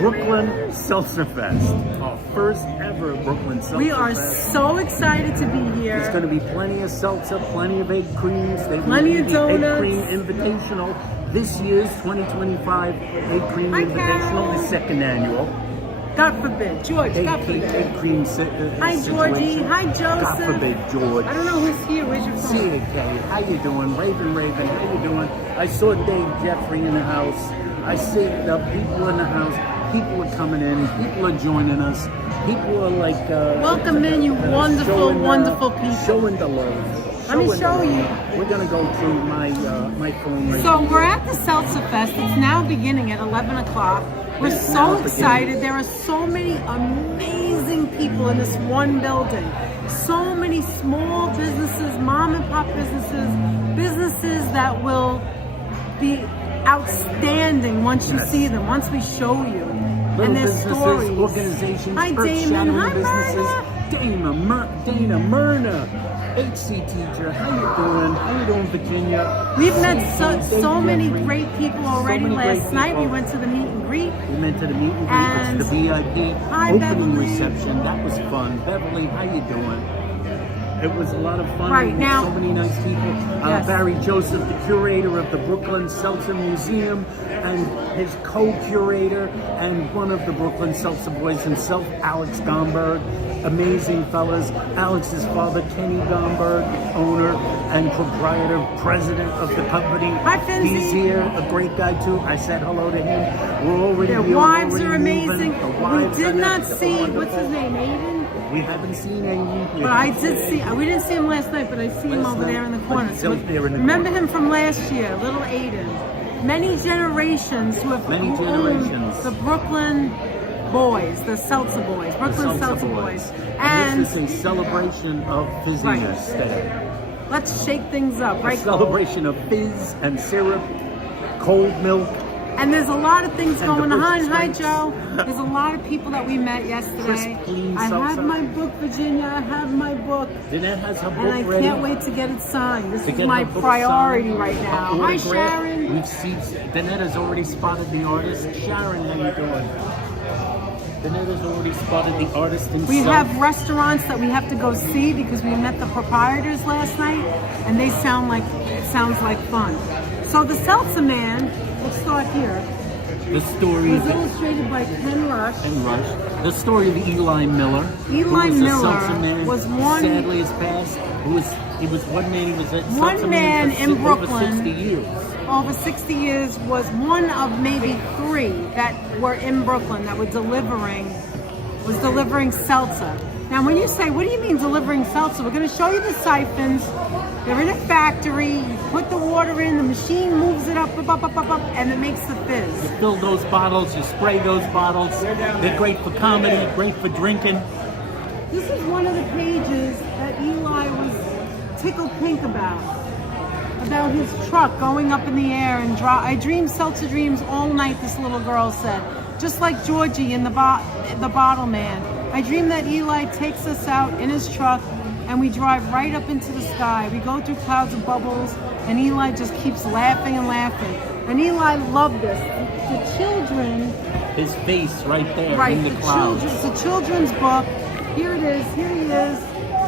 Brooklyn Seltzerfest, our first ever Brooklyn Seltzer We are Fest. so excited to be here. There's going to be plenty of seltzer, plenty of egg creams. Plenty of donuts. Egg cream invitational. This year's 2025 egg cream Hi, invitational, Carol. the second annual. God forbid. George, God forbid. Egg cream Hi, Georgie. Hi, Joseph. God forbid, George. I don't know who's here. Where's your See phone? you, Kay. How you doing? Raven, how you doing? I saw Dave Jeffrey in the house. I see the people in the house. People are coming in. People are joining us. People are like... Welcome in, you wonderful, wonderful people. Showing the love. Let me show you. We're going to go through my phone right So now. we're at the Seltzer Fest. It's now beginning at 11 o'clock. We're It's so now excited. beginning. There are so many amazing people in this one building. So many small businesses, mom and pop businesses that will be outstanding once you see them, once we show you. Little And their businesses, stories. organizations, Hi, Damon. earth-shattering Hi, businesses. Myrna. Dana Myrna, HC teacher. How you doing? How you doing, Virginia? We've met Dave so many Jeffrey. great people already. many great Last night we people. went to the meet and greet. We went to the meet and And- greet. It's the VIP Hi, opening Beverly. reception. That was fun. Beverly, how you doing? It was a lot of fun. Right, We met now- so many nice people. Yes. Barry Joseph, the curator of the Brooklyn Seltzer Museum, and his co-curator and one of the Brooklyn Seltzer Boys himself, Alex Gomberg. Amazing fellas. Alex's father, Kenny Gomberg, owner and proprietor, president of the company. Hi, Fizzy. He's here, a great guy too. I said hello to him. We're already Their here, wives already are amazing. moving. The wives We are did not next. see, Wonderful. what's his name, Aiden? We haven't seen any. But I did see, we didn't see him last night, but I see him Last over night, there in the corner. he's out there in the Remember corner. him from last year, little Aiden. Many generations who have Many who generations. owned the Brooklyn Boys, the Seltzer Boys, Brooklyn Seltzer Boys. And And this is a celebration of fizziness today. let's shake things up, A right? Cole? celebration of fizz and syrup, cold milk. And there's a lot of things And going the on. Bush Hi, Spritz. Joe. There's a lot of people that we met yesterday. Crisp, clean I have seltzer. my book, Virginia. I have my book. Danette has her book And I ready. can't wait to get it signed. This to is get my her book priority signed, right her now. Hi, autograph. Sharon. We've seen, Danette has already spotted the artist. Sharon, how you doing? Danette has already spotted the artist himself. We have restaurants that we have to go see because we met the proprietors last night, and it sounds like fun. So the Seltzer Man, let's start here, the story was illustrated by Ken Rush. and Rush. The story of Eli Miller. Eli who was Miller a seltzer man, was one- sadly has passed. He was one man. He was a One seltzer man for in over Brooklyn. 60 years. Over 60 years, was one of maybe 3 that were in Brooklyn that were delivering seltzer. Now when you say, what do you mean delivering seltzer? We're going to show you the siphons. They're in a factory. You put the water in, the machine moves it up, and it makes the fizz. You fill those bottles. You spray those bottles. They're great for comedy. Great for drinking. This is one of the pages that Eli was tickled pink about his truck going up in the air and I dreamed seltzer dreams all night, this little girl said. Just like Georgie in the Bottle Man. I dream that Eli takes us out in his truck and we drive right up into the sky. We go through clouds of bubbles and Eli just keeps laughing and laughing. And Eli loved this. The children... His face right there Right, in the clouds. it's a children's book. Here it is. Here he is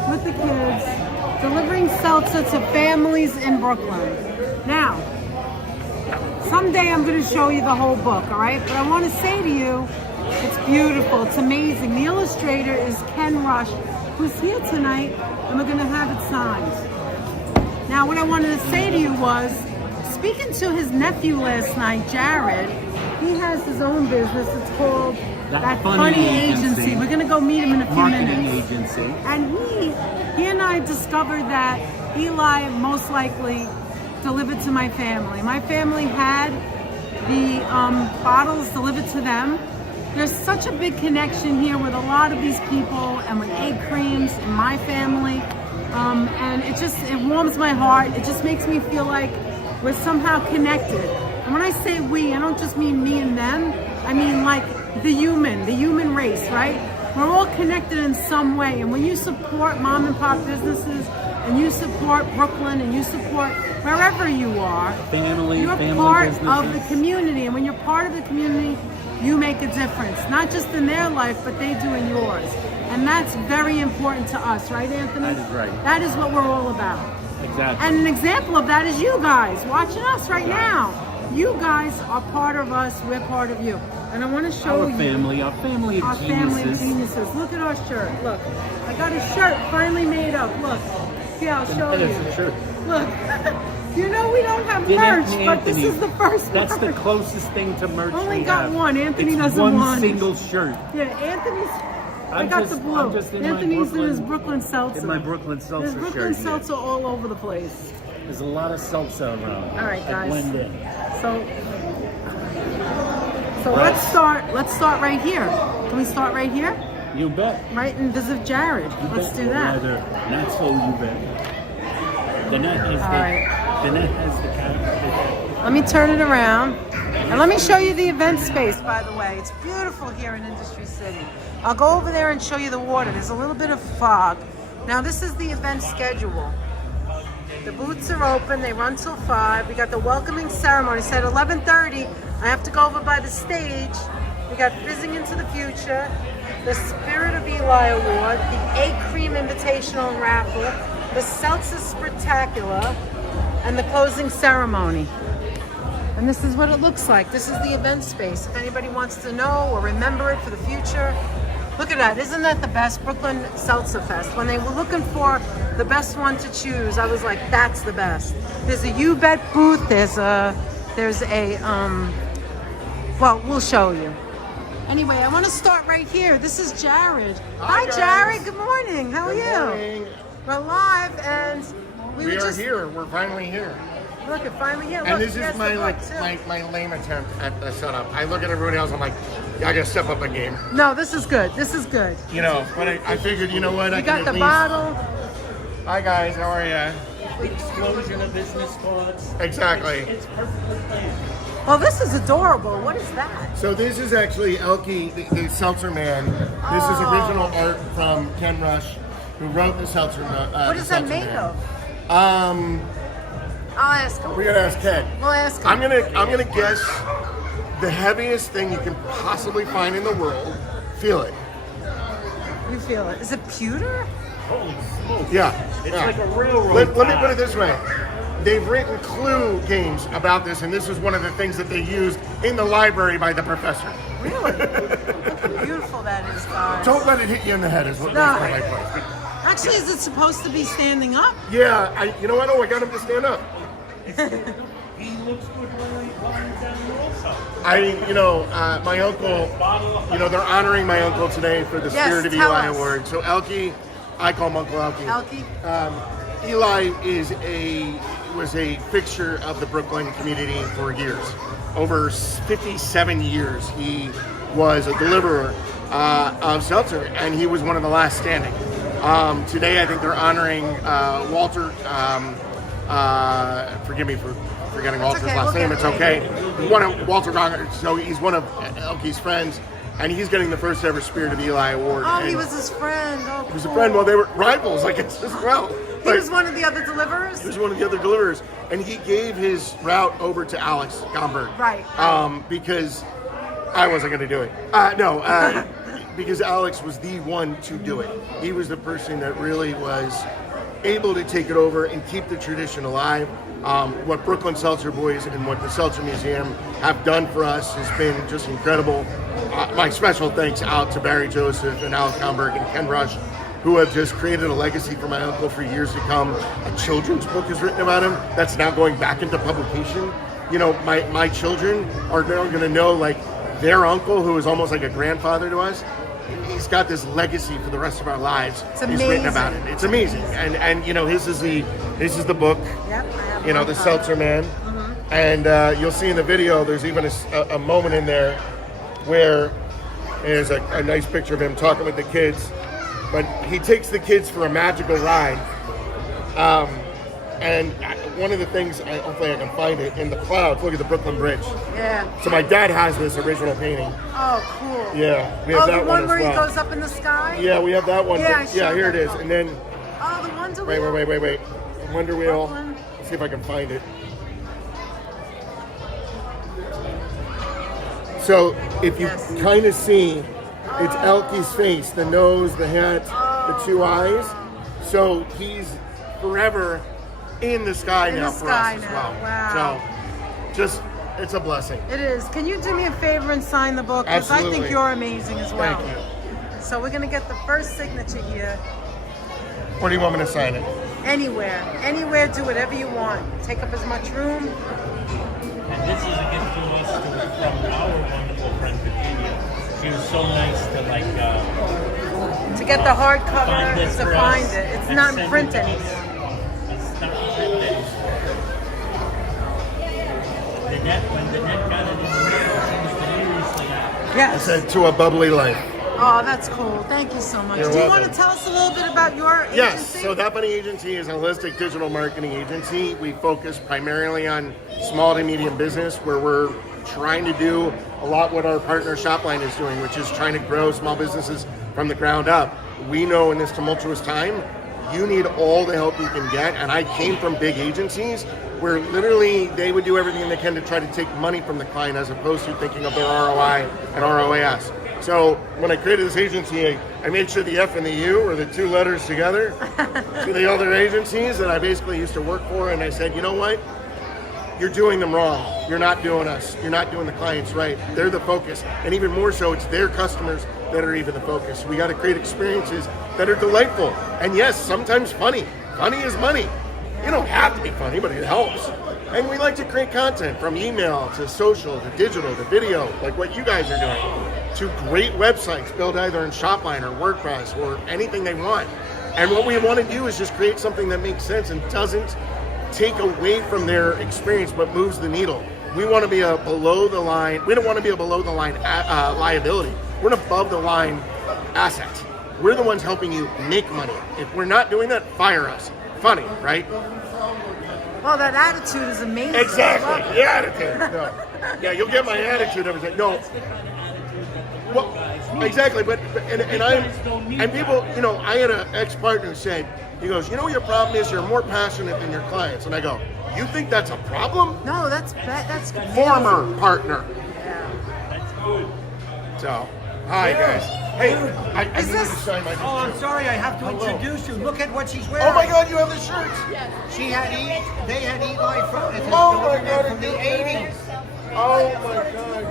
with the kids, delivering seltzer to families in Brooklyn. Now, someday I'm going to show you the whole book, all right? But I want to say to you, it's beautiful. It's amazing. The illustrator is Ken Rush, who's here tonight, and we're going to have it signed. Now, what I wanted to say to you was, speaking to his nephew last night, Jared, he has his own business. It's called That Funny Agency. We're going to go meet him in a few Marketing minutes. agency. And he and I discovered that Eli most likely delivered to my family. My family had the bottles delivered to them. There's such a big connection here with a lot of these people and with egg creams in my family. And it warms my heart. It just makes me feel like we're somehow connected. And when I say we, I don't just mean me and them. I mean like the human race, right? We're all connected in some way. And when you support mom and pop businesses, and you support Brooklyn, and you support wherever you are, Family you're businesses. part of the community. And when you're part of the community, you make a difference, not just in their life, but they do in yours. And that's very important to us, right, Anthony? That is right. That is what we're all about. Exactly. And an example of that is you guys watching us right now. You guys are part of us, we're part of you. And I want to show our you family of family of geniuses. Look at our shirt. Look, I got a shirt finally made up. Look, see, I'll show you. Look, you know we don't have merch, but this is the first one. That's the closest thing to merch. Only got one. Anthony it's doesn't one want single shirt. Yeah, Anthony's. I got the blue. Anthony's in his Brooklyn Seltzer. In my Brooklyn Seltzer There's Brooklyn shirt, Seltzer all over the place. There's a lot of seltzer around. All right, guys. Blend in. So let's start right here. Can we start right here? You bet. Right and visit Jared. Let's do that. Not so you bet. The net is the net has the character. Let me turn it around. And let me show you the event space, by the way. It's beautiful here in Industry City. I'll go over there and show you the water. There's a little bit of fog. Now this is the event schedule. The booths are open, they run till 5. We got the welcoming ceremony. It's at 11:30. I have to go over by the stage. We got Fizzing into the Future, the Spirit of Eli Award, the A-Cream Invitational and Raffle, the Seltzer Spectacular, and the closing ceremony. And this is what it looks like. This is the event space. If anybody wants to know or remember it for the future, look at that. Isn't that the best? Brooklyn Seltzerfest. When they were looking for the best one to choose, I was like, that's the best. There's a You Bet booth. There's a well, we'll show you. Anyway, I want to start right here. This is Jared. Hi Jared. Good morning. How are you? Good morning. We're live and we are here. We're finally here. Look, it's finally here. And Look, this is my lame attempt at the setup. I look at everybody else, I'm like, yeah, I gotta step up a game. No, this is good. This is good. You know, but I figured, you know what? You got the bottle. Hi guys, how are ya? Explosion of business cards. Exactly. It's perfectly planned. Well, this is adorable. What is that? So this is actually Elkie, the Seltzer Man. This is original art from Ken Rush, who wrote the Seltzer. What is that made of? I'll ask him. We gotta ask Ken. We'll ask him. I'm gonna guess the heaviest thing you can possibly find in the world. Feel it. You feel it. Is it pewter? Holy smokes. Yeah. It's yeah. like a railroad. Let me put it this way. They've written clue games about this, and this is one of the things that they used in the library by the professor. Really? Look how beautiful that is, guys. Don't let it hit you in the head is what No. that's what I put. Actually, is it supposed to be standing up? Yeah, you know what? Oh, I got him to stand up. He looks good when he climbs down also. My uncle, they're honoring my uncle today for the Spirit of Eli Award. So Elkie, I call him Uncle Elkie. Elkie? Eli was a fixture of the Brooklyn community for years. Over 57 years, he was a deliverer of seltzer, and he was one of the last standing. Today, I think they're honoring Walter. Forgive me for forgetting Walter's last name. It's okay. Walter Gonger. So he's one of Elkie's friends, and he's getting the first ever Spirit of Eli Award. Oh, he was his friend. Oh, he was a friend. Well, they were rivals, I guess, as well. He was one of the other deliverers? He was one of the other deliverers. And he gave his route over to Alex Gomberg. Right. Because I wasn't going to do it. Because Alex was the one to do it. He was the person that really was able to take it over and keep the tradition alive. What Brooklyn Seltzer Boys and what the Seltzer Museum have done for us has been just incredible. My special thanks out to Barry Joseph and Alex Gomberg and Ken Rush, who have just created a legacy for my uncle for years to come. A children's book is written about him that's now going back into publication. My children are now going to know, like, their uncle, who is almost like a grandfather to us. He's got this legacy for the rest of our lives. He's written about it. It's amazing. And his is the book. Yep, I have the Seltzer Man. Mm-hmm. And you'll see in the video, there's even a moment in there where there's a nice picture of him talking with the kids. But he takes the kids for a magical ride. And one of the things, hopefully I can find it, in the clouds, look at the Brooklyn Bridge. Yeah. So my dad has this original painting. Oh, cool. Yeah, we have that the one as where well. He goes up in the sky? Yeah, we have that one. Yeah, here it is. And then, the Wonder Wheel? wait. Wonder Wheel. Brooklyn. Let's see if I can find it. So if you Yes. kind of see, it's Elky's face, the nose, the hat, the two eyes. So he's forever in the sky In now the for sky us as now. well. Wow. So just, it's a blessing. It is. Can you do me a favor and sign the book? Because I think Absolutely. you're amazing as well. Thank you. So we're gonna get the first signature here. Where do you want me to sign it? Anywhere, do whatever you want. Take up as much room. And this is a gift to us from our wonderful friend Virginia. She was so nice to To get the hardcover, find this to for find us it. It's and not in send print it to us. anymore. It's not in print anymore. When the net got it in the mail, she was deliriously happy. Yes. Said to a bubbly life. Oh, that's cool. Thank you so much. You're Do you welcome. want to tell us a little bit about your agency? Yes, so That Bunny Agency is a holistic digital marketing agency. We focus primarily on small to medium business, where we're trying to do a lot what our partner Shopline is doing, which is trying to grow small businesses from the ground up. We know in this tumultuous time, you need all the help you can get. And I came from big agencies where literally they would do everything they can to try to take money from the client as opposed to thinking of their ROI and ROAS. So when I created this agency, I made sure the F and the U were the two letters together to the other agencies that I basically used to work for. And I said, you know what? You're doing them wrong. You're not doing us. You're not doing the clients right. They're the focus. And even more so, it's their customers that are even the focus. We got to create experiences that are delightful. And yes, sometimes funny. Funny is money. You don't have to be funny, but it helps. And we like to create content from email to social to digital to video, like what you guys are doing, to great websites built either in Shopline or WordPress or anything they want. And what we want to do is just create something that makes sense and doesn't take away from their experience but moves the needle. We want to be a below the line. We don't want to be a below the line liability. We're an above the line asset. We're the ones helping you make money. If we're not doing that, fire us. Funny, right? Well, that attitude is amazing. Exactly. The attitude. No. Yeah, you'll get my attitude every day. No. Well, exactly. But people, you know, I had an ex-partner who said, he goes, you know what your problem is? You're more passionate than your clients. And I go, you think that's a problem? No, that's good. Former partner. Yeah. That's good. So, hi guys. Hey, I Is need to this- sign my. Oh, I'm sorry, I have to introduce you. Look at what she's wearing. Oh my God, you have the shirts. They had Eli from it. Oh my God, from the it's 80s. Oh my God.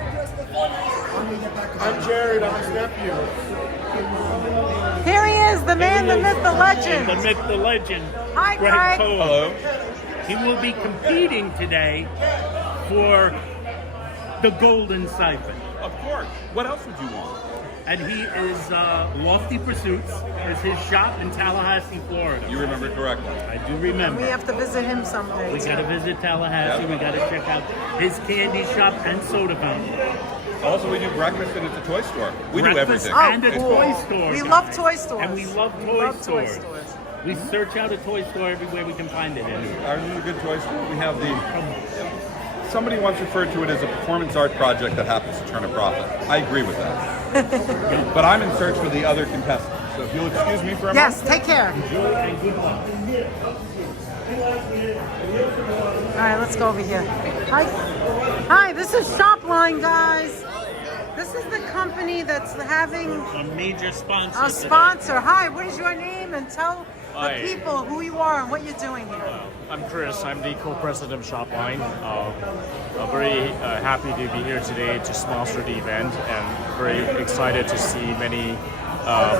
I'm Jared. I'm his nephew. Here he is, the man, the myth, the The legend. myth, the legend. Hi, Greg. Cohen. Hello. He will be competing today for the Golden Siphon. Of course. What else would you want? And he is Lofty Pursuits. Is his shop in Tallahassee, Florida. You remember correctly. I do remember. We have to visit him someday. We got to visit Tallahassee. Yep. We got to check out his candy shop and soda fountain. Also, we do breakfast and it's a toy store. We do Breakfast everything. Oh, and a It's cool. toy fun. store. We guys. love toy stores. And we love We toy love stores. toy stores. We search out a toy store everywhere we can find it in. Ours is a good toy store. We have somebody once referred to it as a performance art project that happens to turn a profit. I agree with that. But I'm in search for the other contestants. So if you'll excuse me for a Yes, moment. take care. Enjoy and good luck. All right, let's go over here. Hi, this is Shopline, guys. This is the company that's having A major sponsor. a sponsor. Hi, what is your name? And tell the Hi. people who you are and what you're doing here. I'm Chris. I'm the co-president of Shopline. I'm very happy to be here today to sponsor the event, and very excited to see many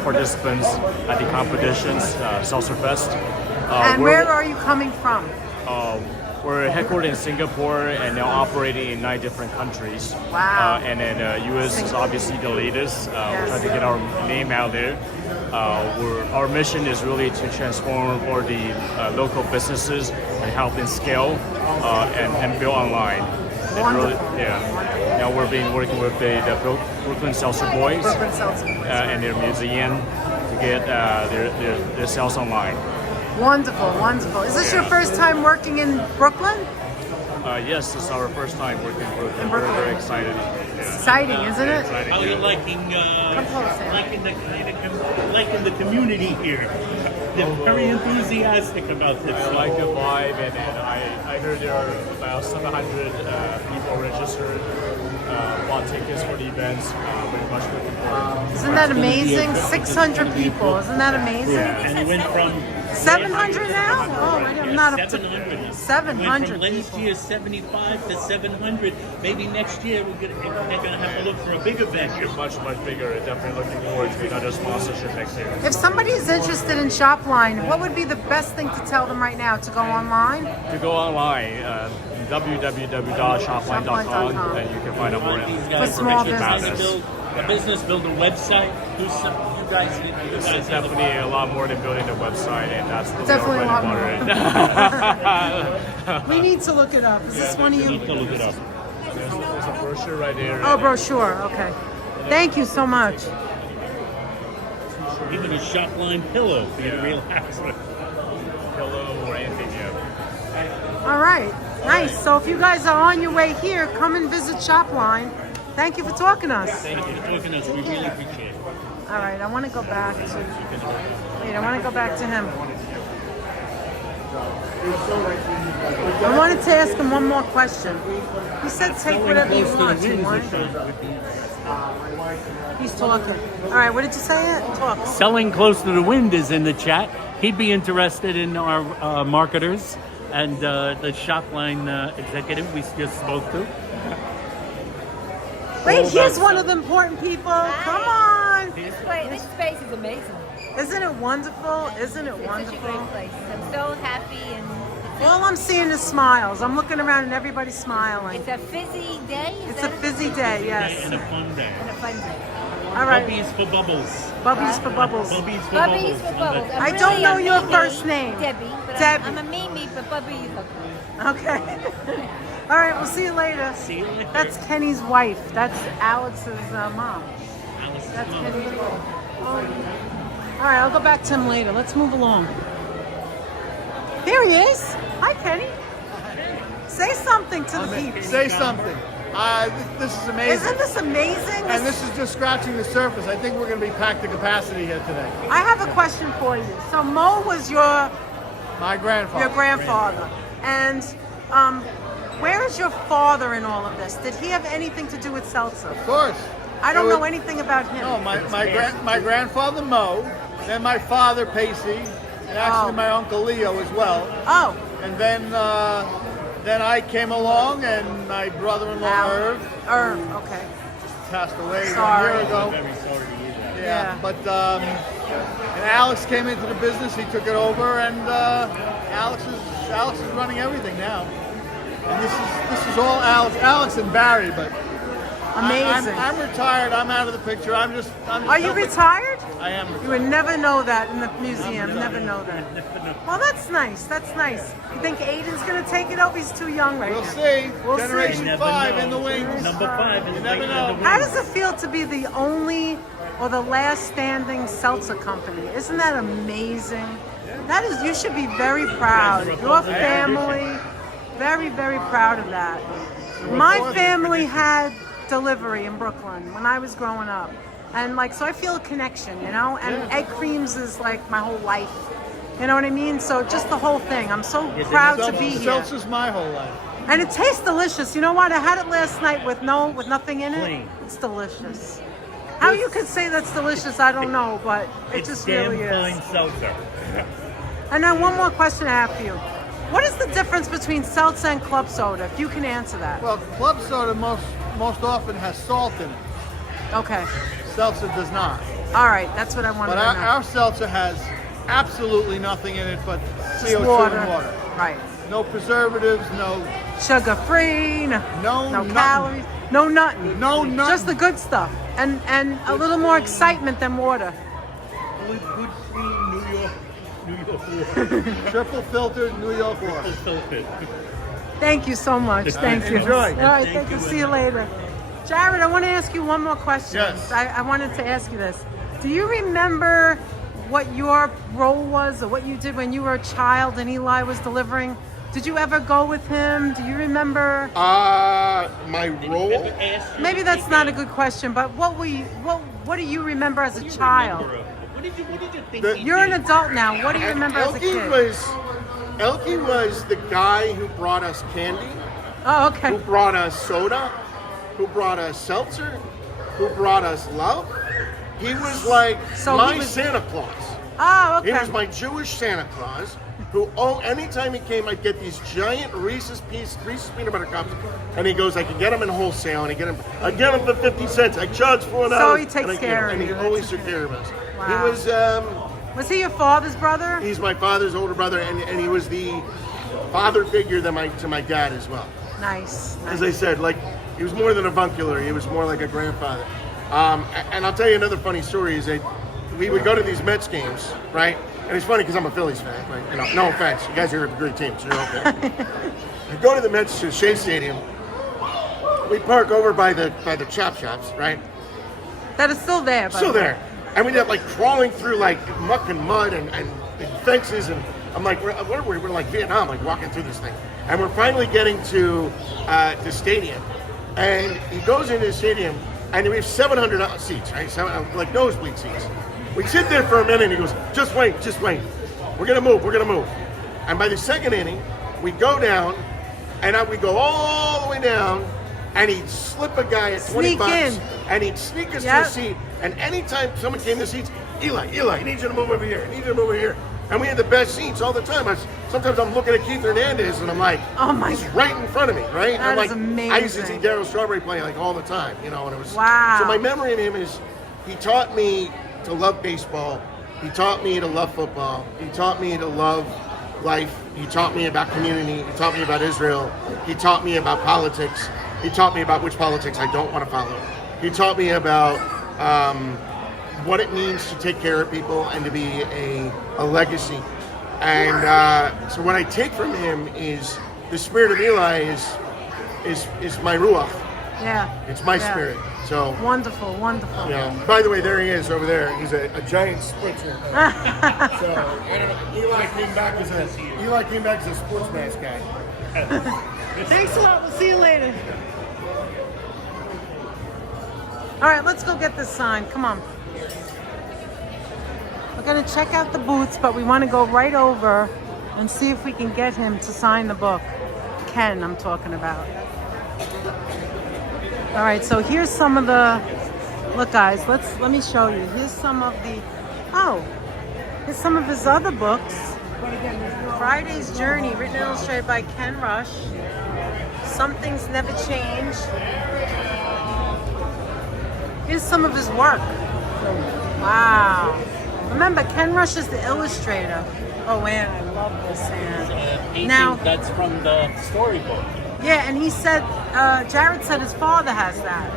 participants at the competitions, Seltzerfest. And where are you coming from? We're headquartered in Singapore and now operating in 9 different countries. Wow. And then U.S. is obviously the latest. We're Yes. trying to get our name out there. Our mission is really to transform all the local businesses and help them scale and build online. And really, Wonderful. yeah. Now we're working with the Brooklyn Seltzer Boys Brooklyn Seltzer Boys. and their museum to get their sales online. Wonderful, wonderful. Is this your first time working in Brooklyn? Yes, it's our first time working in Brooklyn. In We're Brooklyn. very excited. Yeah. Exciting, isn't Very it? exciting, How are yeah. you liking, Come closer. liking the community here? They're very enthusiastic about this. I like the vibe, and then I heard there are about 700 people registered, about bought tickets for the events. Very much looking forward. Isn't that amazing? 600 people. Isn't that amazing? And it went from 700 now? Oh, I'm not up to 700. 700 Went from last people. year's 75 to 700. Maybe next year they're gonna have to look for a big event. Much bigger. Definitely looking forward to another sponsorship next year. If somebody is interested in Shopline, what would be the best thing to tell them right now? To go online? To go online, www.shopline.com, and you can find out more These information guys small about business. us. build a website. You guys It's definitely a lot more than building a website, and that's really Definitely a lot our more. bread and butter. We need to look it up. Is this one of You need you? to look it up. There's a brochure right there. Oh, brochure. Okay. Thank you so much. Even a Shopline pillow for you to relax with. Pillow or anything, yeah. All right. Nice. So if you guys are on your way here, come and visit Shopline. Thank you for talking to us. Thank you for talking to us. We really appreciate it. All right. I want to go back to. Wait. I want to go back to him. I wanted to ask him one more question. He said take whatever you want. You want? He's talking. All right. What did you say? Talk. Selling Close to the Wind is in the chat. He'd be interested in our marketers and the Shopline executive we just spoke to. Wait, here's one of the important people. Come on. This space is amazing. Isn't it wonderful? Isn't it It's such a wonderful? great place. I'm so happy, and All I'm seeing is smiles. I'm looking around and everybody's smiling. it's a fizzy day. It's a fizzy day, yes. And a fun day. and a fun day. All right. Bubbies for bubbles. Bubbies for bubbles. Bubbies for Bubbies bubbles. for bubbles. I'm I don't really know a your Mimi, first name. Debbie. But Debbie. I'm a Mimi, but Bubby is okay. Okay. All right, we'll see you later. See you later. That's Kenny's wife. That's Alex's mom. Alice is That's mom. Kenny's wife. All right, I'll go back to him later. Let's move along. There he is. Hi, Kenny. Say something to the peeps. Say something. This is amazing. Isn't this amazing? And this is just scratching the surface. I think we're going to be packed to capacity here today. I have a question for you. So Mo was your My grandfather. grandfather, and where is your father in all of this? Did he have anything to do with seltzer? Of course. I don't It know was- anything about him. No, my grandfather Mo, then my father Pacey, and actually Oh. my uncle Leo as well. Oh, And then I came along, and my brother-in-law Irv okay. passed away Sorry. 1 year ago. Very sorry to hear that. Yeah. But and Alex came into the business. He took it over, and Alex is running everything now. And this is all Alex. Alex and Barry, but Amazing. I'm retired. I'm out of the picture. I'm just Are you helping. retired? I am You retired. would never know that in the museum. Never know that. Well, that's nice. That's nice. You think Aiden's gonna take it over? He's too young right We'll now. see. We'll see. Generation Never 5 know. in the wings. Number 5 in You the never wings. know. How does it feel to be the only or the last standing seltzer company? Isn't that amazing? That is. You should be very proud. Your family, very, very proud of that. My family had delivery in Brooklyn when I was growing up, and so I feel a connection, you know. And egg creams is like my whole life. You know what I mean? So just the whole thing. I'm so proud to be here. Seltzer's my whole life. And it tastes delicious. You know what? I had it last night with nothing in it. Plain. It's delicious. How you could say that's delicious, I don't know, but it just really damn is. fine seltzer. And then one more question I have for you. What is the difference between seltzer and club soda, if you can answer that? Well, club soda most often has salt in it. Okay. Seltzer does not. All right. That's what I wanted But to know. our seltzer has absolutely nothing in it but Just CO2 water. and water. Right. No preservatives, no Sugar-free, no nothing. calories, no nothing. No nothing. Just the good stuff. And a little more excitement than water. Good clean New York water. Triple filtered New York water. Filtered. Thank you so much. Thank you. Enjoy. All right, Thank thank you. you. See you later. Jared, I want to ask you one more question. Yes. I wanted to ask you this. Do you remember what your role was or what you did when you were a child and Eli was delivering? Did you ever go with him? Do you remember? My role? Maybe that's not a good question, but what do you remember as a child? What did you think? The- he You're an did? adult now. What do you remember as a kid? Elkie was the guy who brought us candy, Oh, who okay. brought us soda, who brought us seltzer, who brought us love. He was like So my he was- Santa Claus. Oh, okay. He was my Jewish Santa Claus who, anytime he came, I'd get these giant Reese's peanut butter cups, and he goes, I can get them in wholesale, and I get them for 50 cents. I charge $4. So he takes care of and he you. always took care of us. Wow. He was, Was he your father's brother? he's my father's older brother, and he was the father figure to my dad as well. Nice. As I said, like, he was more than a avuncular, he was more like a grandfather. And I'll tell you another funny story is that we would go to these Mets games, right? And it's funny because I'm a Phillies fan, right? You know, no offense, you guys are a great team, so you're okay. We go to the Mets to Shea Stadium. We park over by the chop shops, right? That is still there. By Still the way. there. And we ended up like crawling through like muck and mud and fences, and I'm like, we're like Vietnam, like walking through this thing. And we're finally getting to the stadium. And he goes into the stadium, and we have 700 seats, right? Like nosebleed seats. We sit there for a minute, and he goes, just wait. We're gonna move. And by the second inning, we go down, and we go all the way down, and he'd slip a guy at 20 Sneak bucks, in. and he'd sneak us Yep. to a seat. And anytime someone came to the seats, Eli, I need you to move over here. And we had the best seats all the time. Sometimes I'm looking at Keith Hernandez, and I'm like, Oh my he's God. right in front of me, right? That I'm like, is amazing. I used to see Darryl Strawberry play like all the time, you know, and it was. Wow. So my memory of him is, he taught me to love baseball. He taught me to love football. He taught me to love life. He taught me about community. He taught me about Israel. He taught me about politics. He taught me about which politics I don't want to follow. He taught me about what it means to take care of people and to be a legacy. And so what I take from him is the spirit of Eli is my ruach. Yeah. It's my Yeah. spirit. So Wonderful. yeah. By the way, there he is over there. He's a giant spritzer. So I don't know. Eli came back as a sports mascot. Thanks a lot. We'll see you later. All right, let's go get this sign. Come on. We're going to check out the booths, but we want to go right over and see if we can get him to sign the book. Ken, I'm talking about. All right, so here's some of the, look guys, let me show you. Here's some of his other books. Friday's Journey, written and illustrated by Ken Rush. Some Things Never Change. Here's some of his work. Wow. Remember, Ken Rush is the illustrator. Oh, Ann, I love this, Ann. Now, That's from the storybook. yeah, and he said, Jared said his father has that.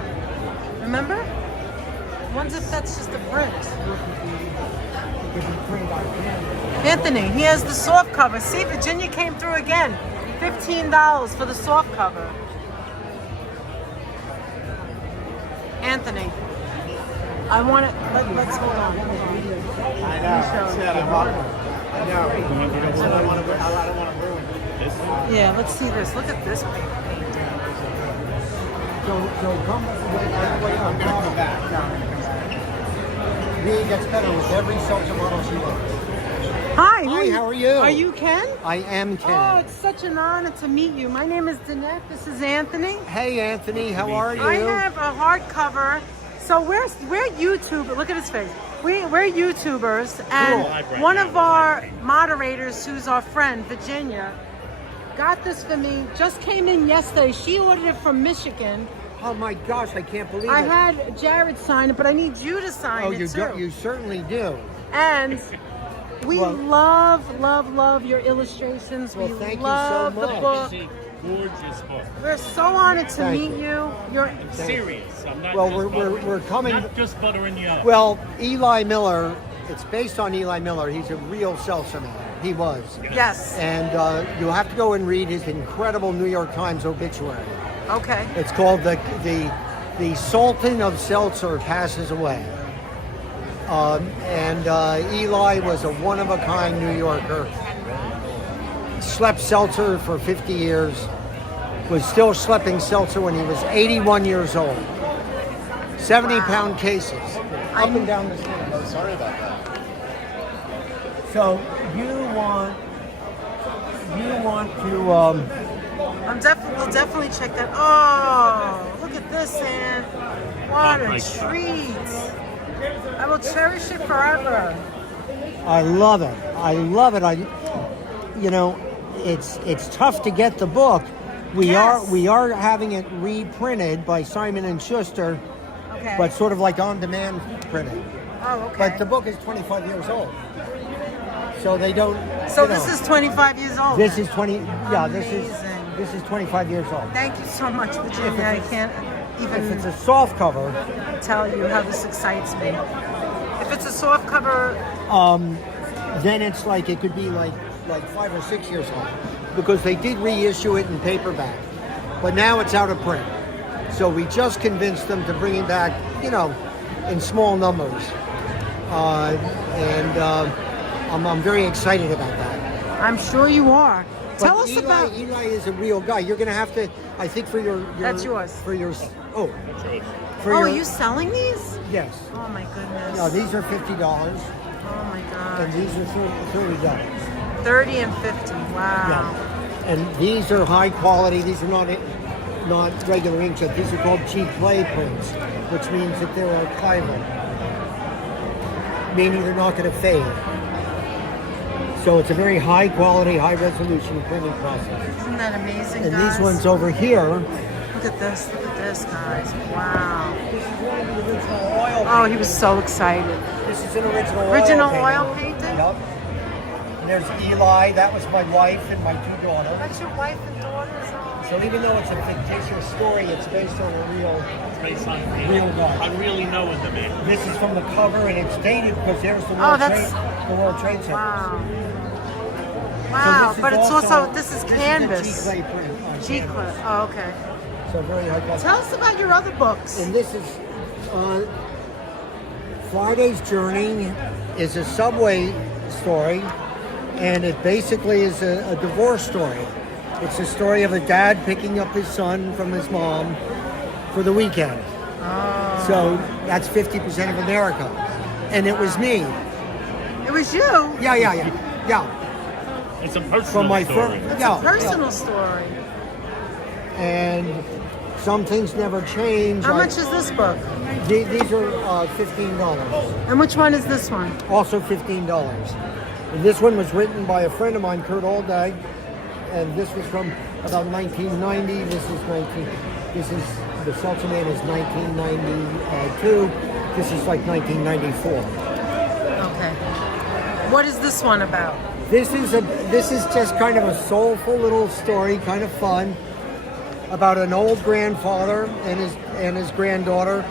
Remember? I wonder if that's just a print. Anthony, he has the soft cover. See, Virginia came through again. $15 for the soft cover. Anthony, I want to, let's hold on. I don't want to ruin it. Yeah, let's see this. Look at this. I'm going to come back. No, I'm going to come back. He gets better with every seltzer bottle she loves. Hi, Hi, how are you? Are you Ken? I am Ken. Oh, it's such an honor to meet you. My name is Danette. This is Anthony. Hey, Anthony, how are you? I have a hardcover. So we're YouTubers. Look at his face. We're YouTubers, and one of our moderators, who's our friend Virginia, got this for me. Just came in yesterday. She ordered it from Michigan. Oh my gosh, I can't believe I it. had Jared sign it, but I need you to sign it too. You certainly do. And we Well- love your illustrations. Well, We thank you so love the much. book. Gorgeous book. We're so honored to Thank meet you. You're Serious. I'm not Well, just we're coming. not just buttering you up. Well, Eli Miller. It's based on Eli Miller. He's a real seltzer man. He was. yes. And you'll have to go and read his incredible New York Times obituary. Okay. It's called the Sultan of Seltzer Passes Away. And Eli was a one-of-a-kind New Yorker. Slept seltzer for 50 years. Was still schlepping seltzer when he was 81 years old. 70-pound cases up and down the street. Oh, sorry about that. So you want to We'll definitely check that. Oh, look at this, and what Oh, a my treat. I will cherish it forever. I love it. I love it. You know, it's tough to get the book. We are having it reprinted by Simon and Schuster, Okay. but sort of like on demand printed. Oh, okay. But the book is 25 years old, so they don't. So you know, this is 25 years old. This then? is 20. Yeah, this is 25 years old. Thank you so much, Virginia. I can't If even it's a soft cover, tell you how this excites me. If it's a soft cover, then it's like it could be like 5 or 6 years old, because they did reissue it in paperback, but now it's out of print. So we just convinced them to bring it back, you know, in small numbers, and I'm very excited about that. I'm sure you are. But Tell us Eli, about. Eli is a real guy. You're going to have to, I think, for your That's yours. For your Oh, your, are you selling these? Yes. Oh my goodness. No, these are $50, Oh my and God. these are $30. 30 and 50. Wow. Yeah. And these are high quality. These are not regular inkjet. These are called cheap clay prints, which means that they're archival, meaning they're not going to fade. So it's a very high quality, high resolution printing process. Isn't that amazing, And guys? these ones over here, Look at this, guys. Wow. this is one of the original oil. Oh, he was so excited. This is an original Original oil oil painting? Yep. And there's Eli. That was my wife and my 2 daughters. That's your wife and daughters. So even though it's a fictitious story, it's based on a real. Based on Real guy. I really know what the man. This is from the cover, and it's dated because there's the Oh, World Trade Center. Wow. So Wow, this is but it's also, this is a canvas. G-clay print on G canvas. clip. Oh, okay. So very high quality. Tell us about your other books. And this is Friday's Journey is a subway story, and it basically is a divorce story. It's a story of a dad picking up his son from his mom for the weekend. Oh. So that's 50% of America. And it was me. It was you. Yeah. It's a personal From my story. first, It's a personal story. And some things never change. How like- much is this book? These are $15. And which one is this one? Also $15. And this one was written by a friend of mine, Kurt Aldag, and this was from about 1990. This is the Seltzer Man is 1992. This is like 1994. Okay. What is this one about? This is just kind of a soulful little story, kind of fun, about an old grandfather and his granddaughter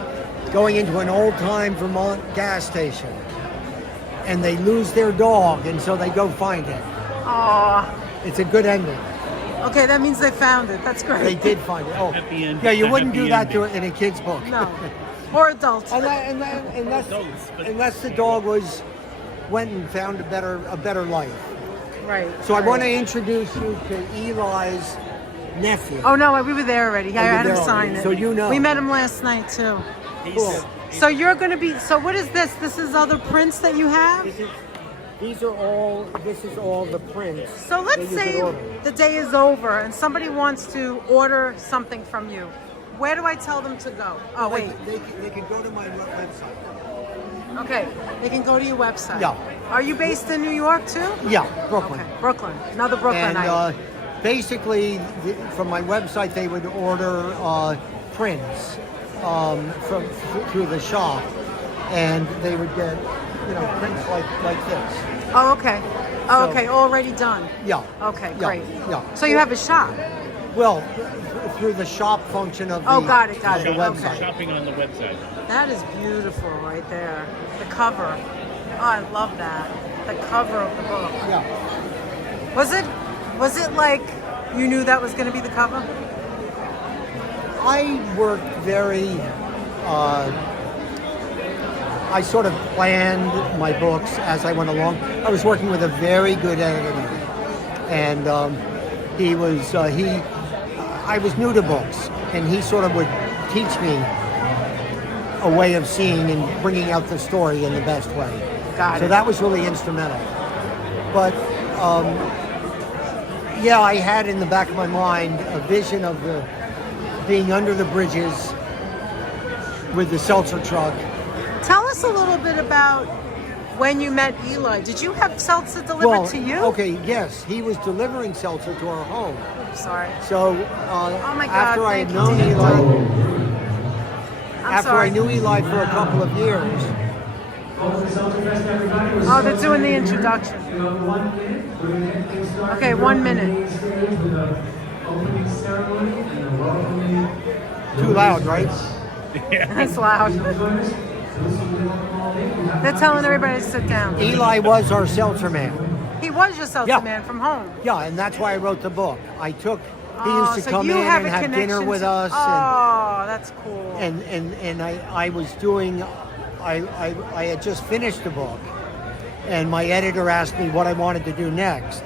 going into an old-time Vermont gas station, and they lose their dog, and so they go find it. Aw. It's a good ending. Okay, that means they found it. That's great. They did find it. Oh, Happy end- yeah, you a wouldn't happy do that ending. in a kid's book. No. Or adults. Unless the dog went and found a better life. Right. So I right. want to introduce you to Eli's nephew. Oh no, we were there already. I you had were him there sign already. it. So you know. We met him last night too. Cool. So you're going to be. So what is this? This is other prints that you have. This is all the prints. So let's that you say could order. the day is over and somebody wants to order something from you. Where do I tell them to go? Oh wait. They can go to my website. Okay. They can go to your website. Yeah. Are you based in New York too? Yeah, Brooklyn. Okay. Brooklyn. Another Brooklynite. And basically, from my website, they would order prints through the shop, and they would get prints like this. Oh, okay. Oh, So- okay. Already done. Yeah. Okay, Yeah, great. yeah. So you have a shop. Well, through the shop function of the, Oh, got it. of Okay. the website. Shopping on the website. That is beautiful right there. The cover. Oh, I love that. The cover of the book. Yeah. Was it like you knew that was going to be the cover? I worked very. I sort of planned my books as I went along. I was working with a very good editor, and I was new to books, and he sort of would teach me a way of seeing and bringing out the story in the best way. Got So it. that was really instrumental. But yeah, I had in the back of my mind a vision of being under the bridges with the seltzer truck. Tell us a little bit about when you met Eli. Did you have seltzer delivered to you? Okay, yes, he was delivering seltzer to our home. Oops, sorry. So Oh my God, after I had thank you, known David. Eli, I'm after sorry. I knew Eli for a couple of years, Oh, they're doing the introduction. Okay, 1 minute. too loud, right? That's loud. They're telling everybody to sit down. Eli was our seltzer man. He was your seltzer Yeah. man from home. Yeah, and that's why I wrote the book. He used to so come you in have and a have dinner connection with to- us. Oh, that's cool. And I was doing, I had just finished the book, and my editor asked me what I wanted to do next.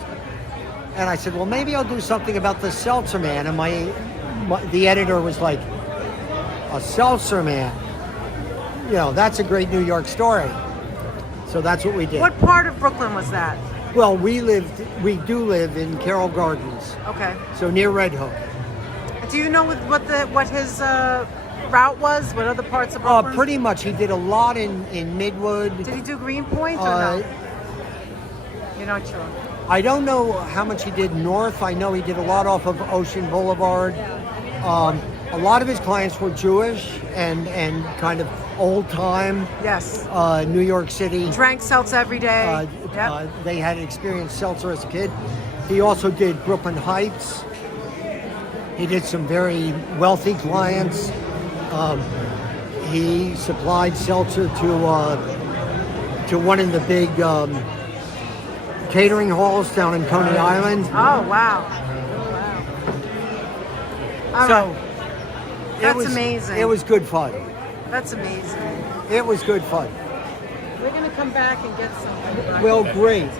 And I said, well, maybe I'll do something about the seltzer man. And the editor was like, a seltzer man? You know, that's a great New York story. So that's what we did. What part of Brooklyn was that? Well, we do live in Carroll Gardens, Okay. so near Red Hook. Do you know what his route was? What other parts of Brooklyn? Pretty much, he did a lot in Midwood. Did he do Greenpoint or no? You're not sure. I don't know how much he did north. I know he did a lot off of Ocean Boulevard. A lot of his clients were Jewish and kind of old time. Yes. New York City. Drank seltzer every day. Yep. They had experienced seltzer as a kid. He also did Brooklyn Heights. He did some very wealthy clients. He supplied seltzer to one of the big catering halls down in Coney Island. Oh, wow. All So right. That's amazing. It was good fun. That's amazing. It was good fun. We're going to come back and get something. Well, great.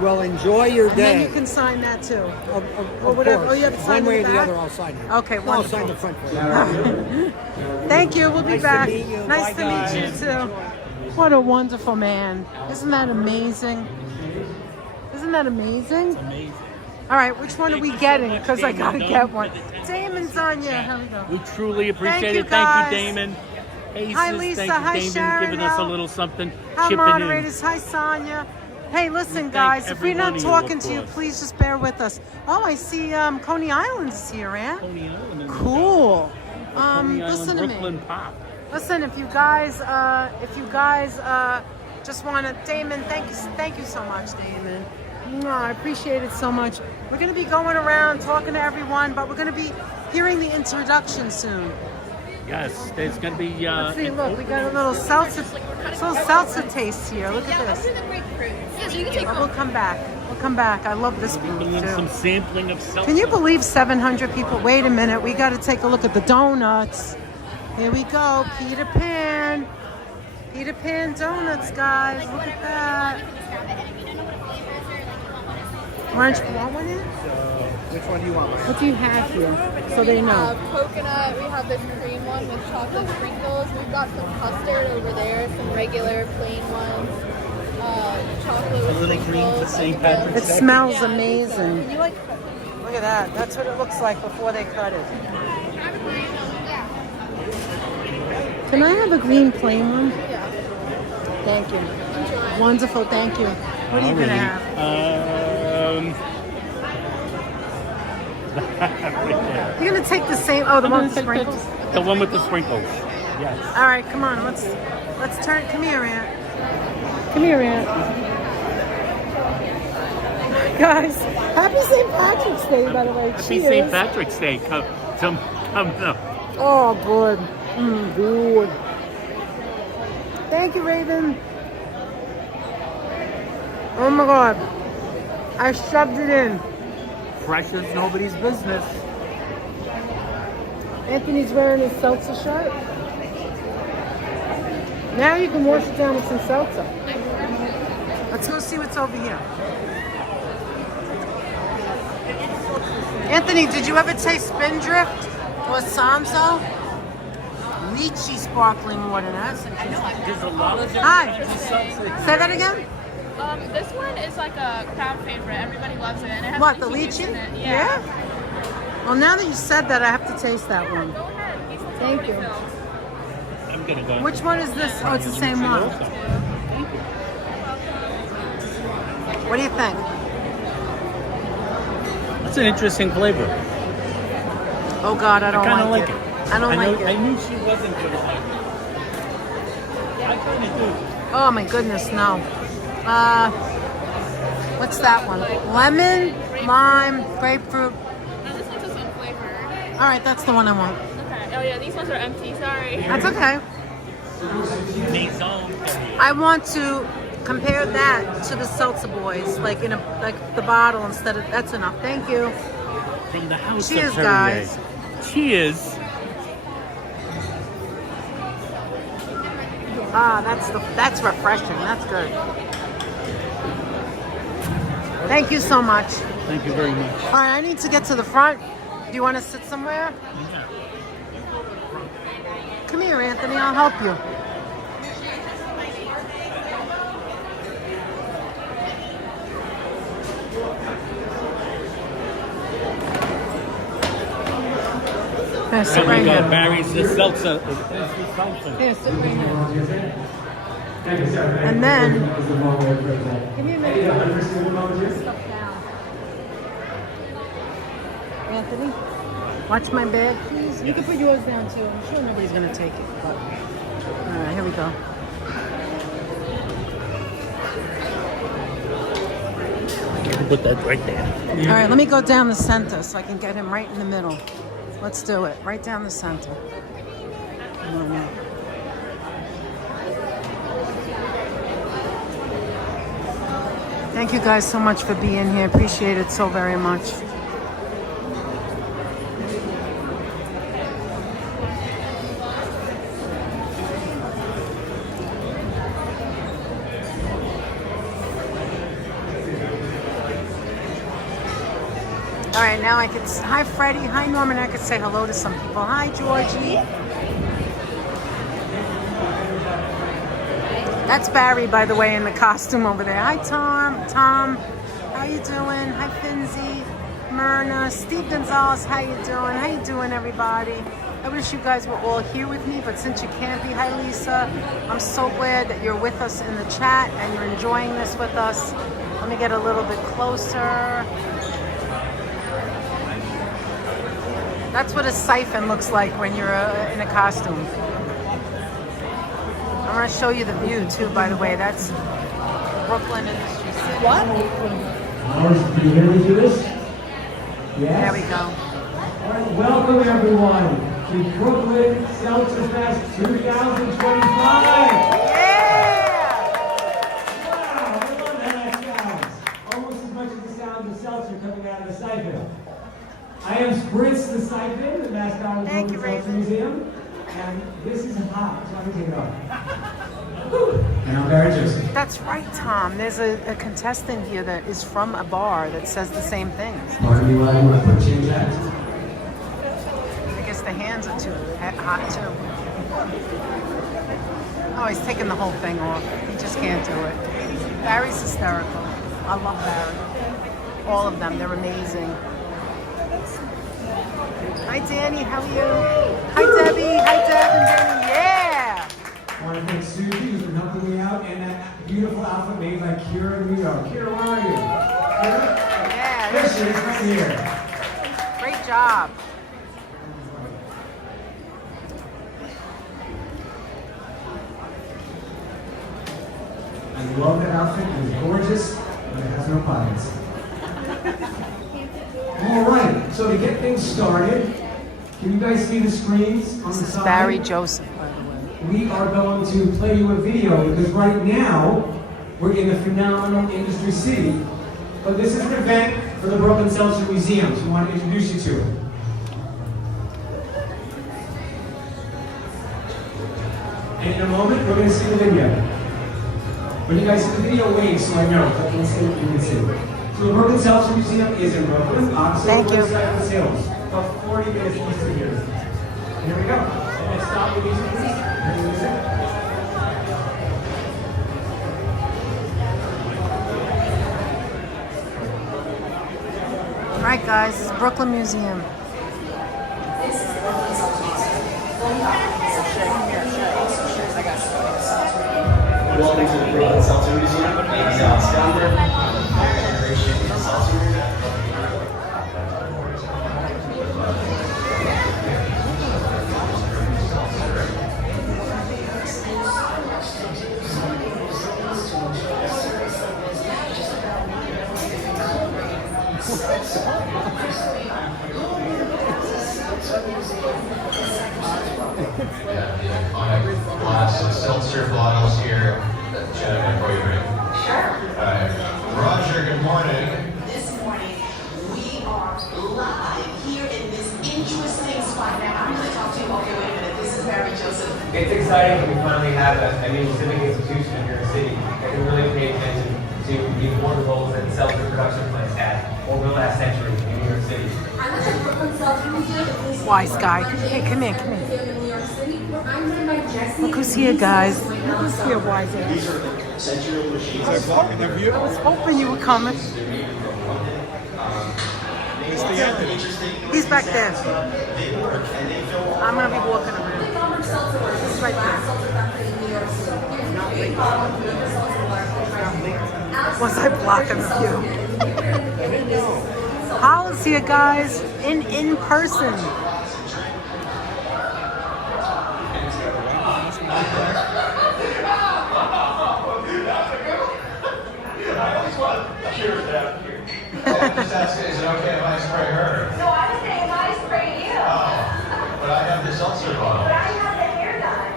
Well, enjoy your And then day. you can sign that too. Of whatever. course. Oh, you have to sign One way in or the the back? other, I'll sign it. Okay, No, I'll wonderful. sign the front for you. Thank you. We'll be Nice to back. meet you. Nice Bye, to meet you too. What a wonderful man. Isn't that amazing? Isn't that amazing? Amazing. All right, which one are we getting? Because I Damon, got to no? get one. Damon's on you. Here we go. We truly appreciate you, it. Thank guys. you, Damon. Hey, Hi, sis, Lisa. Thank you, Hi, Damon, Sharon. giving us a Al. little something. Hi, chipping moderators. Hi, Sonia. Hey, listen, thank guys. If every we're not one of you, talking of to you, course. please just bear with us. Oh, I see Coney Island is here, Aunt. in. Coney Island in the Cool. Coney Island Listen to Brooklyn me. Pop. Listen, if you guys just want to, Damon, thank you so much, Damon. Mwah, I appreciate it so much. We're going to be going around talking to everyone, but we're going to be hearing the introduction soon. Yes, there's going to be. Let's see, look, we got a little seltzer taste here. Look at this. But we'll come back. We'll come back. I love this booth doing some too. sampling of seltzer. Can you believe 700 people? Wait a minute. We got to take a look at the donuts. Here we go. Peter Pan. Peter Pan donuts, guys. Look at that. Orange, you want one in? Which one do you want? What do you have here? So they We know. have coconut, we have this cream one with chocolate sprinkles. We've got some custard over there, some regular plain ones. Chocolate with little green for sprinkles. St. Patrick's It smells amazing. Look at that. That's what it looks like before they cut it. Can I have a green plain one? Yeah. Thank you. Wonderful. Thank you. What are you going to have? You're going to take the same. Oh, the one with the sprinkles? The one with the sprinkles. Yes. All right, come on. Let's turn. Come here, Aunt. Come here, Aunt. Guys, happy St. Patrick's Day, by the way. Happy Cheers. St. Patrick's Day. Come up. Oh, good. Good. Thank you, Raven. Oh my God. I shoved it in. Fresh as nobody's business. Anthony's wearing his seltzer shirt. Now you can wash it down with some seltzer. Let's go see what's over here. Anthony, did you ever taste Spindrift or Sanso? Lychee sparkling water. That's interesting. There's a lot of Hi. Say that again? This one is like a crowd favorite. Everybody loves it. And it has What, the juice lychee? in it. Yeah. Well, now that you said that, I have to taste that one. Go ahead. Thank you. gonna go. Which one is this? Oh, it's the same one. What do you think? That's an interesting flavor. Oh God, I don't I kind of like like it. it. I don't like I it. knew she wasn't gonna like it. I kind of do. Oh my goodness, no. What's that one? Lemon, lime, grapefruit. No, this one's just unflavored. All right, that's the one I want. Okay. Oh yeah, these ones are empty. Sorry. That's okay. I want to compare that to the Seltzer Boys, like in a the bottle instead of. That's enough. Thank you. From the house Cheers, of Perrier. guys. Cheers. Ah, that's refreshing. That's good. Thank you so much. Thank you very much. All right, I need to get to the front. Do you want to sit somewhere? Come here, Anthony. I'll help you. Here, sit There right we go. here. Barry's the seltzer. Here, sit right here. And then, give me a minute. Stuff down. Anthony, watch my bag, please. You can put yours down too. I'm sure nobody's gonna take it. But all right, here we go. Put that right there. All right, let me go down the center so I can get him right in the middle. Let's do it. Right down the center. Come on in. Thank you guys so much for being here. Appreciate it so very much. All right, now I can. Hi, Freddie. Hi, Norman. I could say hello to some people. Hi, Georgie. That's Barry, by the way, in the costume over there. Hi, Tom. Tom, how you doing? Hi, Finzi, Myrna, Steve Gonzalez. How you doing? How you doing, everybody? I wish you guys were all here with me, but since you can't be, hi, Lisa. I'm so glad that you're with us in the chat and you're enjoying this with us. Let me get a little bit closer. That's what a siphon looks like when you're in a costume. I'm going to show you the view too, by the way. That's Brooklyn Industry City. What? Can you hear me through this? Yes? There we go. All right, welcome everyone to Brooklyn Seltzerfest 2025. Yeah! Wow, I love how that sounds. Almost as much as the sound of seltzer coming out of the siphon. I am Spritz the siphon, the mascot of the Brooklyn Seltzer Museum. And this is hot, so I'm going to take it off. And I'm Barry Joseph. That's right, Tom. There's a contestant here that is from a bar that says the same things. Pardon me while you put change that. I guess the hands are too hot too. Oh, he's taking the whole thing off. He just can't do it. Barry's hysterical. I love Barry. All of them, they're amazing. Hi, Danny. How are you? Hi, Debbie. Hi, Deb and Danny. Yeah. I want to thank Susie who's been helping me out and that beautiful outfit made by Kira in New York. Kira, where are you? Kira? Yeah. There she is, right here. Great job. I love that outfit. It is gorgeous, but it has no pockets. All right, so to get things started, can you guys see the screens on the side? This is Barry Joseph, by the way. We are going to play you a video because right now we're in the phenomenal Industry City, but this is an event for the Brooklyn Seltzer Museum, so we want to introduce you to it. And in a moment, we're going to see the video. When you guys see the video, wave so I know. I can see what you can see. So the Brooklyn Seltzer Museum is in Brooklyn, opposite Brooklyn Seltzer Hills, about 40 minutes east of here. Here we go. Let's stop the music, please. All right, guys, this is Brooklyn Museum. This is the Brooklyn Seltzer Museum. welcome to the Brooklyn Seltzer Museum. My name is Alex Gomber. I appreciate the seltzer. Glass of seltzer bottles here that gentleman for you drink. Sure. Roger, good morning. This morning, we are live here in this interesting spot. Now, I'm going to talk to you. Okay, wait a minute. This is Mary Joseph. It's exciting that we finally have a new civic institution in your city that can really pay attention to the important roles that seltzer production plants had over the last century in New York City. I'm at the Brooklyn Seltzer Museum. Wise guy. Hey, come here, come here. Look who's here, guys. Look who's here, wise guy. I was hoping you were coming. He's back there. I'm going to be walking around. He's right there. Was I blocking the view? Hollis here, guys, in person. Just asking, is it okay if I spray her? No, I was saying, if I spray you. But I have the seltzer bottle. But I have the hair done.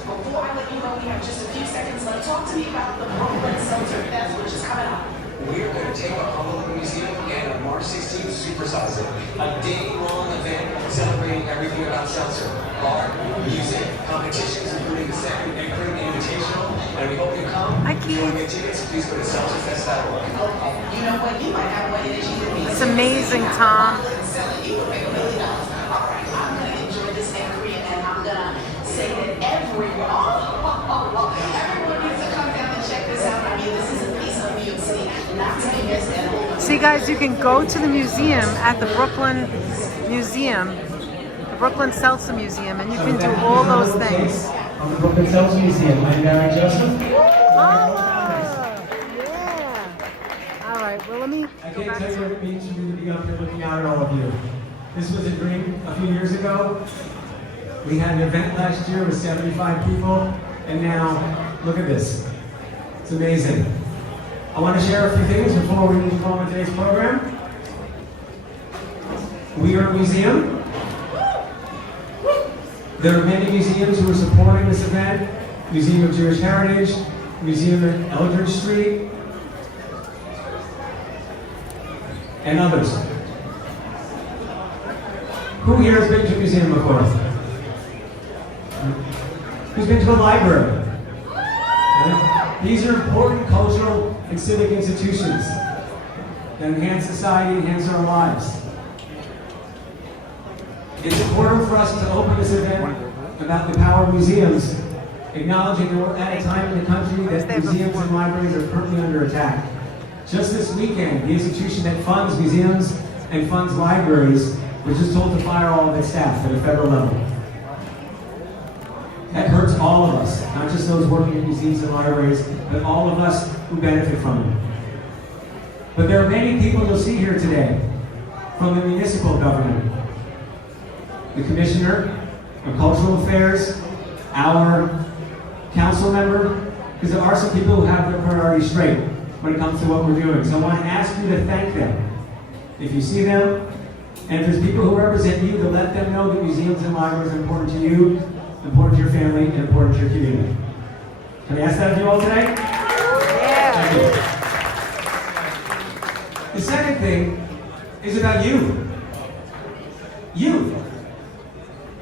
Before I let you go, we have just a few seconds left. Talk to me about the Brooklyn Seltzer Fest, which is coming up. We're going to take our Brooklyn Museum and on March 16th, supersize it. A day-long event celebrating everything about seltzer. Art, music, competitions, including the second Invitational. And we hope you come. Hi, If you want to get tickets, please go to seltzerfest.org. You know what? You might have more energy than me. It's amazing, Tom. You can make $1 million. All right, I'm going to enjoy this angry, and I'm going to say that everyone needs to come down and check this out. I mean, this is a piece of New York City, not to be missed at all. See, guys, you can go to the museum at the Brooklyn Museum, the Brooklyn Seltzer Museum, and you can do all those things. Of the Brooklyn Seltzer Museum. I'm Barry Joseph. Yeah. All right, well, let me I go can't back tell you to what it means for me to be up here looking out at all of you. This was a dream a few years ago. We had an event last year with 75 people, and now look at this. It's amazing. I want to share a few things before we move on with today's program. We are a museum. There are many museums who are supporting this event. Museum of Jewish Heritage, Museum at Eldridge Street, and others. Who here has been to a museum before? Who's been to a library? Okay. These are important cultural and civic institutions that enhance society, enhance our lives. It's important for us to open this event about the power of museums, acknowledging that we're at a time in the country that museums and libraries are currently under attack. Just this weekend, the institution that funds museums and funds libraries was just told to fire all of its staff at a federal level. That hurts all of us, not just those working in museums and libraries, but all of us who benefit from it. But there are many people you'll see here today from the municipal government, the Commissioner of Cultural Affairs, our council member, because there are some people who have their priorities straight when it comes to what we're doing. So I want to ask you to thank them. If you see them, and if there's people who represent you, to let them know that museums and libraries are important to you, important to your family, and important to your community. Can I ask that of you all today? Yeah. Thank you. The second thing is about you. You.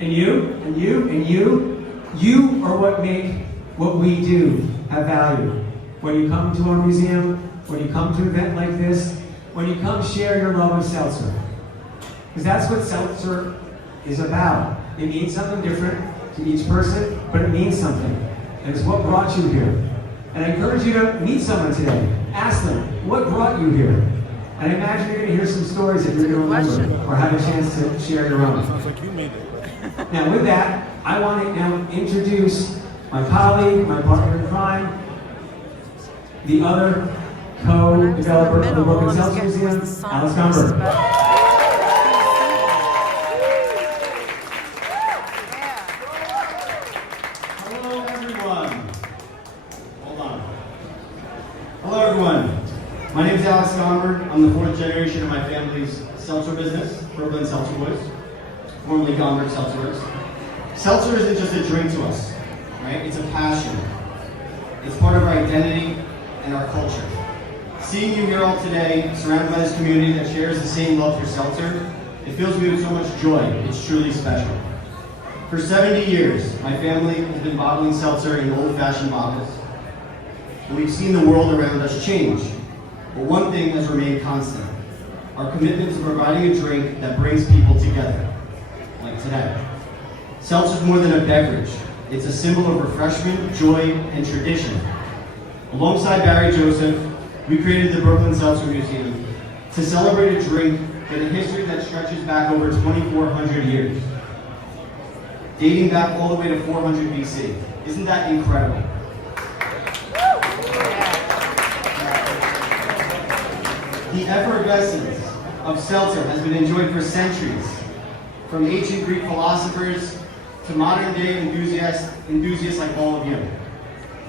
And you, and you, and you. You are what make what we do have value. When you come to our museum, when you come to an event like this, when you come share your love of seltzer. Because that's what seltzer is about. It means something different to each person, but it means something. And it's what brought you here. And I encourage you to meet someone today. Ask them, what brought you here? And I imagine you're going to hear some stories that you're going to remember or have a chance to share your own. Sounds like you made it. Now with that, I want to now introduce my colleague, my partner in crime, the other co-developer of the Brooklyn Seltzer Museum, Alex Gomberg. Hello, everyone. Hold on. Hello, everyone. My name is Alex Gomberg. I'm the fourth generation of my family's seltzer business, Brooklyn Seltzer Boys, formerly Gomberg Seltzer Works. Seltzer isn't just a drink to us, right? It's a passion. It's part of our identity and our culture. Seeing you here all today, surrounded by this community that shares the same love for seltzer, it fills me with so much joy. It's truly special. For 70 years, my family has been bottling seltzer in old-fashioned bottles. And we've seen the world around us change. But one thing has remained constant: our commitment to providing a drink that brings people together, like today. Seltzer is more than a beverage. It's a symbol of refreshment, joy, and tradition. Alongside Barry Joseph, we created the Brooklyn Seltzer Museum to celebrate a drink with a history that stretches back over 2,400 years, dating back all the way to 400 BC. Isn't that incredible? The effervescence of seltzer has been enjoyed for centuries, from ancient Greek philosophers to modern day enthusiasts like all of you.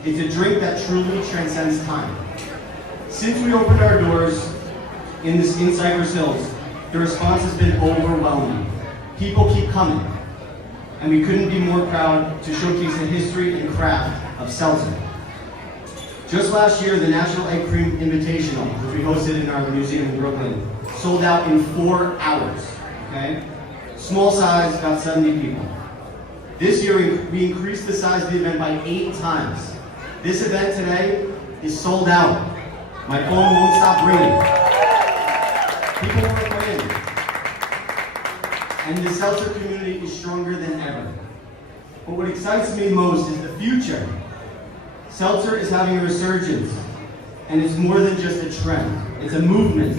It's a drink that truly transcends time. Since we opened our doors in Cypress Hills, the response has been overwhelming. People keep coming, and we couldn't be more proud to showcase the history and craft of seltzer. Just last year, the National Egg Cream Invitational, which we hosted in our museum in Brooklyn, sold out in 4 hours, okay? Small size, about 70 people. This year, we increased the size of the event by 8 times. This event today is sold out. My phone won't stop ringing. People want to come in. And the seltzer community is stronger than ever. But what excites me most is the future. Seltzer is having a resurgence, and it's more than just a trend. It's a movement.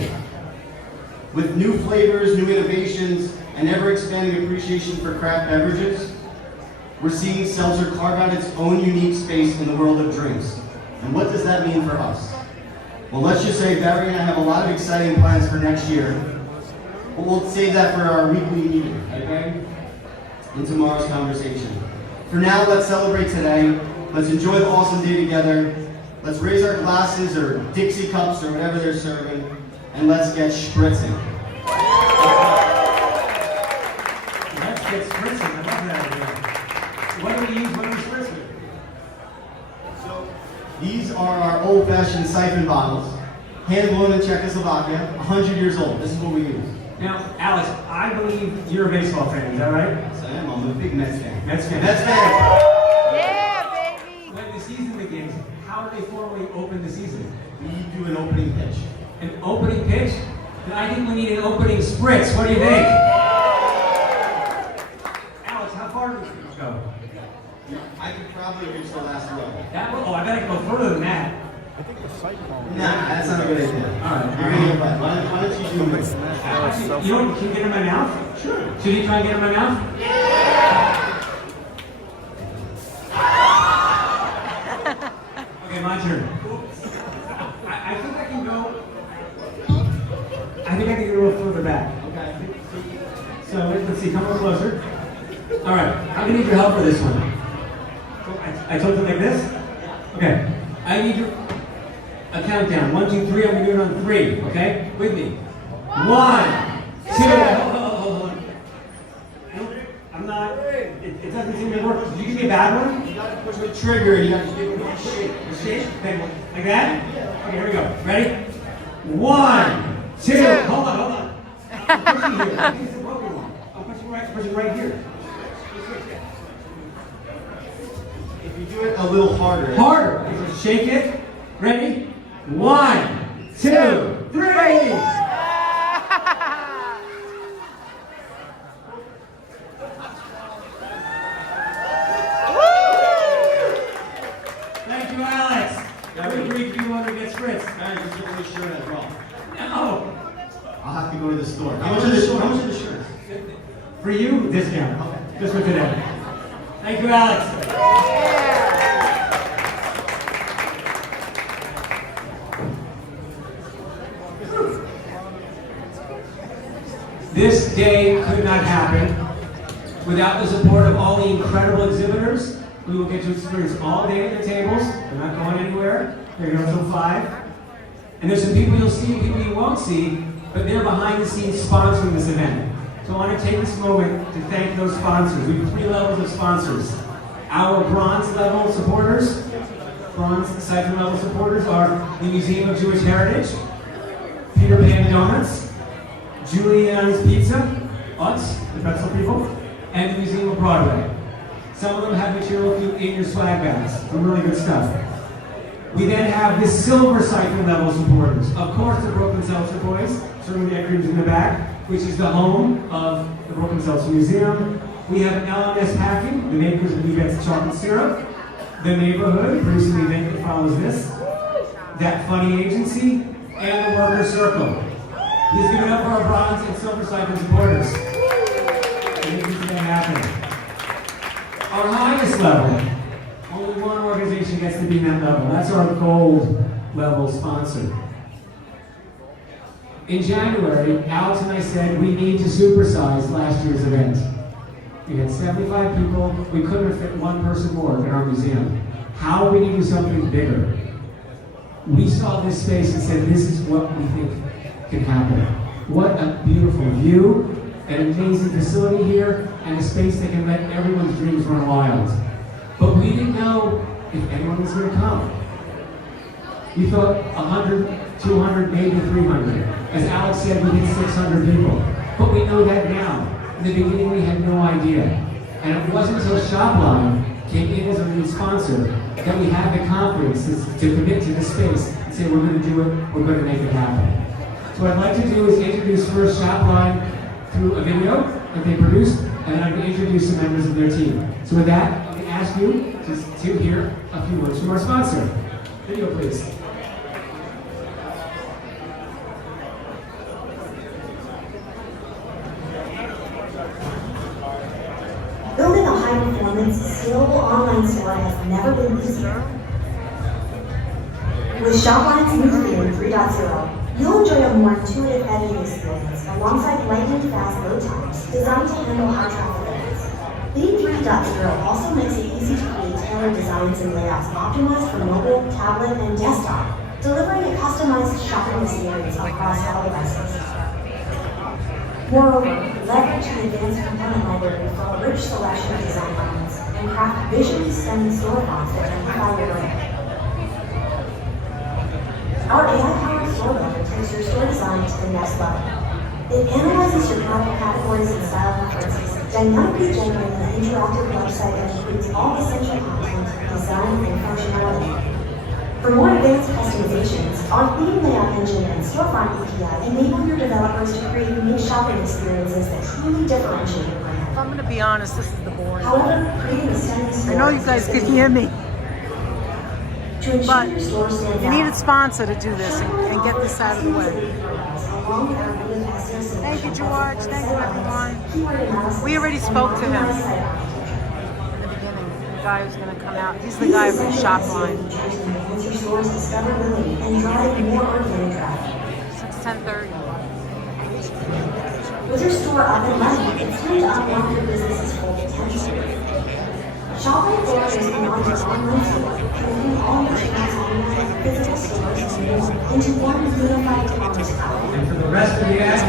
With new flavors, new innovations, and ever-expanding appreciation for craft beverages, we're seeing seltzer carve out its own unique space in the world of drinks. And what does that mean for us? Well, let's just say Barry and I have a lot of exciting plans for next year, but we'll save that for our weekly meeting, okay? In tomorrow's conversation. For now, let's celebrate today. Let's enjoy the awesome day together. Let's raise our glasses or Dixie cups or whatever they're serving, and let's get spritzing. Let's get spritzing. I love that idea. What do we use when we spritz with? So, these are our old-fashioned siphon bottles, hand-blown in Czechoslovakia, 100 years old. This is what we use. Now, Alex, I believe you're a baseball fan, is that right? Yes, I am. I'm a big Mets fan. Mets fan. Mets fan! When the season begins, how do they formally open the season? We do an opening pitch. An opening pitch? Then I think we need an opening spritz. What do you think? Alex, how far does it go? I could probably reach the last row. That will, I bet I can go further than that. I think the cyclone. Nah, that's not a good idea. Alright. You're gonna get by. Why don't you do this? You know what? Can you get in my mouth? Sure. Should you try and get in my mouth? Yeah! Okay, my turn. I think I can go. I think I can go a little further back. Okay. So let's see. Come a little closer. All right. I'm gonna need your help for this one. So I told you like this. Okay. I need a countdown. 1, 2, 3. I'm gonna do it on 3. Okay. With me. 1, 2. Hold on. I'm not. It doesn't seem to work. Did you give me a bad one? You gotta push the trigger and you gotta just give it a shake. Shake? Okay, like that? Okay, here we go. Ready? 1, 2. Hold on. I'm pushing here. I think it's a broken one. I'm pushing right here. If you do it a little harder. Harder. Okay, so shake it. Ready? 1, 2, 3. I'll have to go to the store. How much are the shirts? For you, discount. Okay. Just for today. Thank you, Alex. This day could not happen without the support of all the incredible exhibitors. We will get to experience all day at the tables. They're not going anywhere. They're here until 5. And there's some people you'll see and people you won't see, but they're behind the scenes sponsoring this event. So I want to take this moment to thank those sponsors. We have 3 levels of sponsors. Our bronze level supporters, bronze siphon level supporters are the Museum of Jewish Heritage, Peter Pan Donuts, Julian's Pizza, us, the pretzel people, and the Museum of Broadway. Some of them have material in your swag bags, some really good stuff. We then have the silver siphon level supporters. Of course, the Brooklyn Seltzer Boys, serving their creams in the back, which is the home of the Brooklyn Seltzer Museum. We have LMS Packing, the makers of Yvette's chocolate syrup. The Neighborhood, producing the event that follows this. That Funny Agency, and the Worker Circle. Please give it up for our bronze and silver siphon supporters. Make this event happen. Our highest level, only one organization gets to be in that level. That's our gold level sponsor. In January, Alex and I said we need to supersize last year's event. We had 75 people. We couldn't have fit one person more in our museum. How are we going to do something bigger? We saw this space and said, this is what we think can happen. What a beautiful view, an amazing facility here, and a space that can let everyone's dreams run wild. But we didn't know if anyone was going to come. We thought 100, 200, maybe 300. As Alex said, we hit 600 people. But we know that now. In the beginning, we had no idea. And it wasn't until Shopline came in as a lead sponsor that we had the confidence to commit to this space and say, we're going to do it, we're going to make it happen. So what I'd like to do is introduce first Shopline through a video that they produced, and then I'm going to introduce some members of their team. So with that, I'm going to ask you to hear a few words from our sponsor. Video, please. Building a high-performance, scalable online store has never been easier. With Shopline's new Theme 3.0, you'll enjoy a more intuitive editing experience alongside lightning-fast load times designed to handle high-traffic areas. Theme 3.0 also makes it easy to create tailored designs and layouts optimized for mobile, tablet, and desktop, delivering a customized shopping experience across all devices. Moreover, leverage the advanced component library for a rich selection of design elements and craft visually stunning storefronts that amplify your brand. Our AI-powered store builder takes your store design to the next level. It analyzes your product categories and style preferences, dynamically generating an interactive website that includes all essential content, design, and functionality. For more advanced customizations, our theme layout engine and storefront API enable your developers to create unique shopping experiences that truly differentiate your brand. If I'm going to be honest, this is the boring However, creating a stunning store... I know you guys can hear me. But your store stands you need a out. sponsor to do this and get this out of the way. Thank you, George. Thank you, everyone. We already spoke to him in the beginning. The guy who's going to come out. He's the guy from Shopline. It's 10:30. With your store up and running, it's time to unlock your business's full potential. Shopline offers an online store, connecting all merchandise online, physical stores, and more into one unified commerce platform. And for the rest of the act,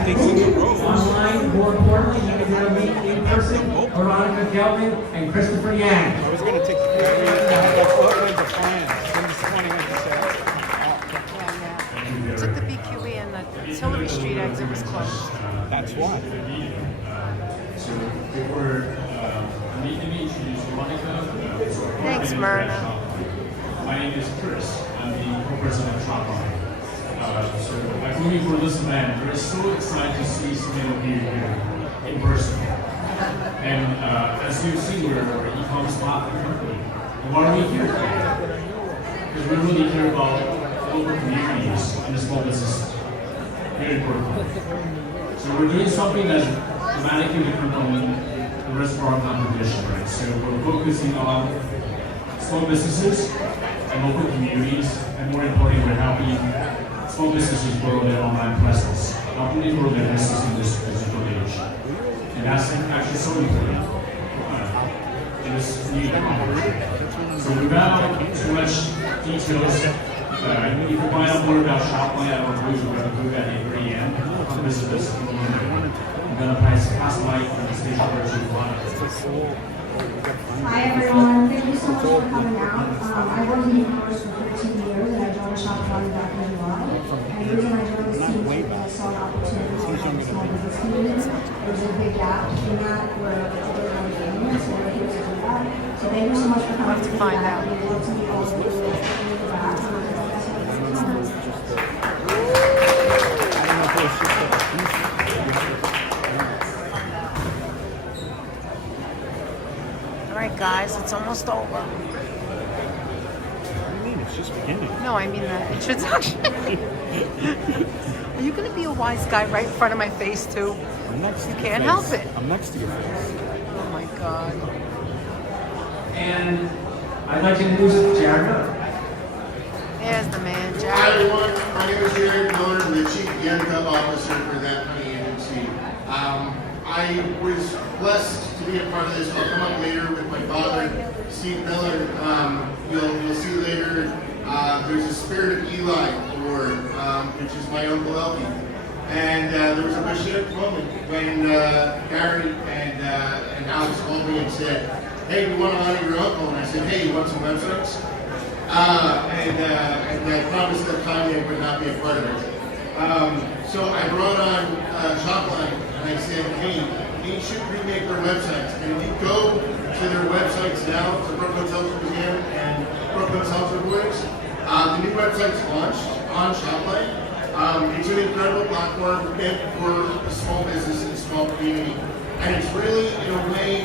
online, more importantly, you can now meet in person Veronica Gelman and Christopher Yang. I was going to take Took the BQE and the Tillery Street exit was closed. That's why. So before me to introduce Veronica. Thanks, Myrna. My name is Chris. I'm the co-president of Shopline. So I'm moving for this event. We're so excited to see so many of you here in person. And as you see, we're an e-commerce platform. And why are we here today? Because we really care about local communities and the small business. Very important. So we're doing something that's dramatically different from the rest of our competition, right? So we're focusing on small businesses and local communities, and more importantly, we're helping small businesses grow their online presence, helping them grow their business in this digital age. That's actually so important in this meeting. So without too much details, you can find out more about Shopline at our booth. We're going to booth at the very end. Come visit us. I'm going to pass the mic on the stage over to Luana. Hi everyone, thank you so much for coming out. I worked in e-commerce for 15 years and I joined Shopline back in July. And the reason I joined this team was because I saw an opportunity to help small business communities. There was a big gap in that where it's a bit of gaming, so we're here to do that. So thank you so much for coming to find out. We love to meet all of you. Alright guys, it's almost over. What do you mean? It's just beginning. No, I mean the introduction. Are you going to be a wise guy right in front of my face too? I'm next to You your can't face. help it. I'm next to your face. Oh my god. And I'd like to introduce Jared. There's the man, Hi Jared. everyone, my name is Jared Miller. I'm the Chief Yanka Officer for That Honey Agency. I was blessed to be a part of this. I'll come up later with my father, Steve Miller. You'll see later. There's a Spirit of Eli Award, which is my Uncle Elkie. And there was a Bashir moment when Gary and Alex called me and said, "Hey, we want to honor your uncle." And I said, "Hey, you want some websites?" And I promised that Kanye would not be a part of it. So I brought on Shopline and I said, "Hey, you should remake their websites." And if you go to their websites now, to Brooklyn Seltzer Museum and Brooklyn Seltzer Boys, the new website's launched on Shopline. It's an incredible platform meant for a small business and a small community. And it's really in a way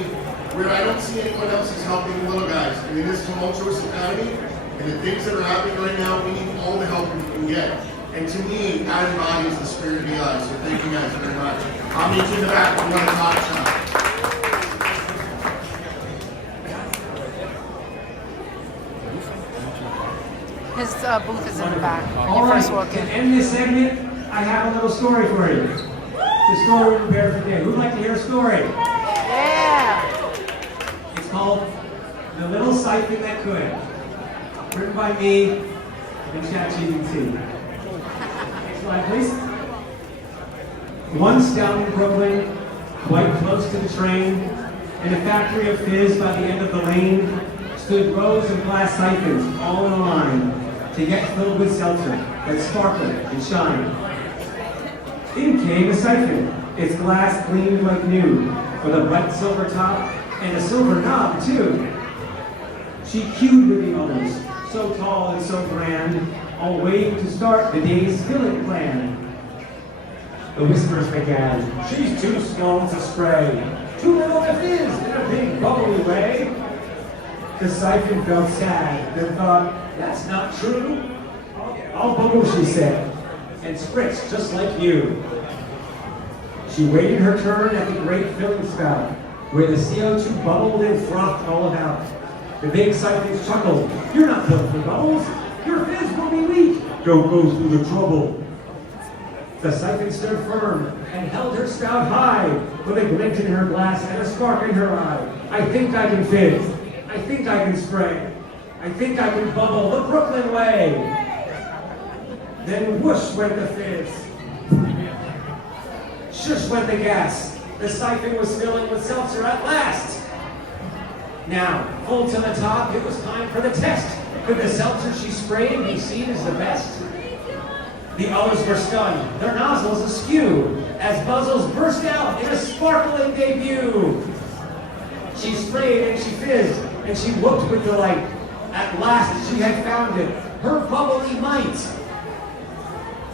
where I don't see anyone else is helping the little guys. And in this tumultuous economy, and the things that are happening right now, we need all the help we can get. And to me, that embodies the spirit of Eli. So thank you guys very much. I'll meet you in the back if you want to talk shop. His booth is in the back when All you first right, walk to in. end this segment, I have a little story for you. It's a story we prepared for today. Who'd like to hear a story? Yeah! It's called The Little Siphon That Could. Written by me and ChatGPT. Next slide, please. Once down in Brooklyn, quite close to the train, in a factory of fizz by the end of the lane, stood rows of glass siphons all in a line to get filled with seltzer that sparkled and shined. In came a siphon. Its glass gleamed like new, with a bright silver top and a silver knob too. She queued with the others, so tall and so grand, all waiting to start the day's filling plan. The whispers began. She's too small to spray, too little to fizz in a big bubbly way. The siphon felt sad, then thought, that's not true. I'll bubble, she said, and spritz just like you. She waited her turn at the great filling spout, where the CO2 bubbled and frothed all about. The big siphons chuckled, you're not built for bubbles, your fizz will be weak. Don't go through the trouble. The siphon stood firm and held her spout high, with a glint in her glass and a spark in her eye. I think I can fizz. I think I can spray. I think I can bubble the Brooklyn way. Then whoosh went the fizz. Shush went the gas. The siphon was filling with seltzer at last. Now, full to the top, it was time for the test. Could the seltzer she sprayed be seen as the best? The others were stunned, their nozzles askew, as buzzles burst out in a sparkling debut. She sprayed and she fizzed, and she whooped with delight. At last she had found it, her bubbly might.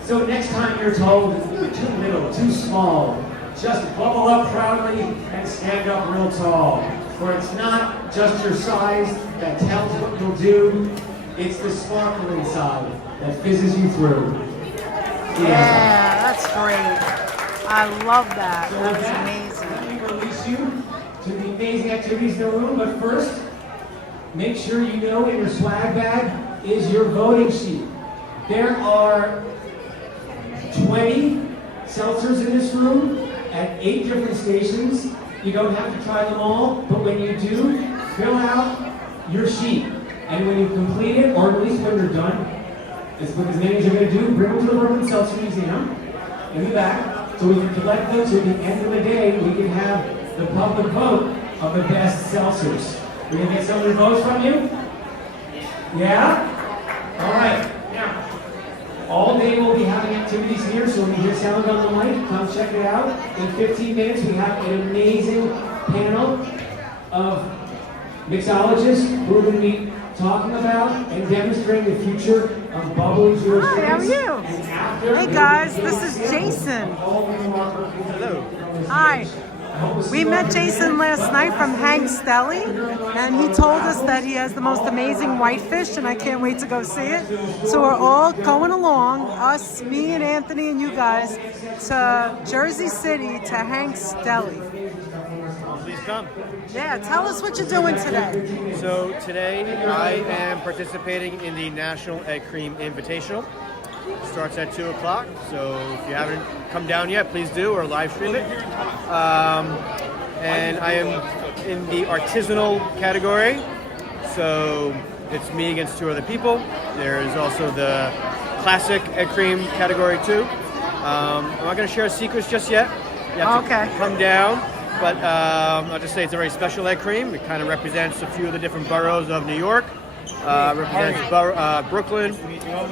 So next time you're told you're too little, too small, just bubble up proudly and stand up real tall. For it's not just your size that tells what you'll do, it's the sparkle inside that fizzes you through. Yeah, that's great. I love that. That's amazing. Let me release you to the amazing activities in the room, but first, make sure you know in your swag bag is your voting sheet. There are 20 seltzers in this room at 8 different stations. You don't have to try them all, but when you do, fill out your sheet. And when you complete it, or at least when you're done, as many as you're going to do, bring them to the Brooklyn Seltzer Museum in the back, so we can collect them, so at the end of the day, we can have the public vote of the best seltzers. We're going to get some of the votes from you? Yeah? All right. Now, all day we'll be having activities here, so when you hear sound on the mic, come check it out. In 15 minutes, we have an amazing panel of mixologists who are going to be talking about and demonstrating the future of bubbly juice. Hi, how are you? Hey guys, this is Jason. Hello. Hi. We met Jason last night from Hank's Deli, and he told us that he has the most amazing whitefish, and I can't wait to go see it. So we're all going along, us, me and Anthony and you guys, to Jersey City to Hank's Deli. Please come. Yeah, tell us what you're doing today. So today I am participating in the National Egg Cream Invitational. Starts at 2 o'clock, so if you haven't come down yet, please do, or live stream it. And I am in the Artisanal category, so it's me against 2 other people. There is also the Classic Egg Cream category too. I'm not going to share secrets just yet. You have to come down, but I'll just say it's a very special egg cream. It kind of represents a few of the different boroughs of New York. Represents Brooklyn,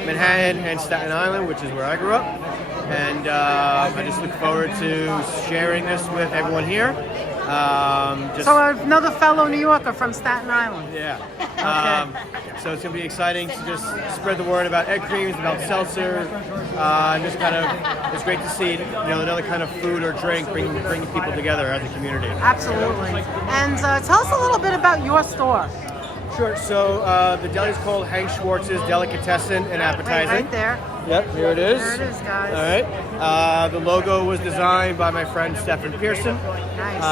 Manhattan, and Staten Island, which is where I grew up. And I just look forward to sharing this with everyone here. So another fellow New Yorker from Staten Island. Yeah. So it's going to be exciting to just spread the word about egg creams, about seltzer, and just kind of, it's great to see, another kind of food or drink bringing people together as a community. Absolutely. And tell us a little bit about your store. Sure. So the deli is called Hank Schwartz's Delicatessen and Appetizing. Right there. Yep, here it is. There it is, guys. All right. The logo was designed by my friend Stephen Pearson. Nice.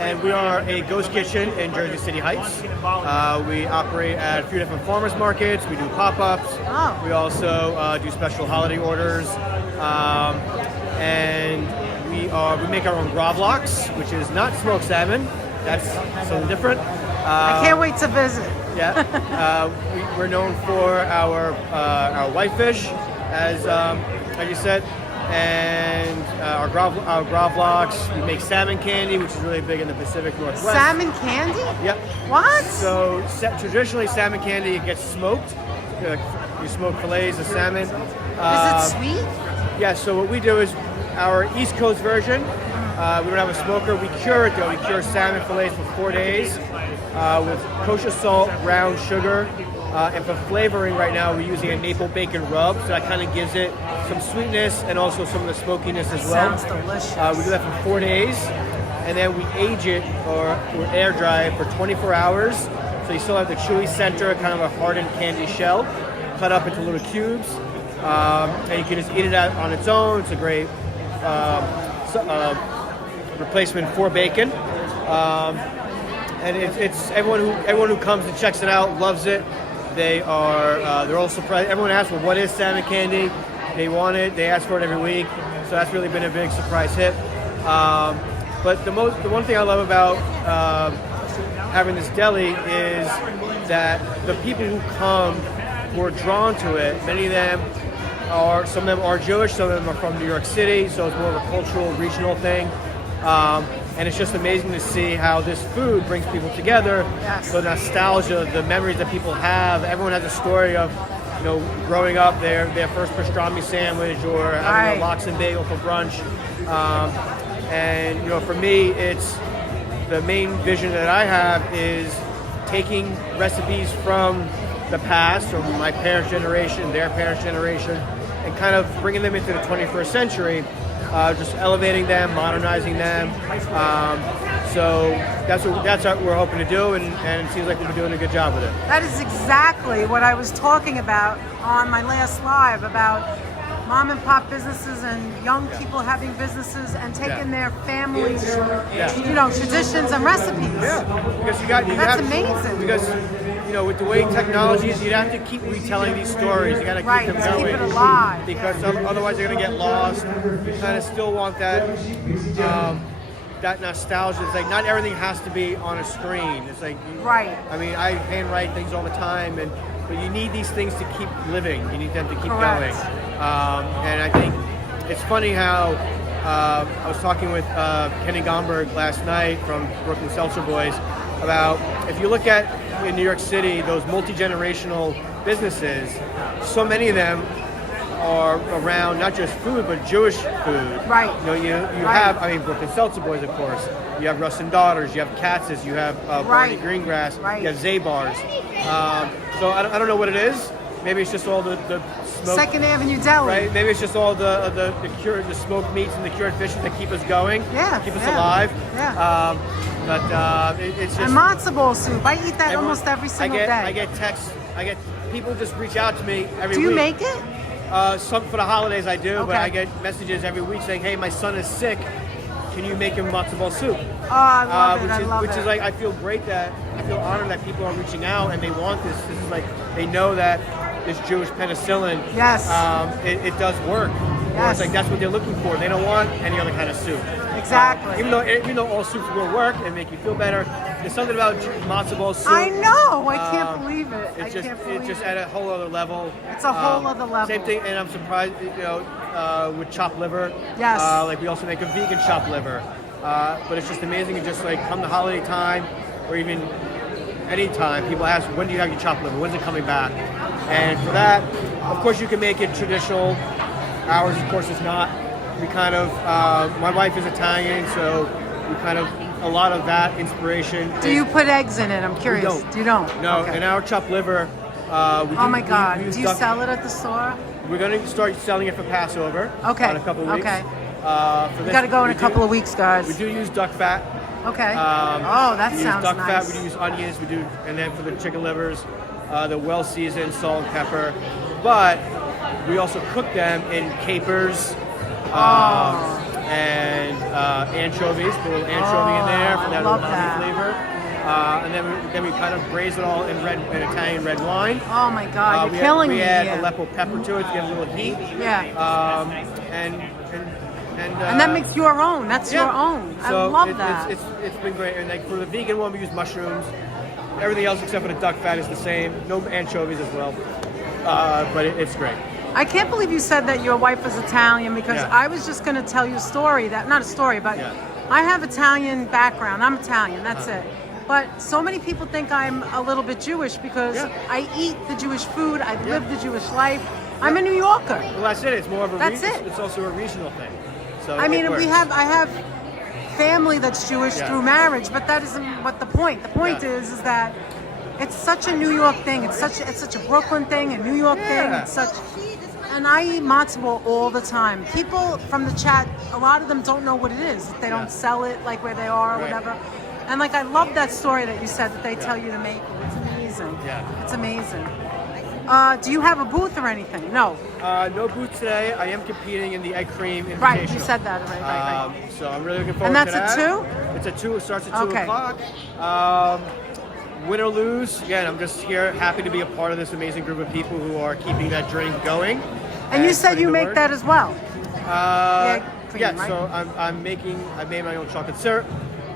And we are a ghost kitchen in Jersey City Heights. We operate at a few different farmers markets. We do pop-ups. Oh. We also do special holiday orders. And we make our own gravlax, which is not smoked salmon. That's something different. I can't wait to visit. Yeah, we're known for our whitefish, as you said, and our gravlax. We make salmon candy, which is really big in the Pacific Northwest. Salmon candy? Yep. What? So traditionally, salmon candy, it gets smoked. You smoke fillets of salmon. Is it sweet? Yeah. So what we do is our East Coast version. We don't have a smoker. We cure it though. We cure salmon fillets for 4 days with kosher salt, brown sugar, and for flavoring right now we're using a maple bacon rub, so that kind of gives it some sweetness and also some of the smokiness as well. Sounds delicious. We do that for 4 days, and then we age it or air dry it for 24 hours. So you still have the chewy center, kind of a hardened candy shell, cut up into little cubes, and you can just eat it out on its own. It's a great replacement for bacon, and it's everyone who comes and checks it out loves it. They're all surprised. Everyone asks, well, what is salmon candy? They want it. They ask for it every week. So that's really been a big surprise hit. But the one thing I love about having this deli is that the people who come, who are drawn to it, many of them some of them are Jewish, some of them are from New York City, so it's more of a cultural, regional thing. And it's just amazing to see how this food brings people together. Yes. The nostalgia, the memories that people have. Everyone has a story of, growing up, their first pastrami sandwich or having a lox and bagel for brunch. And for me, it's the main vision that I have is taking recipes from the past, or my parents' generation, their parents' generation, and kind of bringing them into the 21st century. Just elevating them, modernizing them. So that's what we're hoping to do, and it seems like we're doing a good job with it. That is exactly what I was talking about on my last live, about mom and pop businesses and young people having businesses and taking their families, traditions and recipes. Yeah, because that's amazing. Because with the way technology is, you'd have to keep retelling these stories. You got to keep them going. Keep it alive. Because otherwise they're going to get lost. You kind of still want that that nostalgia. It's like not everything has to be on a screen. It's like Right. I mean, I handwrite things all the time, but you need these things to keep living. You need them to keep Correct. going. And I think it's funny how I was talking with Kenny Gomberg last night from Brooklyn Seltzer Boys about if you look at in New York City those multi-generational businesses, so many of them are around not just food but Jewish food. Right. You know, you have Brooklyn Seltzer Boys, of course. You have Russ and Daughters. You have Katz's. You have Barney Greengrass. Right. You have Zabar's. So I don't know what it is. Maybe it's just all the smoke. Second Avenue Deli. Right. Maybe it's just all the smoked meats and the cured fishes that keep us going. Yeah. Keep us alive. Yeah. It's just And matzo ball soup. I eat that almost every single day. I get texts. People just reach out to me every week. Do you make it? Some for the holidays I do, but Okay. I get messages every week saying, "Hey, my son is sick. Can you make him matzo ball soup?" Oh, I love it. Which is like I feel honored that people are reaching out and they want this. This is like they know that this Jewish penicillin, yes, it does work. Or it's like that's what they're looking for. They don't want any other kind of soup. Exactly. Even though all soups will work and make you feel better, there's something about matzo ball soup. I know. I can't believe it. It's just at a whole other level. It's a whole other level. Same thing, and I'm surprised, with chopped liver. Yes. Like we also make a vegan chopped liver. But it's just amazing. And just like come the holiday time, or even any time, people ask, when do you have your chopped liver? When's it coming back? And for that, of course, you can make it traditional. Ours, of course, is not. We kind of, my wife is Italian, so we kind of, a lot of that inspiration. Do you put eggs in it? I'm curious. We don't. You don't? No, Okay. in our chopped liver, Oh my God. Do you sell it at the store? We're going to start selling it for Passover. Okay. In a couple of weeks. Okay. We got to go in a couple of weeks, guys. We do use duck fat. Okay. That we sounds use duck nice. fat. We do use onions. We do, and then for the chicken livers, the well seasoned salt and pepper. But we also cook them in capers. And anchovies, put a little anchovy in there for that umami flavor. And then we kind of braise it all in Italian red wine. Oh my God, you're killing me. We add Aleppo pepper to it to get a little heat. Yeah. And that makes your own. That's your own. I love that. It's been great. And like for the vegan one, we use mushrooms. Everything else except for the duck fat is the same. No anchovies as well. But it's great. I can't believe you said that your wife was Italian because I was just going to tell you a story not a story, but I have Italian background. I'm Italian. That's it. But so many people think I'm a little bit Jewish because I eat the Jewish food. I live the Jewish life. I'm a New Yorker. Well, that's it. It's more of a. That's it. It's also a regional thing. So I mean, I have family that's Jewish through marriage, but that isn't what the point. The point is that it's such a New York thing. It's such a Brooklyn thing, a New York thing. It's such. And I eat matzo ball all the time. People from the chat, a lot of them don't know what it is. They don't sell it like where they are or whatever. And like I love that story that you said that they tell you to make it. It's amazing. Yeah. It's amazing. Do you have a booth or anything? No. No booth today. I am competing in the egg cream Invitational. Right, you said that already. Right. So I'm really looking forward And that's to that. at 2? It's at 2. It starts at 2 o'clock. Win or lose, again, I'm just here happy to be a part of this amazing group of people who are keeping that drink going. And you said you make that as well. Cream, right? So I made my own chocolate syrup.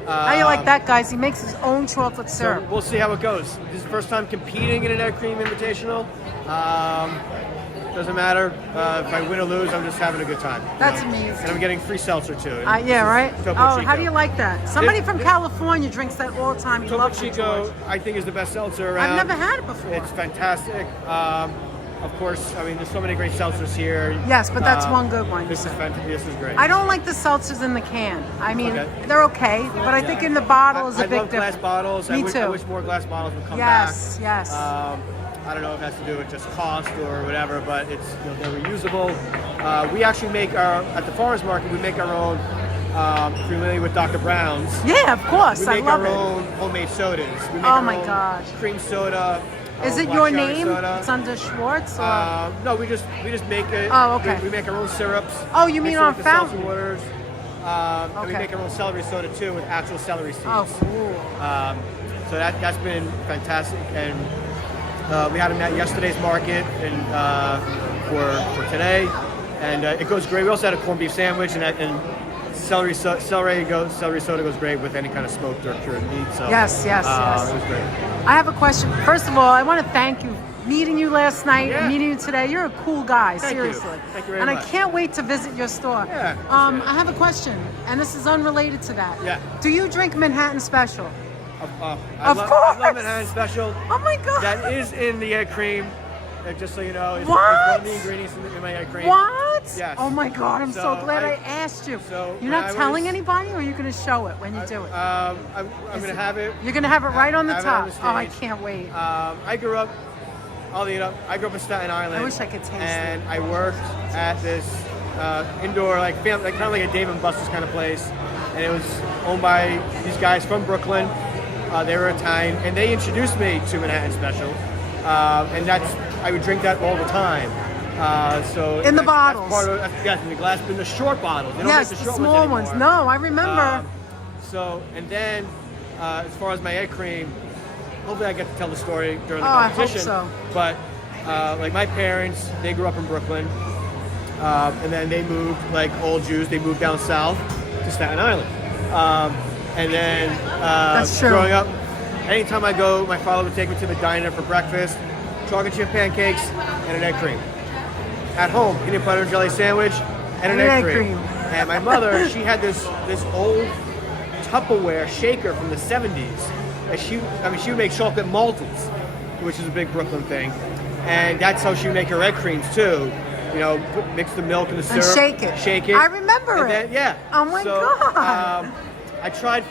How you like that, guys? He makes his own chocolate syrup. So we'll see how it goes. This is the first time competing in an egg cream invitational. Doesn't matter if I win or lose. I'm just having a good time. That's amazing. And I'm getting free seltzer too. Yeah, right? Topo Oh, Chico. how do you like that? Somebody from California drinks that all the time. He Topo loves it, Chico, George. I think, is the best seltzer around. I've never had it before. It's fantastic. Of course, I mean, there's so many great seltzers here. Yes, but that's one good one. This is fantastic. This is great. I don't like the seltzers in the can. I mean, they're okay, but I think in the bottle is a big difference. I love glass bottles. Me I too. wish more glass bottles would come back. Yes. I don't know if it has to do with just cost or whatever, but it's they're reusable. We actually make at the farmers market. We make our own. Familiar with Dr. Brown's? Yeah, of course. We I make love our it. own homemade sodas. We make Oh our my own gosh. Cream soda. Is it black your cherry name? soda. It's under Schwartz? Or? No, we just make it. Oh, okay. We make our own syrups. Oh, you mean mix it on with the seltzer fountain? waters. And we Okay. make our own celery soda too with actual celery seeds. Oh, cool. So that's been fantastic, and we had them at yesterday's market and for today, and it goes great. We also had a corned beef sandwich and celery soda goes great with any kind of smoked or cured meat. So Yes. it was great. I have a question. First of all, I want to thank you. Meeting you last night, Yeah. meeting you today. You're a cool guy, Thank you. seriously. Thank you very and much. I can't wait to visit your store. Yeah, I have a question, and this is unrelated to that. Yeah. Do you drink Manhattan Special? I Of love course. Manhattan Special. Oh my God. That is in the egg cream. Just so you know, it's What? one of the ingredients in my egg cream. What? Yes. Oh my God, I'm so glad I asked you. You're not telling anybody, or are you going to show it when you do it? I'm going to have it. You're going to have it right on the have it top. on the Oh, I stage. can't wait. I grew up. I'll lead up. I grew up in Staten Island. I wish I could taste and it. I worked at this indoor, like kind of like a Dave and Buster's kind of place, and it was owned by these guys from Brooklyn. They were Italian, and they introduced me to Manhattan Special, and I would drink that all the time. So In the bottles. That's part of, yes, in the glass, in the short bottles. They don't Yes, make the short small ones. ones. No, I remember. And then as far as my egg cream, hopefully I get to tell the story during the I hope competition. so. But like my parents, they grew up in Brooklyn, and then they moved, like all Jews, they moved down south to Staten Island. And then That's true. growing up, anytime I go, my father would take me to the diner for breakfast, chocolate chip pancakes and an egg cream. At home, peanut butter and jelly sandwich and an egg cream. And my mother, she had this old Tupperware shaker from the 70s. And she would make chocolate maltons, which is a big Brooklyn thing. And that's how she would make her egg creams too. You know, mix the milk and the syrup. And shake it. Shake it. I remember And then- it. yeah. Oh my God. I tried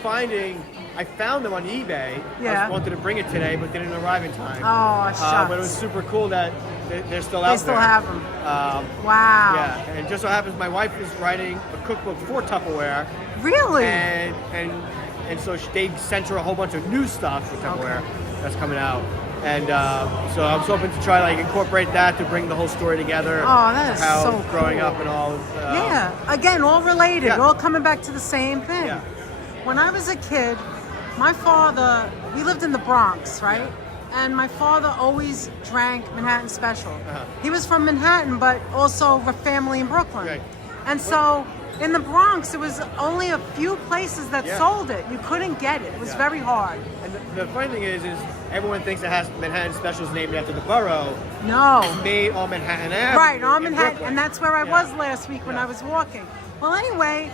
I found them on eBay. I Yeah. just wanted to bring it today, but they didn't arrive in time. Oh, shucks. But it was super cool that they're still out there. They still have them. Wow. Wow. Yeah, and it just so happens my wife is writing a cookbook for Tupperware. Really? And so they sent her a whole bunch of new stuff for Tupperware that's coming out. And so I was hoping to try incorporate that to bring the whole story together. Oh, that is how so growing cool. up and all. Yeah, again, all related, Yeah. all coming back to the same thing. Yeah. When I was a kid, my father, we lived in the Bronx, right? And my father always drank Manhattan Special. He was from Manhattan, but also a family in Brooklyn. Right. And so in the Bronx, there was only a few places that Yeah. sold it. You couldn't get it. It was very hard. And the funny thing is everyone thinks it has Manhattan Special is named after the borough. No. It's made on Manhattan Avenue. Right, on in Manhattan, Brooklyn. and that's where I was last week when I was walking. Well, anyway,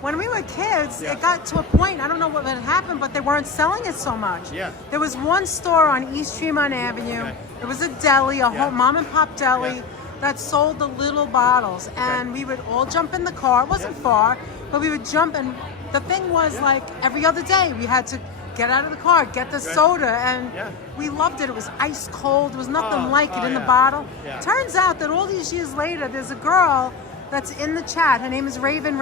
when we were kids, it got to a point, I don't know what had happened, but they weren't selling it so much. Yeah. There was one store on East Tremont Avenue. It was a deli, a home mom and pop deli that sold the little bottles, and we would all jump in the car. It wasn't far, but we would jump, and the thing was like every other day we had to get out of the car, get the soda, and we loved it. It was ice cold. There was nothing like it in the bottle. Yeah. Turns out that all these years later, there's a girl that's in the chat. Her name is Raven.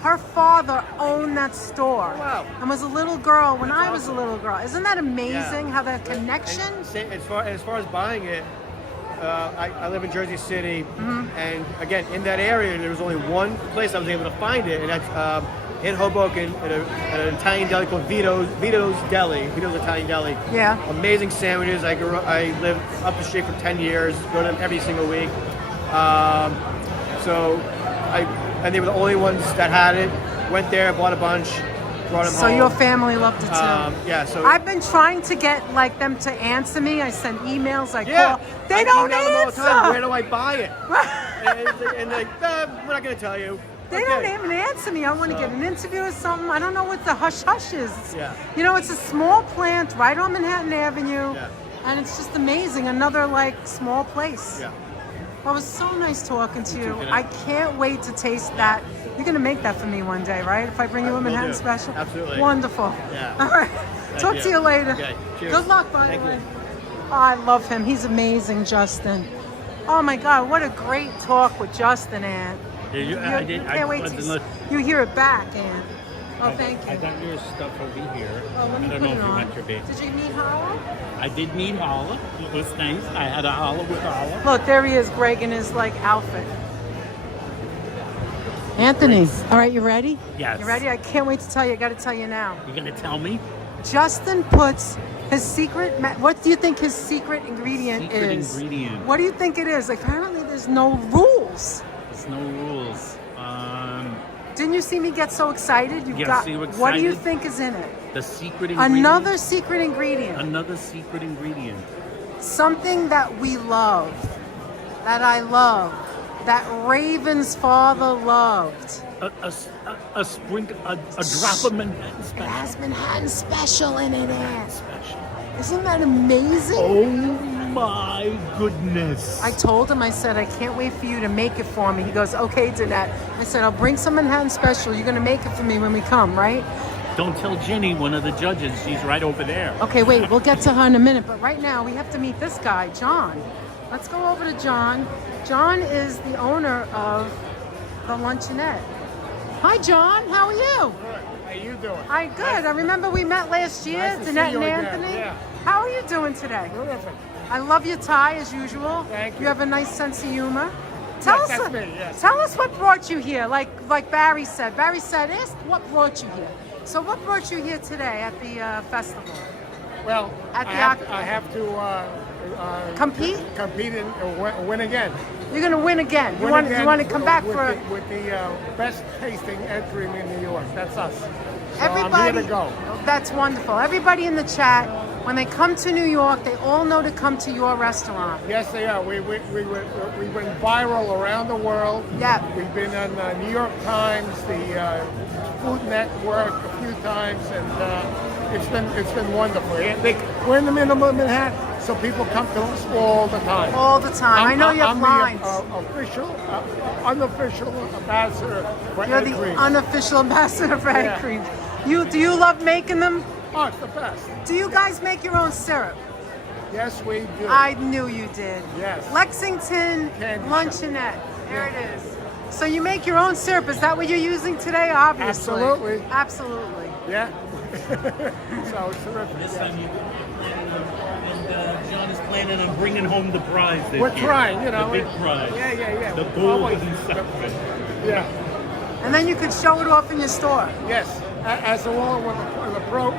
Her father owned that store and was a little girl when I was a little girl. Isn't that amazing how that connection? And as far as buying it, I live in Jersey City, and again in that area there was only one place I was able to find it, and that's in Hoboken at an Italian deli called Vito's Italian Deli. Yeah. Amazing sandwiches. I lived up the street for 10 years. Go to them every single week. And they were the only ones that had it. Went there, bought a bunch, brought them home. So your family loved it too. Yeah. So I've been trying to get them to answer me. I send emails. I call. They I don't email them all the answer. time. Where do I buy it? and like, we're not going to tell you. They don't even answer me. I want to get an interview or something. I don't know what the hush hush is. Yeah. You know, it's a small plant right on Manhattan Avenue, and it's just amazing. Another small place. Yeah. Well, it was so nice talking to you. too, I can't wait to taste that. You're gonna make that for me one day, right? If I bring you a Manhattan Special. Absolutely. Wonderful. Yeah. All right. Talk to you later. Okay. Cheers. Good luck, by the way. Oh, I love him. He's amazing, Justin. Oh my God, what a great talk with Justin, Ann. You can't wait to you hear it back, Ann. Oh, thank you. I got your stuff over here. Oh, let me I don't put know it if you on. want your bag. Did you meet Holla? I did meet Holla. It was nice. I had a Holla with Holla. Look, there he is, Greg, in his outfit. Anthony, all right, you ready? Yes. You ready? I can't wait to tell you. I got to tell you now. You're gonna tell me? Justin puts his secret. What do you think his secret ingredient is? Secret ingredient. What do you think it is? Apparently, there's no rules. There's no rules. Didn't you see me get so excited? Yes, you were What do you excited. think is in it? The secret ingredient. Another secret ingredient. Another secret ingredient. Something that we love, that I love, that Raven's father loved. A sprinkle, a drop of Manhattan Special. It has Manhattan Special in it. Isn't that amazing? Oh my goodness. I told him, I said, I can't wait for you to make it for me. He goes, okay, Danette. I said, I'll bring some Manhattan Special. You're going to make it for me when we come, right? Don't tell Jenny, one of the judges. She's right over there. Okay, wait, we'll get to her in a minute. But right now, we have to meet this guy, John. Let's go over to John. John is the owner of the Luncheonette. Hi, John. How are you? How you doing? Hi, good. I remember we met last year, Nice to see Danette you and again, Anthony. yeah. How are you doing today? Terrific. I love your tie as usual. Thank you. You have a nice sense of humor. Tell Yes, us, that's me, yes. tell us what brought you here. Like Barry said. Barry said, ask what brought you here. So what brought you here today at the festival? Well, At I the have to Compete? compete and win again. You're gonna win again. You Win want again to come back with for with the best tasting ice cream in New York. That's us. So everybody. I'm here to go. That's wonderful. Everybody in the chat, when they come to New York, they all know to come to your restaurant. Yes, they are. We went viral around the world. Yeah. We've been on New York Times, the Food Network a few times, and it's been wonderful. We're in the middle of Manhattan, so people come to us all the time. All the time. I know you have lines. I'm the unofficial ambassador for You're egg the cream. unofficial ambassador for egg Yeah. cream. Do you love making them? Oh, it's the best. Do you guys make your own syrup? Yes, we do. I knew you did. Yes. Lexington Candy Luncheonette. There it is. So you make your own syrup. Is that what you're using today? Obviously. Absolutely. Absolutely. Yeah. So it's terrific. This yeah. time you and John is planning on bringing home the prize this We're year. trying, you know. The big prize. Yeah. The Always. golden stuff. Yeah. And then you could show it off in your store. Yes. As along with the award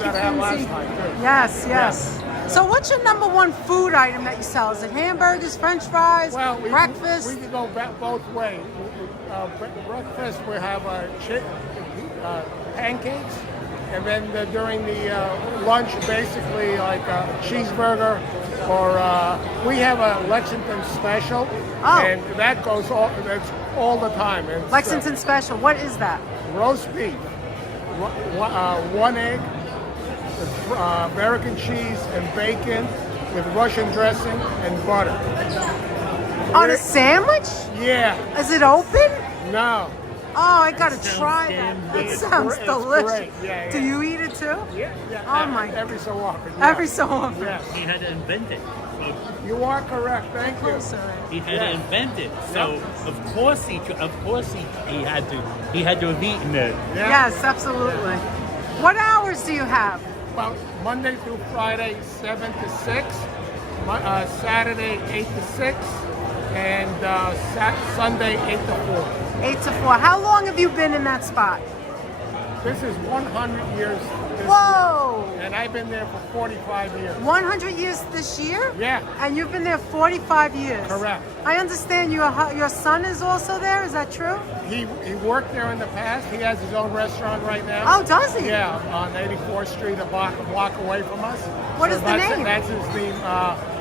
Thank you, that I had last Fizzy. time, too. Yes. So what's your number one food item that you sell? Is it hamburgers, french fries, breakfast? We can go back both ways. Breakfast, we have pancakes, and then during the lunch, basically like a cheeseburger, or we have a Lexington special, and that goes all the time. It's, Lexington special. What is that? roast beef, one egg, with American cheese and bacon, with Russian dressing and butter. On a sandwich? Yeah. Is it open? No. Oh, I gotta try that. That sounds It's delicious. great. Yeah. Do you eat it too? Yeah. Oh my. Every so often. Yeah. Every so often. Yes. He had to invent it. So You are correct. Thank you. he had to invent it. So of course he had to have eaten it. Yes, absolutely. What hours do you have? Well, Monday through Friday, 7 to 6. Saturday, 8 to 6. And Sunday, 8 to 4. 8 to 4. How long have you been in that spot? This is 100 years. Whoa! Year. And I've been there for 45 years. 100 years this year? Yeah. And you've been there 45 years? Correct. I understand your son is also there, is that true? He worked there in the past. He has his own restaurant right now. Oh, does he? Yeah, on 84th Street, a block away from us. What is the that's name? That's his name,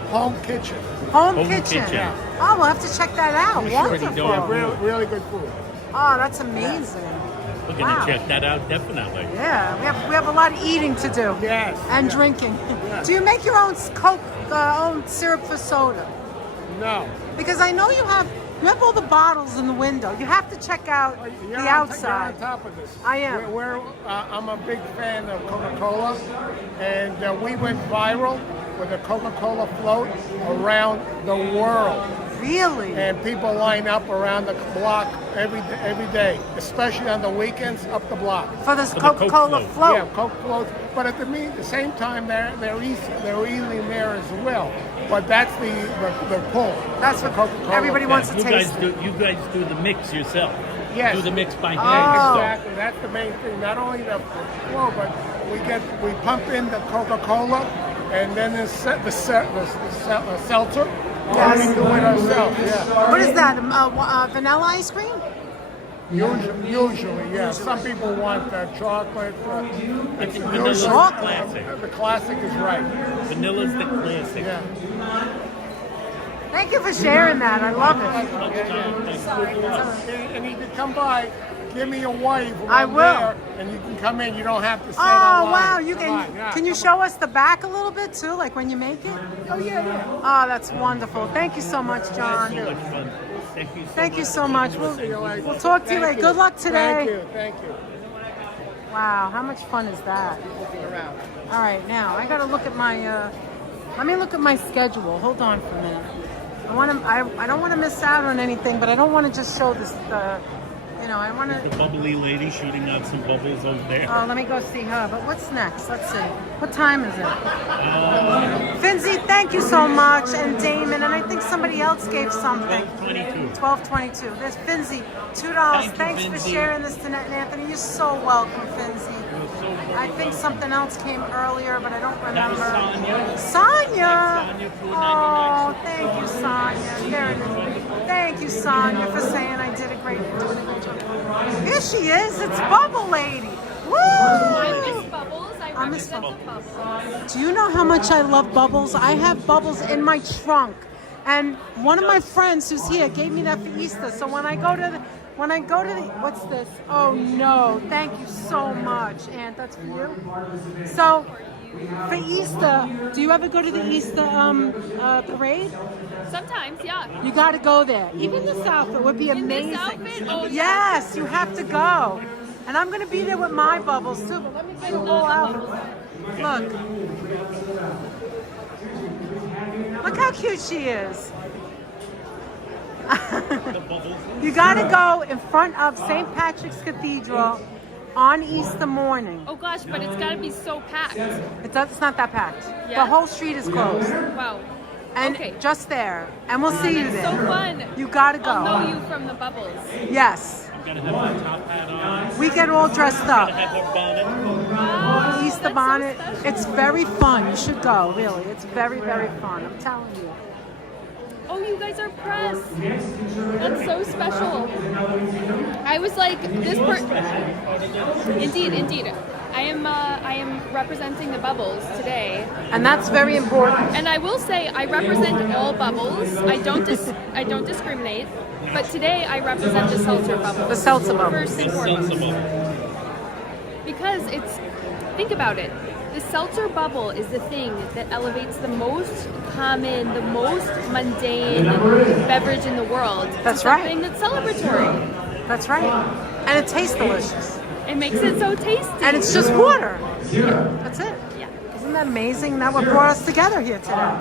Home Kitchen. Home Kitchen. Yeah. Oh, we'll have to check that out. Wonderful. Yeah, really good food. Oh, that's amazing. We're gonna Wow. check that out definitely. Yeah, we have a lot of eating to do. Yes. And drinking. Yes. Do you make your own own syrup for soda? No. Because I know you have all the bottles in the window. You have to check out the outside. You're on top of this. I am. I'm a big fan of Coca-Cola, and we went viral with a Coca-Cola float around the world. Really? And people line up around the block every day, especially on the weekends up the block. For this Coca-Cola float? Yeah, Coke floats. But at the same time, they're eating there as well. But that's the pull. That's what Coca-Cola. everybody wants to you taste. You guys do the mix yourself. Yes. Do the mix by Oh. hand. Exactly. That's the main thing. Not only the flow, but we pump in the Coca-Cola, and then the seltzer. Yes. And we do it ourselves. Yeah. What is that? Vanilla ice cream? Usually, yeah. Some people want chocolate. I think usually- vanilla's the classic. The classic is right. Vanilla's the classic. Yeah. Thank you for sharing that. I love it. And you can come by, give me a wave. When I I'm will. There, and you can come in. You don't have to stand Oh online. wow! You Come can on, yeah, can you come show us the back a little bit too, like when you make it? Oh yeah. Oh, that's wonderful. Thank you so much, John. So much fun. Thank you so much. We'll talk to you later. Good luck today. Thank you. Wow, how much fun is that? All right, now I gotta look at my. Let me look at my schedule. Hold on for a minute. I don't want to miss out on anything, but I don't want to just show this. I want to. The bubbly lady shooting out some bubbles over there. Oh, let me go see her. But what's next? Let's see. What time is it? Finzi, thank you so much, and Damon, and I think somebody else gave something. 12:22. There's Finzi, $2. Thanks for sharing this tonight, Anthony. You're so welcome, Finzi. I think something else came earlier, but I don't remember. Sonia. Oh, thank you, Sonia. Here it is. Thank you, Sonia, for saying I did a great job. Here she is. It's Bubble Lady. Woo! I miss Bubbles. I represent the Bubbles. Do you know how much I love Bubbles? I have Bubbles in my trunk. And one of my friends who's here gave me that for Easter. So when I go to the what's this? Oh no, thank you so much, Aunt. That's for you. So for Easter, do you ever go to the Easter parade? Sometimes, yeah. You got to go there. Even this outfit would be amazing. This outfit? Oh, yes, you have to go. And I'm going to be there with my Bubbles too. But let me get a whole outfit. Look how cute she is. You got to go in front of St. Patrick's Cathedral on Easter morning. Oh gosh, but it's got to be so packed. It's not that packed. Yeah? The whole street is closed. Wow. And just there. And we'll see you there. So fun. You got to go. I'll know you from the Bubbles. Yes. I'm going to have my top hat on. We get all dressed up. I'm going to have her bonnet. Easter bonnet. It's very fun. You should go, really. It's very, very fun. I'm telling you. Oh, you guys are press. That's so special. I was like, this Indeed. I am representing the Bubbles today. And that's very important. And I will say I represent all Bubbles. I don't discriminate. But today I represent the Seltzer Bubble. The Seltzer Bubble. First and foremost. Because think about it. The Seltzer Bubble is the thing that elevates the most common, the most mundane beverage in the world. That's right. Something that's celebratory. That's right. And it tastes delicious. It makes it so tasty. And it's just water. Yeah. That's it. Yeah. Isn't that amazing? That what brought us together here today.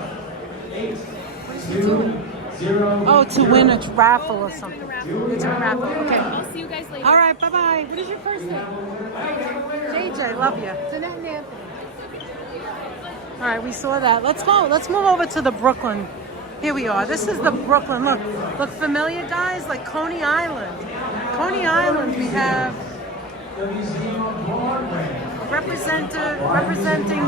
Oh, to win a raffle or something. It's a raffle. Okay. I'll see you guys later. All right. Bye-bye. What is your first name? JJ. Love you. Jeanette and Anthony. All right. We saw that. Let's go. Let's move over to the Brooklyn. Here we are. This is the Brooklyn. Look familiar, guys? Like Coney Island. Coney Island, we have representing,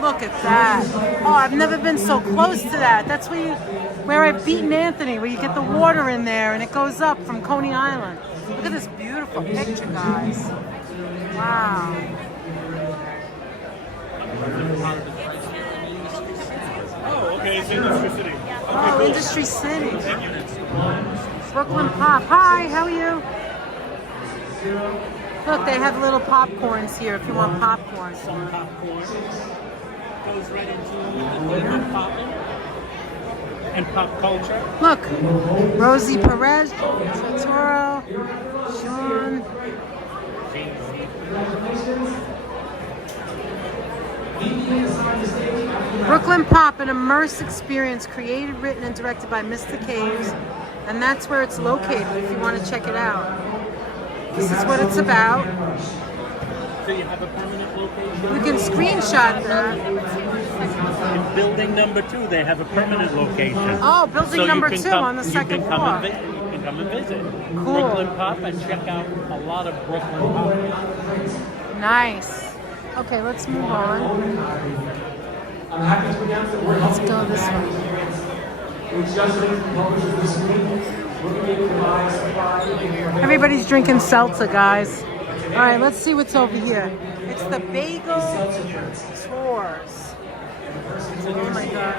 look at that. Oh, I've never been so close to that. That's where I've beaten Anthony, where you get the water in there and it goes up from Coney Island. Look at this beautiful picture, guys. Wow. Oh, okay, it's Industry City. Oh, Industry City. Brooklyn Pop. Hi, how are you? Look, they have little popcorns here if you want popcorn. Some popcorn goes right into the flavor of popping and pop culture. Look, Rosie Perez, Santoro, Sean. Brooklyn Pop, an immersive experience created, written, and directed by Mr. Caves. And that's where it's located if you want to check it out. This is what it's about. So you have a permanent location? You can screenshot that. In building number 2, they have a permanent location. Oh, building number 2 on the second floor. You can come and visit. Cool. Brooklyn Pop and check out a lot of Brooklyn Pop. Nice. Okay, let's move on. I'm happy to announce that we're Let's go this way. which just publishes this week. Everybody's drinking seltzer, guys. All right, let's see what's over here. It's the Bagel Tours. Oh my God.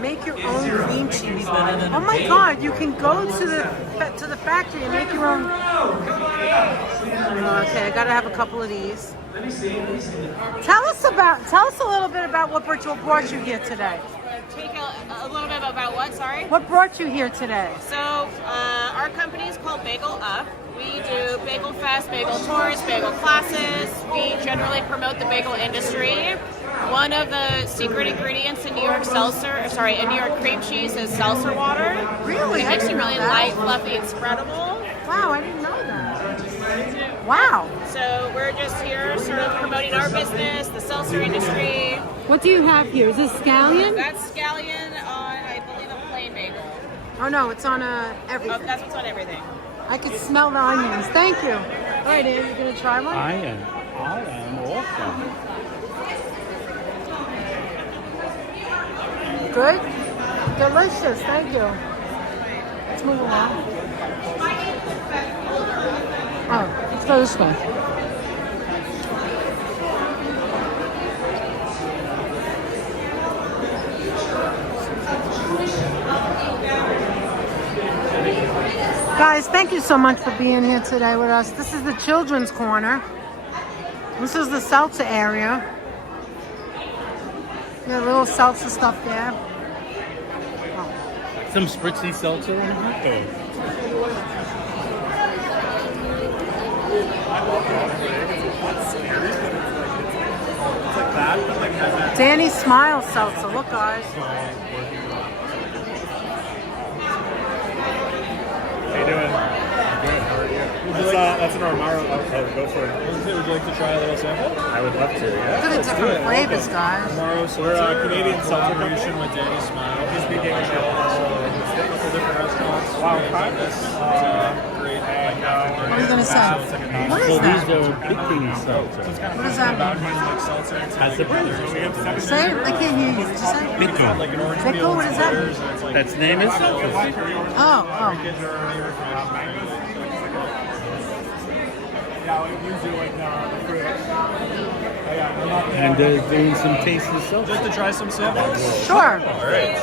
Make your own cream cheese. Oh my God, you can go to the factory and make your own. Okay, I gotta have a couple of these. Tell us a little bit about what brought you here today. Take a little bit about what, sorry? What brought you here today? So, our company is called Bagel Up. We do Bagel Fest, Bagel Tours, Bagel Classes. We generally promote the bagel industry. One of the secret ingredients in New York cream cheese is seltzer water. Really? It makes it really light, fluffy, and spreadable. Wow, I didn't know that. Wow. So we're just here sort of promoting our business, the seltzer industry. What do you have here? Is this scallion? That's scallion on, I believe, a plain bagel. Oh no, it's on everything. Oh, that's what's on everything. I can smell the onions. Thank you. All right, Ann, you gonna try one? I am awesome. Good? Delicious, thank you. Let's move along. Oh, let's go this way. Guys, thank you so much for being here today with us. This is the Children's Corner. This is the seltzer area. Got a little seltzer stuff there. Some spritzy seltzer in here. Danny Smile seltzer. Look, guys. How you doing? Good. How are you? That's an Armaro. Go for it. Would you like to try a little sample? I would love to. Yeah. Look at the different flavors, guys. Armaro. So we're a Canadian collaboration with Danny Smile. He's speaking a couple different restaurants. Wow. Great. What are you gonna say? What is that? These are picking seltzer. What does that mean? Has a Say it. I can't hear you. Did you say? Pickle. Pickle? What is that? That's name is seltzer. Oh. And doing some tasty seltzer. Would you like to try some samples? Sure. All right.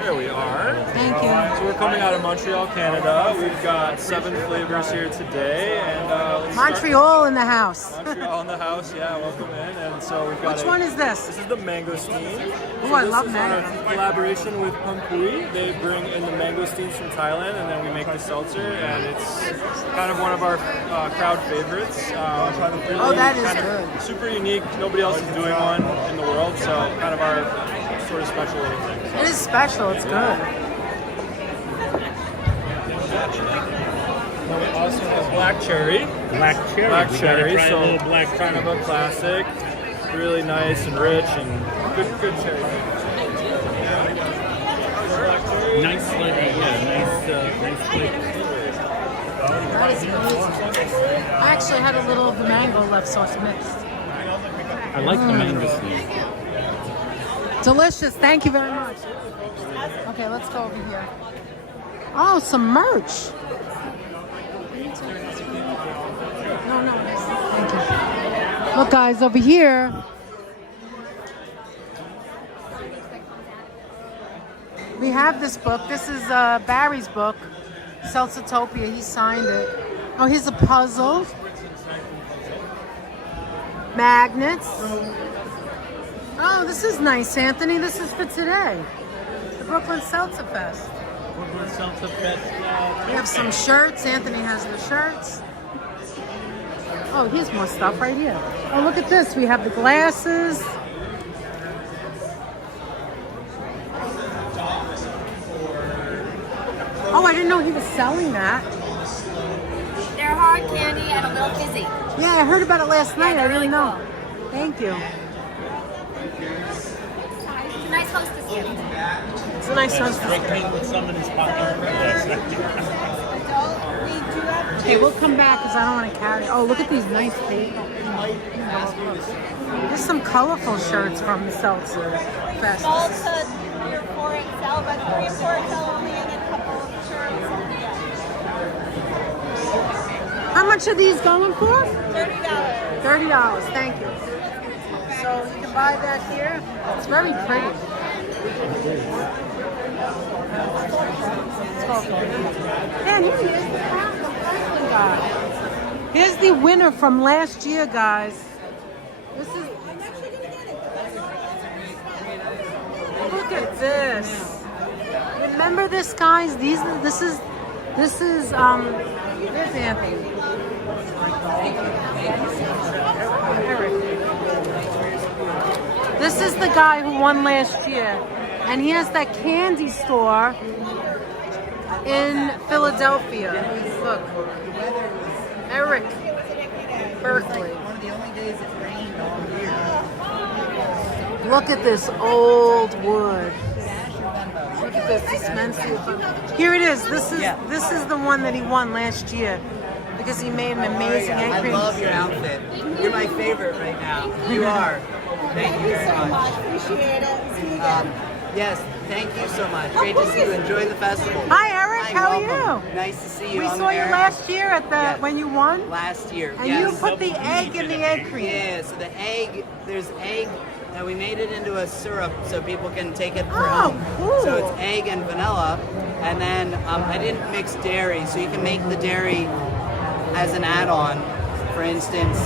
Here we are. Thank you. So we're coming out of Montreal, Canada. We've got 7 flavors here today, and Montreal in the house. Montreal in the house, yeah. Welcome in. And so we've got. Which one is this? This is the mangosteen. Oh, I love mango. This is our collaboration with Pumpuy. They bring in the mangosteens from Thailand, and then we make the seltzer, and it's kind of one of our crowd favorites. Oh, that is good. Super unique. Nobody else is doing one in the world, so kind of our sort of special little thing. It is special. It's good. We also have black cherry. Black cherry. Black We cherry. gotta try a So little black kind of a classic. Really nice and rich and good cherry. Nice flavor. Yeah, nice flavor. That is amazing. I actually had a little of the mango left, so it's mixed. I like the mangosteen. Delicious. Thank you very much. Okay, let's go over here. Oh, some merch. No. Thank you. Look, guys, over here. We have this book. This is Barry's book, Seltzertopia. He signed it. Oh, here's a puzzle. Magnets. Oh, this is nice, Anthony. This is for today. The Brooklyn Seltzerfest. Brooklyn Seltzerfest. We have some shirts. Anthony has the shirts. Oh, here's more stuff right here. Oh, look at this. We have the glasses. Oh, I didn't know he was selling that. They're hard candy and a little fizzy. Yeah, I heard about it last night. I didn't know. Thank you. It's a nice hostess gift. It's a nice hostess gift. With some in his pocket. Okay, we'll come back because I don't want to carry. Oh, look at these nice papers. There's some colorful shirts from the Seltzer Fest. Also, your 4XL, but 3 4XL only, and a couple of shirts. How much are these going for? $30. $30, thank you. So you can buy that here. It's very pretty. Man, here he is, the Franklin guy. Here's the winner from last year, guys. This is. Look at this. Remember this, guys? This is. Here's Anthony. Eric. This is the guy who won last year, and he has that candy store in Philadelphia. Look, Eric Berkeley. Look at this old wood. Look at this. It's meant to. Here it is. This is the one that he won last year because he made an amazing egg cream. I love your outfit. You're my favorite right now. You are. Thank you very much. Appreciate it. See you again. Yes, thank you so much. Great to see you. Enjoy the festival. Hi, Eric. How are welcome. you? Nice to see you. We I'm saw you Eric. last year at the when you won. Last year, And yes. you put the egg in the egg cream. Yeah, so the egg, there's egg, and we made it into a syrup so people can take it for home. Cool. So it's egg and vanilla, and then I didn't mix dairy, so you can make the dairy as an add-on. For instance,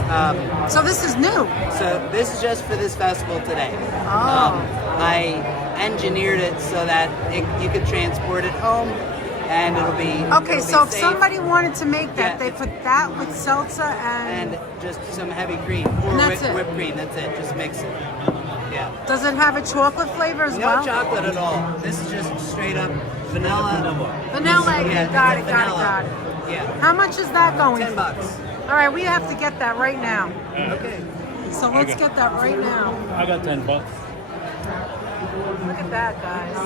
so this is new. So this is just for this festival today. Oh. I engineered it so that you could transport it home, and it'll be Okay, so if safe. somebody wanted to make that, they put that with seltzer and just some heavy cream or And that's it. whipped cream. That's it. Just mix it. Yeah. Does it have a chocolate flavor as No well? chocolate at all. This is just straight up vanilla. Vanilla. Yeah, got it. vanilla. Yeah. How much is that going $10. for? All right, we have to get that right now. Okay. So let's get that right now. I got $10. Look at that, guys.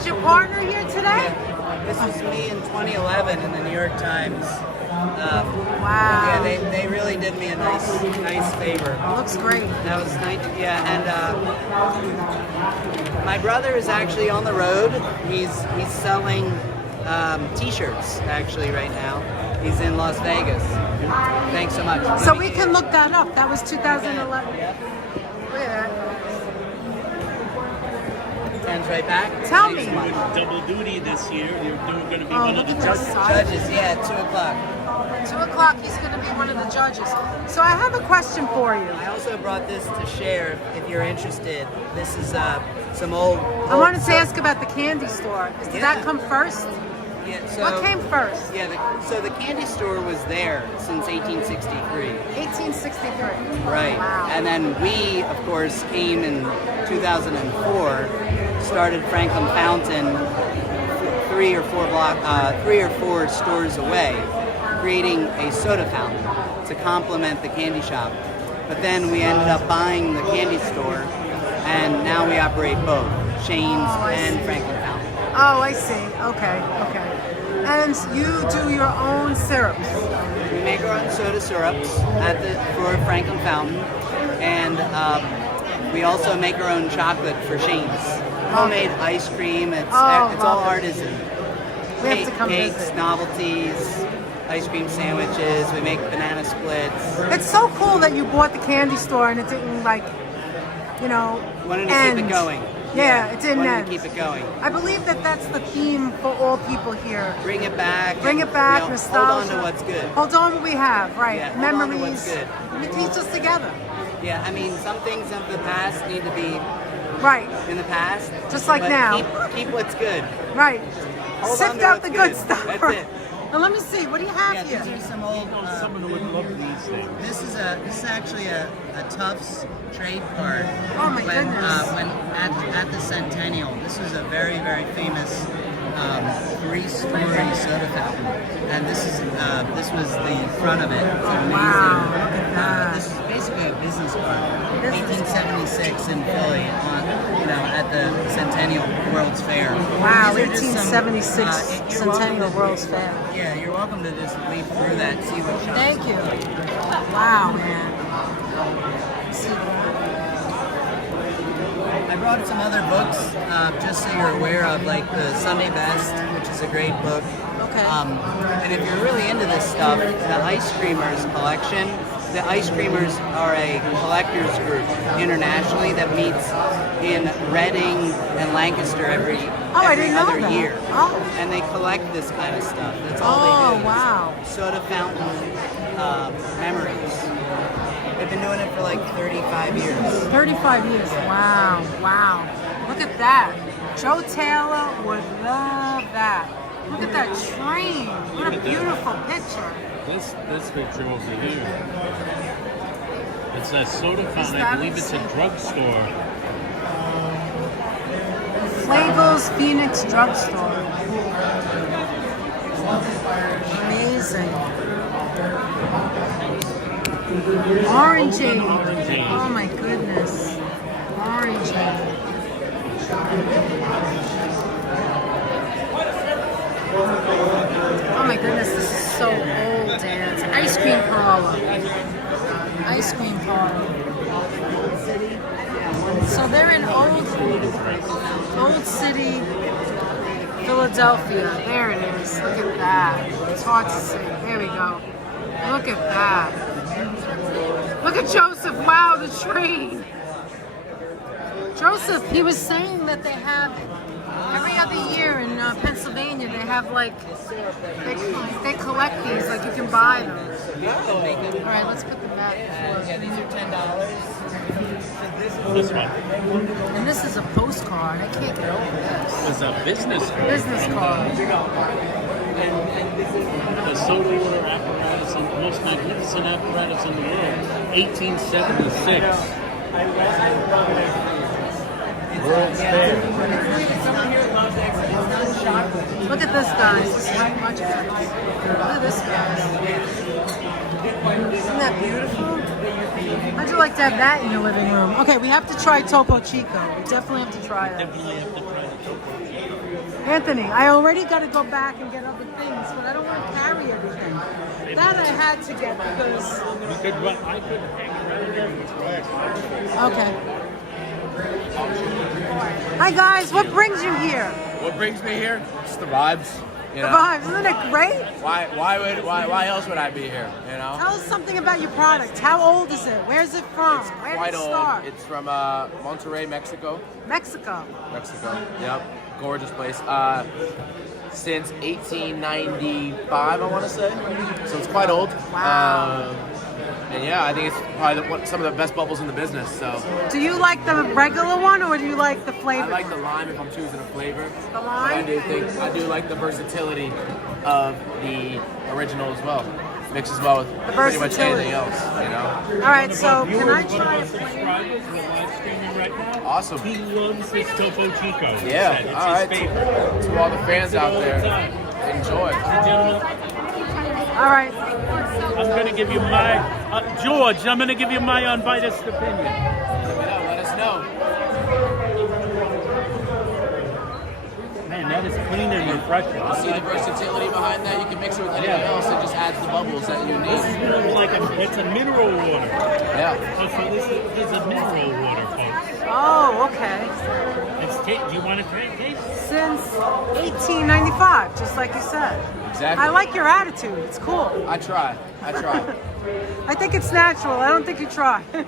Is your partner here today? Yeah. This was me in 2011 in the New York Times. Wow. Yeah, they really did me a nice favor. Looks great. That was nice. Yeah, and my brother is actually on the road. He's selling T-shirts actually right now. He's in Las Vegas. Thanks so much. So we can look that up. That was 2011. Yeah. Look at that. Hands right back. Tell Thanks me. so much. Double duty this year. You're going to be Oh, one of look the at judges. this side. Judges, yeah, 2 o'clock. 2 o'clock, he's going to be one of the judges. So I have a question for you. I also brought this to share if you're interested. This is some old. I wanted to ask about the candy store. Did that come first? Yeah, so, What came first? Yeah, so the candy store was there since 1863. 1863. Right. Wow. And then we, of course, came in 2004, started Franklin Fountain 3 or 4 stores away, creating a soda fountain to complement the candy shop. But then we ended up buying the candy store, and now we operate both, Shane's and Franklin Fountain. Oh, I see. Okay. And you do your own syrups. We make our own soda syrups for Franklin Fountain, and we also make our own chocolate for Shane's. Homemade ice cream. It's all artisan. We have to come Cakes, visit. novelties, ice cream sandwiches. We make banana splits. It's so cool that you bought the candy store and it didn't Wanted to end. keep it going. Yeah, it didn't Wanted end. to keep it going. I believe that that's the theme for all people here. Bring it back. Bring it back, nostalgia. Hold on to what's good. Hold on to what we have, right? Yeah, hold on to Memories. what's good. And it keeps us together. Yeah, I mean, some things of the past need to be right in the past. Just like but now. Keep what's good. Right. Hold on Sift to out what's the good good. stuff. That's it. Now let me see. What do you have Yeah, here? these are some old. Someone would love these things. This is actually a Tufts trade card. Oh my goodness. When at the Centennial, this was a very, very famous 3-story soda fountain, and this was the front of it. It's amazing. Wow, look at that. This is basically a business card. 1876 in Philly, at the Centennial World's Fair. Wow, These are just some, 1876 you're welcome Centennial to World's Fair. Yeah, you're welcome to just leaf through that, see what shows. Thank you. Wow, man. I brought some other books, just so you're aware of, like the Sunday Best, which is a great book. Okay. And if you're really into this stuff, the Ice Creamers collection, the Ice Creamers are a collectors group internationally that meets in Reading and Lancaster every other year. Oh. And they collect this kind of stuff. That's all they do. Oh, wow. Soda fountain memories. They've been doing it for like 35 years. 35 years. Wow. Wow. Look at that. Joe Taylor would love that. Look at that train. What a beautiful picture. This picture over here. It's a soda fountain. I believe it's a drugstore. Flagel's Phoenix Drugstore. Amazing. Orangeade. Oh my goodness. Orangeade. Oh my goodness, this is so old, Dan. It's ice cream parlor. Ice cream parlor. So they're in Old City, Philadelphia. There it is. Look at that. It's hard to see. There we go. Look at that. Look at Joseph. Wow, the train. Joseph, he was saying that they have every other year in Pennsylvania, they have like, they collect these, like you can buy them. All right, let's put them back. Yeah, these are $10. This one. And this is a postcard. I can't get over this. It's a business card. Business card. The soda water apparatus, the most magnificent apparatus in the world. 1876. World's Fair. Look at this, guys. This is much better. Look at this, guys. Isn't that beautiful? How'd you like to have that in your living room? Okay, we have to try Topo Chico. We definitely have to try that. Anthony, I already got to go back and get other things, but I don't want to carry everything. That I had to get because... I could hang around. Okay. Hi guys, what brings you here? What brings me here? It's the vibes. You The know? vibes, isn't it great? Why else would I be here? You know? Tell us something about your product. How old is it? Where's it from? Where Quite did it old. start? It's from Monterrey, Mexico. Mexico. Yep. Gorgeous place. Since 1895, I want to say. So it's quite old. Wow. And yeah, I think it's probably some of the best bubbles in the business. So. Do you like the regular one or do you like the flavor? I like the lime if I'm choosing a flavor. The lime? I do like the versatility of the original as well. Mixes well with pretty much anything else, you know. All right, so can I try a flavor? Awesome. He loves his Topo Chico. Yeah. It's all right. his favorite. To all the fans out there, enjoy. All right. I'm going to give you my George. I'm going to give you my unbiased opinion. Let us know. Man, that is clean and refreshing. You see the versatility behind that? You can mix it with anything else. It just adds the bubbles that you need. This is like it's a mineral water. Yeah. Oh, so this is a mineral water, folks. Oh, okay. Do you want to taste? Since 1895, just like you said. Exactly. I like your attitude. It's cool. I try. I think it's natural. I don't think you try. All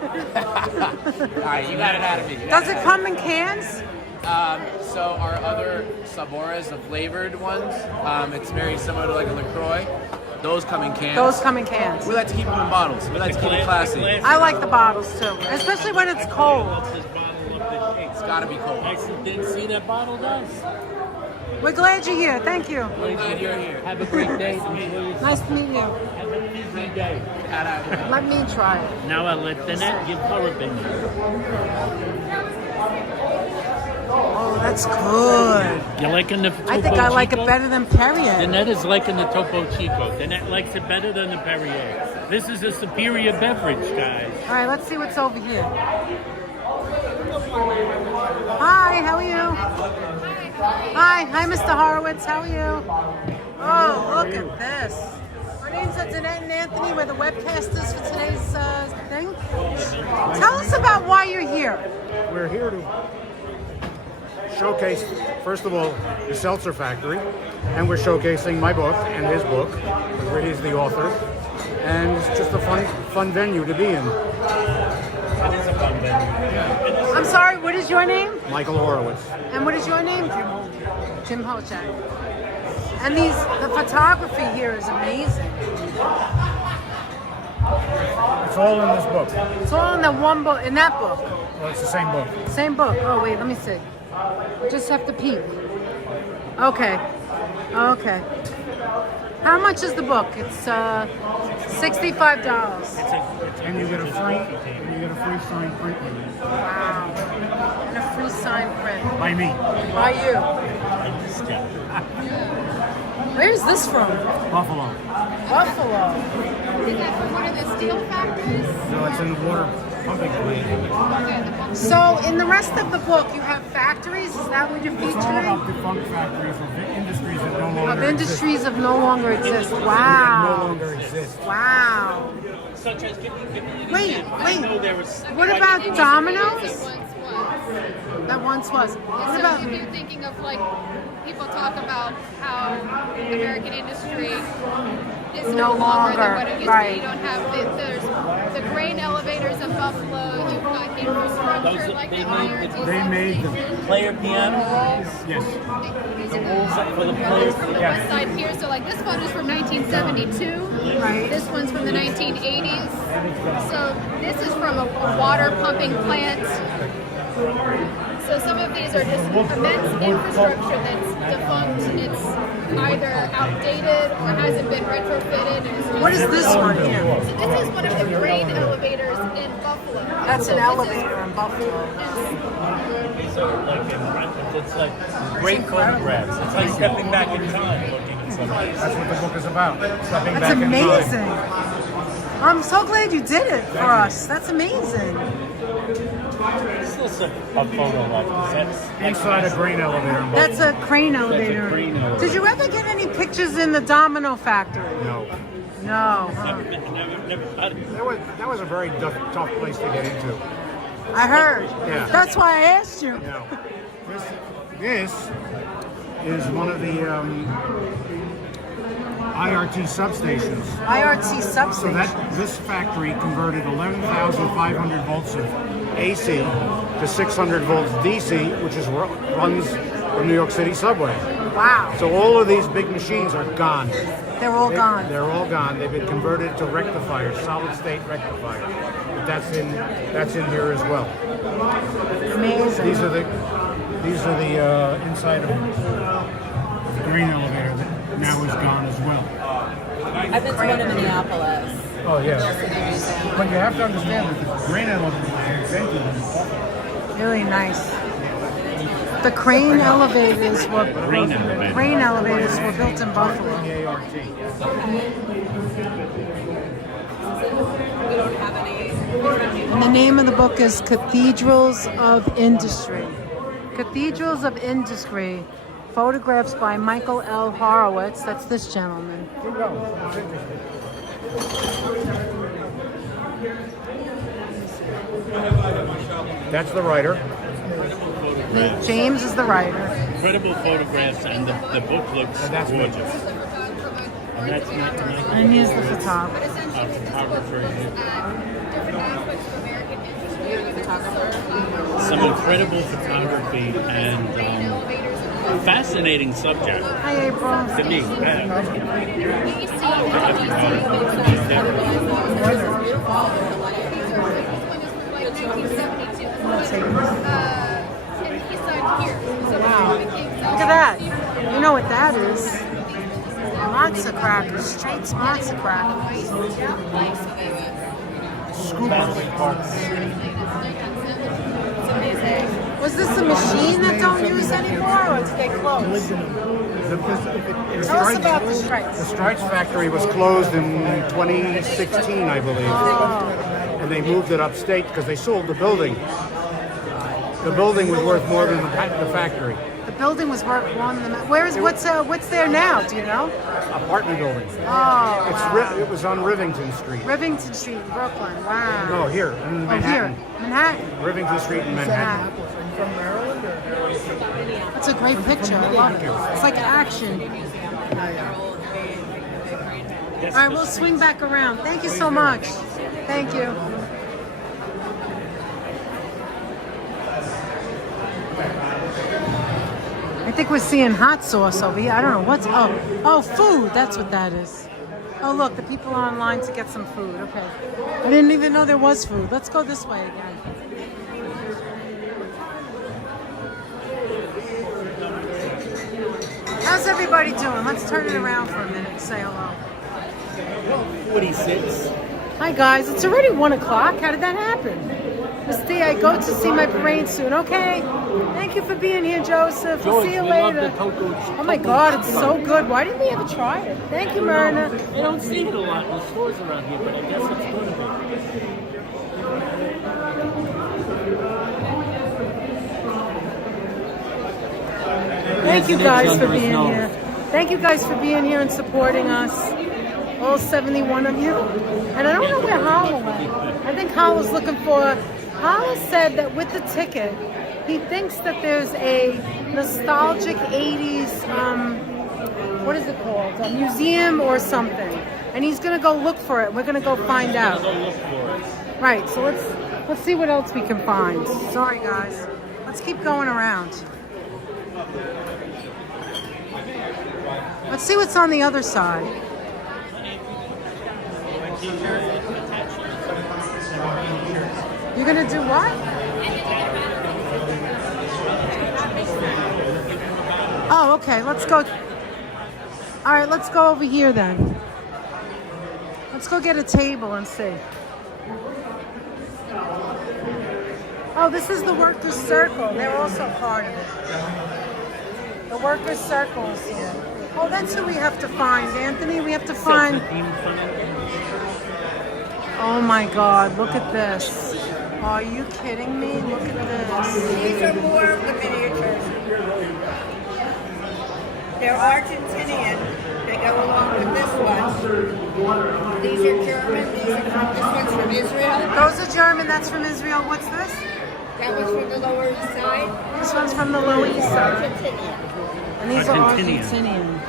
right, you got it out of me. Does it come in cans? So our other sabores, the flavored ones, it's very similar to like a LaCroix. Those come in cans. Those come in cans. We like to keep them in bottles. We like to keep it classy. I like the bottles too, especially when it's cold. It's got to be cold. I didn't see that bottle does. We're glad you're here. Thank you. We're glad you're here. Have a great day. Nice to meet you. Have a busy day. Let me try it. Now I'll let Danette give her opinion. Oh, that's good. You liking the Topo I think I like it Chico? better than Perrier. Danette is liking the Topo Chico. Danette likes it better than the Perrier. This is a superior beverage, guys. All right, let's see what's over here. Hi, how are you? Hi, Mr. Horowitz. How are you? Oh, look at this. Our names are Danette and Anthony. We're the webcasters for today's thing. Tell us about why you're here. We're here to showcase, first of all, the Seltzer Factory, and we're showcasing my book and his book, where he's the author, and it's just a fun venue to be in. It is a fun venue. I'm sorry, what is your name? Michael Horowitz. And what is your name? Jim Hochak. And the photography here is amazing. It's all in this book. It's all in that book. Well, it's the same book. Same book. Oh wait, let me see. Just have to peek. Okay. Okay. How much is the book? It's $65. And you get a free signed print with it. Wow. And a free signed print. By me. By you. Where's this from? Buffalo. Buffalo. Is that from one of the steel factories? No, it's in the water pumping plant. So in the rest of the book, you have factories. Is that what you're featuring? It's all about defunct factories of industries that no longer Of industries exist. that no longer exist. That Wow. no longer exist. Wow. Such as, give me Wait. I know there was. What about Domino's? That once was. What So about? if you're thinking of like people talk about how American industry is No longer, than what it used to right. be. You don't have there's the grain elevators of Buffalo. You've got infrastructure like the IRT. They made them. Player PM? Yes. These are the For the players from the west side here. So like this photo's from 1972. Right. This one's from the 1980s. So this is from a water pumping plant. So some of these are just immense infrastructure that's defunct. It's either outdated or hasn't been retrofitted. And it's just What is this one here? So this is one of the grain elevators in Buffalo. That's an elevator in Buffalo. These are like it's like great photographs. It's like stepping back in time looking at something. That's what the book is about. Stepping That's back amazing. in time. I'm so glad you did it for us. That's amazing. This looks like a photo like this. Inside a grain elevator. That's a crane elevator. crane elevator. Did you ever get any pictures in the Domino factory? No. No. That was a very tough place to get into. I heard. Yeah. That's why I asked you. No. This is one of the IRT substations. IRT substation. So this factory converted 11,500 volts of AC to 600 volts DC, which runs the New York City subway. Wow. So all of these big machines are gone. They're all gone. They're all gone. They've been converted to rectifiers, solid state rectifiers. But that's in here as well. Amazing. These are the inside of the grain elevator that now is gone as well. I've been to one in Minneapolis. Oh yeah. But you have to understand that the grain elevator was invented in Buffalo. Really nice. The crane elevators were Grain elevators were built in Buffalo. And the name of the book is Cathedrals of Industry. Cathedrals of Industry. Photographs by Michael L. Horowitz. That's this gentleman. That's the writer. James is the writer. Incredible photographs, and the book looks gorgeous. And that's And he's the photographer. Some incredible photography and fascinating subject Hi, April. to me. Wow. Look at that. You know what that is? Matzo crackers. Straight matzo crackers. Was this a machine that don't use anymore, or did they close? Tell us about the Stripes. The Stripes factory was closed in 2016, I believe. And they moved it upstate because they sold the building. The building was worth more than the factory. The building was worth more than the. What's there now? Do you know? Apartment building. Oh, wow. It was on Rivington Street. Rivington Street in Brooklyn. Wow. No, here in Manhattan. Here, Manhattan. Rivington Street in Manhattan. That's a great picture. I love it. It's like action. All right, we'll swing back around. Thank you so much. Thank you. I think we're seeing hot sauce over here. I don't know what's. Oh, food. That's what that is. Oh, look, the people are online to get some food. Okay. I didn't even know there was food. Let's go this way again. How's everybody doing? Let's turn it around for a minute and say hello. 46. Hi guys, it's already 1 o'clock. How did that happen? Miss D, I go to see my parade soon. Okay. Thank you for being here, Joseph. We'll see you later. Oh my God, it's so good. Why didn't we ever try it? Thank you, Myrna. You don't see it a lot in the stores around here, but I guess it's going to be. Thank you guys for being here. Thank you guys for being here and supporting us. All 71 of you. And I don't know where Holla went. I think Holla's looking for. Holla said that with the ticket, he thinks that there's a nostalgic 80s, what is it called? A museum or something. And he's going to go look for it. We're going to go find out. Right, so let's see what else we can find. Sorry, guys. Let's keep going around. Let's see what's on the other side. You're gonna do what? Oh, okay. Let's go. All right, let's go over here then. Let's go get a table and see. Oh, this is the Workers' Circle. They're also part of it. The Workers' Circle is here. Oh, that's who we have to find, Anthony. We have to find. Oh my God, look at this. Are you kidding me? Look at this. These are more of the miniatures. They're Argentinian. They go along with this one. These are German. This one's from Israel. Those are German. That's from Israel. What's this? That one's from the Lower East Side. This one's from the Lower East Side. Argentinian. And these are Argentinian.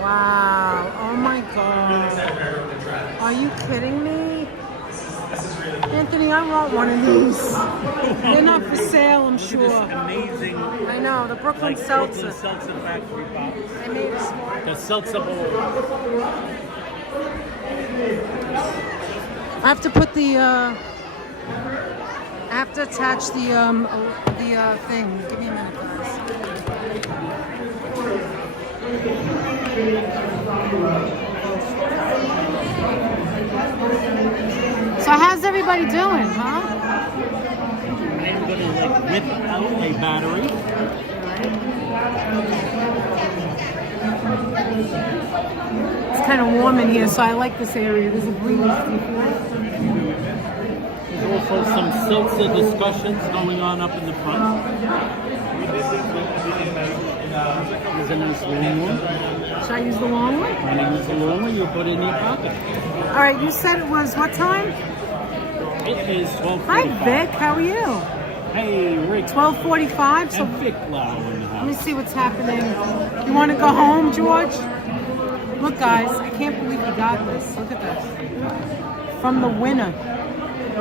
Wow. Oh my God. Are you kidding me? Anthony, I want one of these. They're not for sale, I'm sure. Amazing. I know, the Brooklyn Seltzer. Brooklyn Seltzer factory bottles. They made a small. The Seltzer Boys. I have to put the, I have to attach the thing. Give me a minute, guys. So how's everybody doing, huh? I'm going to whip out a battery. It's kind of warm in here, so I like this area. There's a breeze. There's also some seltzer discussions going on up in the front. There's a nice long one. Should I use the long one? When you use the long one, you put it in your pocket. All right, you said it was what time? It is 12:45. Hi, Vic. How are you? Hey, Rick. 12:45. So Vic Lau in the house. let me see what's happening. You want to go home, George? Look, guys, I can't believe we got this. Look at this. From the winner,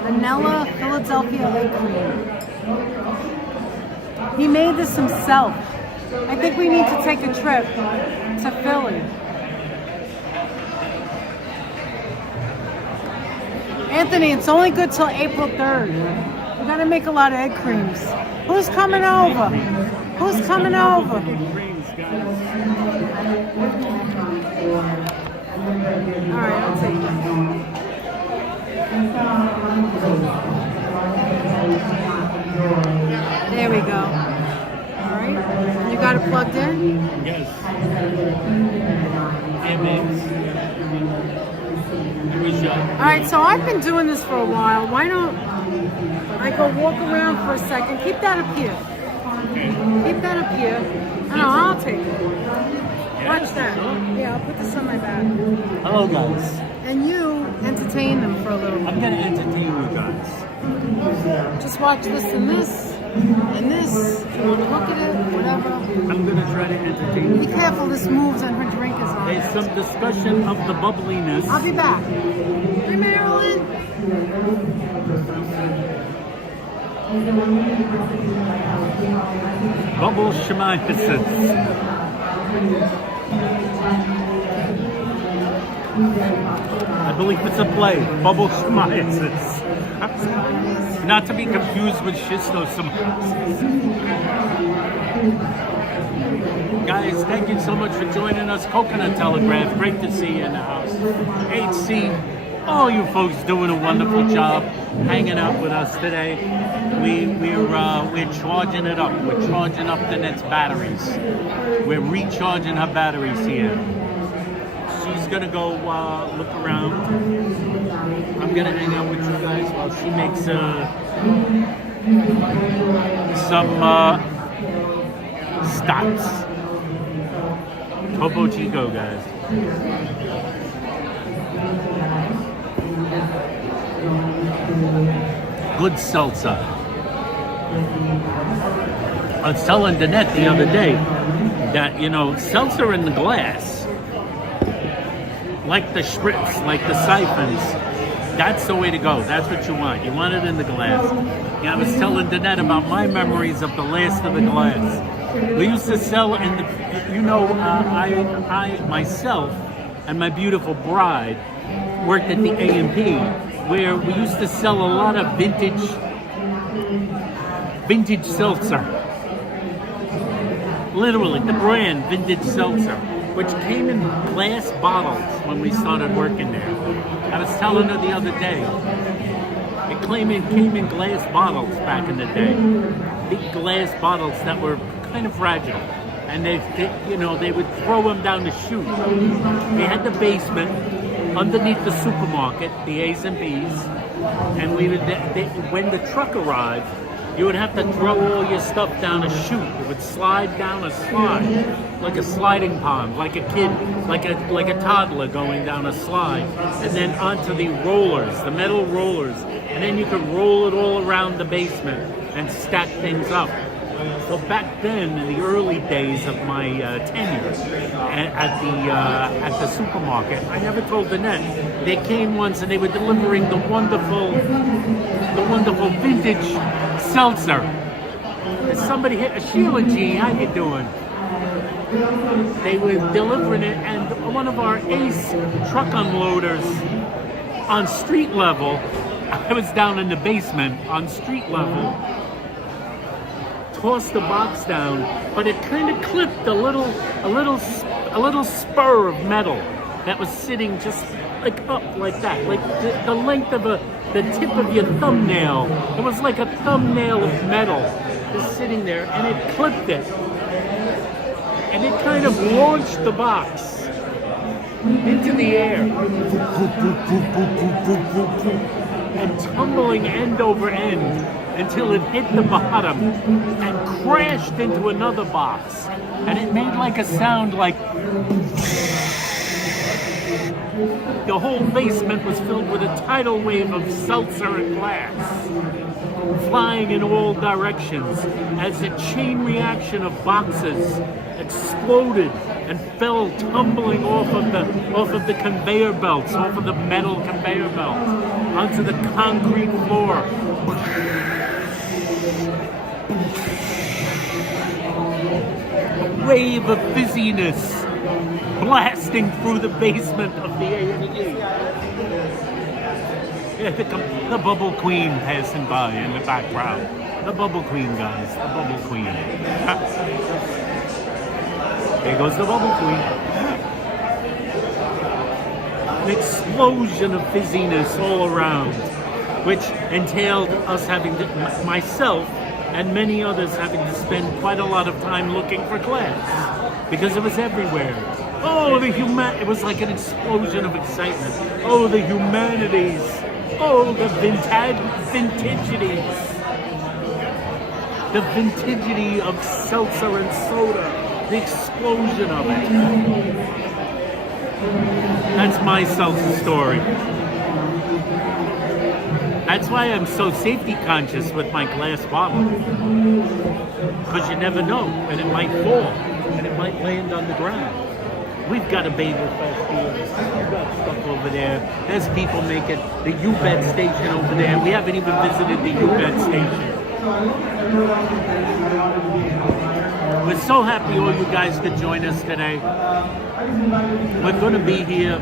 Vanilla Philadelphia Egg Cream. He made this himself. I think we need to take a trip to Philly. Anthony, it's only good till April 3rd. We gotta make a lot of egg creams. Who's coming over? Who's coming over? All right, I'll take it. There we go. All right, you got it plugged in? Yes. All right, so I've been doing this for a while. Why don't I go walk around for a second? Keep that up here. Keep that up here. I know, I'll take it. Watch that. Yeah, I'll put this on my back. Hello, guys. And you entertain them for a little bit. I'm gonna entertain you guys. Just watch this and this and this. If you want to look at it, whatever. I'm gonna try to entertain you. Be careful, this moves and her drink is on. There's some discussion of the bubbliness. I'll be back. Hi, Marilyn. Bubble schmeises. I believe it's a play. Bubble schmeises. Not to be confused with schistosomiasis. Guys, thank you so much for joining us. Coconut Telegraph, great to see you in the house. HC, all you folks doing a wonderful job hanging out with us today. We're charging it up. We're charging up the net's batteries. We're recharging her batteries here. She's gonna go look around. I'm gonna hang out with you guys while she makes some stops. Topo Chico, guys. Good seltzer. I was telling Danette the other day that, seltzer in the glass, like the Spritz, like the siphons, that's the way to go. That's what you want. You want it in the glass. Yeah, I was telling Danette about my memories of the last of the glass. We used to sell in the, I myself and my beautiful bride worked at the A&P, where we used to sell a lot of vintage seltzer. Literally, the brand Vintage Seltzer, which came in glass bottles when we started working there. I was telling her the other day, it came in glass bottles back in the day. Big glass bottles that were kind of fragile. And they would throw them down the chute. They had the basement underneath the supermarket, the A's and B's, and when the truck arrived, you would have to throw all your stuff down a chute. It would slide down a slide, like a sliding pond, like a kid, like a toddler going down a slide, and then onto the rollers, the metal rollers, and then you could roll it all around the basement and stack things up. So back then, in the early days of my tenure at the supermarket, I never told Danette. They came once and they were delivering the wonderful vintage seltzer. And somebody hit Sheila G. How you doing? They were delivering it, and one of our ace truck unloaders on street level. I was down in the basement on street level. Tossed the box down, but it kind of clipped a little spur of metal that was sitting just like up like that, like the length of the tip of your thumbnail. It was like a thumbnail of metal just sitting there, and it clipped it, and it kind of launched the box into the air and tumbling end over end until it hit the bottom and crashed into another box. And it made like a sound like... The whole basement was filled with a tidal wave of seltzer and glass, flying in all directions as a chain reaction of boxes exploded and fell tumbling off of the conveyor belts, off of the metal conveyor belts, onto the concrete floor. A wave of fizziness blasting through the basement of the A&E. Yeah, the Bubble Queen passing by in the background. The Bubble Queen, guys. The Bubble Queen. There goes the Bubble Queen. An explosion of fizziness all around, which entailed us having to, myself and many others having to spend quite a lot of time looking for glass because it was everywhere. Oh, it was like an explosion of excitement. Oh, the humanities. Oh, the vintagities. the vintagity of seltzer and soda, the explosion of it. That's my seltzer story. That's why I'm so safety conscious with my glass bottle. Because you never know, and it might fall, and it might land on the ground. We've got a Bagel Fest here. We've got stuff over there. There's people making the U-Bed station over there. We haven't even visited the U-Bed station. We're so happy all you guys could join us today. We're going to be here.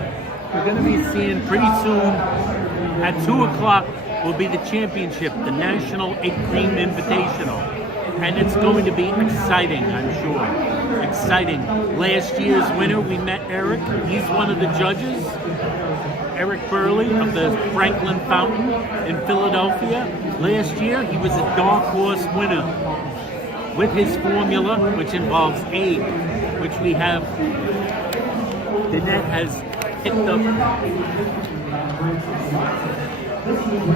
We're going to be seeing pretty soon at 2 o'clock will be the championship, the National Egg Cream Invitational. And it's going to be exciting, I'm sure. Exciting. Last year's winner, we met Eric. He's one of the judges. Eric Burley of the Franklin Fountain in Philadelphia. Last year, he was a dark horse winner with his formula, which involves egg, which we have. Danette has picked up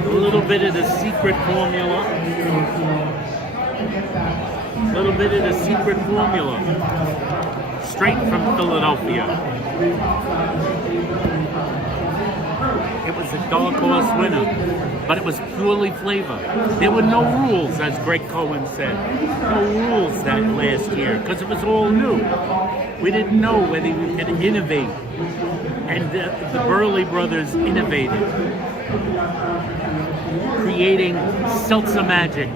a little bit of the secret formula. A little bit of the secret formula. Straight from Philadelphia. It was a dark horse winner, but it was purely flavor. There were no rules, as Greg Cohen said. No rules that last year, because it was all new. We didn't know whether we could innovate. And the Burley brothers innovated, creating seltzer magic.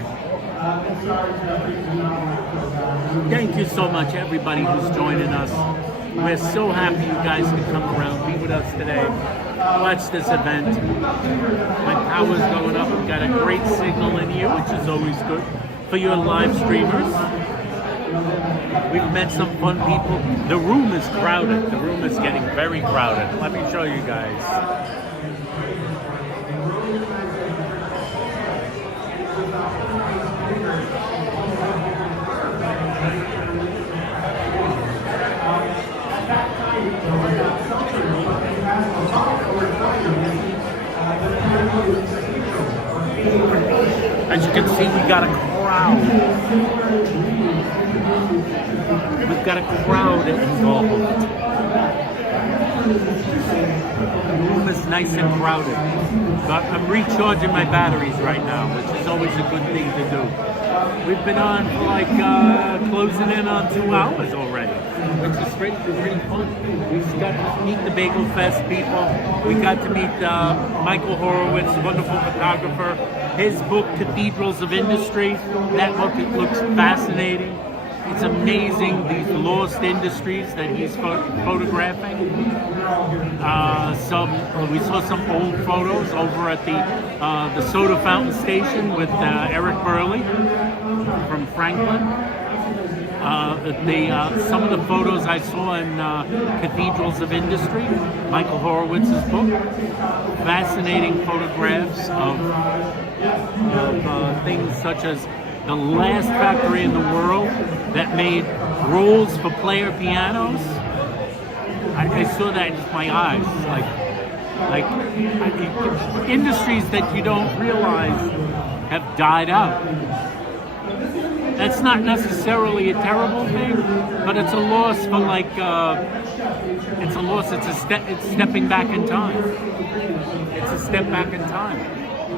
Thank you so much, everybody who's joining us. We're so happy you guys could come around, be with us today, watch this event. My power's going up. We've got a great signal in here, which is always good for your live streamers. We've met some fun people. The room is crowded. The room is getting very crowded. Let me show you guys. As you can see, we got a crowd. We've got a crowd involved. The room is nice and crowded. But I'm recharging my batteries right now, which is always a good thing to do. We've been on for like closing in on 2 hours already, which is pretty fun. We got to meet the Bagel Fest people. We got to meet Michael Horowitz, wonderful photographer. His book, Cathedrals of Industry, that book, it looks fascinating. It's amazing, these lost industries that he's photographing. We saw some old photos over at the soda fountain station with Eric Burley from Franklin. Some of the photos I saw in Cathedrals of Industry, Michael Horowitz's book. Fascinating photographs of things such as the last factory in the world that made rolls for player pianos. I saw that with my eyes, like industries that you don't realize have died out. That's not necessarily a terrible thing, but it's a loss for it's a loss. It's stepping back in time. It's a step back in time.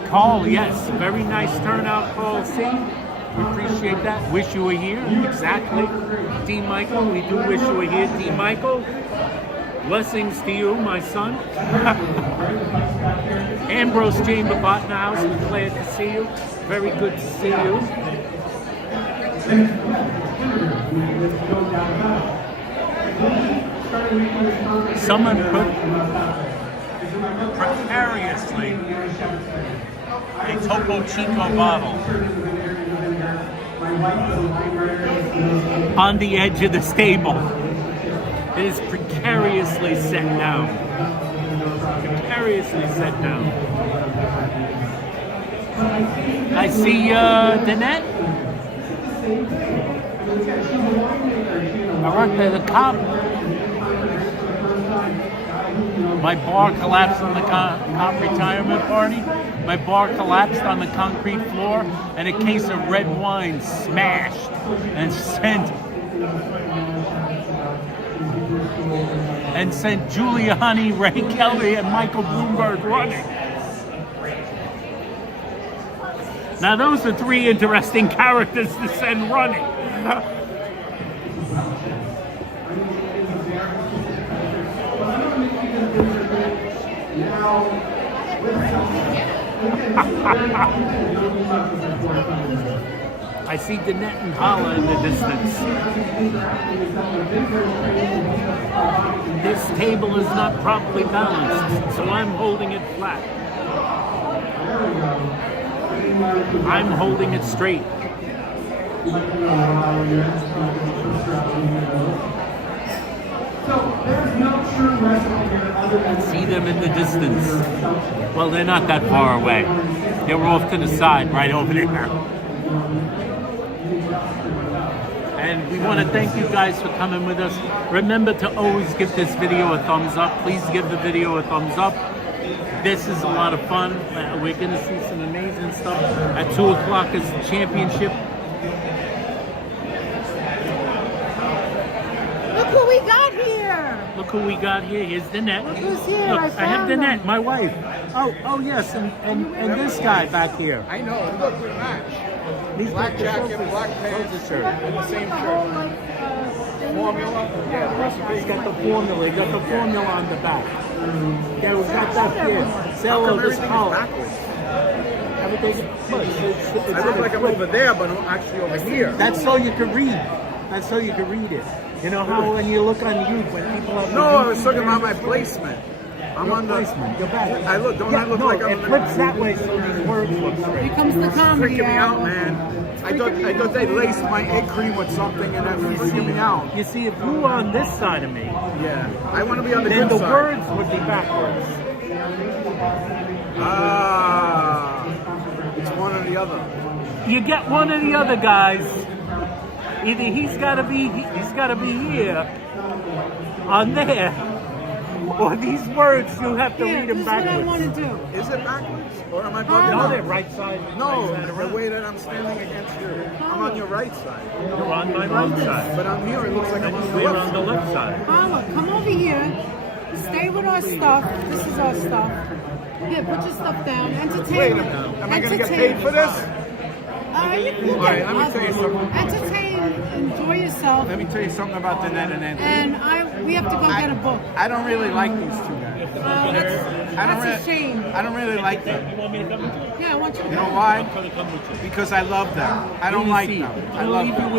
Carl, yes, very nice turnout, Carl C. We appreciate that. Wish you were here. Exactly. D. Michael, we do wish you were here. D. Michael, blessings to you, my son. Ambrose Chamber Bottenhouse, we're glad to see you. Very good to see you. Someone put precariously a Topo Chico bottle on the edge of the stable. It is precariously set down. Precariously set down. I see Danette. All right, there's a cop. My bar collapsed on the cop retirement party. My bar collapsed on the concrete floor, and a case of red wine smashed and sent Giuliani, Ray Kelly, and Michael Bloomberg running. Now those are three interesting characters to send running. I see Danette and Hala in the distance. This table is not properly balanced, so I'm holding it flat. I'm holding it straight. See them in the distance. Well, they're not that far away. They're off to the side, right over there. And we want to thank you guys for coming with us. Remember to always give this video a thumbs up. Please give the video a thumbs up. This is a lot of fun. We're going to see some amazing stuff. At 2 o'clock is the championship. Look who we got here. Look who we got here. Here's Danette. Look who's here. Look, I have found Danette, them. my wife. Oh yes, and this guy back here. I know. Look, we match. These Black jacket, black pants, shirt. and the same shirt. Formula? Yeah, the recipe. He's got the formula. He got the formula on the back. Yeah, we got that here. Sell this color. Everything. Look, I look like I'm over there, but I'm actually over here. That's so you can read. That's so you can read it. You know how when you look on YouTube, when people have... No, I was talking about my placement. I'm on the placement. Your back. I look. Don't I look like I'm? It flips that way, so these words look straight. Here comes the comedy. Freaking me out, man. I thought they laced my egg cream with something, and that was freaking me out. You see, if you were on this side of me, yeah, I want to be on the then good the side. words would be backwards. Ah, it's one or the other. You get one or the other, guys. Either he's got to be here, on there, or these words you have to read them this backwards. is what I want to do. Is it backwards, or am I bugging No, out? they're right side. No, right side the way that I'm standing against you, I'm on your right side. You're on my right side. But I'm here. It looks like I'm on the We're left on the left side. Paula, come over here. Stay with our stuff. This is our stuff. Here, put your stuff down. Entertain. Wait a minute. Am I going to get paid for this? You can All right, let me tell you something. Entertain. Enjoy yourself. Let me tell you something about Danette and Anthony. And we have to go get a book. I don't really like these two guys. That's a shame. I don't really like them. Yeah, I want you to You know why? Because I love them. I don't like them. I love them.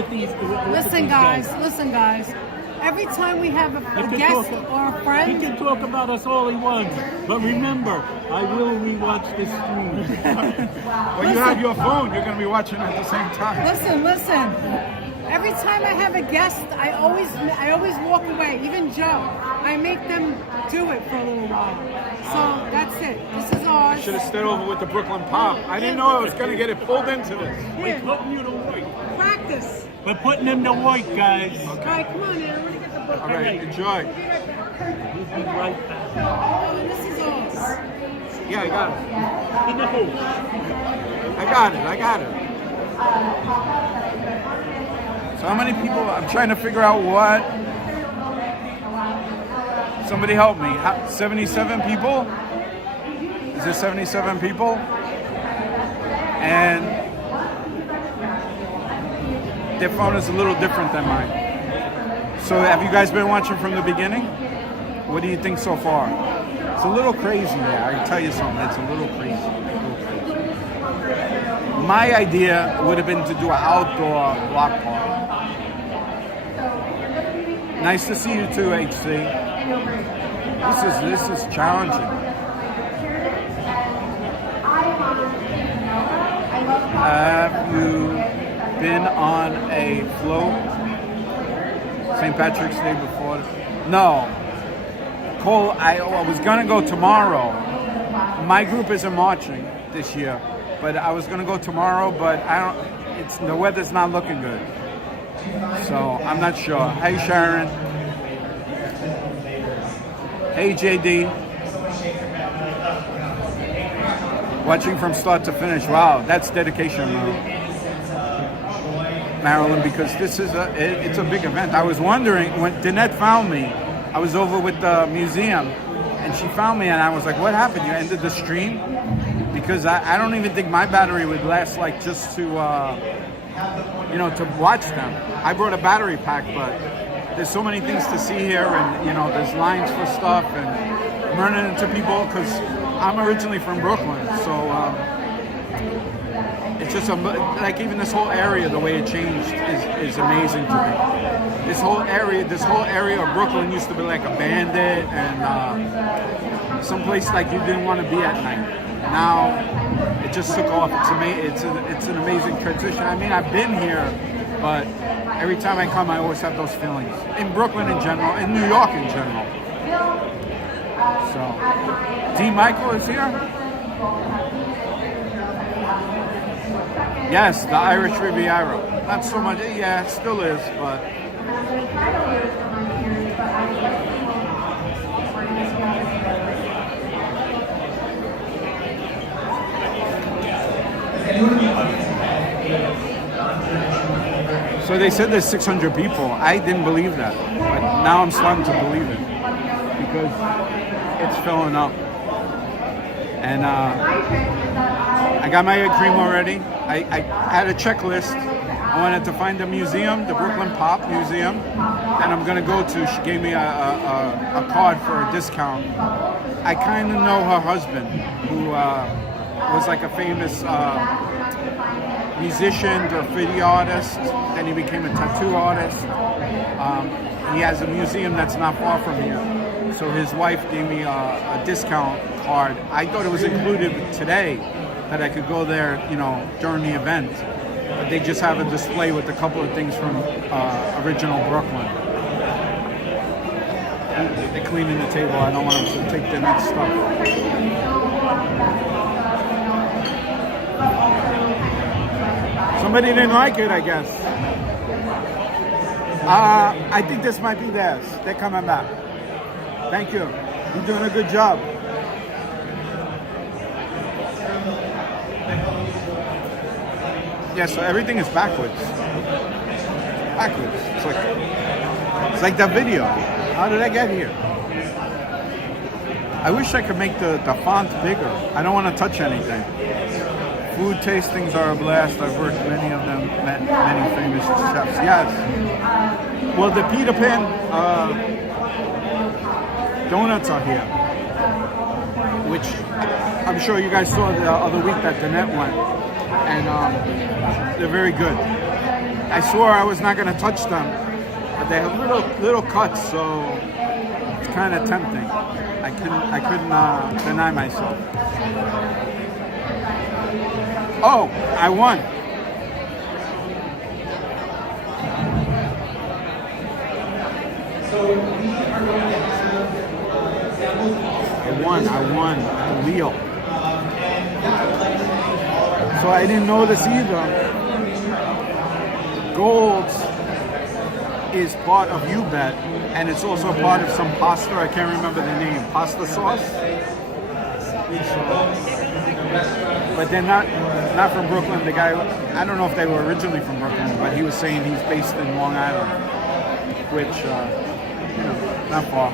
Listen, guys. Every time we have a guest or a friend, He can talk about us all he wants, but remember, I will rewatch this stream. Well, you have your phone. You're going to be watching at the same time. Listen. Every time I have a guest, I always walk away. Even Joe, I make them do it for a little while. So that's it. This is ours. I should have stayed over with the Brooklyn Pop. I didn't know I was going to get it pulled into this. Here. We're putting you to white. Practice. We're putting him to white, guys. All right, come on, Aaron. We're gonna get the book. All right, enjoy. We'll be right back. Oh, and this is ours. Yeah, I got it. In the hole. I got it. So how many people? I'm trying to figure out what. Somebody help me. 77 people? Is there 77 people? And their phone is a little different than mine. So have you guys been watching from the beginning? What do you think so far? It's a little crazy there. I can tell you something. It's a little crazy. My idea would have been to do an outdoor block party. Nice to see you too, HC. This is challenging. Have you been on a float St. Patrick's Day before? No. Cole, I was gonna go tomorrow. My group isn't marching this year, but I was gonna go tomorrow, but the weather's not looking good. So I'm not sure. Hey Sharon. Hey JD. watching from start to finish. Wow, that's dedication, Marilyn, because this is it's a big event. I was wondering, when Danette found me, I was over with the museum, and she found me, and I was like, what happened? You ended the stream? Because I don't even think my battery would last, like, just to, you know, to watch them. I brought a battery pack, but there's so many things to see here, and, you know, there's lines for stuff, and running into people, because I'm originally from Brooklyn, so it's just, like, even this whole area, the way it changed is amazing to me. This whole area of Brooklyn used to be like a bandit and someplace like you didn't want to be at night. Now it just took off. It's an amazing transition. I mean, I've been here, but every time I come, I always have those feelings. In Brooklyn in general, in New York in general. So, D. Michael is here. Yes, the Irish Riviera. Not so much. Yeah, it still is, but. So they said there's 600 people. I didn't believe that, but now I'm starting to believe it because it's filling up. And I got my cream already. I had a checklist. I wanted to find a museum, the Brooklyn Pop Museum, and I'm gonna go to. She gave me a card for a discount. I kind of know her husband, who was like a famous musician, graffiti artist. Then he became a tattoo artist. He has a museum that's not far from here. So his wife gave me a discount card. I thought it was included today, that I could go there, you know, during the event. But they just have a display with a couple of things from original Brooklyn. They're cleaning the table. I don't want them to take the next stuff. Somebody didn't like it, I guess. I think this might be theirs. They're coming back. Thank you. You're doing a good job. Yeah, so everything is backwards. Backwards. It's like that video. How did I get here? I wish I could make the font bigger. I don't want to touch anything. Food tastings are a blast. I've worked many of them, many famous chefs. Yes. Well, the Peter Pan donuts are here, which I'm sure you guys saw the other week that Danette went, and they're very good. I swore I was not going to touch them, but they have little cuts, so it's kind of tempting. I couldn't deny myself. Oh, I won. So we are going to have samples. I won the wheel. So I didn't know this either. Gold is part of You Bet, and it's also part of some pasta. I can't remember the name. Pasta sauce? But they're not from Brooklyn. The guy, I don't know if they were originally from Brooklyn, but he was saying he's based in Long Island, which, you know, not far.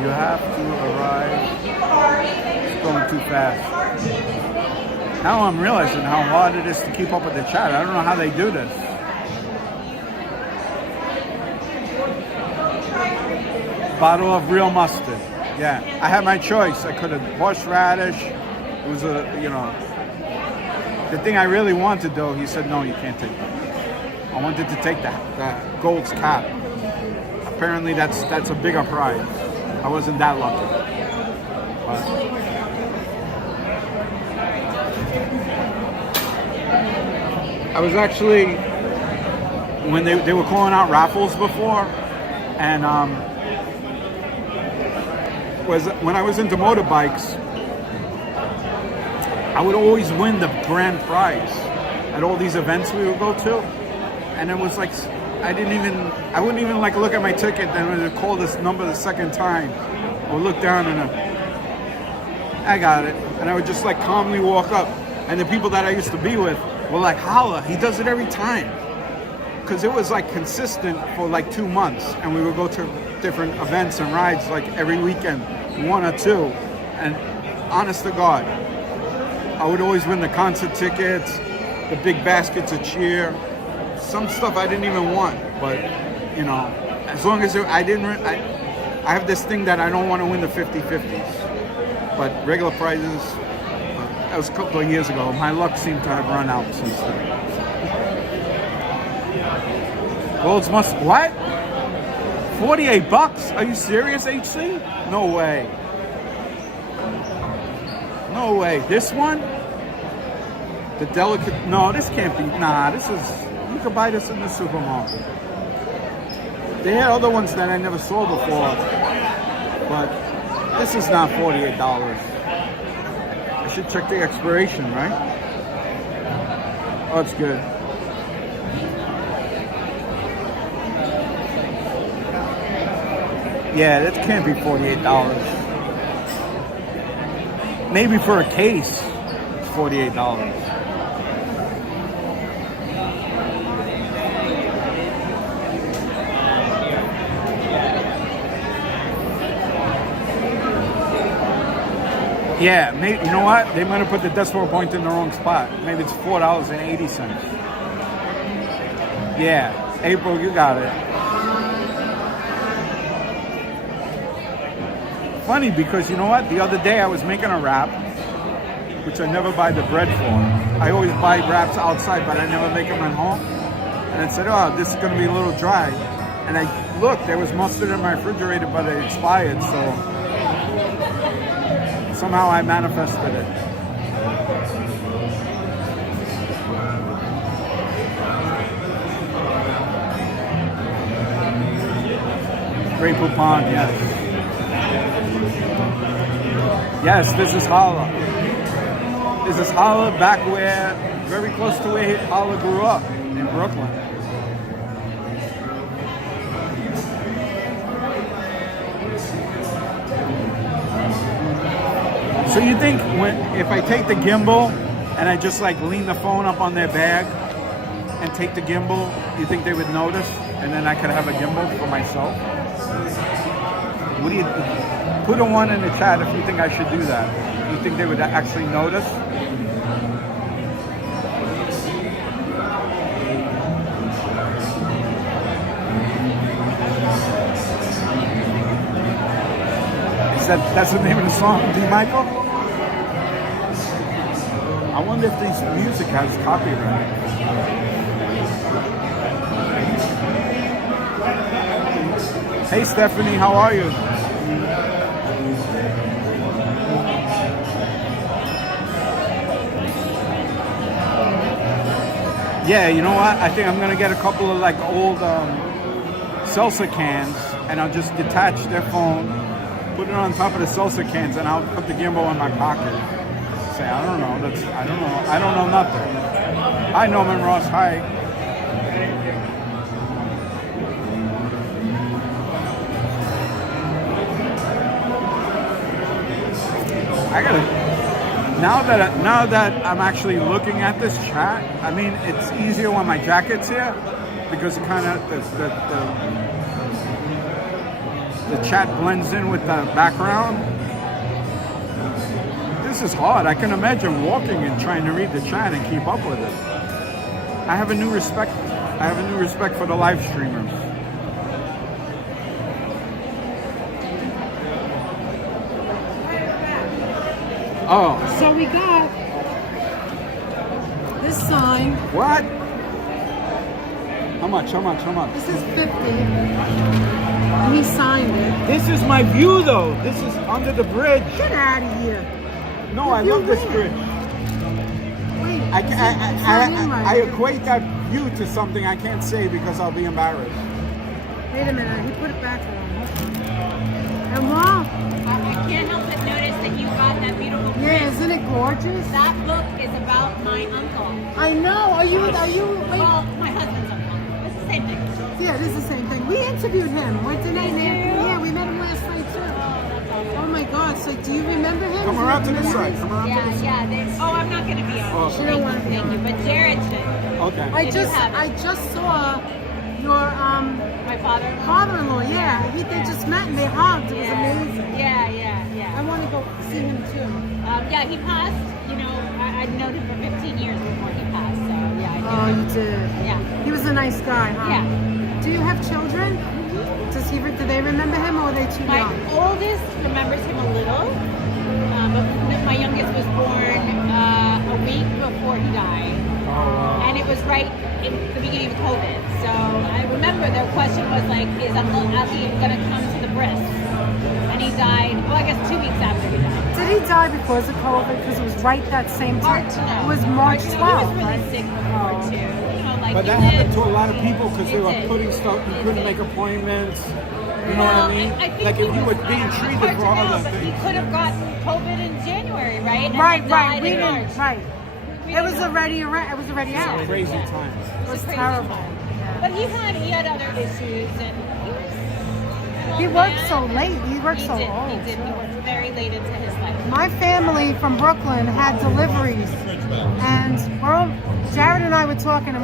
You have to arrive. It's going too fast. Now I'm realizing how hard it is to keep up with the chat. I don't know how they do this. Bottle of real mustard. Yeah, I had my choice. I could have horseradish. It was you know, the thing I really wanted though, he said, no, you can't take that. I wanted to take that Gold's cap. Apparently that's a bigger prize. I wasn't that lucky. But I was actually, when they were calling out raffles before, and when I was into motorbikes, I would always win the grand prize at all these events we would go to, and it was like I wouldn't even like look at my ticket. Then when they call this number the second time, or look down I got it. And I would just like calmly walk up. And the people that I used to be with were like, holla, he does it every time. Because it was like consistent for like 2 months. And we would go to different events and rides like every weekend, 1 or 2. And honest to God, I would always win the concert tickets, the big baskets of cheer, some stuff I didn't even want. But, you know, as long as I have this thing that I don't want to win the 50-50s. But regular prizes, that was a couple of years ago. My luck seemed to have run out since then. World's must, what? $48? Are you serious, HC? No way. No way. This one? The delicate, no, this can't be, nah, this is, you could buy this in the supermarket. They had other ones that I never saw before, but this is not $48. I should check the expiration, right? Oh, it's good. Yeah, that can't be $48. Maybe for a case, it's $48. Yeah, maybe, you know what? They might have put the decimal point in the wrong spot. Maybe it's $4.80. Yeah, April, you got it. Funny because you know what? The other day I was making a wrap, which I never buy the bread for. I always buy wraps outside, but I never make them at home. And I said, oh, this is going to be a little dry. And I looked, there was mustard in my refrigerator, but it expired, so somehow I manifested it. Grey Poupon, yes. Yes, this is Holla. This is Holla back where, very close to where Holla grew up, in Brooklyn. So you think if I take the gimbal and I just like lean the phone up on their bag and take the gimbal, you think they would notice? And then I could have a gimbal for myself? What do you put a 1 in the chat if you think I should do that? You think they would actually notice? That's the name of the song, D. Michael? I wonder if this music has copyright. Hey Stephanie, how are you? Yeah, you know what? I think I'm gonna get a couple of like old salsa cans and I'll just detach their phone, put it on top of the salsa cans, and I'll put the gimbal in my pocket. Say, I don't know, I don't know nothing. Hi Norman Ross, hi. I gotta, now that I'm actually looking at this chat, I mean, it's easier when my jacket's here, because it kind of, the chat blends in with the background. This is hard. I can imagine walking and trying to read the chat and keep up with it. I have a new respect for the live streamers. Oh. So we got this sign. What? How much? This is 50. And he signed it. This is my view though. This is under the bridge. Get out of here. No, I love this bridge. Wait, I equate that view to something I can't say because I'll be embarrassed. Wait a minute, he put it back on. And wow. I can't help but notice that you got that beautiful print. Yeah, isn't it gorgeous? That book is about my uncle. I know. Are you? Well, my husband's uncle. It's the same thing. Yeah, it is the same thing. We interviewed him. What's the name? Yeah, we met him last night too. Oh my God! So do you remember him? Come around to this side. Come around to this side. Oh, I'm not going to be on. She don't want to be on. But Jared should. Okay. I just saw your My father-in-law. father-in-law. Yeah, they just met and they hugged. It was amazing. Yeah. I want to go see him too. Yeah, he passed. You know, I'd known him for 15 years before he passed. So yeah, I knew Oh, him. you did. Yeah. He was a nice guy, huh? Yeah. Do you have children? Do they remember him or are they too My young? oldest remembers him a little, but my youngest was born a week before he died. And it was right in the beginning of COVID. So I remember their question was like, is Uncle Ali going to come to the bris? And he died, well, I guess 2 weeks after he died. Did he die because of COVID? Because it was right that same time. Hard to know. It was March Hard to 12th, know. He was really right? sick before too. You know, like But he that did. happened to a lot of people because they It were did. putting stuff, you couldn't make appointments. You know what I mean? I think Like he if you was, were being treated hard for to know, other but he things. could have gotten COVID in January, right? And Right, then right. died We in didn't. March. Right. It was already out. Crazy times. It was crazy. terrible. But he had other issues, and He worked so late. He worked so He old. did. He worked very late into his life. My family from Brooklyn had deliveries, and Jared and I were talking. I'm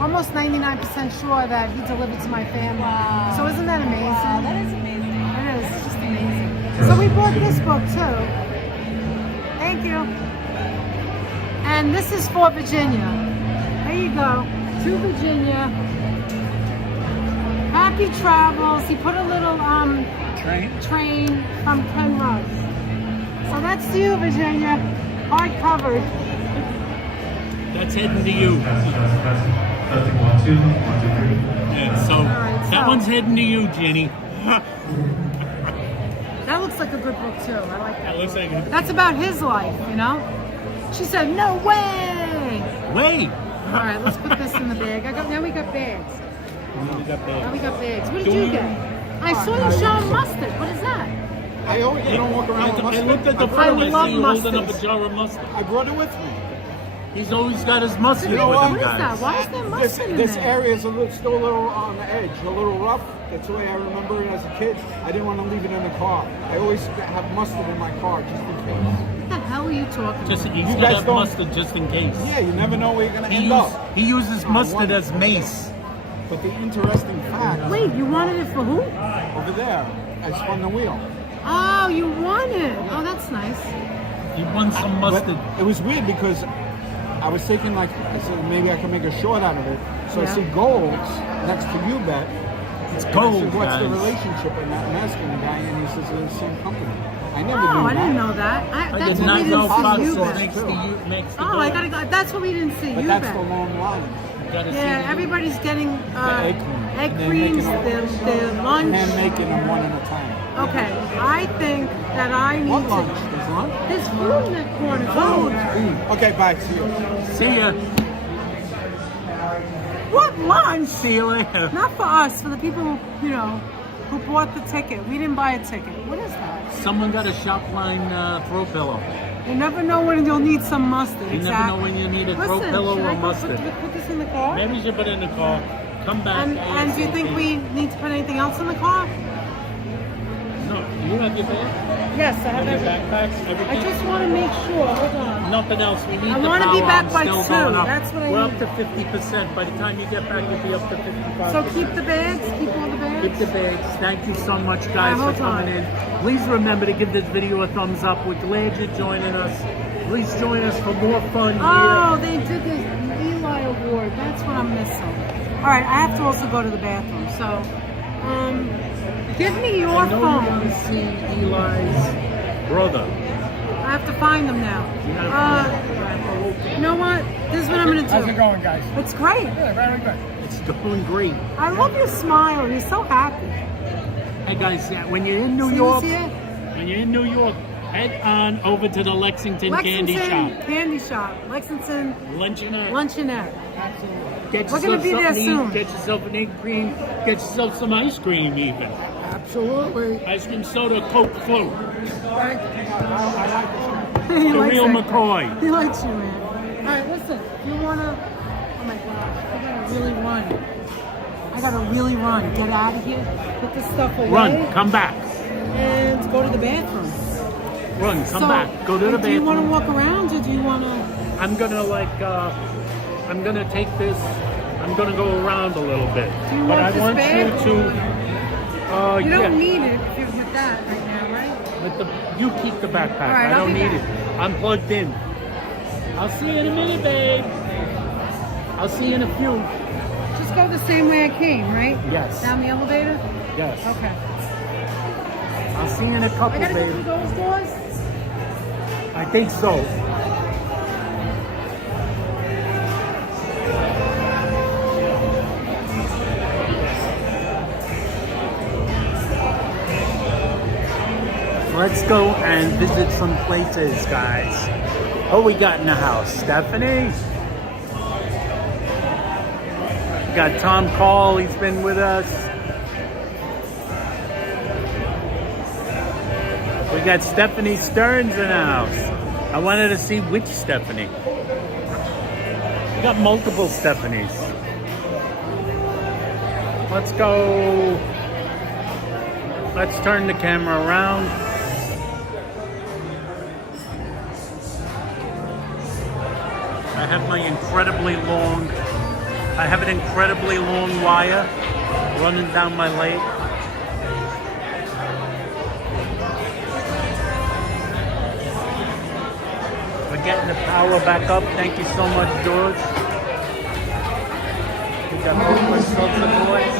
almost 99% sure that he delivered to my family. Wow. So isn't that amazing? Wow, that is amazing. It is. It's just amazing. So we bought this book too. Thank you. And this is for Virginia. There you go. To Virginia. Happy travels. He put a little train from Ken Rush. So that's to you, Virginia. Hard covered. That's heading to you. Testing 1, 2, 1, 2, 3. Yeah, so that one's heading to you, Jenny. That looks like a good book too. I like that. That looks like a... That's about his life, you know? She said, no way! Wait! All right, let's put this in the bag. Now we got bags. Now we got bags. What did you get? I saw you showing mustard. What is that? You don't walk around with I mustard? looked at the I front. I love see you holding mustard. up a jar of mustard. I brought it with me. He's always got his mustard You know with what? him, What is guys. that? Why is there mustard in This there? area is still a little on the edge, a little rough. That's the way I remember it as a kid. I didn't want to leave it in the car. I always have mustard in my car just in case. What the hell are you talking Just, about? he's You got guys to have don't- mustard just in case. Yeah, you never know where you're going to end up. He uses mustard as mace. But the interesting fact, Wait, you wanted it for who? over there, I spun the wheel. Oh, you won it. Oh, that's nice. He won some mustard. But it was weird because I was thinking I said maybe I could make a short out of it. So I Yeah. see golds next to you bet. It's And gold, I said, what's the guys. relationship? And I'm asking the guy, and he says they're the same company. I never Oh, knew I that. didn't know that. I That's did what not we know didn't see Fox you makes bet. the Oh, I gotta go. That's what we didn't see But you that's bet. the long line. Yeah, everybody's getting egg cream. egg And they're creams, making their lunch. And making them one at a time. Okay, I think that I need What to. lunch? There's lunch? There's food in that corner. Food. Okay, bye. See you. See ya. What lunch? See you later. Not for us, for the people who, who bought the ticket. We didn't buy a ticket. What is that? Someone got a shop line throw pillow. You never know when you'll need some mustard. You exactly. never know when you need a throw Listen, pillow should or I go mustard. Put this in the car? Maybe you should put it in the car. Come back. And do you think we need to put anything else in the car? No, you have your bag? Yes, I have Your everything. backpacks, everything? I just want to make sure. Hold on. Nothing else. We need I the wanna be power back arm by still 2. going up. That's what I We're need. up to 50%. By the time you get back, you'll be up to 55%. So keep the bags? Keep all the bags? Keep the bags. Thank you so much, guys, hold for coming on. in. Please remember to give this video a thumbs up. We're glad you're joining us. Please join us for more fun Oh, here. they did the Eli Award. That's what I'm missing. All right, I have to also go to the bathroom. So, give me your I know you phone. want to see Eli's brother. I have to find them now. You know what? This is what I'm going to do. How's it going, guys? It's great. Yeah, very good. It's going great. I love your smile. You're so happy. Hey guys, when you're in New See York, who's here? when you're in New York, head on over to the Lexington candy shop. Candy shop. Lexington Luncheonette. Luncheonette. Get We're gonna yourself be there something to eat, soon. Get yourself an egg cream. Get yourself some ice cream even. Absolutely. Ice cream soda, Coke float. Thank you. I like this. He The likes real it. McCoy. He likes you, man. All right, listen. If you want to... Oh, my gosh. I got to really run. Get out of here. Put this stuff away. Run, come back. and go to the bathroom. Run, come back. Go to the bathroom. Do you want to walk around or do you want to? I'm gonna I'm gonna take this. I'm gonna go around a little bit. Do you but want I this want bag? you to. You yeah. don't need it if you're with that right now, right? You keep the backpack. All right, I I'll don't be need back. it. I'm plugged in. I'll see you in a minute, babe. I'll see you in a few. Just go the same way I came, right? Yes. Down the elevator? Yes. Okay. I'll see you in a couple, I gotta babe. go through those doors? I think so. Let's go and visit some places, guys. What we got in the house? Stephanie? We got Tom Call, he's been with us. We got Stephanie Stearns in the house. I wanted to see which Stephanie. We got multiple Stephanies. Let's go. Let's turn the camera around. I have an incredibly long wire running down my leg. We're getting the power back up. Thank you so much, George. We got Brooklyn Seltzer Boys.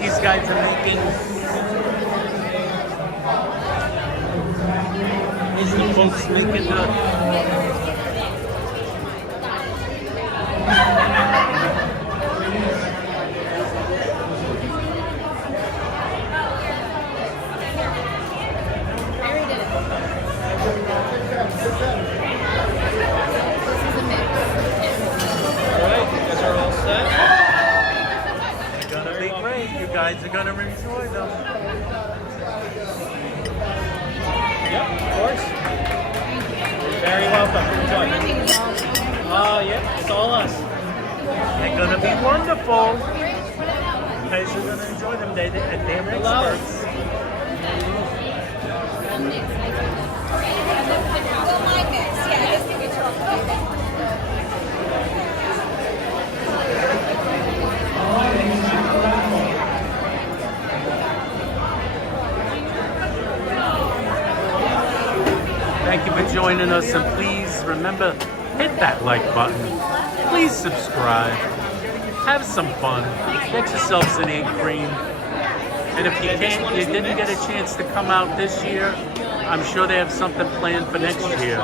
These guys are making. These are the folks making the. You guys are gonna enjoy them. Yep, of course. You're very welcome. Enjoy. Yeah, it's all us. They're gonna be wonderful. You guys are gonna enjoy them. They're experts. Thank you for joining us, and please remember, hit that like button. Please subscribe. Have some fun. Get yourself some egg cream. And if you didn't get a chance to come out this year, I'm sure they have something planned for next year.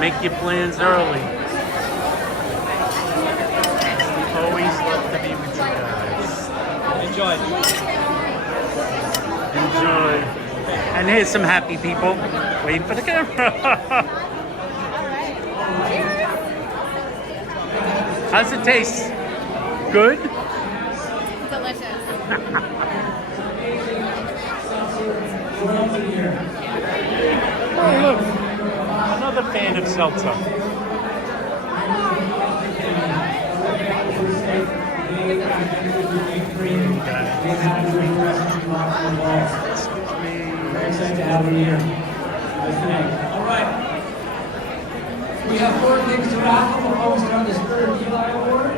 Make your plans early. We always love to be with you guys. Enjoy. And here's some happy people waiting for the camera. How's it taste? Good? Delicious. Oh, look. Another fan of seltzer. Excited to have you here tonight. All right. We have 4 things to raffle before we start this third Eli Award.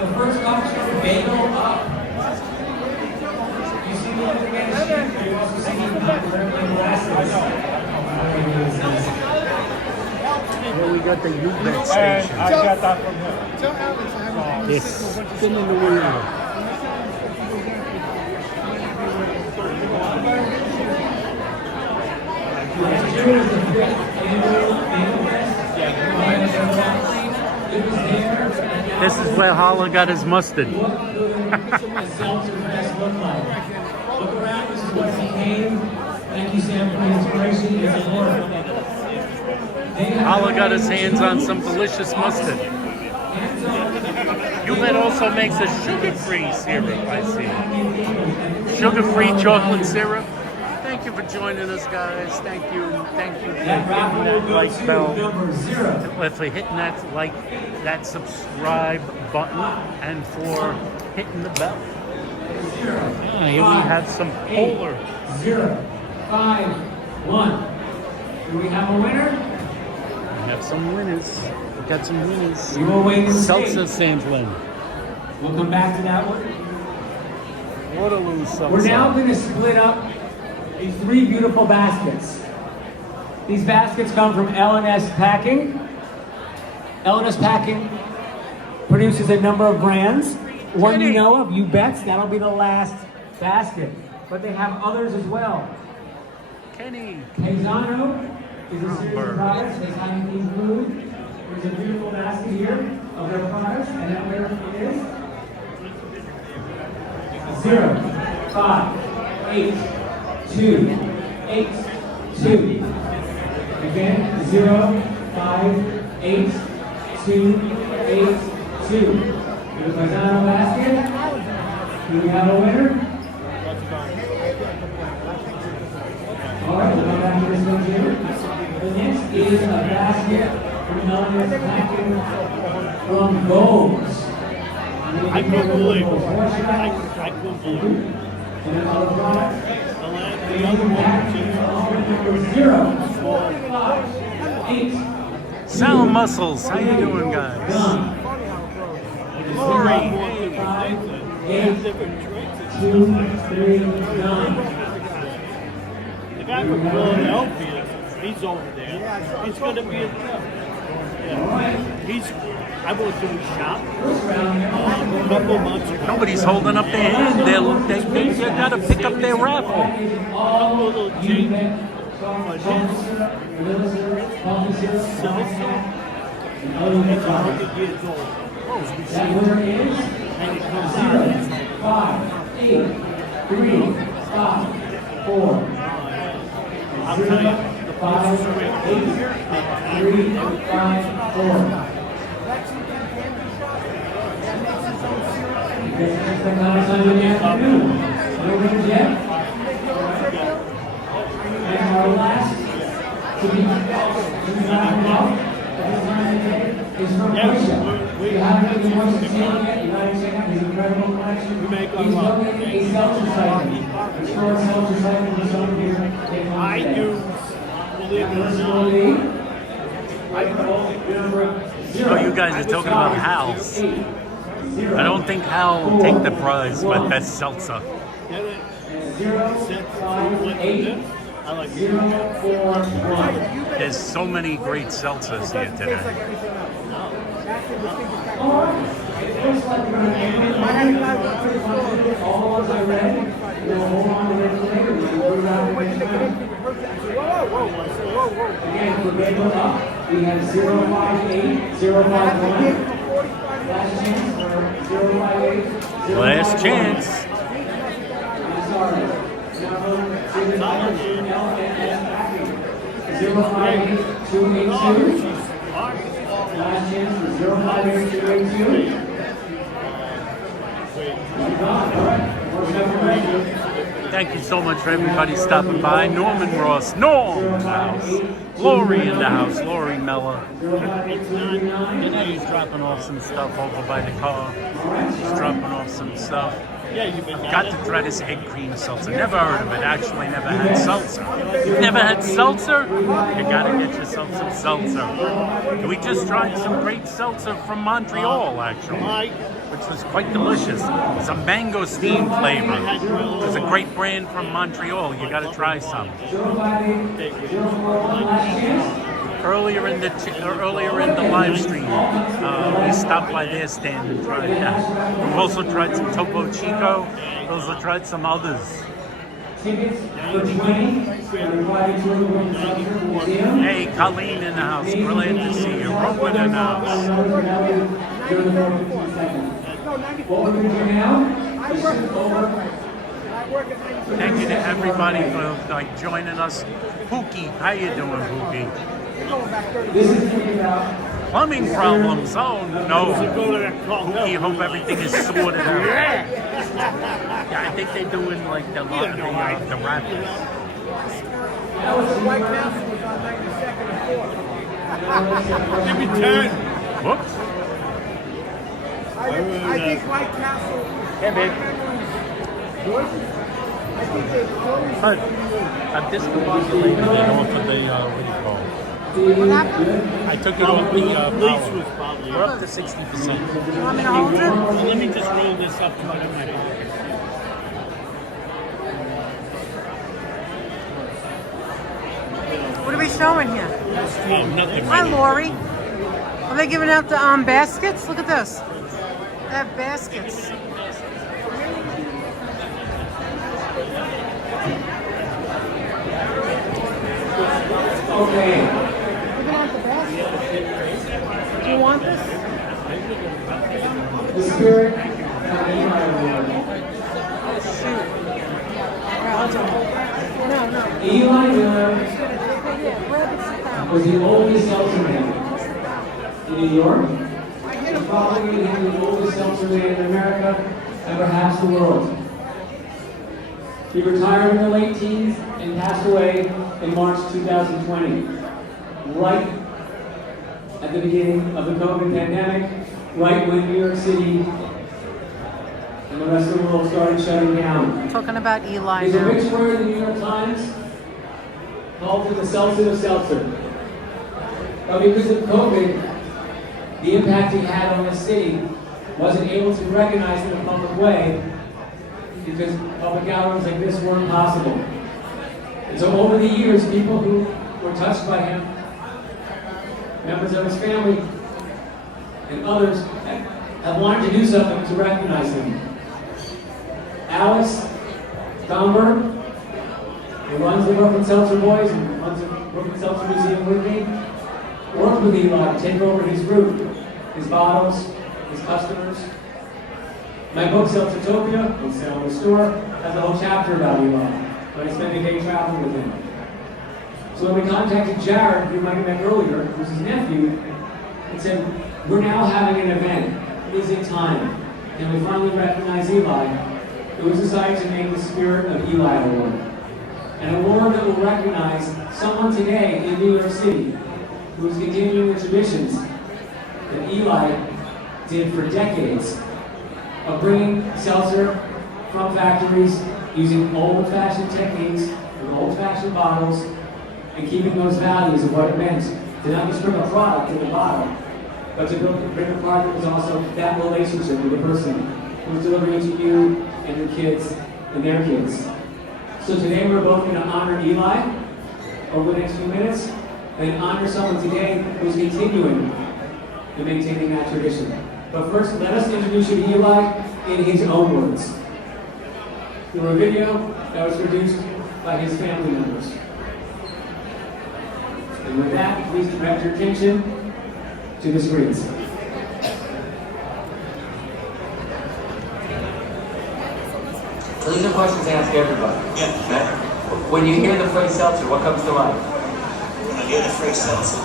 The first comes from Bagel Up. You see the information. You also see the glasses. Well, we got the U-Bed station. I got that from him. Tell Alex I haven't This spinning the wheel. This is where Holla got his mustard. Look around, this is what became. Thank you, Sam, for the inspiration and support. Holla got his hands on some delicious mustard. U-Bed also makes a sugar-free syrup, I see. Sugar-free chocolate syrup. Thank you for joining us, guys. Thank you for hitting that like bell. For hitting that subscribe button, and for hitting the bell. Yeah, here we have some polar. 0, 5, 1. Do we have a winner? We have some winners. We got some winners. We will wait and see. Seltzer sampling. We'll come back to that one. Waterloo seltzer. We're now going to split up these 3 beautiful baskets. These baskets come from L&S Packing. L&S Packing produces a number of brands. One you know of, You Bets, that'll be the last basket. But they have others as well. Kenny. Kazano is a series of products. They have these food. There's a beautiful basket here of their products, and that where it is. 0, 5, 8, 2, 8, 2. Again, 0, 5, 8, 2, 8, 2. The Kazano basket. Do we have a winner? All right, we'll go back to this one here. The next is a basket from L&S Packing from Gold's. I couldn't believe it. I couldn't believe it. And another product. The other one, 0, 5, 8. Sound Muscles. How you doing, guys? Glory. 5, 8, 2, 3, 9. The guy from Philadelphia, he's over there. He's going to be a I will do a shop a couple months ago. Nobody's holding up their hand. They got to pick up their raffle. A little change. But his it's 100 years old. And it comes out. 5, 8, 3, 5, 4. I'll tell you, the 5, 8, 3, 5, 4. It's the time in the afternoon. No winners yet. And our last to be knocked out at this time of the day is from Russia. We haven't really watched the team yet. United States has an incredible collection. He's looking at a seltzer siphon. A short seltzer siphon for some here. I use, believe it or not, Oh, you guys are talking about Hal's. I don't think Hal will take the prize for best seltzer. I like it. There's so many great seltzers here today. Again, for Bagel Up, we have 058, 051. Last chance for 058. Last chance. Sorry. 058, 282. Last chance for 058, 282. Thank you so much for everybody stopping by. Norman Ross, Norm in the house. Glory in the house, Lori Miller. You know he's dropping off some stuff over by the car. He's dropping off some stuff. I've got to try this egg cream seltzer. Never heard of it. Actually, never had seltzer. You've never had seltzer? You gotta get yourself some seltzer. We just tried some great seltzer from Montreal, actually, which was quite delicious. It's a mangosteen flavor. It's a great brand from Montreal. You gotta try some. Earlier in the live stream, we stopped by their stand and tried that. We've also tried some Topo Chico. We also tried some others. Hey, Colleen in the house. Glad to see you. Brooklyn in the house. Thank you to everybody for joining us. Pookie, how you doing, Pookie? Plumbing problems? Oh no. Pookie, hope everything is sorted out. Yeah, I think they're doing like the Raffles. That was the White Castle was on 92nd and 4th. Give me 10. Whoops. I think White Castle. Yeah, babe. But I discombobulated it off of the, what do you call it? What happened? I took it off the power. We're up to 60%. You want me to hold it? Well, let me just roll this up to my head. What are we showing here? Oh, nothing. Hi, Lori. Are they giving out the baskets? Look at this. They have baskets. Okay. Giving out the baskets. Do you want this? The Spirit of Eli Award. No. Eli Miller was the oldest seltzer man in New York, and probably the oldest seltzer man in America and perhaps the world. He retired in the late teens and passed away in March 2020, right at the beginning of the COVID pandemic, right when New York City and the rest of the world started shutting down. Talking about Eli His now. obituary in the New York Times called for the seltzer of seltzer. But because of COVID, the impact he had on the city wasn't able to be recognized in a public way because public gatherings like this weren't possible. And so over the years, people who were touched by him, members of his family, and others have wanted to do something to recognize him. Alex Gomberg, who runs the Brooklyn Seltzer Boys and runs the Brooklyn Seltzer Museum with me, worked with Eli to take over his route, his bottles, his customers. My book, Seltzertopia, on sale in the store, has a whole chapter about Eli, but I spent a day traveling with him. So when we contacted Jared, who you might have met earlier, who's his nephew, and said, we're now having an event. Is it time? And we finally recognize Eli. It was decided to make the Spirit of Eli Award. An award that will recognize someone today in New York City who is continuing the traditions that Eli did for decades of bringing seltzer from factories using old-fashioned techniques with old-fashioned bottles and keeping those values of what it meant to not just bring a product in the bottle, but to bring a product that was also that relationship with the person who was delivering it to you and your kids and their kids. So today we're both going to honor Eli over the next few minutes and honor someone today who's continuing and maintaining that tradition. But first, let us introduce you to Eli in his own words. Through a video that was produced by his family members. And with that, please direct your attention to the screens. These are questions I ask everybody. Yeah. Okay? When you hear the phrase seltzer, what comes to mind? When I hear the phrase seltzer, the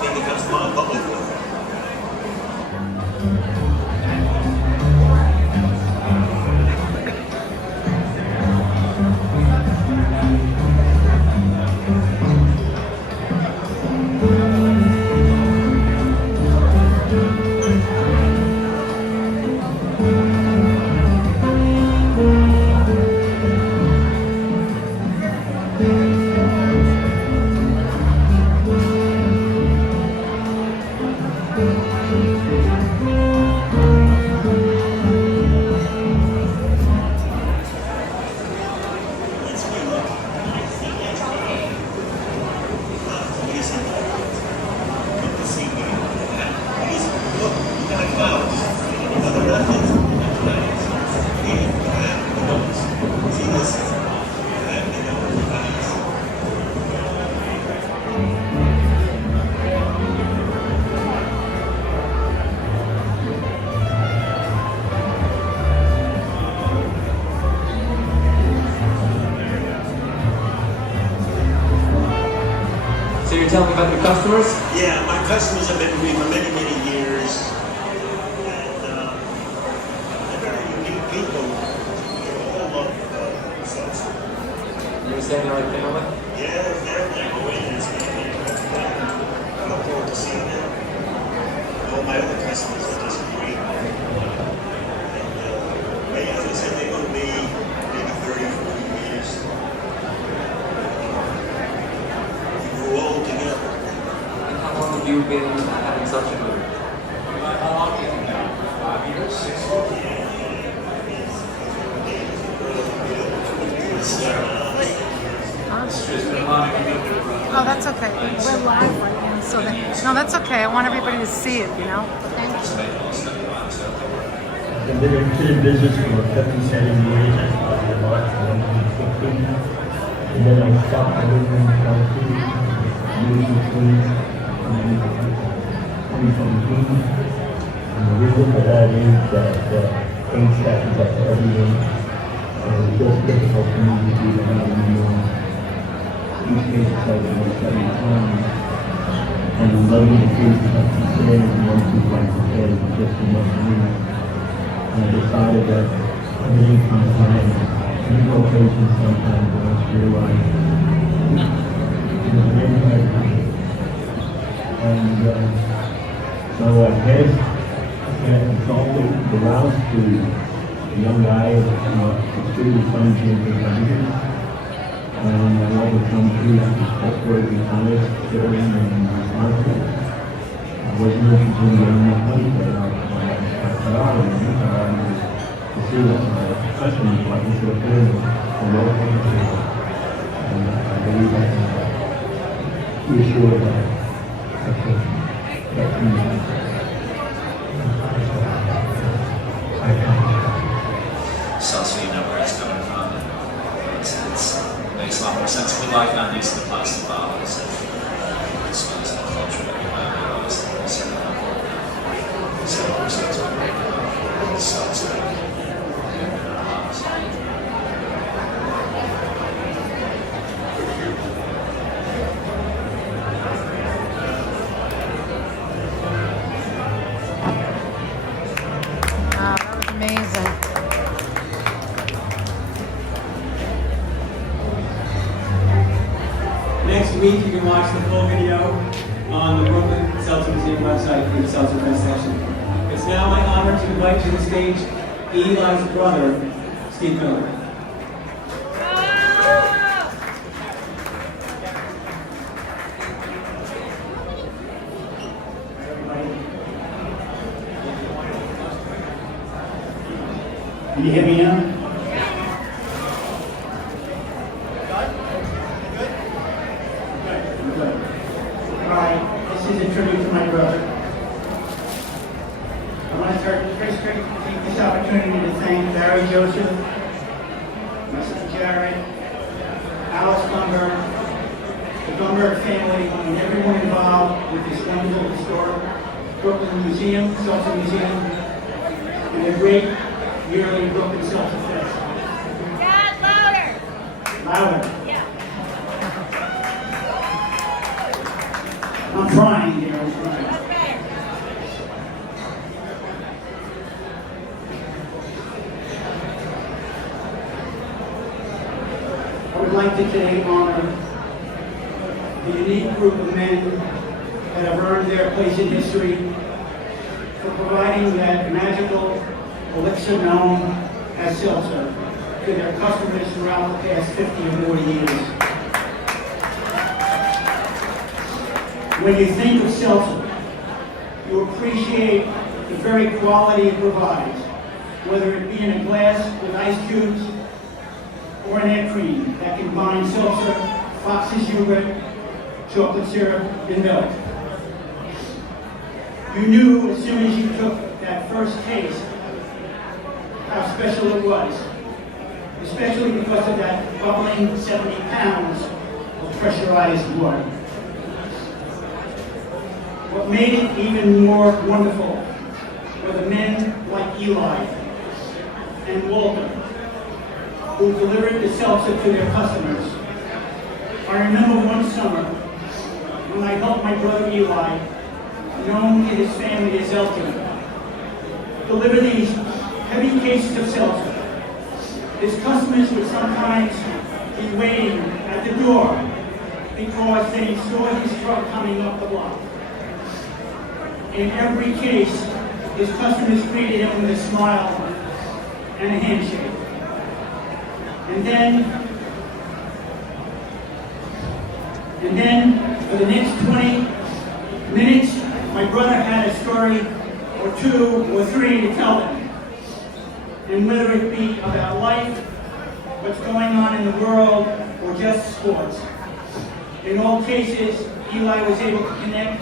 thing that comes to mind, bubbly water. Tell me about your customers? Yeah, my customers have been with me for many, many years. And they're very unique people. They all love seltzer. You're saying they're like family? Yeah, family. I go in and I look forward to seeing them. All my other customers are just great. And as I said, they're going to be Oh, that's okay. We're live right now, so no, that's okay. I want everybody to see it, you know? Thank you. I've been in business for 57 years. I started in March 1950. And then I stopped delivering healthy, beautiful food in 2017. And the reason for that is that age catches up to everything. It's just difficult for me to do another meal. Each case is like 7 times. And loving the food that I'm considering 1-2 times a day is just too much for me. And I decided that everything comes time. Any location sometimes I just realize it's very hard. And so I guess I consulted the route to a young guy the street is some changes everything. And I overcome through trustworthy, honest, caring, and responsible. I wasn't interested in getting enough money for it. I thought to see what my customers like instead of doing a local material. And I believe I can reassure that I can get Seltzer, you know where it's coming from. It makes a lot more sense. We like not using the plastic bottles. It's the culture that we have. We always think it's so it's great. Seltzer. Next week, you can watch the full video on the Brooklyn Seltzer Museum website for the Seltzerfest session. It's now my honor to invite to the stage Eli's brother, Steve Miller. Can you hear me now? Alright, this is a tribute to my brother. I want to first take this opportunity to thank Barry Joseph, my son Jared, Alice Gumberg, the Gumberg family, and everyone involved with this wonderful historic Brooklyn Museum, Seltzer Museum, and the great yearly Brooklyn Seltzerfest. Dad, louder! Louder. Yeah. I'm trying here, I'm trying. I would like to today honor the unique group of men that have earned their place in history for providing that magical elixir known as seltzer to their customers throughout the past 50 or more years. When you think of seltzer, you appreciate the very quality it provides, whether it be in a glass with ice cubes or an egg cream that combines seltzer, Fox's yogurt, chocolate syrup, and milk. You knew as soon as you took that first taste how special it was, especially because of that bubbling 70 pounds of pressurized water. What made it even more wonderful were the men like Eli and Walter, who delivered the seltzer to their customers. I remember one summer when I helped my brother Eli, known to his family as Elton, deliver these heavy cases of seltzer. His customers would sometimes be waiting at the door because they saw his truck coming up the block. In every case, his customers greeted him with a smile and a handshake. And then, for the next 20 minutes, my brother had a story or two or three to tell them. And whether it be about life what's going on in the world, or just sports. In all cases, Eli was able to connect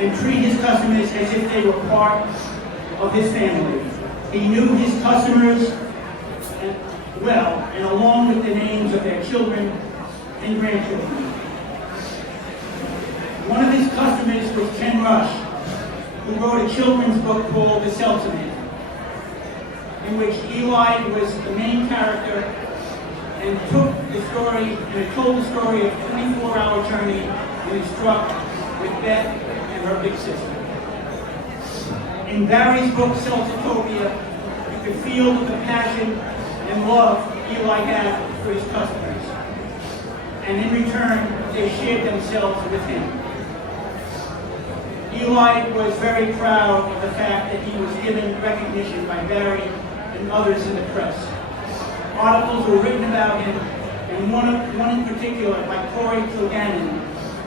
and treat his customers as if they were part of his family. He knew his customers well, and along with the names of their children and grandchildren. One of his customers was Ken Rush, who wrote a children's book called The Seltzer Man, in which Eli was the main character and took the story and told the story of a 24-hour journey in his truck with Beth and her big sister. In Barry's book, Seltzertopia, you could feel the passion and love Eli had for his customers. And in return, they shared themselves with him. Eli was very proud of the fact that he was given recognition by Barry and others in the press. Articles were written about him, and one in particular by Corey Kilgannon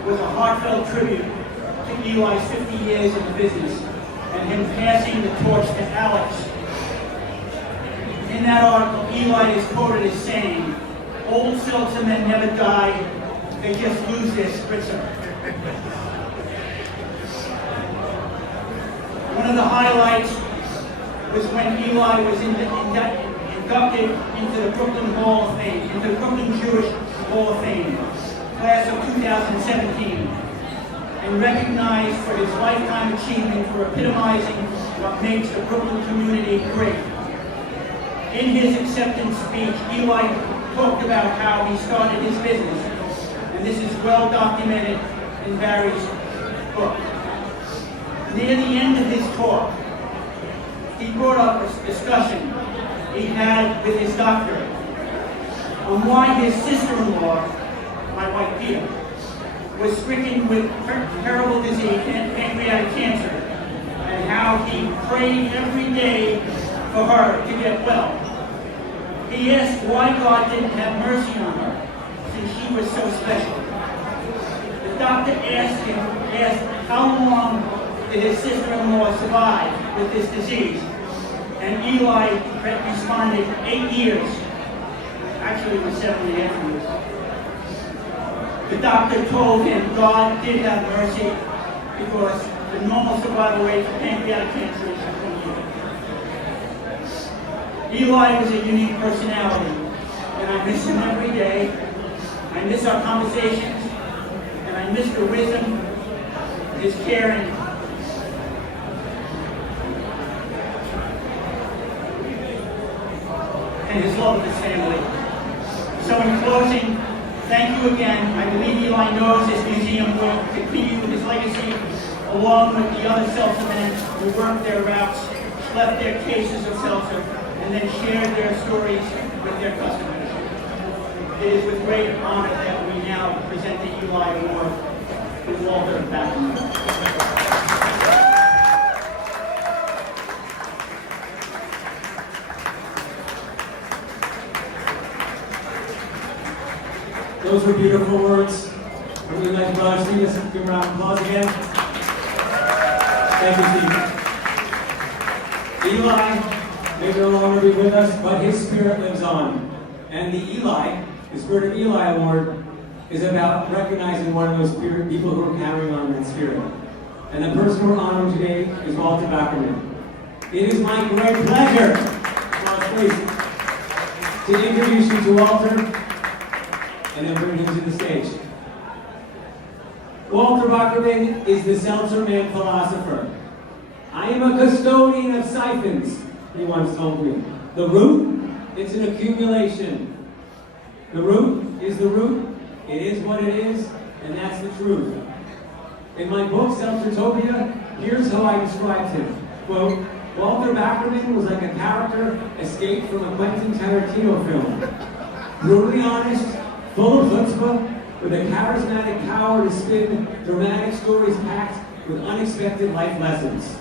was a heartfelt tribute to Eli's 50 years in the business and him passing the torch to Alex. In that article, Eli is quoted as saying, "Old seltzer men never die, they just lose their spritzer." One of the highlights was when Eli was inducted into the Brooklyn Hall of Fame, into the Brooklyn Jewish Hall of Fame, class of 2017, and recognized for his lifetime achievement for epitomizing what makes the Brooklyn community great. In his acceptance speech, Eli talked about how he started his business, and this is well documented in Barry's book. Near the end of his talk, he brought up a discussion he had with his doctor on why his sister-in-law, my wife Peter, was stricken with terrible disease, pancreatic cancer, and how he prayed every day for her to get well. He asked why God didn't have mercy on her, since she was so special. The doctor asked how long did his sister-in-law survive with this disease, and Eli responded, 8 years. Actually, it was 7.5 years. The doctor told him God did have mercy because the normal survival rate for pancreatic cancer is 20 years. Eli was a unique personality, and I miss him every day. I miss our conversations, and I miss the wisdom, his caring, and his love of his family. So in closing, thank you again. I believe Eli knows this museum will continue his legacy along with the other seltzer men who worked their routes, left their cases of seltzer, and then shared their stories with their customers. It is with great honor that we now present the Eli Award to Walter Backerman. Those were beautiful words. Would you like Brother Steve to give a round of applause again? Thank you, Steve. Eli may no longer be with us, but his spirit lives on. And the Spirit of Eli Award, is about recognizing one of those people who are carrying on that spirit. And the person we're honoring today is Walter Backerman. It is my great pleasure, please, to introduce you to Walter and then bring him to the stage. Walter Backerman is the Seltzer Man philosopher. "I am a custodian of siphons," he once told me. The root, it's an accumulation. The root is the root, it is what it is, and that's the truth. In my book, Seltzertopia, here's how I described him. Quote, "Walter Backerman was like a character escaped from a Quentin Tarantino film. Brutally honest, full of chutzpah, with a charismatic power to spin dramatic stories packed with unexpected life lessons."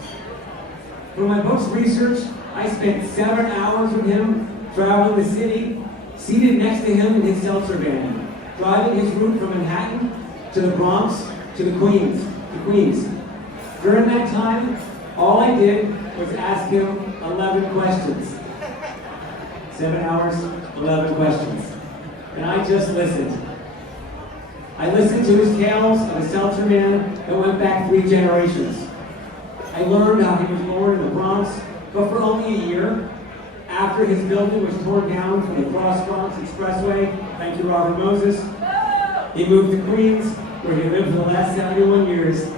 For my book's research, I spent 7 hours with him, traveling the city, seated next to him in his seltzer van, driving his route from Manhattan to the Bronx to Queens. During that time, all I did was ask him 11 questions. 7 hours, 11 questions. And I just listened. I listened to his tales of a seltzer man that went back 3 generations. I learned how he was born in the Bronx, but for only a year, after his building was torn down from the Cross Bronx Expressway, thank you, Robert Moses, he moved to Queens, where he lived for the last 71 years.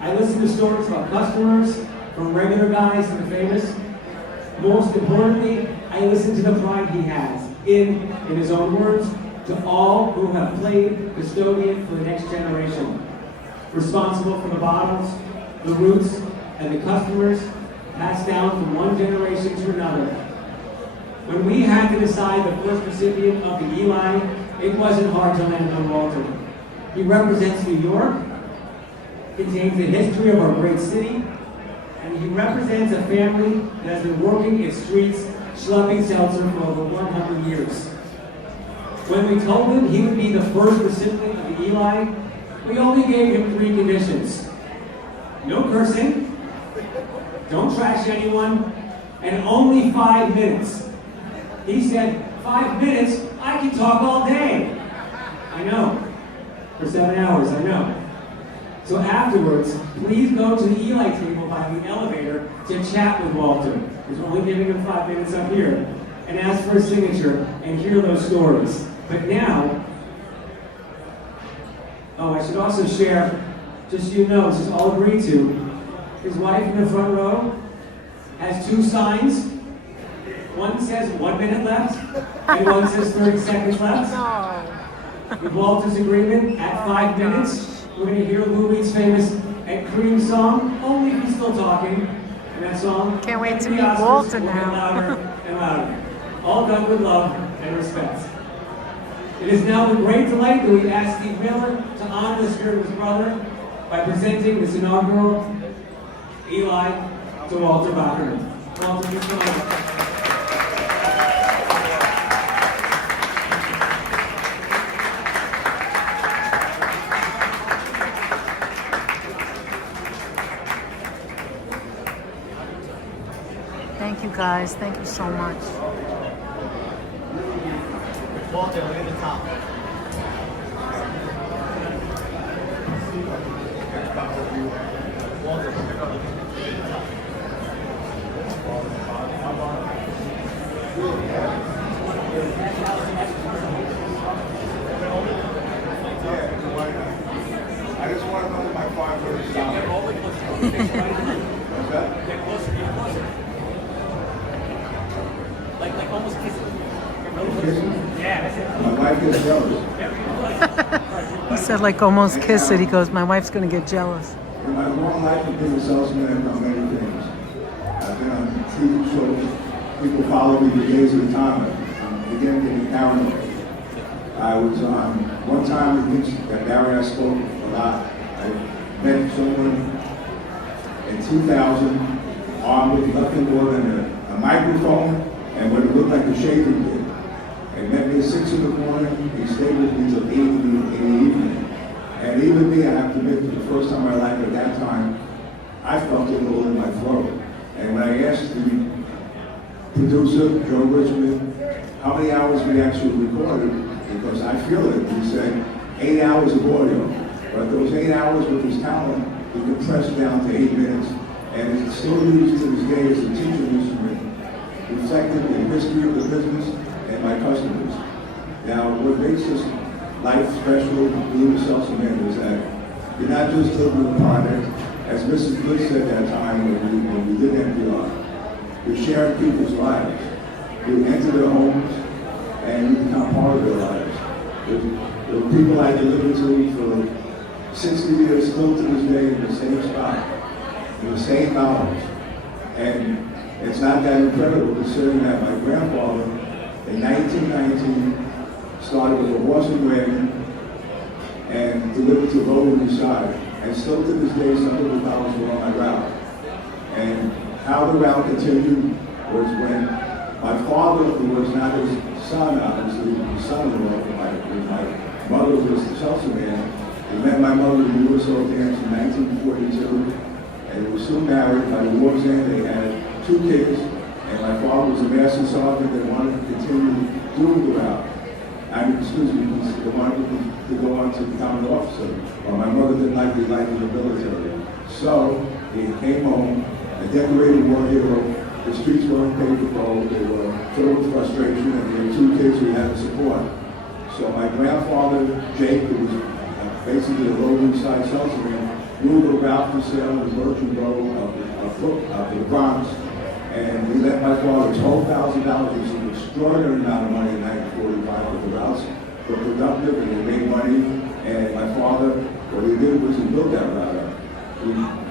I listened to stories about customers, from regular guys to the famous. Most importantly, I listened to the pride he has in his own words, to all who have played custodian for the next generation, responsible for the bottles, the roots, and the customers passed down from one generation to another. When we had to decide the first recipient of the Eli, it wasn't hard to land on Walter. He represents New York, contains the history of our great city, and he represents a family that has been working its streets, schlepping seltzer for over 100 years. When we told him he would be the first recipient of the Eli, we only gave him 3 conditions. No cursing, don't trash anyone, and only 5 minutes. He said, 5 minutes? I can talk all day. I know. For 7 hours, I know. So afterwards, please go to the Eli table by the elevator to chat with Walter, because we're only giving him 5 minutes up here, and ask for a signature and hear those stories. But now, oh, I should also share, just so you know, this is all agreed to, his wife in the front row has 2 signs. One says 1 minute left, and one says 30 seconds left. With Walter's agreement, at 5 minutes, we're going to hear Lou Reed's famous "And Cream" song, Only If He's Still Talking. And that song, Can't wait to every meet Oscars Walter will get now. louder and louder. All done with love and respect. It is now with great delight that we ask Steve Miller to honor the spirit of his brother by presenting this inaugural Eli to Walter Bacher. Walter, please come on. Thank you guys. Thank you so much. Walter, look at the top. Walter, look at the top. I just want to know my 5 minutes. Get closer, get closer. Like almost kissing. Yeah, that's it. My wife gets jealous. He said like almost kiss it. He goes, my wife's going to get jealous. In my long life, I've been a salesman. I've done many things. I've been on TV shows. People follow me for days at a time. I'm beginning getting paranoid. I was on one time at Barry. I spoke a lot. I met someone in 2000, armed with nothing more than a microphone and what it looked like a shaving kit. He met me at 6 in the morning. He stayed with me till 8 in the evening. And even me, I have to admit, for the first time in my life at that time, I felt it a little in my throat. And when I asked the producer, Joe Richmond, how many hours we actually recorded, because I feel it, he said 8 hours of audio. But those 8 hours with his talent, he compressed down to 8 minutes. And it's still used to this day as a teaching instrument, reflecting the history of the business and my customers. Now, what makes this life special, being a seltzer man, is that you're not just delivering a product, as Mrs. Bliss said that time when we did NPR. You're sharing people's lives. You enter their homes and you become part of their lives. There are people I delivered to for 60 years, still to this day, in the same spot, in the same knowledge. And it's not that incredible considering that my grandfather, in 1919, started with a horse and wagon and delivered to Lower East Side. And still to this day, some of the bottles were on my route. And how the route continued was when my father, who was not his son, obviously, his son-in-law, my mother was the seltzer man. He met my mother in the USO dance in 1942. and they were soon married. By the war's end, they had 2 kids, and my father was a master sergeant that wanted to continue doing the route. They wanted to go on to become an officer. Well, my mother didn't like the life in the military. So he came home, a decorated war hero. The streets weren't paved with gold. They were filled with frustration, and there were 2 kids who had to support. So my grandfather, Jake, who was basically a Lower East Side seltzer man, moved the route for sale in Bertrand Road up to the Bronx. And he let my father $12,000, which is an extraordinary amount of money in 1945 with the routes. Were productive and they made money. And my father, what he did was he built that route up.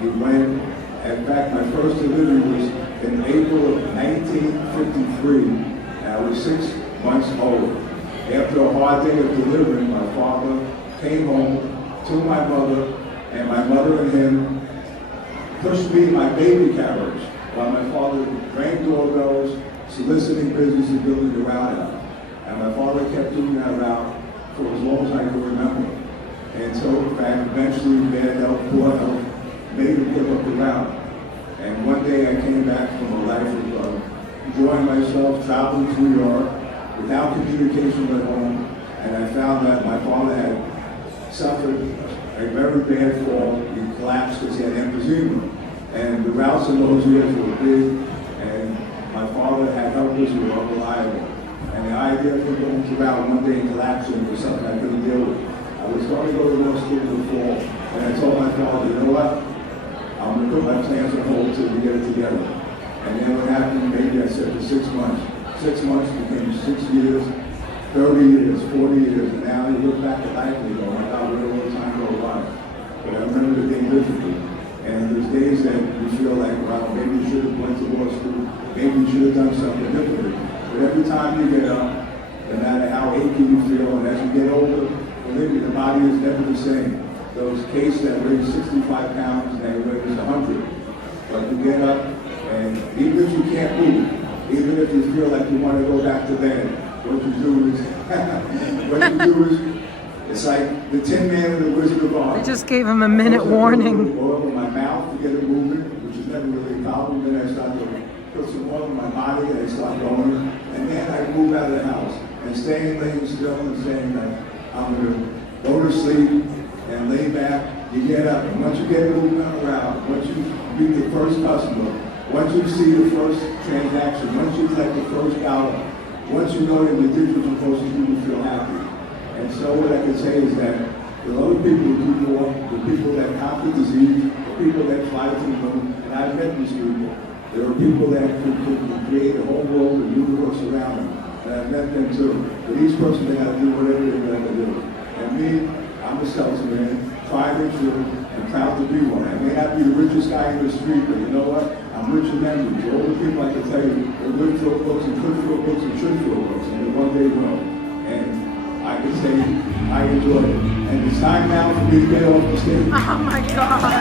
He went, in fact, my first delivery was in April of 1953. And I was 6 months old. After a hard day of delivering, my father came home to my mother, and my mother and him pushed me in my baby carriage while my father rang doorbells, soliciting business and building the route out. And my father kept doing that route for as long as I can remember. And so, in fact, eventually bad health, poor health, made him give up the route. And one day I came back from a life of enjoying myself, traveling to New York, without communication at home, and I found that my father had suffered a very bad fall. He collapsed because he had emphysema. And the routes in those years were big, and my father had helpers who were unreliable. And the idea of him going to route one day and collapsing was something I couldn't deal with. I was going to go to law school in the fall, and I told my father, you know what? I'm going to put my plans on hold until we get it together. And then what happened, maybe I said for 6 months. 6 months became 6 years, 30 years, 40 years, and now you look back at life and you go, oh my God, where did all the time go by? But I remember the day vividly. And there's days that you feel like, well, maybe you should have went to law school, maybe you should have done something differently. But every time you get up, no matter how achy you feel, and as you get older, believe me, the body is never the same. Those cases that weigh 65 pounds, they weigh 100. But you get up, and even if you can't move, even if you feel like you want to go back to bed, what you do is, it's like the Tin Man and the Wizard of Oz. I just gave him a minute warning. Oil in my mouth to get it moving, which is never really a problem. Then I start to put some oil in my body and I start going. And then I move out of the house. And laying still and saying that I'm going to go to sleep and lay back. You get up. And once you get moving around, once you meet the first customer, once you see the first transaction, once you collect the first dollar, once you know that you did what you're supposed to do, you feel happy. And so what I can say is that there are other people who do more, the people that conquer disease, the people that fly to the moon, and I've met these people. There are people that can create a whole world and universe around them, and I've met them too. But each person, they got to do whatever they got to do. And me, I'm a seltzer man, tried and true, and proud to be one. I may not be the richest guy in the street, but you know what? I'm rich in memories. All the people I can tell you, they would fill books and could fill books and should fill books, and they one day will. And I can say I enjoyed it. And it's time now for me to get off the stage. Oh my God.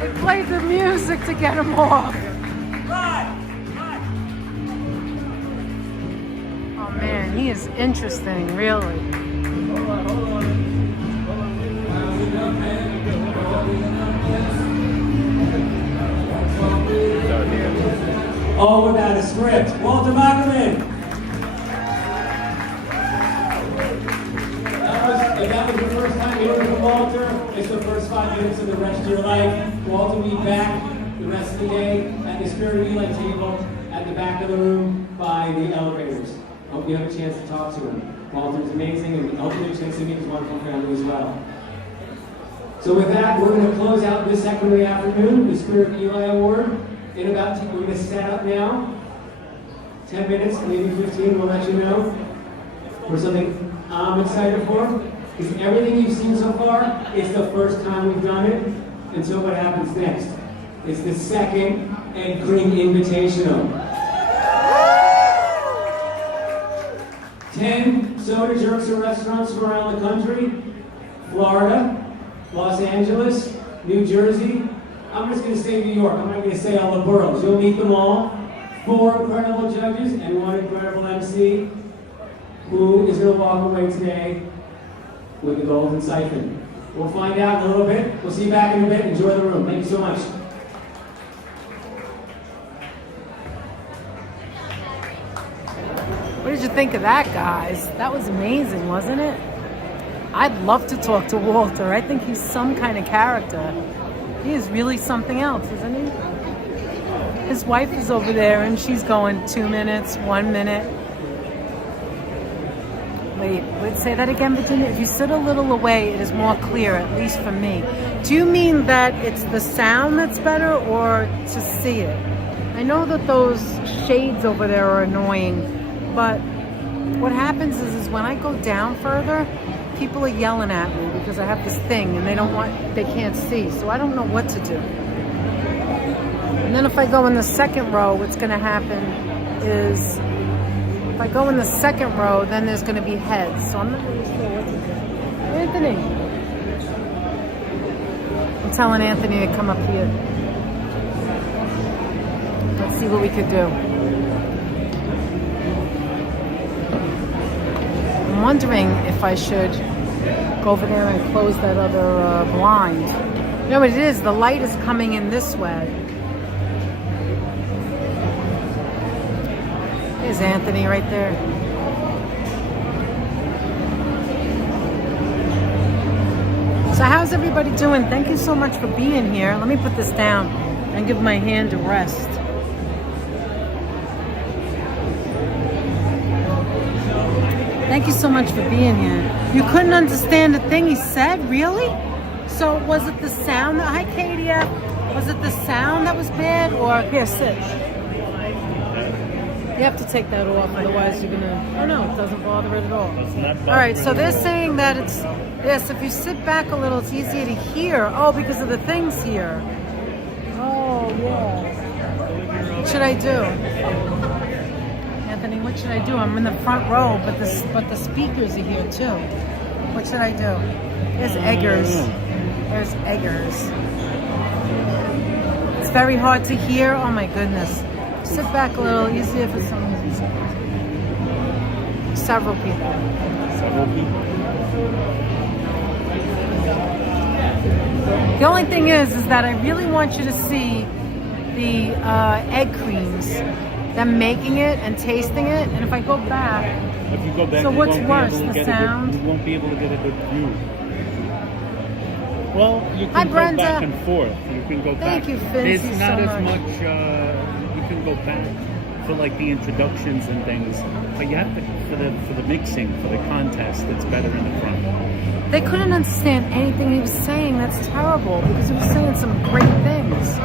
Woo! We played the music to get him off. Oh man, he is interesting, really. All without a script. Walter Bachman. If that was the first time you heard from Walter, it's the first 5 minutes of the rest of your life. Walter will be back the rest of the day at the Spirit of Eli table at the back of the room by the elevators. Hope you have a chance to talk to him. Walter's amazing, and hope you have a chance to meet his wonderful family as well. So with that, we're going to close out this segment of the afternoon, the Spirit of Eli Award. In about, we're going to set up now. 10 minutes, maybe 15, we'll let you know. For something I'm excited for. Because everything you've seen so far, it's the first time we've done it. And so what happens next? It's the second and Cream Invitational. 10 soda jerks and restaurants from around the country. Florida, Los Angeles, New Jersey. I'm just going to say New York. I'm not going to say all the boroughs. You'll meet them all. 4 incredible judges and 1 incredible MC who is going to walk away today with the Golden Siphon. We'll find out in a little bit. We'll see you back in a bit. Enjoy the room. Thank you so much. What did you think of that, guys? That was amazing, wasn't it? I'd love to talk to Walter. I think he's some kind of character. He is really something else, isn't he? His wife is over there and she's going 2 minutes, 1 minute. Wait, say that again, Virginia. If you sit a little away, it is more clear, at least for me. Do you mean that it's the sound that's better or to see it? I know that those shades over there are annoying, but what happens is when I go down further, people are yelling at me because I have this thing and they can't see. So I don't know what to do. And then if I go in the second row, what's going to happen is if I go in the second row, then there's going to be heads. So I'm not really sure what to do. Anthony. I'm telling Anthony to come up here. Let's see what we could do. I'm wondering if I should go over there and close that other blind. You know what it is? The light is coming in this way. There's Anthony right there. So how's everybody doing? Thank you so much for being here. Let me put this down and give my hand a rest. Thank you so much for being here. You couldn't understand a thing he said? Really? So was it the sound? Hi, Katia. Was it the sound that was bad? Or here, sit. You have to take that off, otherwise you're gonna... Oh no, it doesn't bother it at all. Alright, so they're saying that it's... Yes, if you sit back a little, it's easier to hear. Oh, because of the things here. Oh, yeah. What should I do? Anthony, what should I do? I'm in the front row, but the speakers are here too. What should I do? There's Eggers. There's Eggers. It's very hard to hear. Oh my goodness. Sit back a little, easier for some reason. Several people. Several people. The only thing is that I really want you to see the egg creams. Them making it and tasting it, and if I go back, so what's worse, the sound? You won't be able to get a good view. Well, you can go back and forth. You can go back. Thank you, Fizzy, There's not as much. You can go back for like the introductions and things, but you have to for the mixing for the contest. It's better in the front. They couldn't understand anything he was saying. That's terrible because he was saying some great things.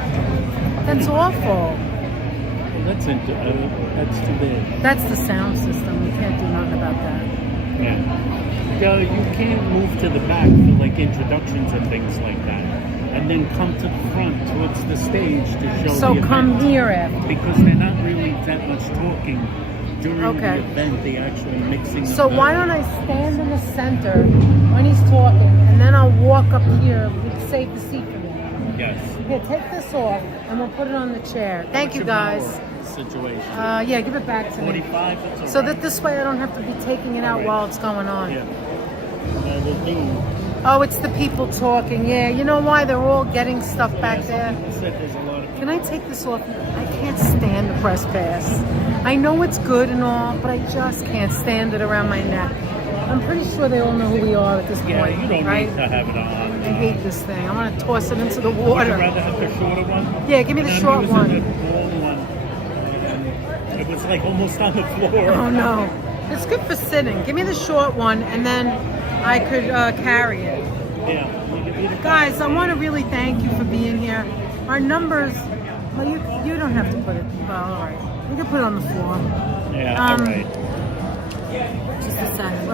That's awful. That's too bad. That's the sound system. We can't do nothing about that. Yeah. You can't move to the back for like introductions and things like that, and then come to the front towards the stage to show. So the come event. here after. Because they're not really that much talking during the event. They actually mixing. So why don't I stand in the center when he's talking, and then I'll walk up here. We'll save the seat for me. Yes. Here, take this off, and we'll put it on the chair. Thank you, guys. Situation. Yeah, give it back to 45, me. So that this way I don't have to be taking it out while it's going on. Yeah. Oh, it's the people talking. Yeah, you know why? They're all getting stuff back there. Can I take this off? I can't stand the press pass. I know it's good and all, but I just can't stand it around my neck. I'm pretty sure they all know who we are at this point, you don't right? need to have it on. I hate this thing. I'm going to toss it into the water. Would you rather have the shorter one? Yeah, give me the short one. It was like almost on the floor. Oh no. It's good for sitting. Give me the short one and then I could carry it. Yeah. Guys, I want to really thank you for being here. Our numbers, well, you don't have to put it. Well, all right. You can put it on the floor. Yeah, all right. Just a second.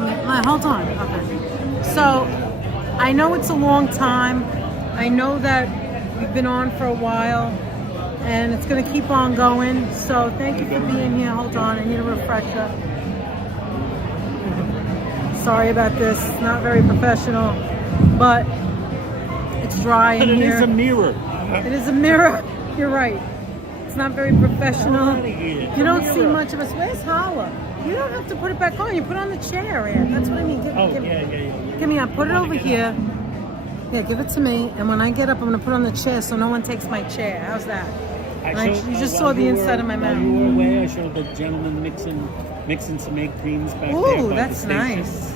Hold on. Okay. So, I know it's a long time. I know that we've been on for a while. And it's going to keep on going. So thank you for being here. Hold on, I need a refresher. Sorry about this. It's not very professional, but it's dry in here. It is a mirror. It is a mirror. You're right. It's not very professional. You don't see much of us. Where's Hala? You don't have to put it back on. You put it on the chair, Ann. That's what I mean. Give me. I put it over here. Yeah, give it to me. And when I get up, I'm going to put it on the chair so no one takes my chair. How's that? You just saw the inside of my mouth. While you were away, I showed the gentleman mixing some egg creams back there. Ooh, by that's the station. nice.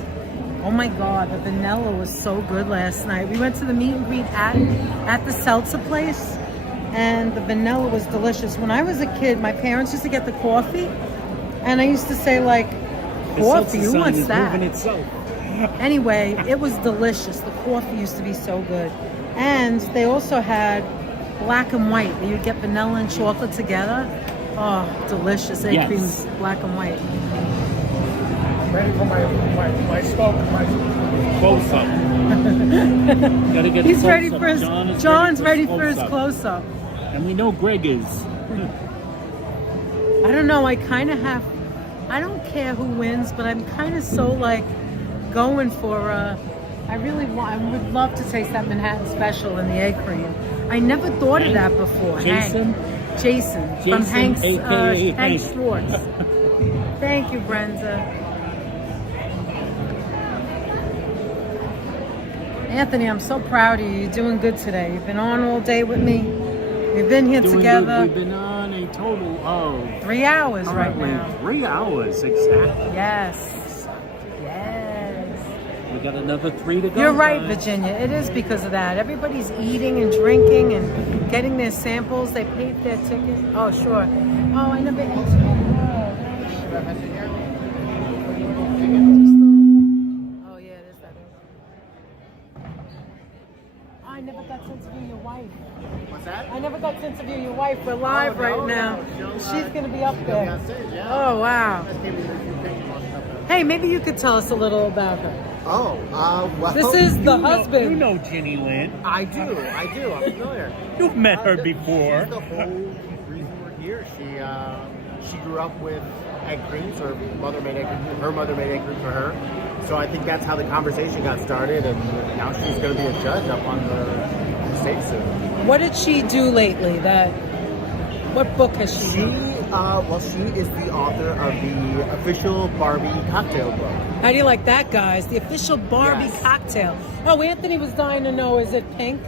Oh my God, the vanilla was so good last night. We went to the meet and greet at the Seltzer place, and the vanilla was delicious. When I was a kid, my parents used to get the coffee, and I used to say like, coffee, who wants that? Anyway, it was delicious. The coffee used to be so good. And they also had black and white. You'd get vanilla and chocolate together. Oh, delicious. Egg creams, black and white. Ready for my smoke, close up. Gotta get He's close ready up. for his. John's ready for his close up. And we know Greg is. I don't know. I don't care who wins, but I'm kind of so like going for. I would love to taste that Manhattan Special and the egg cream. I never thought of that before. Jason from Hank Schwartz. Thank you, Brenda. Anthony, I'm so proud of you. You're doing good today. You've been on all day with me. We've been here together. We've been on a total of 3 hours right now. 3 hours, exactly. Yes. We got another 3 to go. You're right, Virginia. It is because of that. Everybody's eating and drinking and getting their samples. They paid their ticket. Oh, sure. Oh, I never ate. Oh, yeah, it is that. I never got to interview your wife. What's that? I never got to interview your wife. We're live right now. She's going to be up there. On stage, yeah. Oh, wow. Hey, maybe you could tell us a little about her. Oh, well. This is the husband. You know Ginny Lynn. I do. I'm familiar. You've met her before. She's the whole reason we're here. She grew up with egg creams. Her mother made egg creams for her. So I think that's how the conversation got started, and now she's going to be a judge up on the stage soon. What did she do lately? What book has she done? She is the author of the official Barbie cocktail book. How do you like that, guys? The official Barbie cocktail. Oh, Anthony was dying to know, is it pink?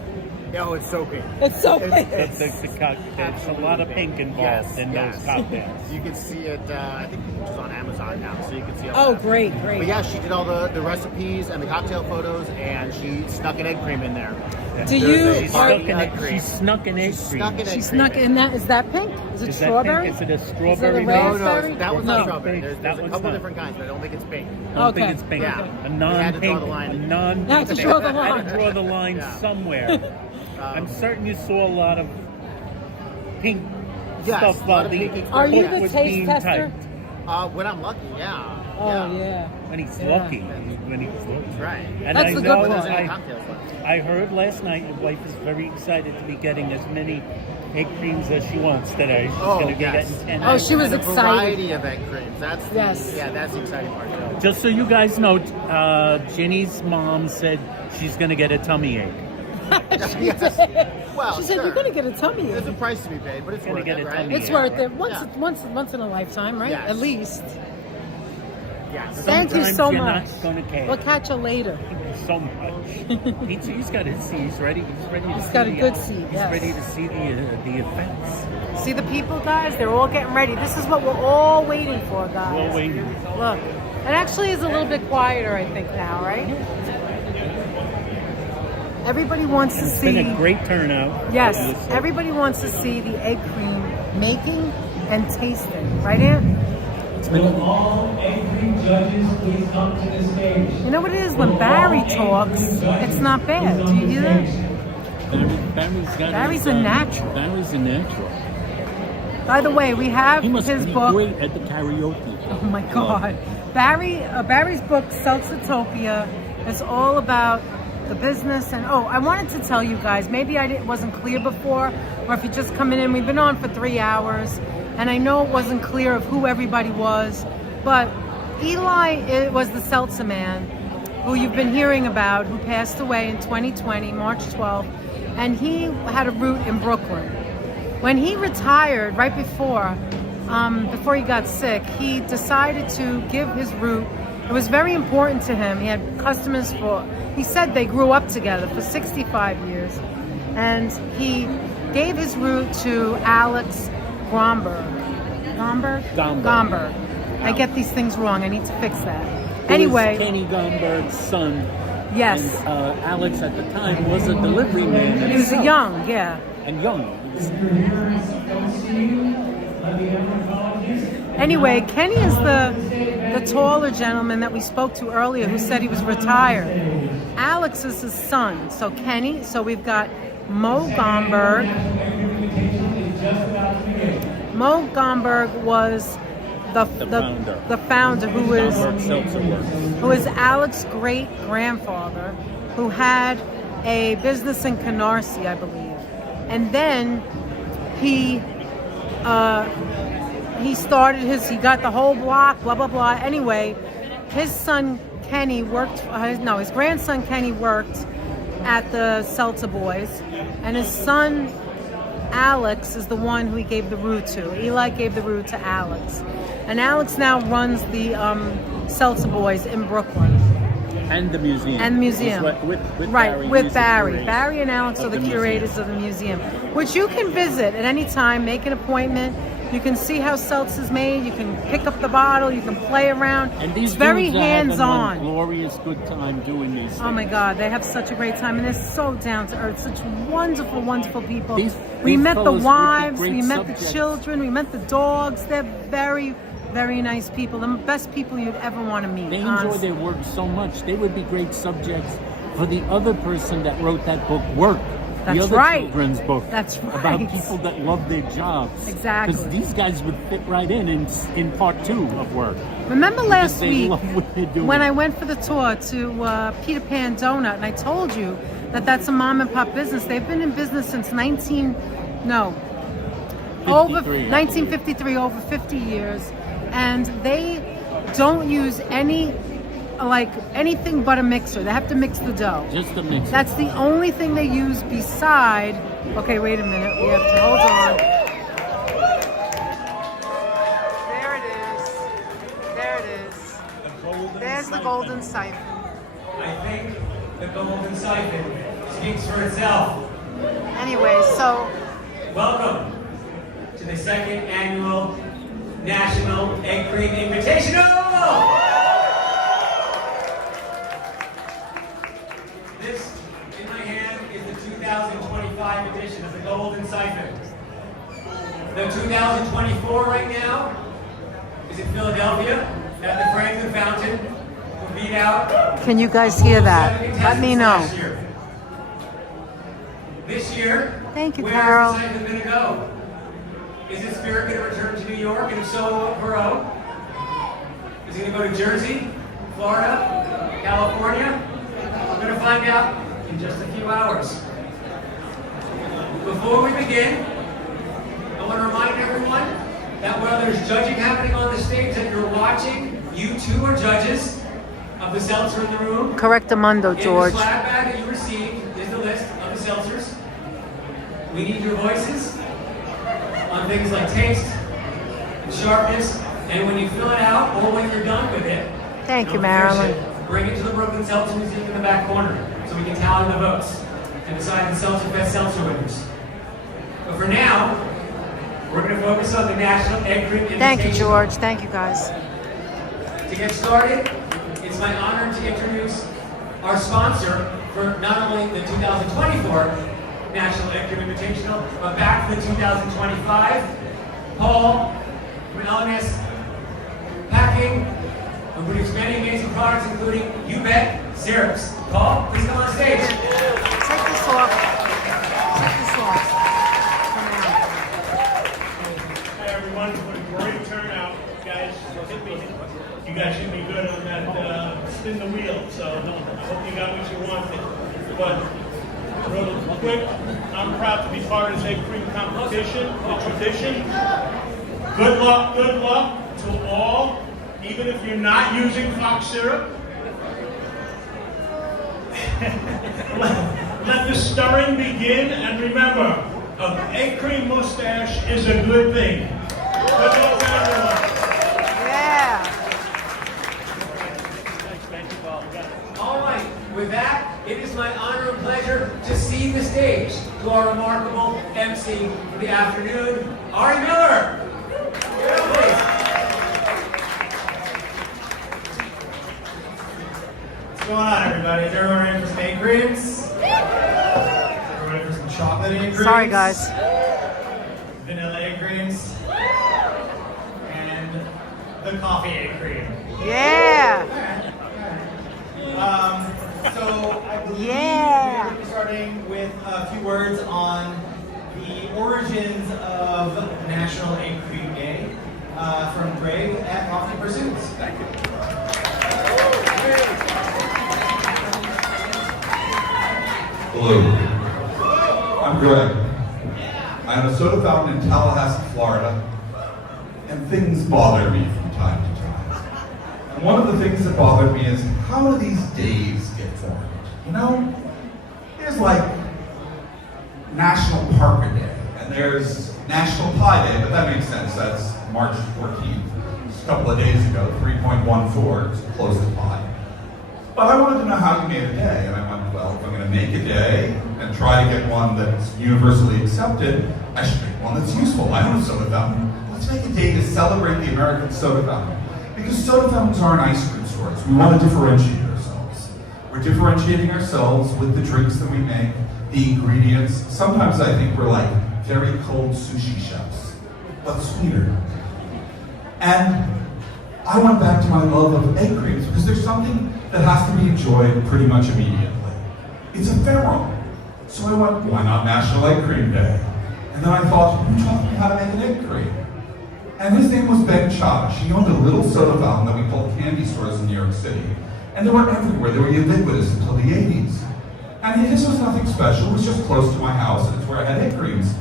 No, it's so pink. It's so pink. There's a lot of pink involved in those cocktails. You can see it, I think it's on Amazon now, so you can see all that. Great. But yeah, she did all the recipes and the cocktail photos, and she snuck an egg cream in there. She snuck an egg cream. She snuck in that. Is that pink? Is it strawberry? Is it a strawberry? No, that one's not strawberry. There's a couple different kinds, but I don't think it's pink. I don't think it's pink. Yeah. A non-pink. Had to draw the line. Had to draw the line somewhere. I'm certain you saw a lot of pink stuff while the book Are you the was taste being tester? typed. When I'm lucky, yeah. Oh, yeah. When he's lucky. When he's lucky. That's right. And that's the good part. I heard last night your wife is very excited to be getting as many egg creams as she wants today. She's going to be getting 10 eggs. She was a excited. Variety of egg creams. That's the exciting part. Just so you guys know, Ginny's mom said she's going to get a tummy ache. Well, she said you're going to get a tummy ache. There's a price to be paid, but it's worth it, right? It's worth it. Once in a lifetime, right? Yes. At least. Yes. Thank you so much. Not gonna care. We'll catch you later. So much. He's got his seat. He's ready. He's got a good seat. He's ready to see the effects. See the people, guys? They're all getting ready. This is what we're all waiting for, guys. We're all waiting. Look, it actually is a little bit quieter, I think, now, right? Everybody wants to see. It's been a great turnout. Yes, everybody wants to see the egg cream making and tasting, right, Aunt? Will all egg cream judges please come to the stage? You know what it is? When Barry talks, it's not bad. Do you hear that? Barry's a natural. Barry's a natural. By the way, we have he must his be book. Great at the karaoke. Oh my God, Barry's book Seltzertopia is all about the business. And I wanted to tell you guys, maybe wasn't clear before, or if you're just coming in, we've been on for 3 hours. And I know it wasn't clear of who everybody was, but Eli was the seltzer man who you've been hearing about, who passed away in 2020, March 12th, and he had a root in Brooklyn. When he retired, right before he got sick, he decided to give his root It was very important to him. He had customers he said they grew up together for 65 years. And he gave his root to Alex Gomberg. Gomberg. I get these things wrong. I need to fix that. Anyway. Kenny Gomberg's son. Yes. And, Alex at the time was a delivery man. He was young, yeah. And young. Anyway, Kenny is the taller gentleman that we spoke to earlier who said he was retired. Alex is his son. So Kenny, so we've got Mo Gomberg. Mo Gomberg was the founder who is Alex's great grandfather, who had a business in Canarsie, I believe. And then he started he got the whole block, blah, blah, blah. Anyway, his son Kenny his grandson Kenny worked at the Seltzer Boys, and his son Alex is the one who he gave the root to. Eli gave the root to Alex. And Alex now runs the Seltzer Boys in Brooklyn. And the museum. With Barry. Barry and Alex are the curators of the museum, which you can visit at any time, make an appointment. You can see how seltzer's made. You can pick up the bottle. You can play around. And these it's very hands-on. Glorious good time doing these things. Oh my God, they have such a great time, and they're so down to earth. Such wonderful, wonderful people. We met the wives. We met the children. We met the dogs. They're very, very nice people. The best people you'd ever want to meet. They enjoy their work so much. They would be great subjects for the other person that wrote that book, Work. That's the other right. children's book. That's right. About people that love their jobs. Exactly. Because these guys would fit right in part 2 of Work. Remember last week love what they're doing. when I went for the tour to Peter Pan Donut, and I told you that that's a mom and pop business. They've been in business since 1953, over 50 years, and they don't use anything but a mixer. They have to mix the dough. Just a mixer. That's the only thing they use beside. Okay, wait a minute. We have to hold on. There it is. There it is. There's the golden siphon. I think the golden siphon speaks for itself. Anyway, so welcome to the 2nd annual National Egg Cream Invitational. This, in my hand, is the 2025 edition of the Golden Siphon. The 2024 right now is in Philadelphia at the Franklin Fountain. We'll beat out. Can you guys hear that? Let me know. This year, thank you, where's Carol. the siphon going to go? Is its spirit going to return to New York, and if so, what borough? Is it going to go to Jersey, Florida, California? We're going to find out in just a few hours. Before we begin, I want to remind everyone that while there's judging happening on the stage that you're watching, you too are judges of the seltzer in the room. Correctamundo, George. In the swag bag that you received is the list of the seltzers. We need your voices on things like taste and sharpness, and when you fill it out or when you're done with it, thank you, Marilyn. Bring it to the Brooklyn Seltzer Museum in the back corner so we can tally the votes and decide the Seltzerfest seltzer winners. But for now, we're going to focus on the National Egg Cream Invitation. Thank you, George. Thank you, guys. To get started, it's my honor to introduce our sponsor for not only the 2024 National Egg Cream Invitational, but back for the 2025, Paul from LNS Packing, who produce many amazing products, including You Bet syrups. Paul, please come on stage. Take this off. Take this off. Hi everyone, what a great turnout. You guys hit me good on that spin the wheel, so I hope you got what you wanted. But real quick, I'm proud to be part of this egg cream competition, the tradition. Good luck to all, even if you're not using fox syrup. Let the stirring begin, and remember, an egg cream mustache is a good thing. Good luck to everyone. Yeah. honor and pleasure to cede the stage to our remarkable MC for the afternoon, Eli Miller. What's going on, everybody? Is everyone ready for some egg creams? Is everyone ready for some chocolate egg creams? Sorry, guys. Vanilla egg creams. And the coffee egg cream. Yeah. So I believe Yeah. we're going to be starting with a few words on the origins of National Egg Cream Day from Greg at Lofty Pursuits. Thank you. Hello. I'm Greg. I am a soda fountain in Tallahassee, Florida, and things bother me from time to time. And one of the things that bothered me is, how do these days get formed? You know, there's like National Parker Day, and there's National Pie Day, but that makes sense. That's March 14th. Just a couple of days ago, 3.14, it's close to pie. But I wanted to know how you made a day, and I went, well, if I'm going to make a day and try to get one that's universally accepted, I should make one that's useful. I own a soda fountain. Let's make a day to celebrate the American soda fountain. Because soda fountains aren't ice cream stores. We want to differentiate ourselves. We're differentiating ourselves with the drinks that we make, the ingredients. Sometimes I think we're like very cold sushi chefs, but sweeter. And I went back to my love of egg creams because there's something that has to be enjoyed pretty much immediately. It's ephemeral. So I went, why not National Egg Cream Day? And then I thought, who taught me how to make an egg cream? And his name was Ben Chadish. He owned a little soda fountain that we called candy stores in New York City. And they were everywhere. They were ubiquitous until the 80s. And his was nothing special. It was just close to my house, and it's where I had egg creams.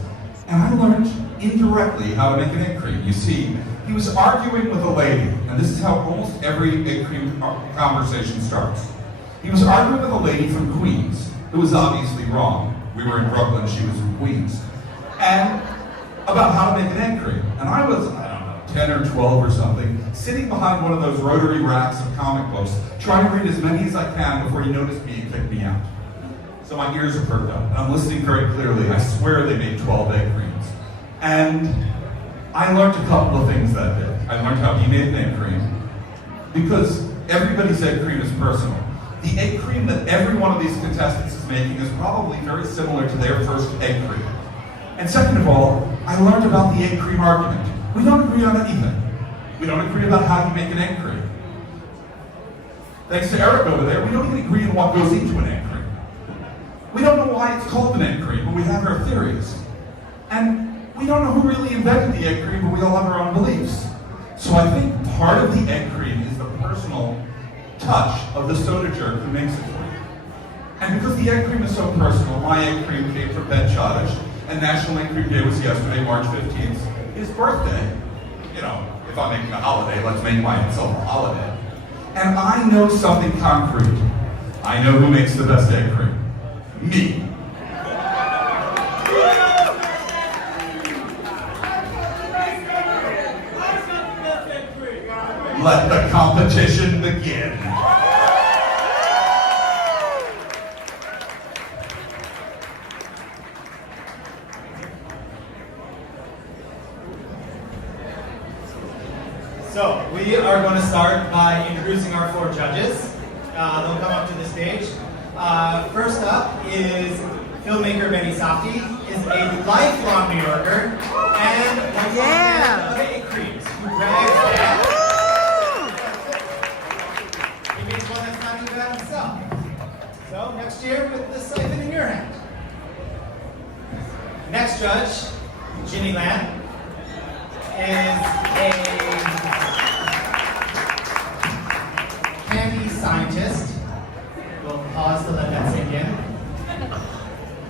And I learned indirectly how to make an egg cream. You see, he was arguing with a lady, and this is how almost every egg cream conversation starts. He was arguing with a lady from Queens, who was obviously wrong. We were in Brooklyn, she was from Queens. And about how to make an egg cream. And I was, 10 or 12 or something, sitting behind one of those rotary racks of comic books, trying to read as many as I can before he noticed me and kicked me out. So my ears are perked up, and I'm listening very clearly. I swear they made 12 egg creams. And I learned a couple of things that day. I learned how he made an egg cream, because everybody's egg cream is personal. The egg cream that every one of these contestants is making is probably very similar to their first egg cream. And second of all, I learned about the egg cream argument. We don't agree on anything. We don't agree about how you make an egg cream. Thanks to Eric over there, we don't even agree on what goes into an egg cream. We don't know why it's called an egg cream, but we have our theories. And we don't know who really invented the egg cream, but we all have our own beliefs. So I think part of the egg cream is the personal touch of the soda jerk who makes it for you. And because the egg cream is so personal, my egg cream came from Ben Chadish, and National Egg Cream Day was yesterday, March 15th, his birthday. You know, if I'm making a holiday, let's make myself a holiday. And I know something concrete. I know who makes the best egg cream. Me. Let the competition begin. So, we are going to start by introducing our four judges. They'll come up to the stage. First up is filmmaker Benny Safdie, is a lifelong New Yorker and a fan of egg creams who brags that he makes one that's not too bad himself. So, next year with the siphon in your hand. Next judge, Ginny Land, is a candy scientist. We'll pause to let that sink in.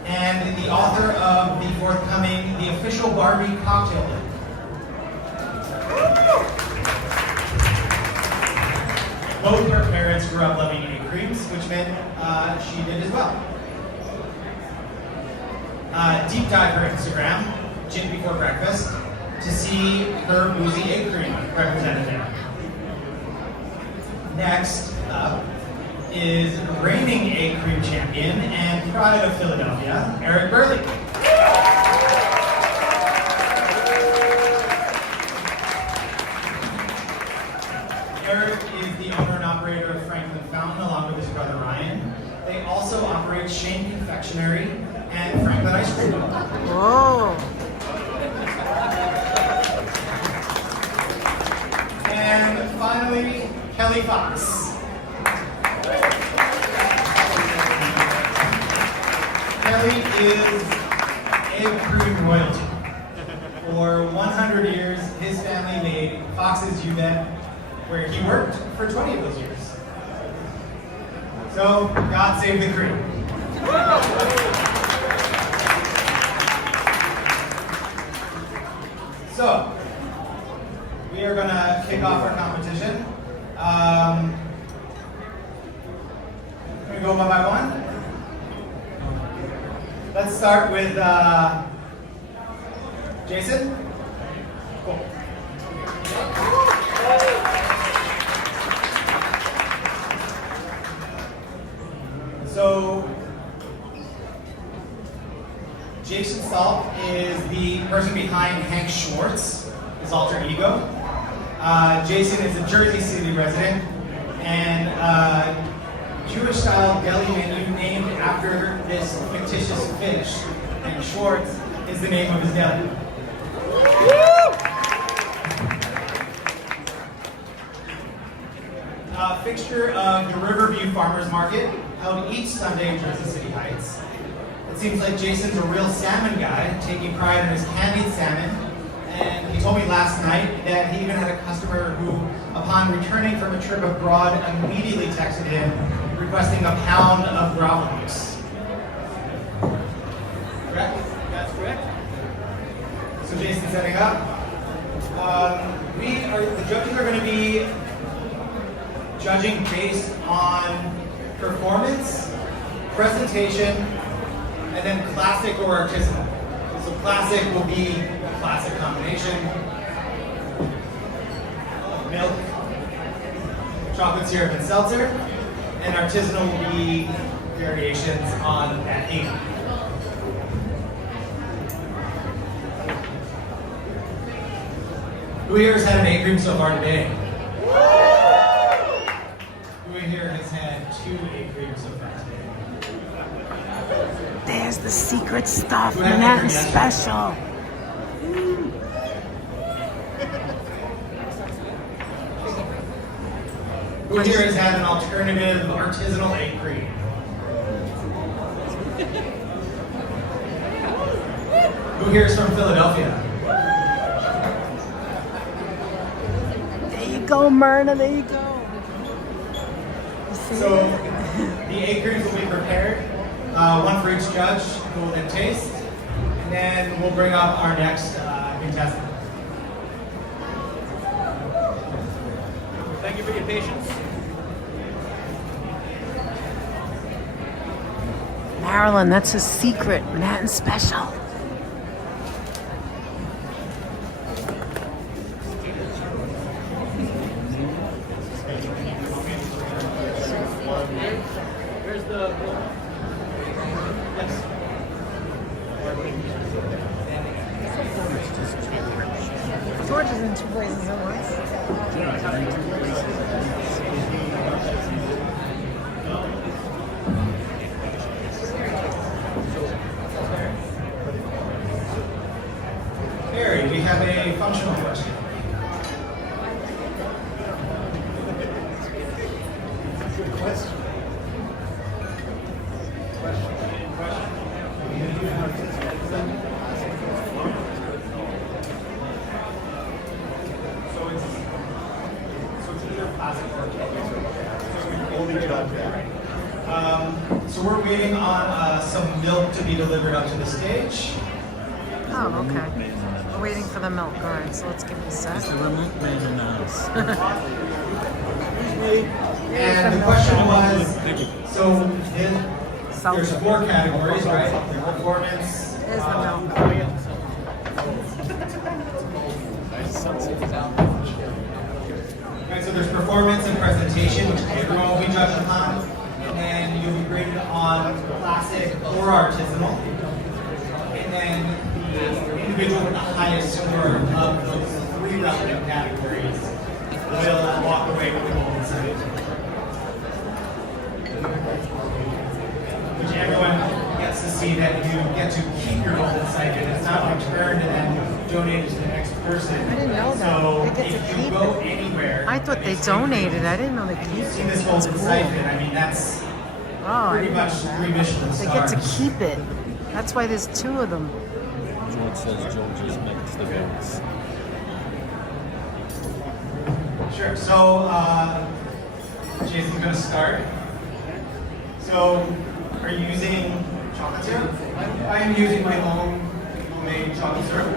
And the author of the forthcoming The Official Barbie Cocktail Book. Both her parents grew up loving egg creams, which meant she did as well. Deep dive her Instagram, Gin Before Breakfast, to see her boozy egg cream represented there. Next up is reigning egg cream champion and pride of Philadelphia, Eric Burley. Eric is the owner and operator of Franklin Fountain along with his brother Ryan. They also operate Shane Confectionery and Franklin Ice Cream. Whoa. And finally, Kelly Fox. Kelly is egg cream royalty. For 100 years, his family made Fox's You Bet, where he worked for 20 of those years. So, God save the cream. So, we are going to kick off our competition. We're going to go one by one. Let's start with Jason. Cool. So, Jason Salt is the person behind Hank Schwartz, his alter ego. Jason is a Jersey City resident and Jewish-style deli menu named after this fictitious fish, and Schwartz is the name of his deli. Fixture of the Riverview Farmers Market, held each Sunday in Jersey City Heights. It seems like Jason's a real salmon guy, taking pride in his candied salmon. And he told me last night that he even had a customer who, upon returning from a trip abroad, immediately texted him requesting a pound of raffles. Correct? That's correct. So Jason's setting up. The judges are going to be judging based on performance, presentation, and then classic or artisanal. So classic will be a classic combination. Milk, chocolate syrup, and seltzer. And artisanal will be variations on that eight. Who here has had an egg cream so far today? Who here has had 2 egg creams so far today? There's the secret stuff, Manhattan Special. Who here has had an alternative artisanal egg cream? Who here is from Philadelphia? There you go, Myrna, there you go. So the egg creams will be prepared, one for each judge who will then taste, and then we'll bring up our next contestant. Thank you for your patience. Marilyn, that's a secret, Manhattan Special. Here's the... Yes. George is in 2 places at once. Harry, we have a functional question. Good question. So it's either plastic or so we're waiting on some milk to be delivered up to the stage. Oh, okay. We're waiting for the milk. All right, so let's give it a sec. It's the remote man in the house. And the question was, so there's 4 categories, right? Performance. There's the milk. Right, so there's performance and presentation, which everyone will be judged upon. you'll be graded on classic or artisanal. And then the individual with the highest score of those 3 relevant categories will walk away with the golden siphon, which everyone gets to see that you get to keep your golden siphon. It's not like turned and then donated to the next person. I didn't know that. So They get to if keep you go it. anywhere, I thought they donated. I didn't know they keep you've seen it. this That's golden cool. siphon. I mean, that's pretty much 3 Michelin stars. They get to keep it. That's why there's 2 of them. George says George just makes the votes. Sure. So, Jason's going to start. So, are you using chocolate syrup? I am using my own homemade chocolate syrup.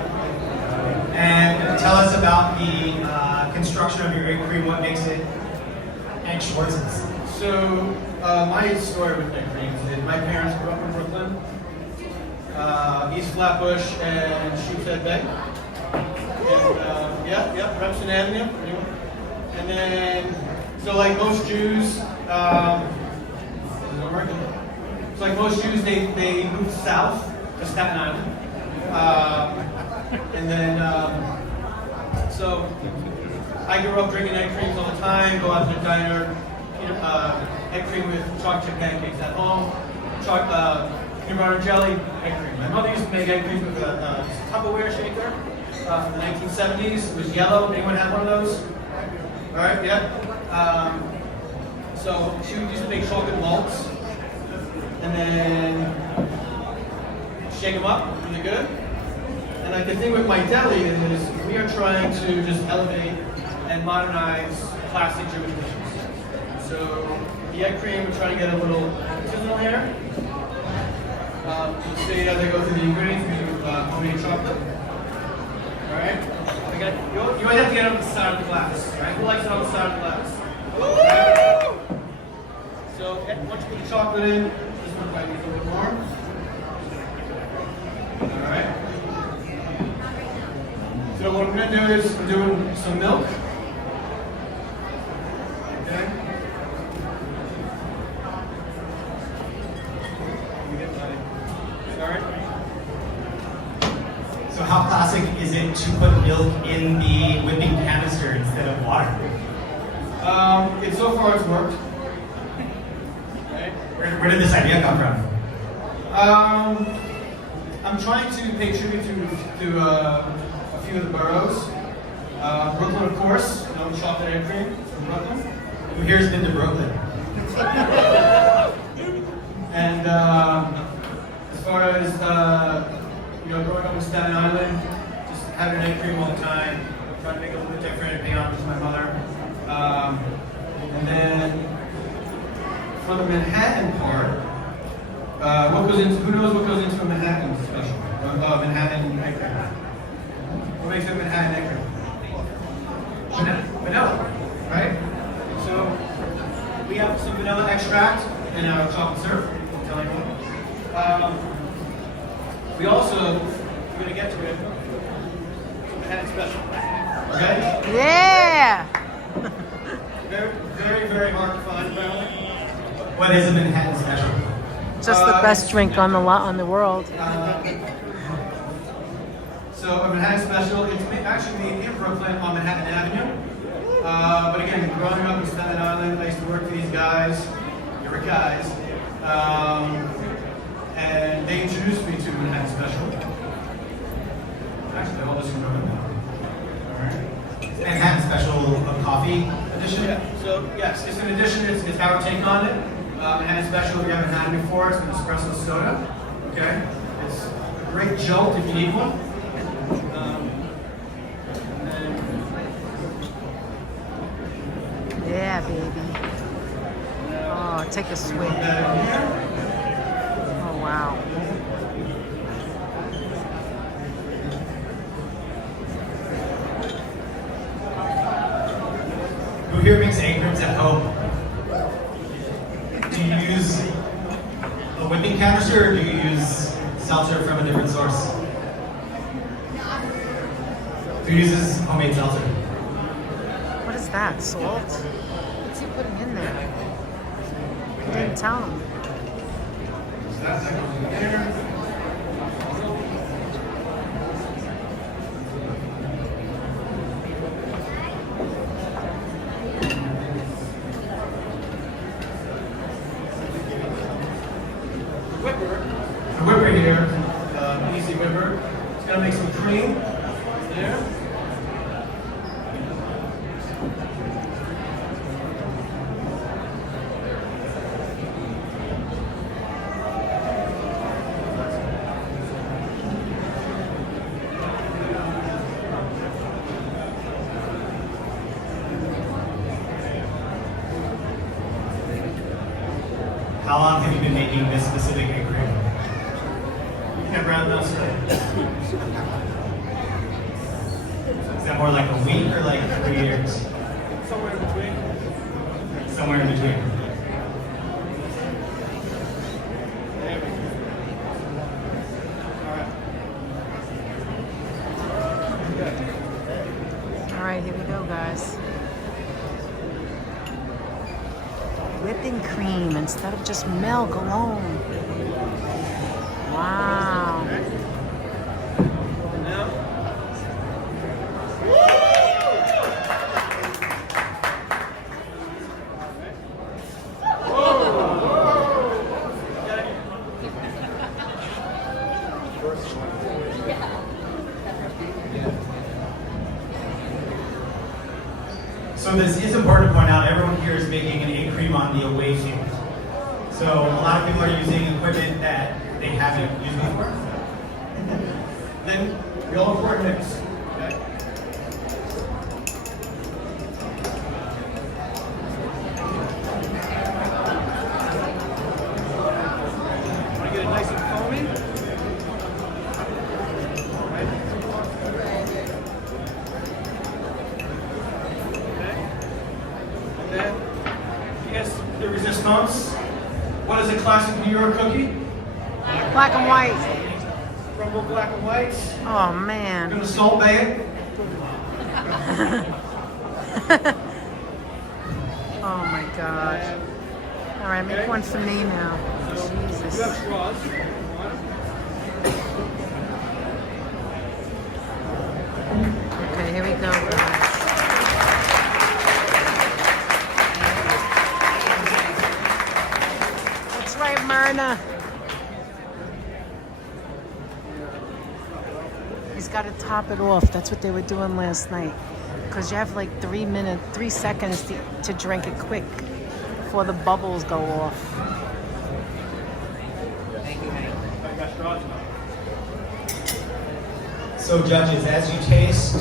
And tell us about the construction of your egg cream. What makes it egg Schwartz's? So, my story with egg creams is my parents grew up in Brooklyn, East Flatbush and Sheepshead Bay. And, Remsen Avenue. And then, so like most Jews, they moved south to Staten Island. And then, so I grew up drinking egg creams all the time, go out to the diner, egg cream with chocolate chip pancakes at home, peanut butter jelly, egg cream. My mother used to make egg creams with a Tupperware shaker from the 1970s. It was yellow. Anyone have one of those? All right, yeah. So she used to make chocolate malts, and then shake them up really good. And like the thing with my deli is we are trying to just elevate and modernize classic Jewish dishes. So the egg cream, we're trying to get a little artisanal here. You'll see as I go through the ingredients, we do homemade chocolate. All right. You might have to get it on the side of the glass, right? Who likes it on the side of the glass? Right? So once you put the chocolate in, this one might be a little bit more. All right. So what I'm going to do is I'm doing some milk. Okay. Sorry. So how classic is it to put milk in the whipping canister instead of water? So far it's worked. Right. Where did this idea come from? I'm trying to pay tribute to a few of the boroughs. Brooklyn, of course, known chocolate egg cream from Brooklyn. Who here's been to Brooklyn? And as far as growing up in Staten Island, just having egg cream all the time, trying to make it a little bit different, pay homage to my mother. And then for the Manhattan part, who knows what goes into a Manhattan special? Manhattan egg cream. What makes it Manhattan egg cream? Vanilla, right? So we have some vanilla extract in our chocolate syrup. I'm telling you. We also, we're going to get to it, Manhattan special. Okay? Yeah! Very, very, very hard to find, apparently. What is a Manhattan special? Just the best drink on the world. So a Manhattan special, it's actually made in Brooklyn on Manhattan Avenue. But again, growing up in Staten Island, I used to work for these guys. They were guys. And they introduced me to Manhattan special. Actually, I'll just remember now. Alright. Manhattan special coffee edition? Yeah, so yes, it's an edition, it's our take on it. Manhattan special, we haven't had it before, it's an espresso soda. Okay? It's a great jolt if you need one. Yeah, baby. Oh, take a swig. Oh, wow. Who here makes egg creams at home? Do you use a whipping canister or do you use seltzer from a different source? Who uses homemade seltzer? What is that? Salt? What's he putting in there? He didn't tell him. that goes in there. The whipper here, easy whipper. It's gonna make some cream there. How long have you been making this specific egg cream? Around those Is that more like a week or like 3 years? somewhere in between. Somewhere in between. All right, here we go, guys. Whipping cream instead of just milk alone. Wow. So this is important to point out, everyone here is making an egg cream on the away field. So a lot of people are using equipment that they haven't used before. Then we all pour and mix. Okay? Want to get it nice and foamy? Yes, the resistance. What is a classic New York cookie? Black and white. Crumble black and white. Oh man. We're gonna salt bay it. Oh my gosh. All right, make one for me now. Jesus. You have straws. Okay, here we go, guys. That's right, Myrna. He's got to top it off. That's what they were doing last night. Because you have like 3 seconds to drink it quick before the bubbles go off. So judges, as you taste,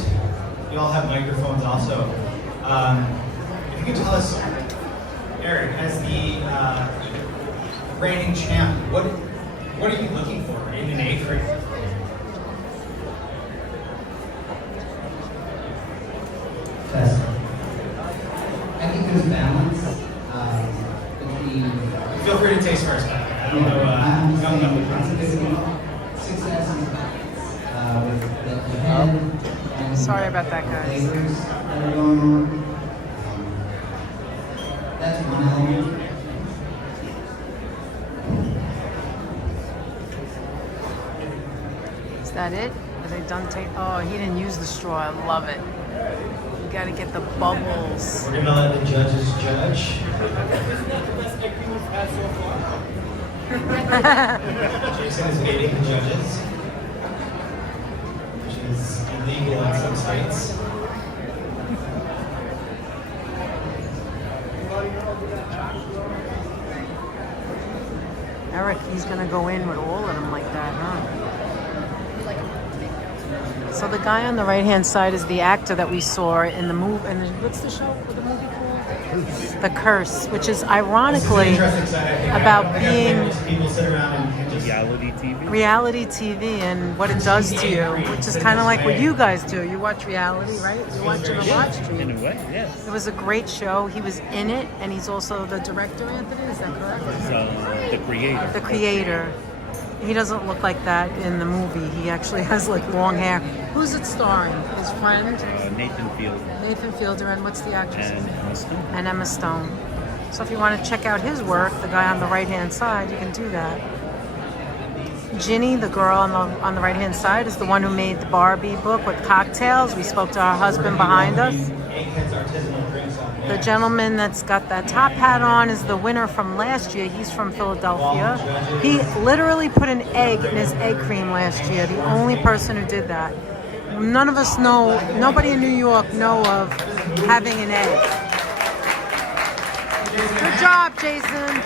you all have microphones also. If you could tell us, Eric, as the reigning champ, what are you looking for in an egg cream? Test. I think there's balance between. Feel free to taste first. I don't know. Success is balance with the head and Sorry about that, guys. flavors that are going on. That's one element. Is that it? Are they done taking? Oh, he didn't use the straw. I love it. You gotta get the bubbles. We're gonna let the judges judge. Jason is baiting the judges, which is illegal in some states. Eric, he's gonna go in with all of them like that, huh? So the guy on the right-hand side is the actor that we saw in the movie. And what's the show? What the movie called? The Curse, which is ironically about being reality TV and what it does to you, which is kind of like what you guys do. You watch reality, right? You watch it a lot, Street. In a way, yes. It was a great show. He was in it, and he's also the director, Anthony. Is that correct? The creator. The creator. He doesn't look like that in the movie. He actually has like long hair. Who's it starring? His friend? Nathan Fielder. Nathan Fielder, and what's the actress? And Emma Stone. And Emma Stone. So if you want to check out his work, the guy on the right-hand side, you can do that. Ginny, the girl on the right-hand side, is the one who made the Barbie book with cocktails. We spoke to her husband behind us. The gentleman that's got that top hat on is the winner from last year. He's from Philadelphia. He literally put an egg in his egg cream last year. The only person who did that. None of us know, nobody in New York know of having an egg. Good job, Jason.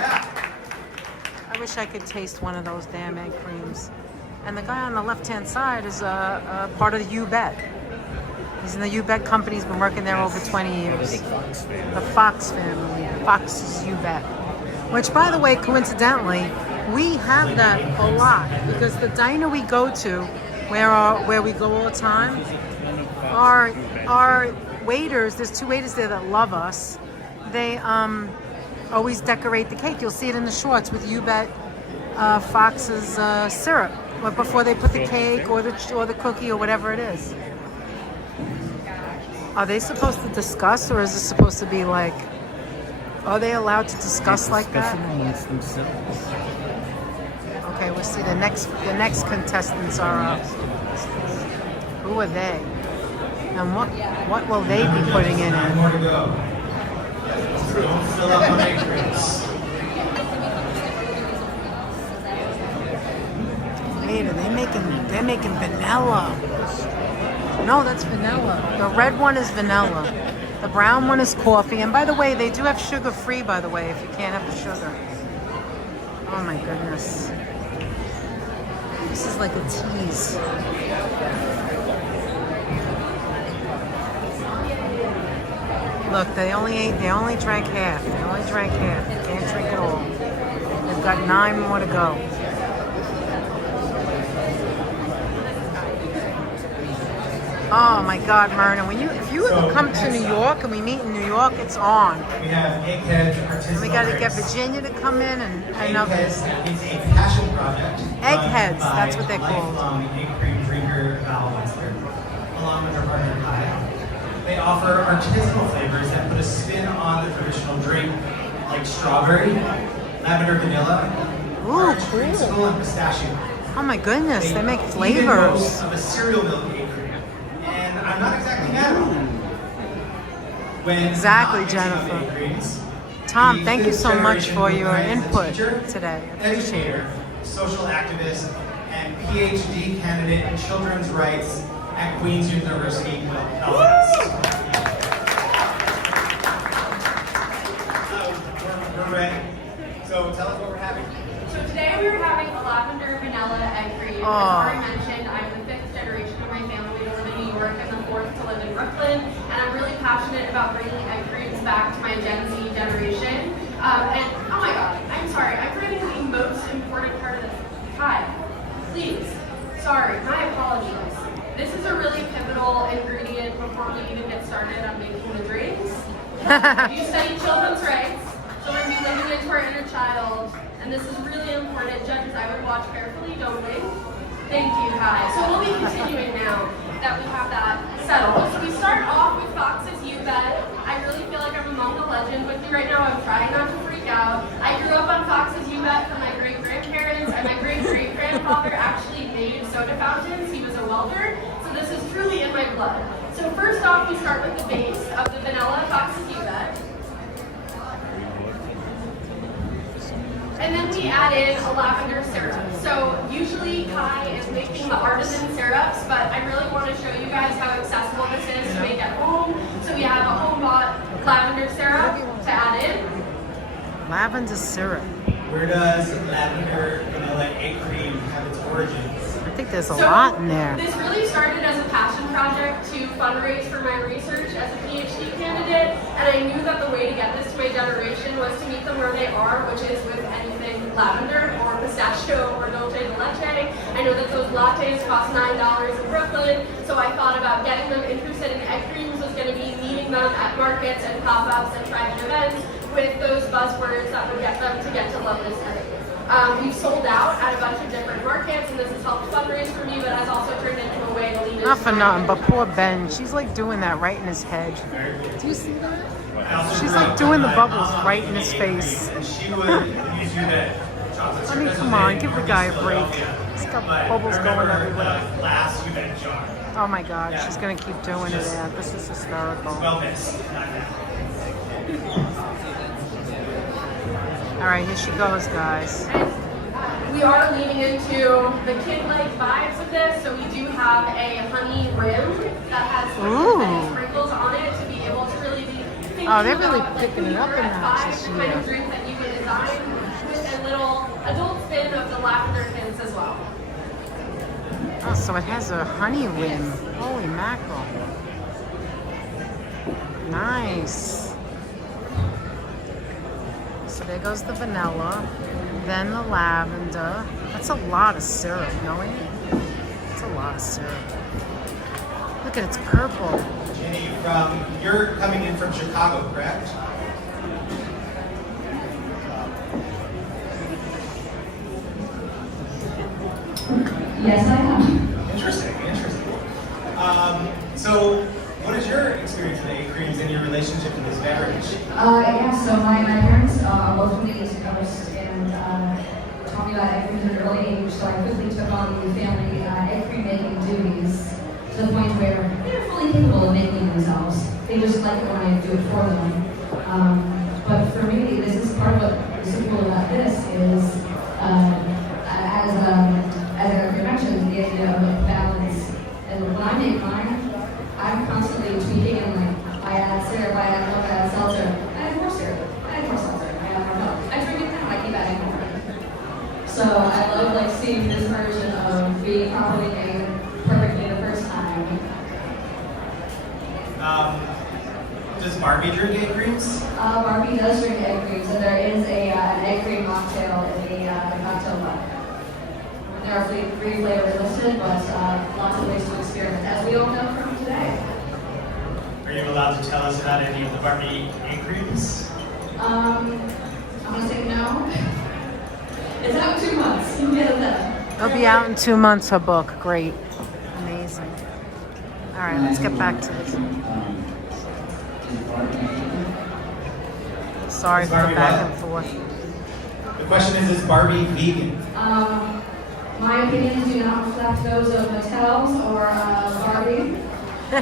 I wish I could taste one of those damn egg creams. And the guy on the left-hand side is a part of the You Bet. He's in the You Bet company. He's been working there over 20 years. The Fox family. Fox's You Bet. Which, by the way, coincidentally, we have that a lot because the diner we go to, where we go all the time, our waiters, there's 2 waiters there that love us. They always decorate the cake. You'll see it in the shorts with You Bet Fox's syrup before they put the cake or the cookie or whatever it is. Are they supposed to discuss, or is it supposed to be like, are they allowed to discuss like that? Amongst themselves. Okay, we'll see the next contestants are up. Who are they? And what will they be putting in it? More to go. Fill up on egg creams. Wait, they're making vanilla. No, that's vanilla. The red one is vanilla. The brown one is coffee. And by the way, they do have sugar-free, by the way, if you can't have the sugar. Oh my goodness. This is like a tease. Look, they only drank half. They only drank half. They can't drink it all. They've got 9 more to go. Oh my God, Myrna! If you ever come to New York and we meet in New York, it's on. We have Eggheads Artisanal. We got to get Virginia to come in and others. It's a passion project. Eggheads, that's what they're called. Lifelong egg cream drinker Val Wexler, along with her partner Kai. They offer artisanal flavors that put a spin on the traditional drink, like strawberry, lavender vanilla, Ooh, creamsicle, and pistachio. Oh my goodness, they make Even flavors. most of a cereal milk egg cream. And I'm not exactly mad at them. When Exactly, Jennifer. Tom, thank you so much for your input today. I appreciate it. Social activist, and PhD candidate in children's rights at Queen's University, Belfast. We're ready. So tell us what we're having. So today we were having a lavender vanilla egg cream. As already mentioned, I'm the 5th generation of my family to live in New York and the 4th to live in Brooklyn. And I'm really passionate about bringing egg creams back to my Gen Z generation. And oh my God, I'm sorry, I'm forgetting the most important part of this. Hi, please, sorry, my apologies. This is a really pivotal ingredient before we even get started on making the drinks. You study children's rights, so we're going to be living into our inner child. And this is really important. Judges, I would watch carefully, don't we? Thank you, Kai. So we'll be continuing now that we have that settled. So we start off with Fox's You Bet. I really feel like I'm among the legend with you right now. I'm trying not to freak out. I grew up on Fox's You Bet from my great-grandparents, and my great-great-grandfather actually made soda fountains. He was a welder, so this is truly in my blood. So first off, we start with the base of the vanilla Fox's You Bet. And then we add in a lavender syrup. So usually Kai is making the artisan syrups, but I really want to show you guys how accessible this is to make at home. So we have a home-bought lavender syrup to add in. Lavender syrup. Where does lavender vanilla egg cream have its origins? I think there's a lot in there. This really started as a passion project to fundraise for my research as a PhD candidate, and I knew that the way to get this to my generation was to meet them where they are, which is with anything lavender or pistachio or dulce de leche. I know that those lattes cost $9 in Brooklyn, so I thought about getting them interested in egg creams was going to be meeting them at markets and pop-ups and private events with those buzzwords that would get them to get to love this egg. We've sold out at a bunch of different markets, and this has helped fundraise for me, but has also turned into a way to lead Not for nothing, but poor Ben. She's like doing that right in his head. Do you see that? She's like doing the bubbles right in his face. She would use you that chocolate. I mean, come on, give the guy a break. got But bubbles going remember everywhere. the glass UVent jar. Oh my God, Yeah. she's gonna keep doing it, Aunt. This is hysterical. Well missed. Not bad. All right, here she goes, guys. We are leaning into the kid-like vibes of this, so we do have a honey rim that has sprinkles on it to be able to really be thinking Oh, they're really about, picking it up in that this kind of year. drink that you would design with a little adult spin of the lavender hints as well. Oh, so it has a honey rim. Holy mackerel. Nice. So there goes the vanilla, then the lavender. That's a lot of syrup, knowing? That's a lot of syrup. Look at it's purple. Jenny, you're coming in from Chicago, correct? Yes, I am. Interesting. So, what is your experience with egg creams and your relationship to this beverage? Yeah, so my parents are both from the East Coast and taught me about egg creams at an early age, so I quickly took on the family egg cream making duties to the point where they're fully capable of making themselves. They just like it when I do it for them. But for me, this is part of what is so cool about this is, as I mentioned, the idea of balance. And when I make mine, I'm constantly tweaking and like, I add syrup, I add milk, I add seltzer, I add more syrup, I add more seltzer, I add more milk. I drink it now, I keep adding more. So I love like seeing this version of being properly made perfectly the first time. Does Barbie drink egg creams? Barbie does drink egg creams, and there is an egg cream mocktail in the cocktail book. There are 3 flavors listed, but lots of ways to experiment, as we all know from today. Are you allowed to tell us about any of the Barbie egg creams? I'm gonna say no. It's out in 2 months. You can get it then. It'll be out in 2 months, her book. Great. Amazing. All right, let's get back to this. Sorry for the back and forth. The question is Barbie vegan? My opinions do not reflect those of Mattel's or Barbie. In my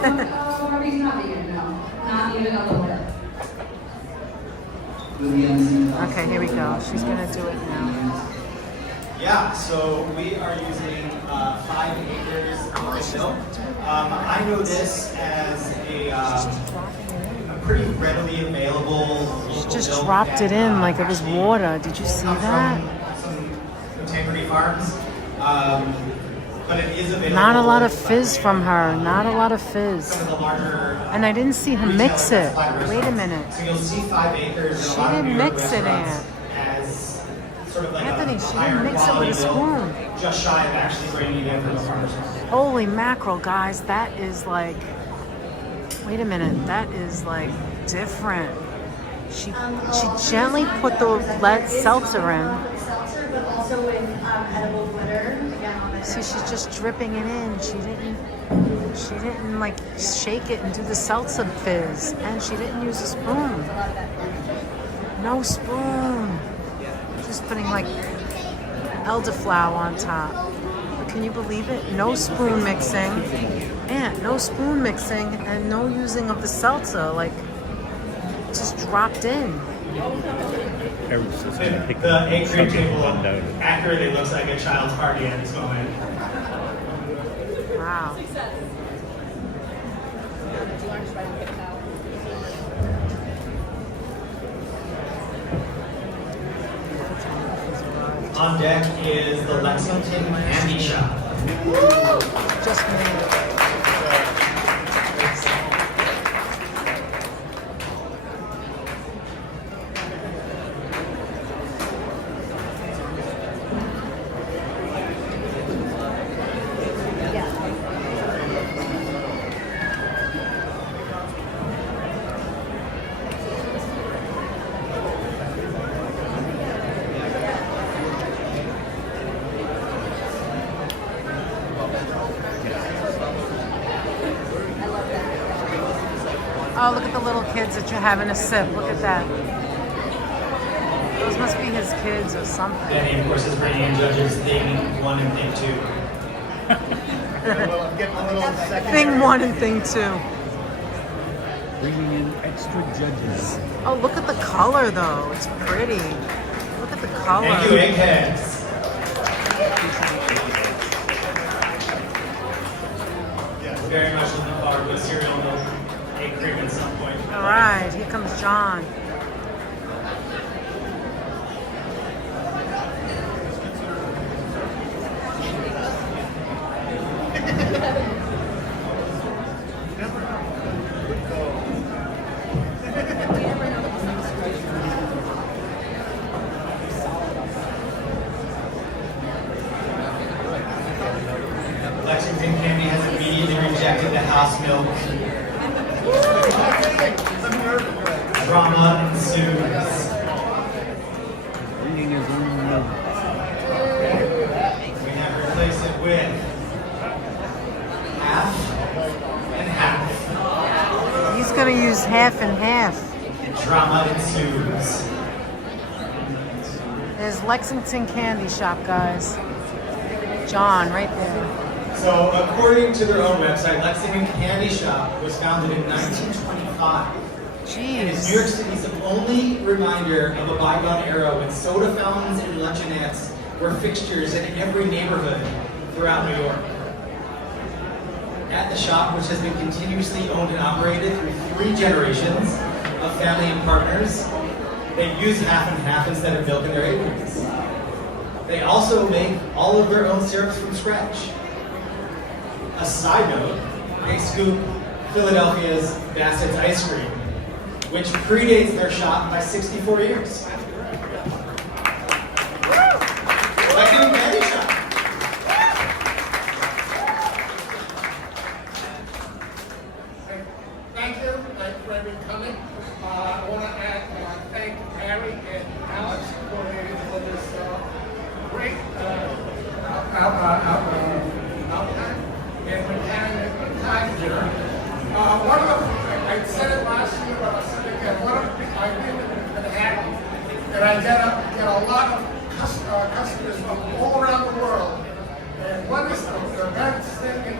book, Barbie's not vegan, no. Not even a little bit. Okay, here we go. She's gonna do it now. Yeah, so we are using 5 acres of milk. I know this as a pretty readily available. She just dropped it in like it was water. Did you see that? Some Integrity Farms, but it is available. Not a lot of fizz from her. Not a lot of fizz. Some of the larger. And I didn't see her mix it. Wait a minute. So you'll see 5 acres. She didn't mix it, Aunt. As sort of like Anthony, a she higher didn't mix it with a quality spoon. milk, just shy of actually bringing it in from the farmers market. Holy mackerel, guys. That is like, wait a minute. That is like different. She gently put the lead seltzer in. But also with edible glitter. See, she's just dripping it in. She didn't like shake it and do the seltzer fizz. And she didn't use a spoon. No spoon. Just putting like elderflower on top. But can you believe it? No spoon mixing. And no spoon mixing and no using of the seltzer. Like, just dropped in. The egg cream table accurately looks like a child's party at this moment. Wow. On deck is the Lexington Candy Shop. Just made it. Oh, look at the little kids that you're having a sip. Look at that. Those must be his kids or something. Danny, of course, is bringing in judges thing 1 and thing 2. Well, I'm getting a little second. Thing 1 and thing 2. Bringing in extra judges. Oh, look at the color though. It's pretty. Look at the color. Thank you, eggheads. Very much looking forward to a cereal milk egg cream at some point. All right, here comes John. Lexington Candy has immediately rejected the house milk. Drama ensues. Bringing his own milk. We have replaced it with half and half. He's gonna use half and half. And drama ensues. There's Lexington Candy Shop, guys. John, right there. So, according to their own website, Lexington Candy Shop was founded in 1925. And it's New York City's only reminder of a bygone era when soda fountains and luncheonettes were fixtures in every neighborhood throughout New York. At the shop, which has been continuously owned and operated through 3 generations of family and partners, they use half and half instead of milk in their aprons. They also make all of their own syrups from scratch. A side note, they scoop Philadelphia's Bassett's ice cream, which predates their shop by 64 years. Lexington Candy Shop. Thank you for everyone coming. I want to thank Harry and Alex for this great outline. And we're having a good time here. I said it last year, but I'll say it again. One of the things I really been happy that I get a lot of customers from all around the world. And what is the best thing in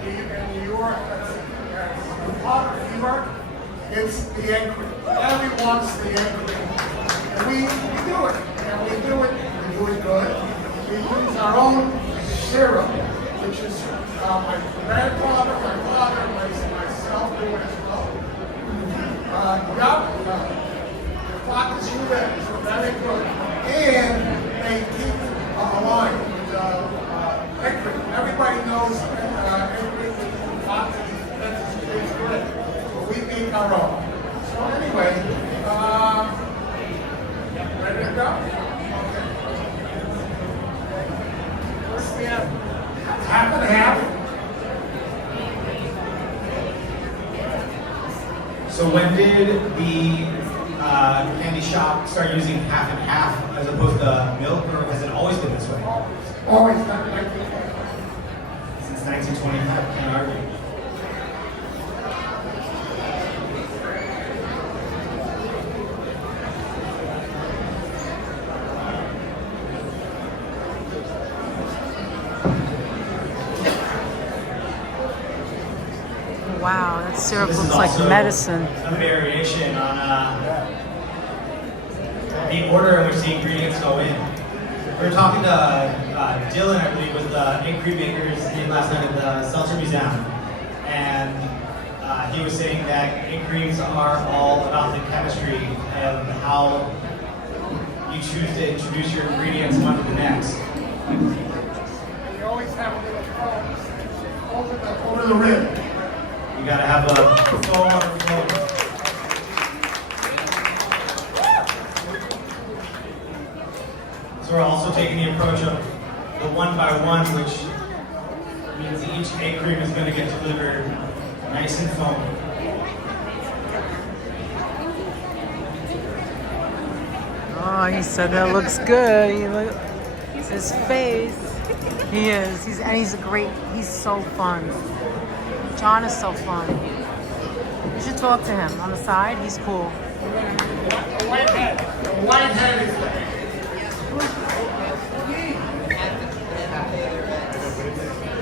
New York that's part of New York? It's the egg cream. Everyone wants the egg cream. And we do it. And we do it good. We use our own syrup, which is my grandfather, my father, myself do it as well. The clock is humid, so very good. And they keep alive with egg cream. Everybody knows egg cream with clock tastes good. But we make our own. So anyway, ready to go? Okay. First we have half and half. So when did the candy shop start using half and half as opposed to milk, or has it always been this way? Always. Since 1925, can't argue. Wow, that syrup This looks is like also medicine. a variation on the order in which the ingredients go in. We were talking to Dylan, I believe, with the egg cream makers last night at the Seltzer Museum, and he was saying that egg creams are all about the chemistry and how you choose to introduce your ingredients one to the next. You always have a little foam over the rim. You gotta have a foam on the floor. So we're also taking the approach of the 1 by 1, which means each egg cream is going to get delivered nice and foamy. Oh, he said that looks good. It's his face. He is. He's so fun. John is so fun. You should talk to him on the side. He's cool. The white head is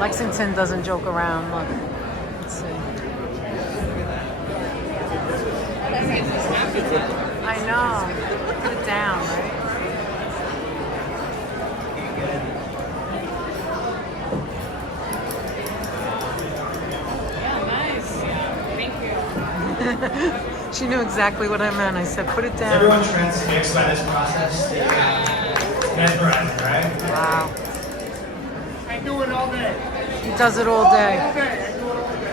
Lexington doesn't joke around. Look. Let's see. I know. Put it down, right? Yeah, nice. Thank you. She knew exactly what I meant. I said, put it down. Everyone transfixed by this process. Mesmerizing, right? Wow. I do it all day. He does it all day. All day. I do it all day.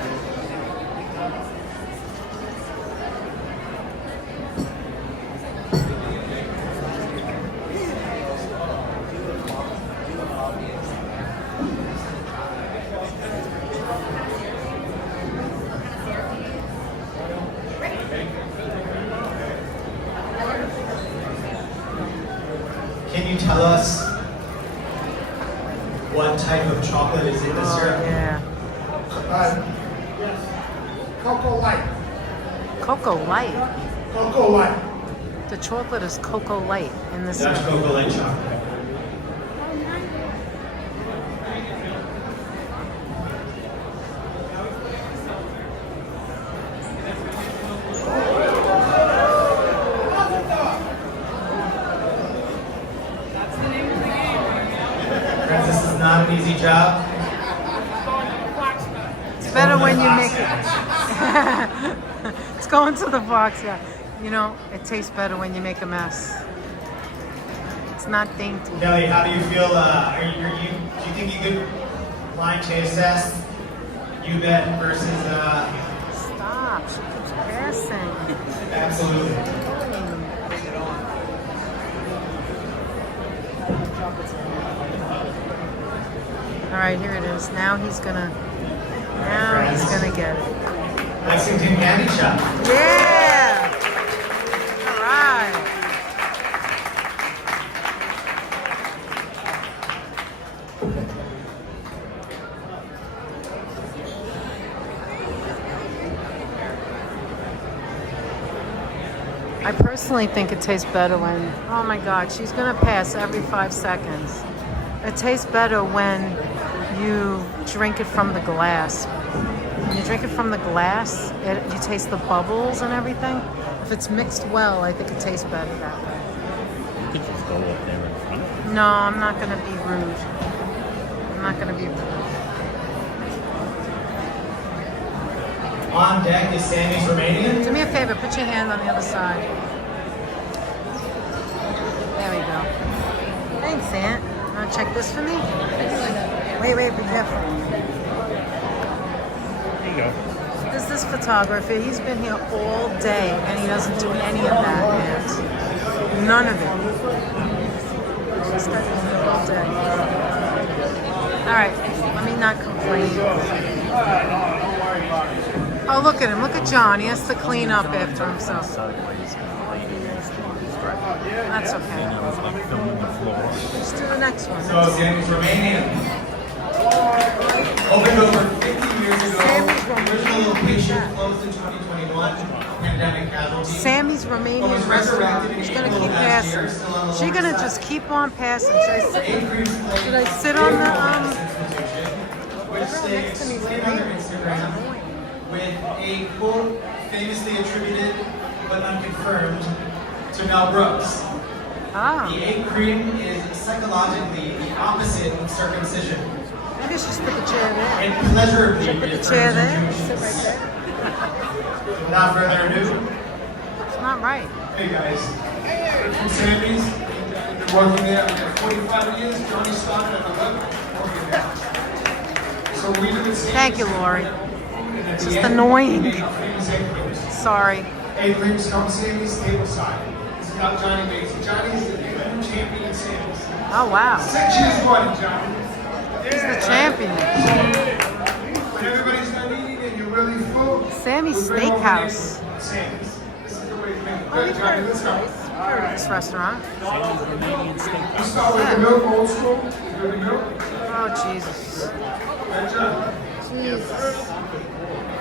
Can you tell us what type of chocolate is in the syrup? Yeah. Yes. Cocoa Light. Cocoa Light. Cocoa Light. The chocolate is Cocoa Light in the That's syrup. Cocoa Light chocolate. Francis, this is not an easy job. It's better when you make it. It's going to the box, yeah. You know, it tastes better when you make a mess. It's not dainty. Kelly, how do you feel? Do you think you could blind taste test you bet versus? Stop! She keeps passing. Absolutely. All right, here it is. Now he's gonna get it. Lexington Candy Shop. Yeah! All right. I personally think it tastes better when, oh my God, she's gonna pass every 5 seconds. It tastes better when you drink it from the glass. When you drink it from the glass, you taste the bubbles and everything. If it's mixed well, I think it tastes better that way. You could just go up there in front. No, I'm not gonna be rude. I'm not gonna be rude. On deck is Sammy's Romanian. Do me a favor, put your hand on the other side. There we go. Thanks, Aunt. Want to check this for me? Wait, be careful. There you go. This is photography. He's been here all day and he doesn't do any of that, Aunt. None of it. He's got here all day. All right, let me not complain. Oh, look at him. Look at John. He has to clean up after himself. That's okay. Let's do the next one. So Sammy's Romanian. Opened over 50 years ago. Original location closed in 2021. Pandemic casualty. Sammy's Romanian restaurant. She's gonna keep passing. She's gonna just keep on passing. Should I sit on the Which they explain on their Instagram with a quote famously attributed but unconfirmed to Mel Brooks. Ah. The egg cream is psychologically the opposite of circumcision. Maybe I should just put the chair there. And pleasurably Should I put the chair there? Jews. Sit right there. Without further ado, It's not right. Hey guys, from Sammy's, been working there for 45 years. Johnny started at 11, working there. So we do the same. Thank you, Lori. It's just annoying. Sorry. Hey, Limbs, come Sammy's table side. This is how Johnny makes it. Johnny is the new champion of Sammy's. Oh, wow. 6 years running, Johnny. He's the champion. When everybody's done eating and you're really full, Sammy's we bring over Steakhouse. Sammy's. This is the way to make it. Oh, Good, you've Johnny, heard let's go. of this restaurant. Sammy's Romanian steak. You start with the milk, old school. You good to go? Oh, Jesus. Good job. Jesus.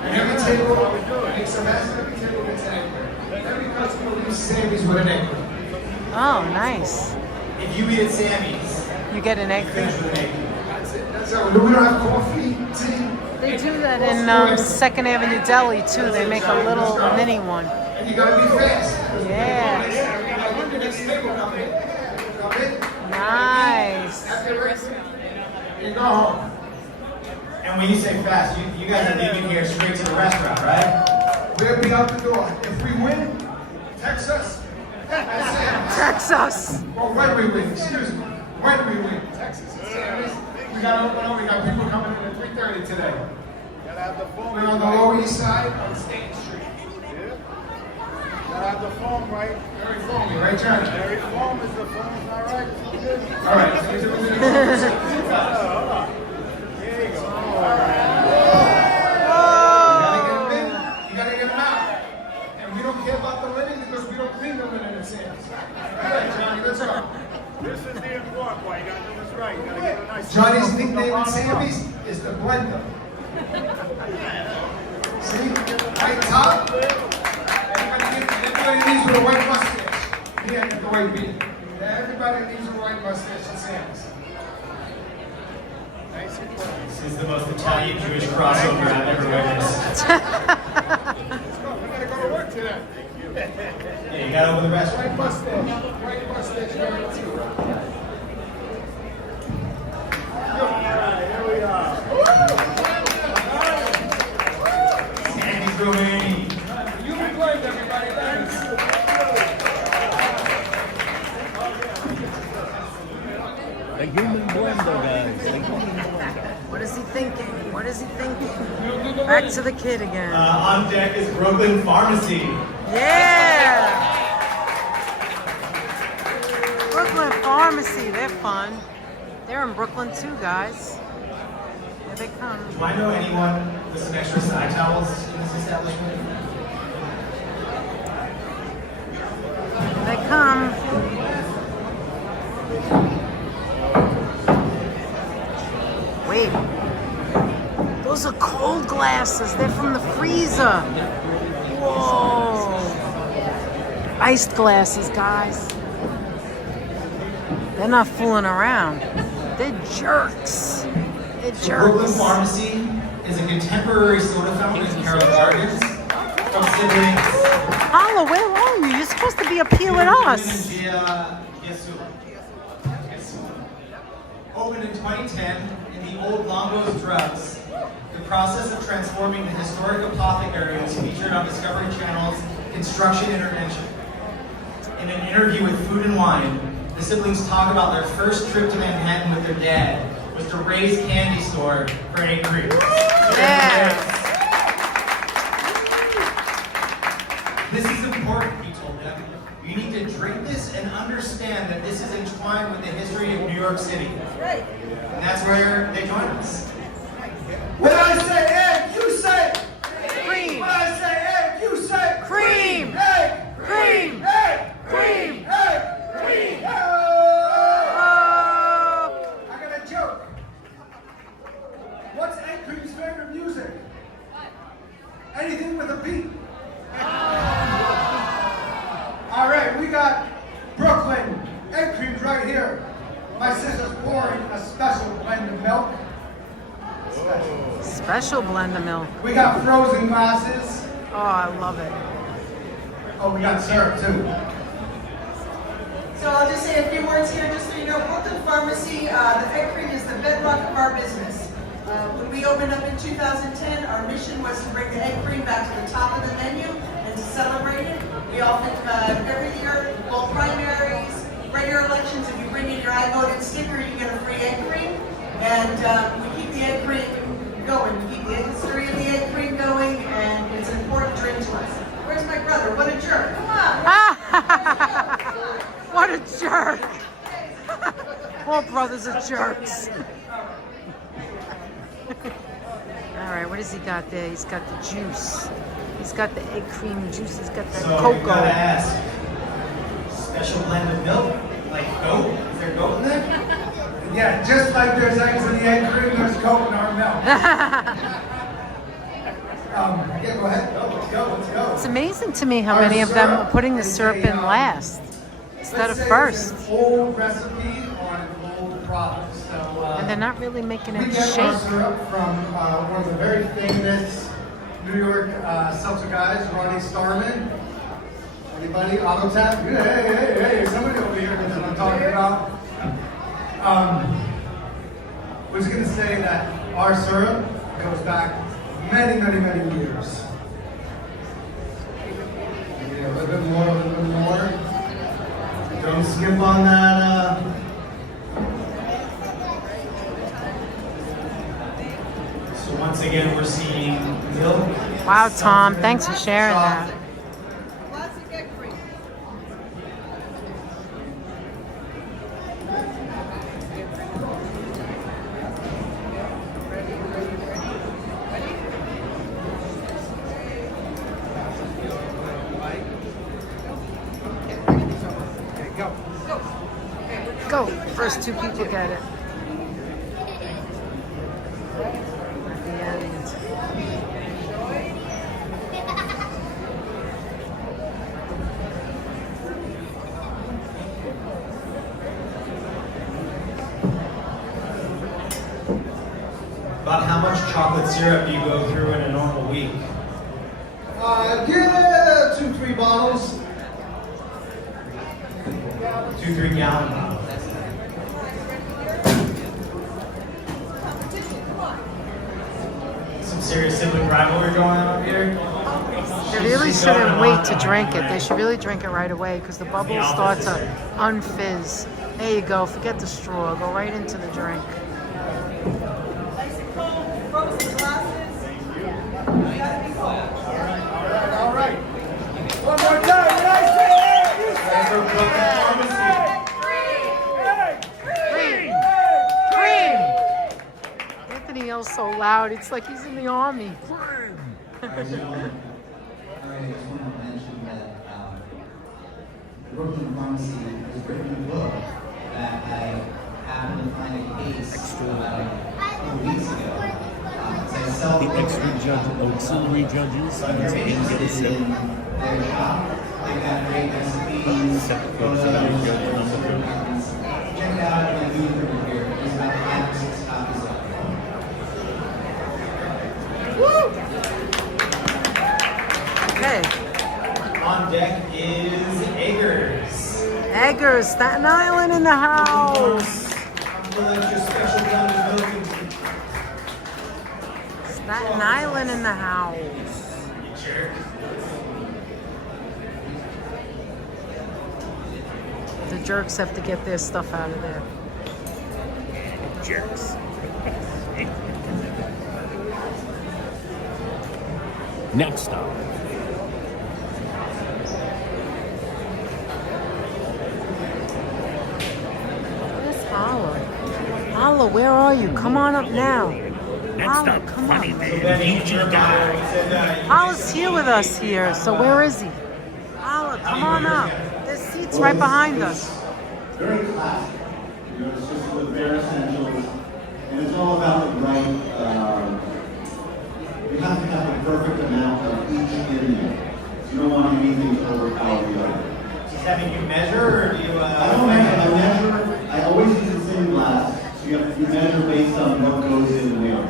And every table makes a mess, every table makes an egg. Every customer leaves Sammy's with an egg. Oh, nice. if you eat at Sammy's, you get an egg cream. That's it. That's So we don't have coffee, tea. They do that in 2nd Avenue Deli too. They make a little mini one. And you gotta be fast. Yeah. Nice. You go home. And when you say fast, you guys are leaving here straight to the restaurant, right? We'll be out the door. If we win, text us. Text us. Well, when we win, excuse me. When we win, Texas. We got open up. We got people coming in at 3:30 today. Gotta have the phone. We're on the Lower East Side on State Street. Yeah. Gotta have the phone right. Very foamy, right, Johnny? Very foam is the phone's not right. It's good. All right. So here's everything. Hold on. Here you go. All right. You gotta get them out. And we don't care about the linen because we don't clean the linen in Sam's. All right, Johnny, let's go. This is the important part. You gotta do this right. You gotta get a nice. Johnny's nickname in Sammy's is the blender. See? Right top. Everybody needs with a white mustache. Yeah, the white beard. Yeah, everybody needs a white mustache in Sam's. Nice and clean. This is the most Italian Jewish crossover I've ever witnessed. Let's go. We gotta go to work today. Yeah, you got over the rest. White mustache. White mustache guarantee. Here we are. Sandy's doing. You be blamed, everybody. Thanks. The human blender, guys. The human blender. What is he thinking? What is he thinking? Back to the kid again. On deck is Brooklyn Pharmacy. Yeah! Brooklyn Pharmacy, they're fun. They're in Brooklyn too, guys. Here they come. Do I know anyone with some extra side towels in this establishment? Here they come. Wait. Those are cold glasses. They're from the freezer. Whoa. Iced glasses, guys. They're not fooling around. They're jerks. They're jerks. Brooklyn Pharmacy is a contemporary soda fountain in Carroll Gardens from siblings. Paula, where are you? You're supposed to be up here with us. Opened in 2010 in the old Longo's Drugs, the process of transforming the historic apothecary was featured on Discovery Channel's Construction Intervention. In an interview with Food and Wine, the siblings talk about their first trip to Manhattan with their dad was to Ray's Candy Store for 8 creams. Yeah. This is important, he told them. You need to drink this and understand that this is entwined with the history of New York City. Right. And that's where they join us. When I say egg, you say cream. When I say egg, you say Cream. Egg. Cream. Egg. Cream. Egg. Cream. I got a joke. What's Egg Cream's favorite music? Anything with a beat. All right, we got Brooklyn Egg Creams right here. My sister's pouring a special blend of milk. Special blend of milk. We got frozen glasses. Oh, I love it. Oh, we got syrup too. So I'll just say a few words here, just so you know, Brooklyn Pharmacy, the egg cream is the bedrock of our business. When we opened up in 2010, our mission was to bring the egg cream back to the top of the menu and to celebrate it. We often, every year, both primaries, regular elections, if you bring in your I voted sticker, you get a free egg cream. And we keep the egg cream going. We keep the history of the egg cream going, and it's an important drink to us. Where's my brother? What a jerk. Come on. What a jerk. All brothers are jerks. All right, what has he got there? He's got the juice. He's got the egg cream juice. He's got the cocoa. You gotta ask, special blend of milk? Like goat? Is there goat in there? Yeah, just like there's eggs in the egg cream, there's goat in our milk. Yeah, go ahead. Let's go. It's amazing to me how many of them are putting the syrup in last instead of first. It's an old recipe on an old product. So And they're not really making it We get shake. our syrup from one of the very famous New York seltzer guys, Ronnie Starman. Anybody? Auto tap? Hey, somebody over here knows what I'm talking about. We're just gonna say that our syrup goes back many, many, many years. Maybe a little bit more. Don't skip on that. So once again, we're seeing milk. Wow, Tom, thanks for sharing that. Go. First two people get it. At the end. About how much chocolate syrup do you go through in a normal week? 2-3 bottles. 2-3 gallon bottles. Some serious sibling rivalry going on here. They really shouldn't wait to drink it. They should really drink it right away because the bubbles start to unfizz. There you go. Forget the straw. Go right into the drink. All right. One more time. Cream! Anthony yells so loud. It's like he's in the army. I just want to mention that Brooklyn Pharmacy has written a book that I happened to find a case about a few weeks ago. The auxiliary judges in their shop. They've got great recipes. Check it out in the booth over here. There's about 5 or 6 copies of it. Okay. On deck is Eggers. Eggers, Staten Island in the house. Staten Island in the house. The jerks have to get their stuff out of there. Jerks. Next stop. Where's Holla? Holla, where are you? Come on up now. Holla, come on. Holla's here with us here, so where is he? Holla, come on up. There's seats right behind us. Very classic. You know, it's just with bare essentials, and it's all about the right. You have to have the perfect amount of each ingredient. You don't want anything to overpower the other. Just having you measure, or do you? I don't measure. I measure. I always use the same glass. So you measure based on what goes in where.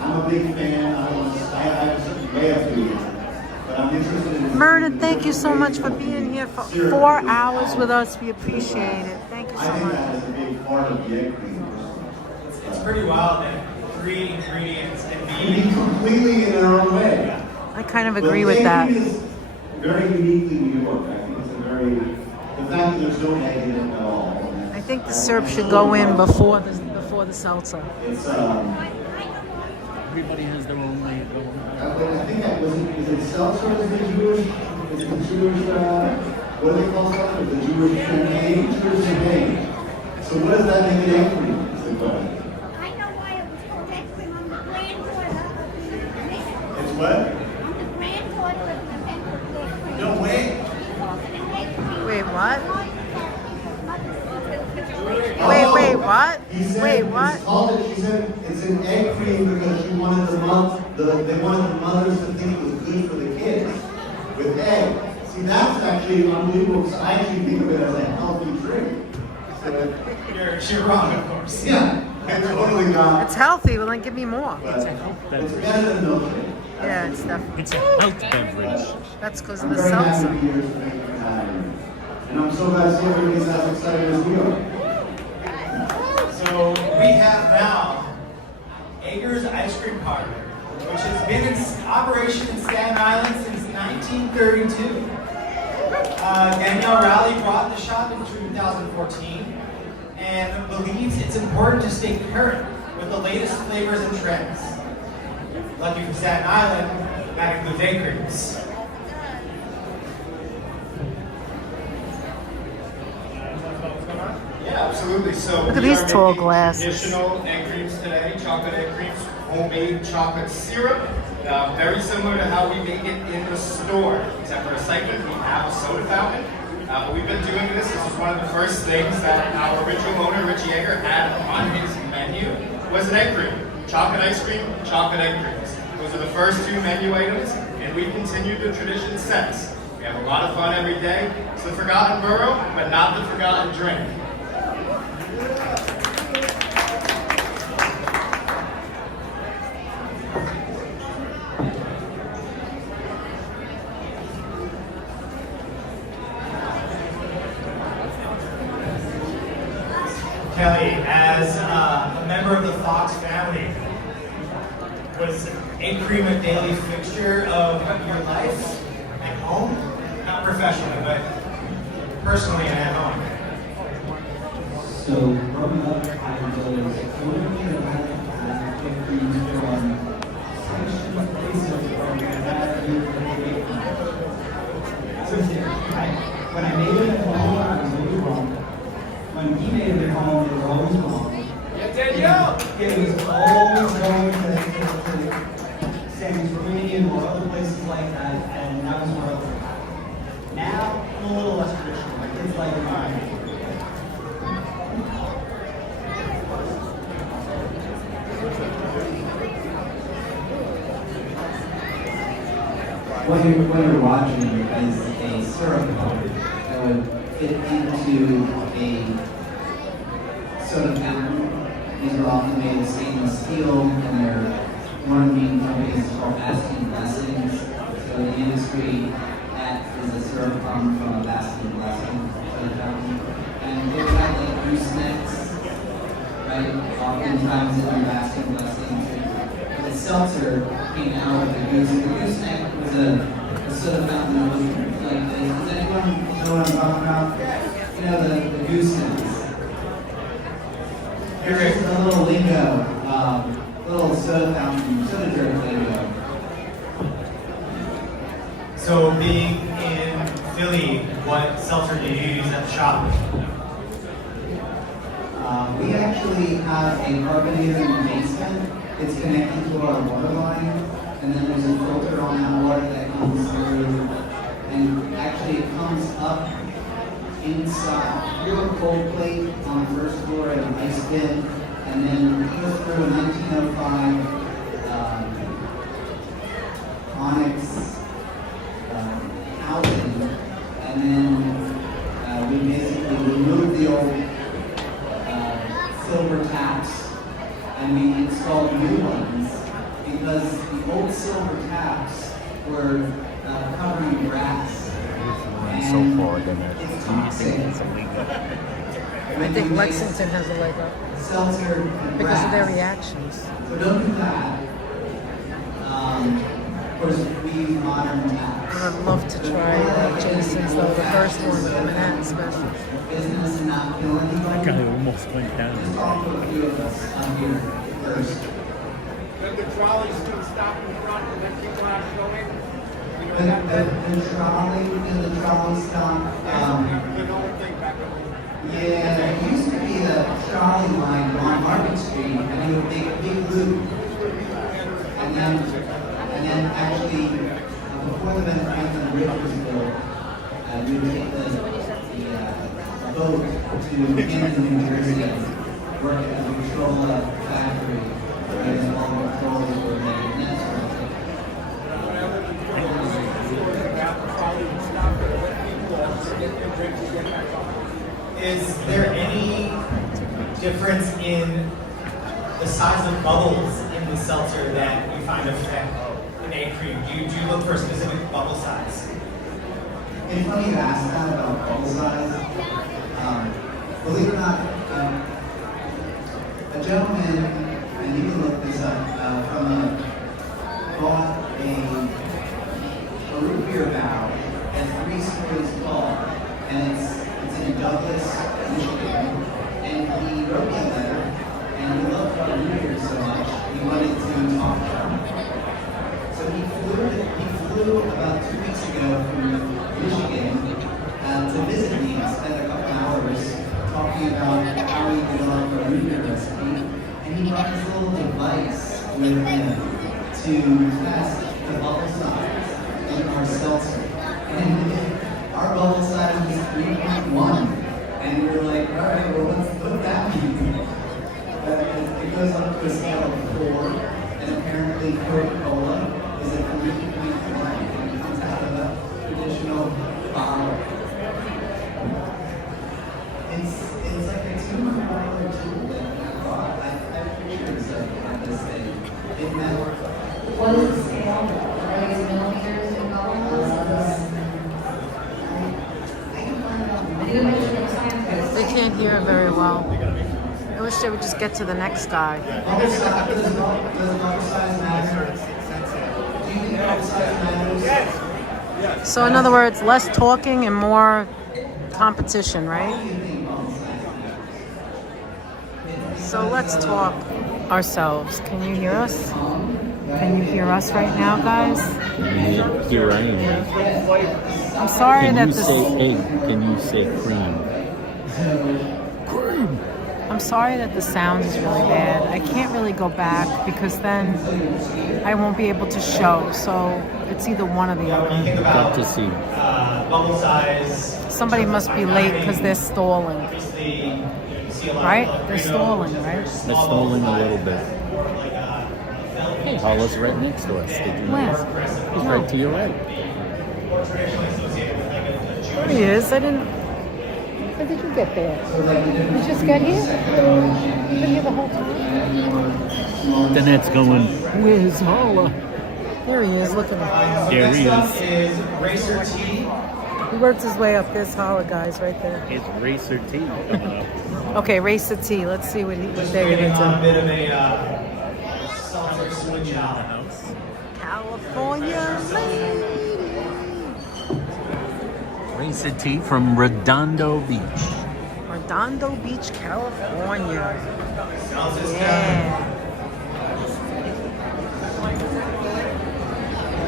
I'm a big fan. I have way up to you. But I'm interested in. Myrna, thank you so much for being here for 4 hours with us. We appreciate it. Thank you so I think much. that is a big part of the egg cream. It's pretty wild that 3 ingredients can be completely in their own way. I kind of agree with that. Egg cream is very uniquely New York. I think it's a very, the fact that there's no egg in it at all. I think the syrup should go in before the seltzer. It's Everybody has their own way of going. I think that was is it seltzer? Is the Jewish? Is the Jewish? What do they call seltzer? The Jewish champagne. Jewish champagne. So what does that make it egg cream? Is the question. I know why it was called egg cream. I'm the granddaughter of the It's what? I'm the granddaughter of the egg cream. No way. Wait, what? Wait, what? He said, Wait, what? He called it, she said it's an egg cream because she wanted they wanted the mothers to think it was good for the kids with egg. See, that's actually unbelievable because I actually think of it as a healthy drink. You're wrong, of course. Yeah, it's totally not. It's healthy. Well, then give me more. It's better than milkshake. Yeah, it's definitely. It's a health beverage. That's because of I'm the very happy seltzer. to be here tonight. And I'm so glad to see everybody's as excited as we are. So we have now Eggers Ice Cream Parlor, which has been in operation in Staten Island since 1932. Danielle Rowley brought the shop in 2014 and believes it's important to stay current with the latest flavors and trends. Lucky for Staten Island, that includes egg creams. Yeah, absolutely. So Look at we these are tall making glasses. Traditional egg creams today, chocolate egg creams, homemade chocolate syrup. Very similar to how we make it in the store, except for a second, we have a soda fountain. But we've been doing this. This was one of the first things that our original owner, Richie Egger, had on his menu was an egg cream. Chocolate ice cream, chocolate egg creams. Those are the first two menu items, and we continue the tradition since. We have a lot of fun every day. It's the forgotten borough, but not the forgotten drink. Kelly, as a member of the Fox family, was egg cream a daily fixture of your life at home? Not professionally, but personally and at home. So growing up, I was always ordering and I had egg creams from section places from that when I made it at home, I was always wrong. When he made it at home, they were always wrong. Yeah, Danielle! It was always going to Sammy's Romanian or other places like that, and that was where I was. Now, I'm a little less traditional. My kids like mine. What you're watching is a syrup pump that would fit into a soda fountain. These are often made of stainless steel, and they're one of the main companies is called Baskin Blessings. So in the industry, that is a syrup pump from a Baskin Blessing soda fountain. And they've got like goosenecks, right? Oftentimes in their Baskin Blessings. The seltzer came out with a goose. The gooseneck was a soda fountain that was like this. Does anyone know what I'm talking about? You know, the goosenecks. There's just a little lingo, little soda fountain, soda jerk lingo. So being in Philly, what seltzer do you use at the shop? We actually have a carbonator in the basement. It's connected to our water line, and then there's a filter on that water that comes through, and actually it comes up inside through a cold plate on the first floor at an ice bin, and then goes through a 1905 Onyx housing, and then we basically remove the old silver taps and we installed new ones because the old silver taps were covering grass. So far, then it's toxic. I think Lexington has a leg up Seltzer because of their reactions. So don't do that. Of course, we use modern taps. I'd love to try Jason's though, the first one, the Manhattan special. Business and not feeling That guy almost went down. Just talk to a few of us on here first. Then the trolleys still stop in front and then people have to go in. The trolley stop. Yeah, it used to be the trolley line on Market Street, and you would make a big loop. And then actually, before the Ben Franklin Bridge was built, we would take the boat to Camden, New Jersey, work at the Victrola factory, and all the Victrolas were made in that sort of thing. Is there any difference in the size of bubbles in the seltzer that you find affect an egg cream? Do you look for a specific bubble size? It's funny you asked that about bubble size. Believe it or not, a gentleman, and you can look this up, bought a root beer barrel at 3 stories tall, and it's in Douglas, Michigan, and he wrote me a letter, and he loved our root beer so much, he wanted to talk to him. So he flew about 2 weeks ago from Michigan to visit me and spent a couple hours talking about how he developed a root beer recipe, and he brought this little device with him to test the bubble size in our seltzer. And our bubble size was 3.1. And we were like, all right, well, what's that mean? It goes up to a scale of 4, and apparently Coca-Cola is at 3.1. It comes out of a traditional bottle. It's like a $200 tool that we bought. I have pictures of this thing. What is the scale? Are these millimeters in bubbles? They can't hear very well. I wish they would just get to the next guy. So in other words, less talking and more competition, right? So let's talk ourselves. Can you hear us? Can you hear us right now, guys? Here I am. I'm sorry Can that you this... say egg? Can you say cream? Cream. I'm sorry that the sound is really bad. I can't really go back because then I won't be able to show. So it's either one or the other. Got to see. Bubble size. Somebody must be late because they're stalling. Right? They're stalling, right? They're stalling a little bit. Hey, Holla's right next to us. Did you Where? notice? He's right to your right. There he is. I didn't... When did you get there? Did you just get here? You've been here the whole time? Then it's going, where's Holla? There he is. Look at him. There he Next up is. is Racer T. He worked his way up. There's Holla, guys, right there. It's Racer T. Okay, Racer T. Let's see what they're Getting going on a to bit of a seltzer switch out. do. California lady. Racer T from Redondo Beach. Redondo Beach, California. Seltzer's Yeah.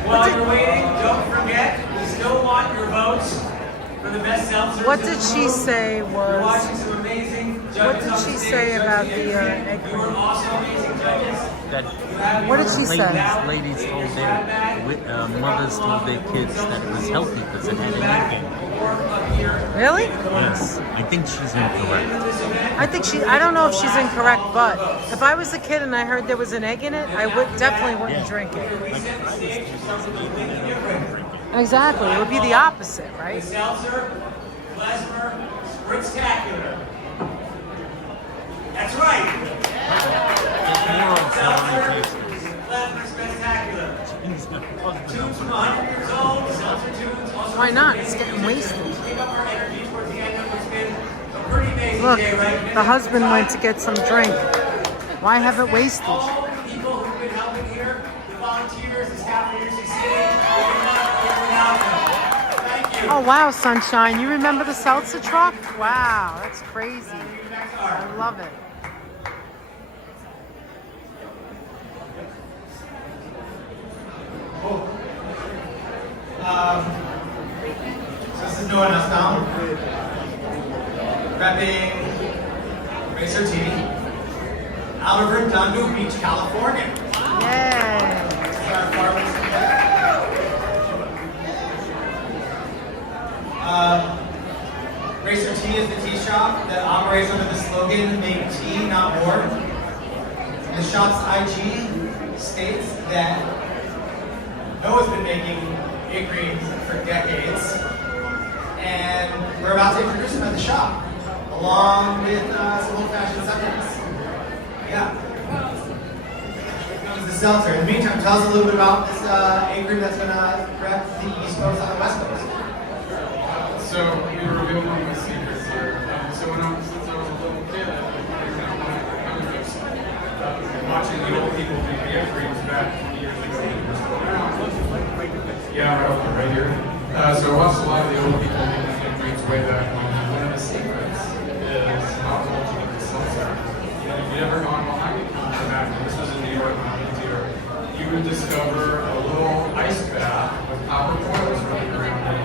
While you're waiting, don't forget, we still want your votes for the best seltzers. What did she say We're was... watching some amazing What judges did on she the say stage about judging the egg egg cream. You were cream? also amazing judges. What did she say? Ladies told their mothers told their kids that it was healthy because it had an egg in it. Really? Yes, I think she's incorrect. I don't know if she's incorrect, but if I was a kid and I heard there was an egg in it, I would definitely wouldn't drink it. Exactly. It would be the opposite, right? Seltzer, Lesmer, Spritztacular. That's right. Seltzer, Lesmer, Spectacular. Tunes from 100 years old. Seltzer tunes. Also Why not? It's getting wasted. Keep up our energy towards the end of what's been a pretty amazing Look, day, right? the husband went to get some drink. Why have it wasted? All the people who've been helping here, the volunteers, the staff leaders, you see, without them. Thank you. Oh, wow, Sunshine. You remember the Seltzer truck? Wow, that's crazy. I love it. So this is no one else now. Repping Racer T. Out of Redondo Beach, California. Yay. This is our pharmacy. Racer T is the tea shop that operates under the slogan, make tea, not war. The shop's IG states that Noah's been making egg creams for decades, and we're about to introduce him at the shop. along with some old-fashioned supplements. Yeah. Here comes the seltzer. In the meantime, tell us a little bit about this egg cream that's going to rep the East Coast on the West Coast. So we reveal one of my secrets here. Since I was a little kid, I was watching the old people do the egg creams back 20 years ago. Yeah, right here. So I watched a lot of the old people do the egg creams way back when. One of the secrets is how to get the seltzer. If you've ever gone behind the counter back, this was in New York when I lived here, you would discover a little ice bath with copper coils running around it.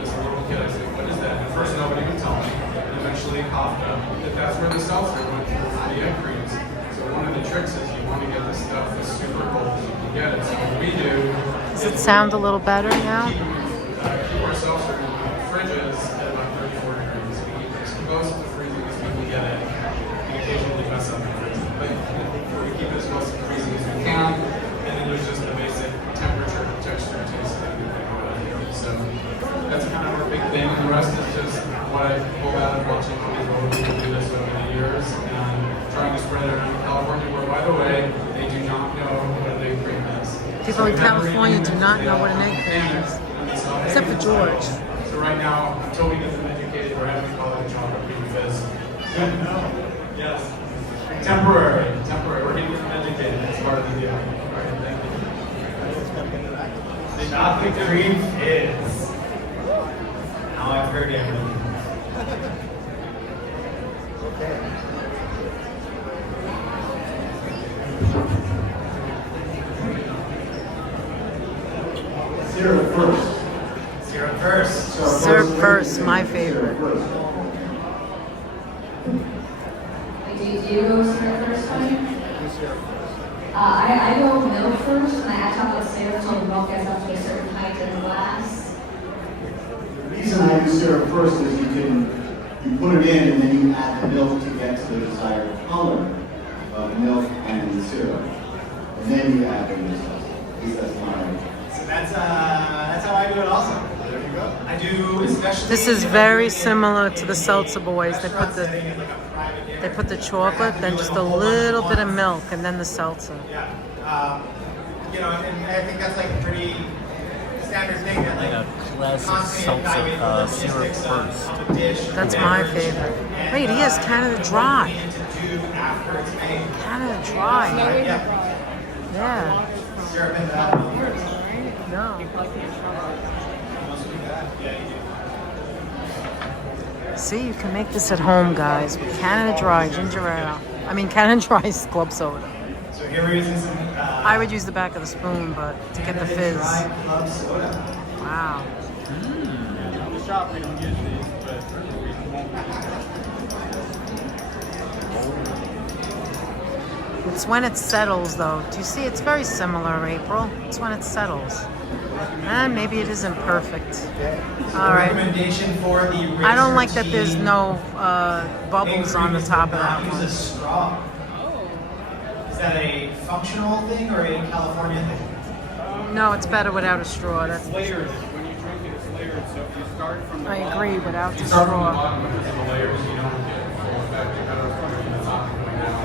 As a little kid, I said, what is that? At first, nobody would tell me. And eventually, coughed up that that's where the seltzer went through for the egg creams. So one of the tricks is you want to get this stuff as super cold as you can get it. So what we do. Does it sound a little better now? Keep our seltzer in fridges at about 34 degrees. We keep it as close to the freezing as we can get it. We occasionally mess up the freezing, but we keep it as close to freezing as we can. And then there's just a basic temperature, texture, taste thing that we go out here. So that's kind of our big thing. The rest is just what I pulled out of watching all these old people do this over the years and trying to spread it around California, where, by the way, they do not know what an egg cream is. People in California do not know what an egg cream is, except for George. So right now, until we get them educated, we're having to call it chocolate cream fizz. No. Yes. Temporary. We're getting them educated. That's part of the deal. All right, thank you. The chocolate cream fizz. Now I've heard everything. Okay. Syrup first. Syrup first. Syrup first, my favorite. Do you go syrup first, honey? I go milk first, and I add chocolate syrup until the milk gets up to a certain height in the glass. The reason I do syrup first is you put it in and then you add the milk to get to the desired color of milk and the syrup. And then you add the stuff. At least that's my... So that's how I do it also. There you go. I do especially... This is very similar to the Seltzer Boys. They put the chocolate, then just a little bit of milk, and then the seltzer. Yeah. You know, and I think that's like a pretty standard thing that like classic seltzer syrup first. That's my favorite. Wait, he has Canada Dry. Canada Dry. Yeah. Syrup into that. No. See, you can make this at home, guys, with Canada Dry ginger ale. I mean, Canada Dry club soda. So here we're using some... I would use the back of the spoon, but to get the fizz. Dry club soda. Wow. On the shop, we don't use these, but we won't. It's when it settles, though. Do you see? It's very similar, April. It's when it settles. And maybe it isn't perfect. All right. Recommendation for the I don't like that there's no bubbles on the top of that Use one. a straw. Is that a functional thing or a California thing? No, it's better without a straw. That's Layered. When you drink it, it's layered. So if you start from the I bottom, agree, without the you start from the straw. bottom because of the layers, you don't get full effect. You gotta start from the top and going down.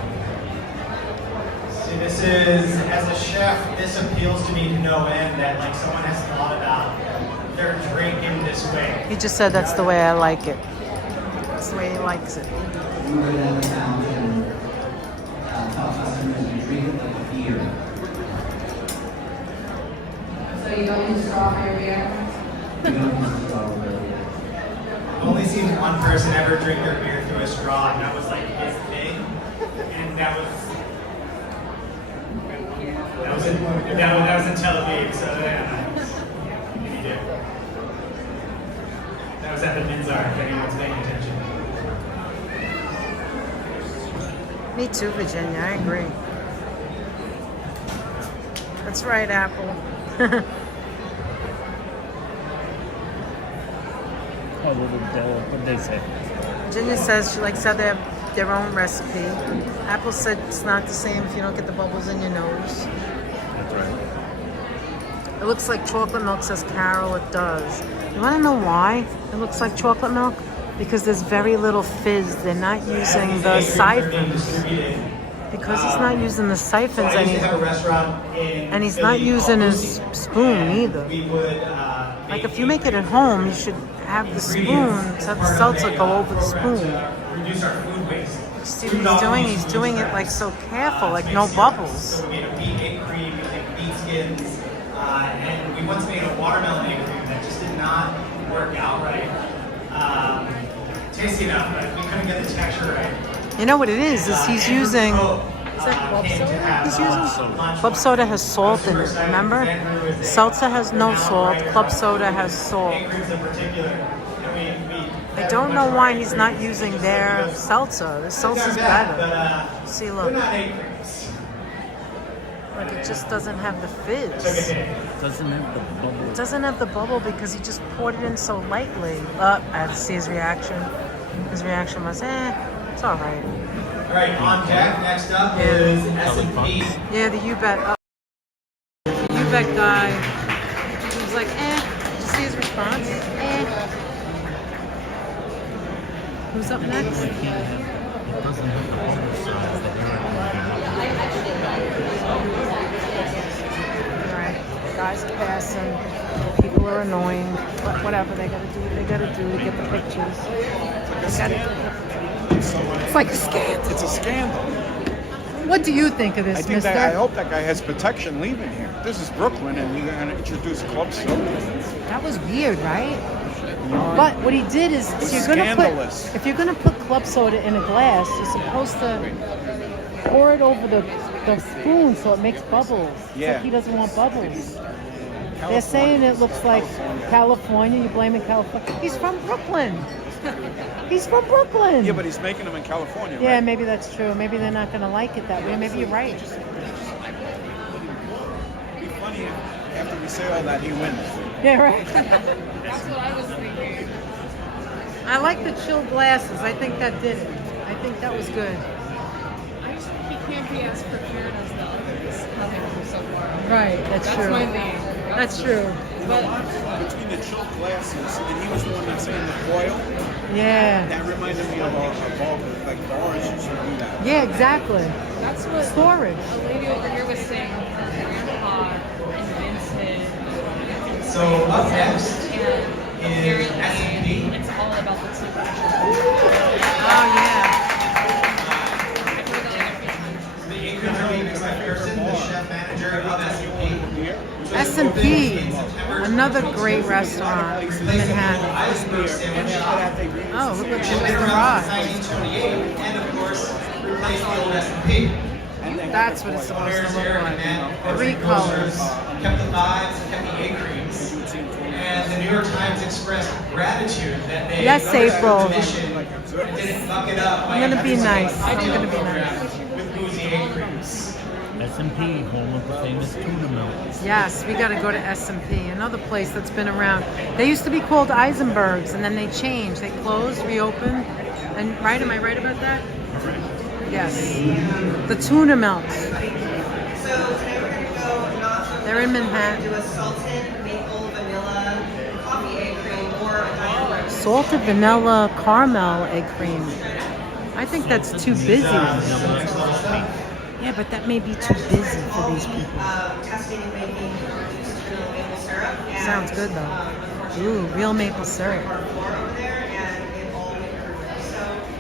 See, this is, as a chef, this appeals to me to no end that like someone has thought about their drink in this way. He just said that's the way I like it. That's the way he likes it. We would have found and tell customers to drink it like a beer. So you don't use straw for your beer? We don't use straw for beer. I've only seen one person ever drink their beer through a straw, and that was like his thing. And that was in Tel Aviv, so yeah. He did. That was at the Minzar, if anyone's paying attention. Me too, Virginia. I agree. That's right, Apple. Oh, what did they say? Virginia says she likes how they have their own recipe. Apple said it's not the same if you don't get the bubbles in your nose. That's right. It looks like chocolate milk, says Carol. It does. You want to know why it looks like chocolate milk? because there's very little fizz. They're not using the siphons. Because he's not using the siphons and he's not using his spoon either. Like if you make it at home, you should have the spoon, have the seltzer go over the spoon. See what he's doing? He's doing it like so careful, like no bubbles. So we made a beet egg cream using beet skins, and we once made a watermelon egg cream that just did not work out right. Tasty enough, but we couldn't get the texture right. You know what it is he's using... Is that club soda he's using? Club soda has salt in it, remember? Seltzer has no salt, club soda has salt. I don't know why he's not using their seltzer. The seltzer's better. See, look. Like it just doesn't have the fizz. Doesn't have the bubble. It doesn't have the bubble because he just poured it in so lightly. I had to see his reaction. His reaction was, it's all right. All right, on deck, next up is S&P. Yeah, the U-Bet. The U-Bet guy, he was like, Did you see his response? Who's up next? It doesn't have the bubble size that you're Alright, guys are passing. People are annoying. But whatever, they gotta do what they gotta do to get the pictures. It's like a scandal. It's a scandal. What do you think of this, I think mister? I hope that guy has protection leaving here. This is Brooklyn, and you're going to introduce club soda. That was weird, right? But what he did is, if you're gonna put club soda in a glass, you're supposed to pour it over the spoon so it makes bubbles. It's like he doesn't want bubbles. They're saying it looks like California. You blaming California? He's from Brooklyn. He's from Brooklyn. Yeah, but he's making them in California, Yeah, right? maybe that's true. Maybe they're not gonna like it that way. Maybe you're right. It'd be funny if after we say all that, he wins. Yeah, right. That's what I was thinking. I like the chilled glasses. I think that did it. I think that was good. I just think he can't be as prepared as the others coming from so far. Right, that's true. That's my thing. That's true. But between the chilled glasses, and he was the one that's saying the foil. Yeah. That reminded me of a ball, like the orange used to do that. Yeah, exactly. That's what storage. A lady over here was saying. Grandpa invented. So up next is S&P. It's all about the super. Oh yeah. The Ingrid Hermie McPherson, the chef manager of S&P. S&P, another great restaurant in Manhattan. Oh, look at the garage. And of course, replaced the old S&P. That's what it's supposed to look like. 3 colors. Kept the vibes, kept the egg creams. And the New York Times expressed gratitude that they April. didn't fuck it up. I'm gonna be nice. I'm gonna be nice. With boozy egg creams. S&P, home of the famous tuna milk. Yes, we got to go to S&P, another place that's been around. They used to be called Eisenberg's, and then they changed. They closed, reopened, and right? Am I right about that? Yes. The tuna melts. So today we're going to go not so They're in Manhattan. Do a salted maple vanilla coffee egg cream or a diet roast. Salted vanilla caramel egg cream. I think that's too busy. Yeah, but that may be too busy for these people. Testing and making reduced real maple syrup. Sounds good though. Ooh, real maple syrup. Over there, and it all went perfect. So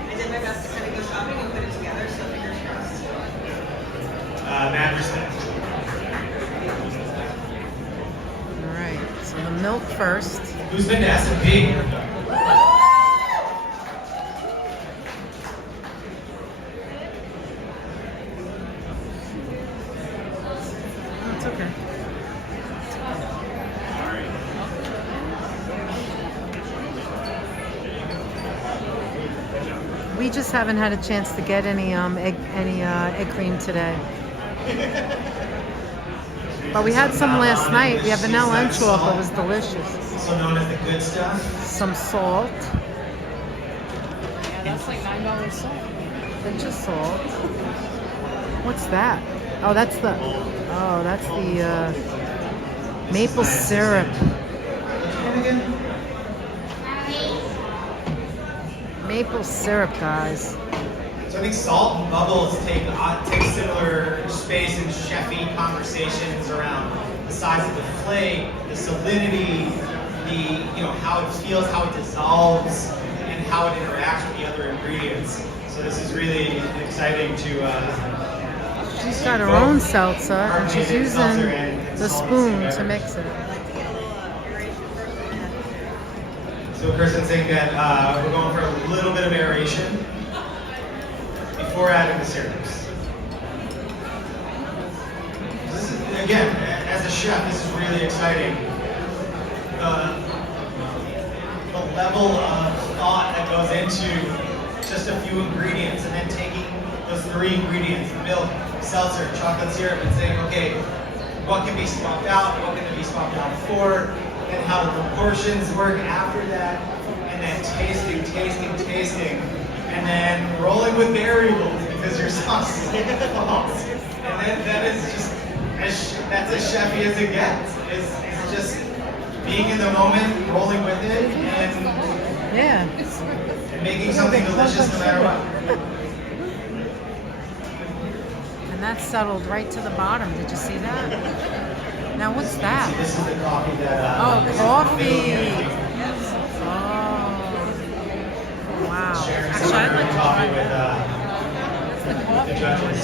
I did my best to kind of go shopping and put it together. So fingers crossed. Mad respect. All right, so the milk first. Who's been to S&P? It's okay. We just haven't had a chance to get any egg cream today. But we had some last night. We have vanilla and chocolate. It was delicious. Also known as the good stuff. Some salt. Yeah, that's like $9 salt. Pinch of salt. What's that? Oh, that's the maple syrup. Maple syrup, guys. So I think salt and bubbles take similar space in chefy conversations around the size of the flake, the salinity, how it feels, how it dissolves, and how it interacts with the other ingredients. So this is really exciting to. She's got her own seltzer, and she's using the spoon to mix it. So Kristen's saying that we're going for a little bit of aeration before adding the syrups. This is, again, as a chef, this is really exciting. The level of thought that goes into just a few ingredients, and then taking those 3 ingredients, milk, seltzer, chocolate syrup, and saying, okay, what can be swapped out, what can be swapped out for, and how the proportions work after that, and then tasting, and then rolling with variables because your sauce is false. And then that is just, that's as chefy as it gets. It's just being in the moment, rolling with it, and making something delicious no matter what. And that settled right to the bottom. Did you see that? Now what's that? This is the coffee that. Coffee. Wow. Actually, I'd like to try with the judges.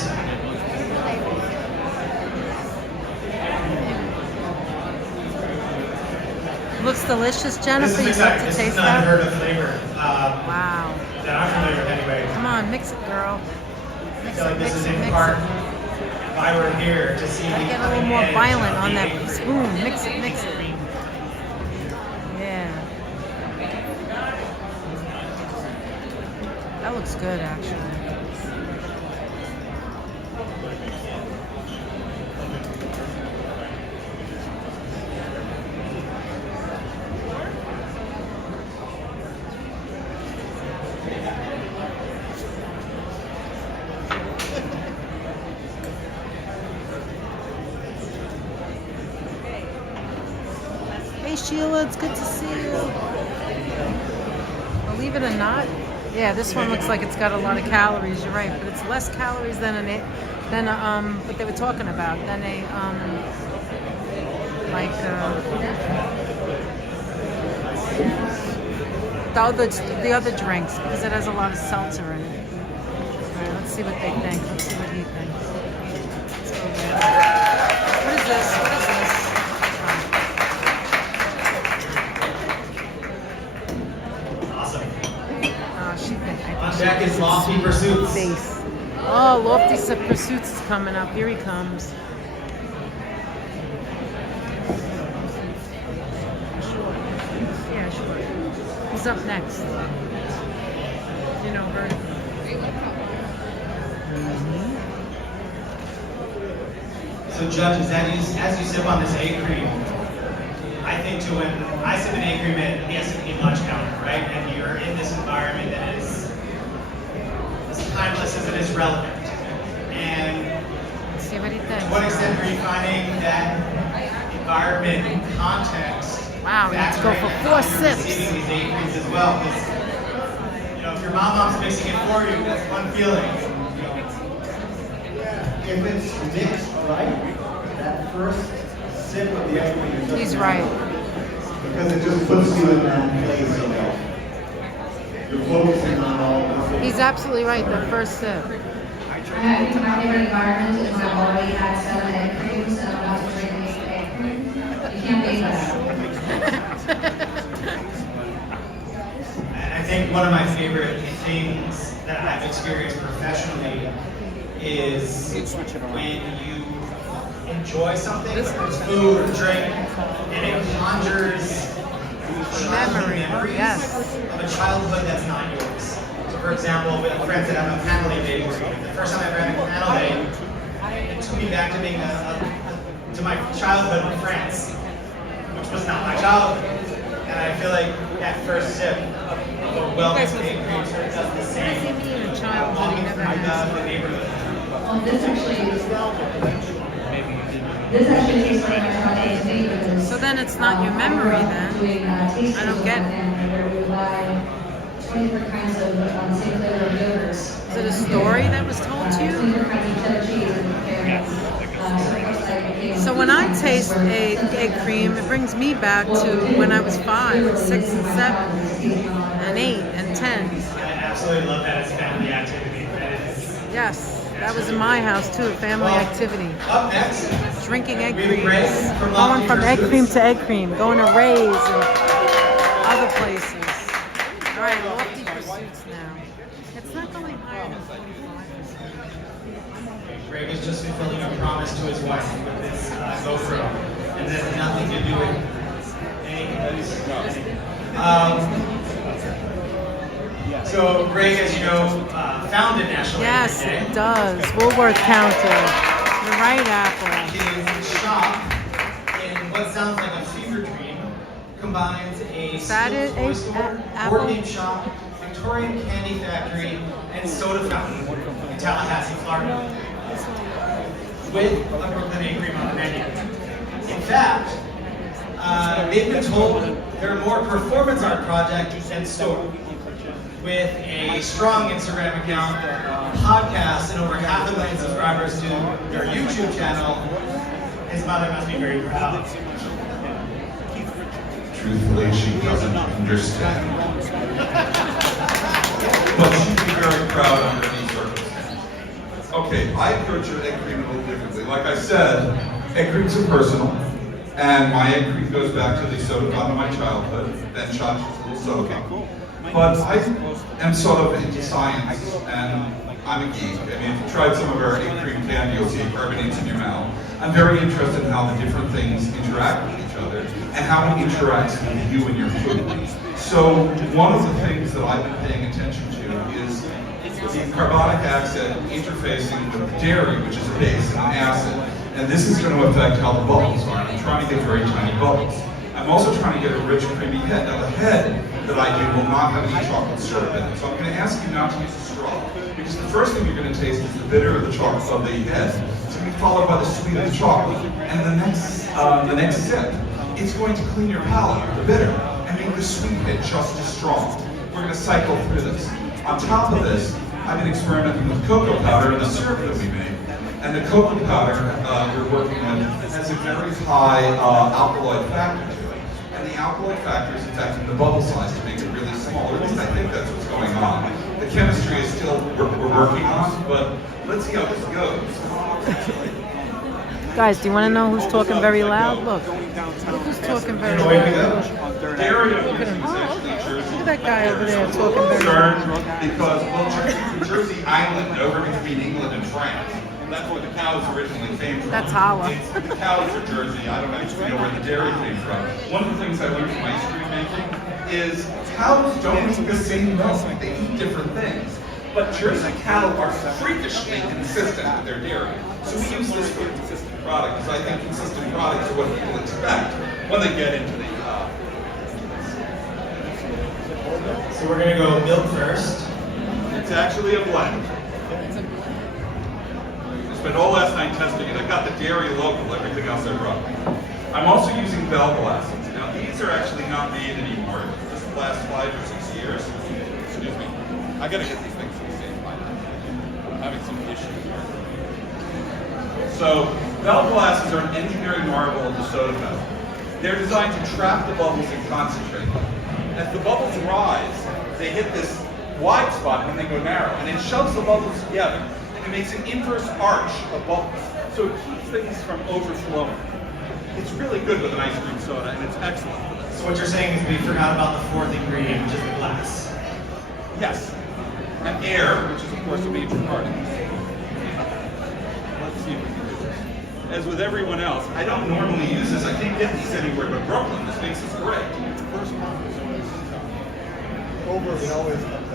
Looks delicious, Jennifer. You'd love to taste that? This is an unheard of flavor. Wow. That I'm familiar with anyway. Come on, mix it, girl. I feel like this is in part, if I were here to see me get a little more violent on that spoon. Mix it. Yeah. That looks good, actually. Hey Sheila, it's good to see you. Believe it or not, yeah, this one looks like it's got a lot of calories. You're right, but it's less calories than what they were talking about than the other drinks, because it has a lot of seltzer in it. All right, let's see what they think. Let's see what he thinks. Let's go there. What is this? On deck is Lofty Pursuits. Face. Oh, Lofty Pursuits is coming up. Here he comes. Yeah, sure. He's up next. You know, her. So judges, as you sip on this egg cream, I think when I sip an egg cream at the S&P lunch counter, right? And you're in this environment that is as timeless as it is relevant. And let's see what he thinks. To what extent are you finding that environment and context? Wow, let's go for 4 sips. Receiving these egg creams as well, because if your mom's mixing it for you, that's one feeling. If it's mixed right, that first sip of the egg cream is just he's right. Because it just puts you in that place of you're focusing on all. He's absolutely right. The first sip. My favorite environment is when I've already had 7 egg creams and I'm about to drink 8 egg cream. You can't beat that. And I think one of my favorite things that I've experienced professionally is when you enjoy something, whether it's food or drink, and it conjures memories of a childhood that's not yours. So for example, with friends that have a panel day, the first time I ever had a panel day, it took me back to being to my childhood in France, which was not my childhood. And I feel like that first sip of a wellness egg cream does the same. Walking through the neighborhood. Well, this actually tastes like my Friday steak. So then it's not your memory then. I don't get it. 20 different kinds of same flavor of yogurts. Is it a story that was told to you? 20 different kinds of cheddar cheese and prepare. So when I taste egg cream, it brings me back to when I was 5, and 6, and 7, and 8, and 10. I absolutely love that as family activity. That is. Yes, that was in my house too, family activity. Up next, drinking egg we have cream, Greg from going from egg Foods. cream to egg cream, going to Ray's and other places. All right, lofty pursuits now. It's not going higher than 45%. Greg is just fulfilling a promise to his wife with this GoPro, and that has nothing to do with anything. So Greg, as you know, founded National Yes, Egg Day. it does. Woolworth counter. You're right, Apple. His shop, in what sounds like a fever dream, combines a That toy is store, Apple? board game shop, Victorian candy factory, and soda fountain in Tallahassee, Florida, with a Brooklyn egg cream on the menu. In fact, they've been told they're more performance art project than store. With a strong Instagram account, podcast, and over 500,000 subscribers to their YouTube channel, his mother must be very proud. Truthfully, she doesn't understand. But she'd be very proud under these circumstances. Okay, I approach your egg cream a little differently. Like I said, egg creams are personal, and my egg cream goes back to the soda fountain of my childhood, Ben Shot's little soda fountain. But I am sort of into science, and I'm a geek. I mean, if you tried some of our egg cream candy, you'll see carbonates in your mouth. I'm very interested in how the different things interact with each other, and how it interacts with you and your food. So one of the things that I've been paying attention to is the carbonic acid interfacing with the dairy, which is a base and an acid. And this is going to affect how the bubbles are. I'm trying to get very tiny bubbles. I'm also trying to get a rich, creamy head. Now, the head that I do will not have any chocolate syrup in it. So I'm going to ask you not to use a straw. Because the first thing you're going to taste is the bitter of the chocolate of the head. It's going to be followed by the sweet of the chocolate. And the next sip, it's going to clean your palate with the bitter and make the sweet hit just as strong. We're going to cycle through this. On top of this, I've been experimenting with cocoa powder and the syrup that we make. And the cocoa powder we're working with has a very high alkaloid factor to it. And the alkaloid factor is affecting the bubble size to make it really small. Or at least I think that's what's going on. The chemistry is still we're working on, but let's see how this goes. Guys, do you want to know who's talking very loud? Look. Look who's talking very loud. Look at that guy over there talking very loud. Because, well, Jersey Island over between England and France. That's where the cows originally came from. That's Holla. The cows are Jersey. I don't actually know where the dairy came from. One of the things I learned from ice cream making is cows don't eat the same milk. They eat different things. But Jersey cattle are freakishly consistent with their dairy. So we use this for a consistent product because I think consistent products are what people expect when they get into the So we're going to go milk first. It's actually a blend. Spent all last night testing it. I got the dairy local, everything else I brought. I'm also using Bagel acids. Now these are actually not made anymore. Just the last 5 or 6 years. Excuse me. I gotta get these things to the same time. I'm having some issues here. So Bagel acids are an engineering marvel of the soda fountain. They're designed to trap the bubbles and concentrate them. As the bubbles rise, they hit this wide spot when they go narrow, and it shoves the bubbles together. It makes an inverse arch of bubbles, so it keeps things from overflowing. It's really good with an ice cream soda, and it's excellent for this. So what you're saying is we forgot about the fourth ingredient, which is the glass. Yes, and air, which is of course a major part of this. Let's see if we can do this. As with everyone else, I don't normally use this. I can't get these anywhere but Brooklyn. This makes this great.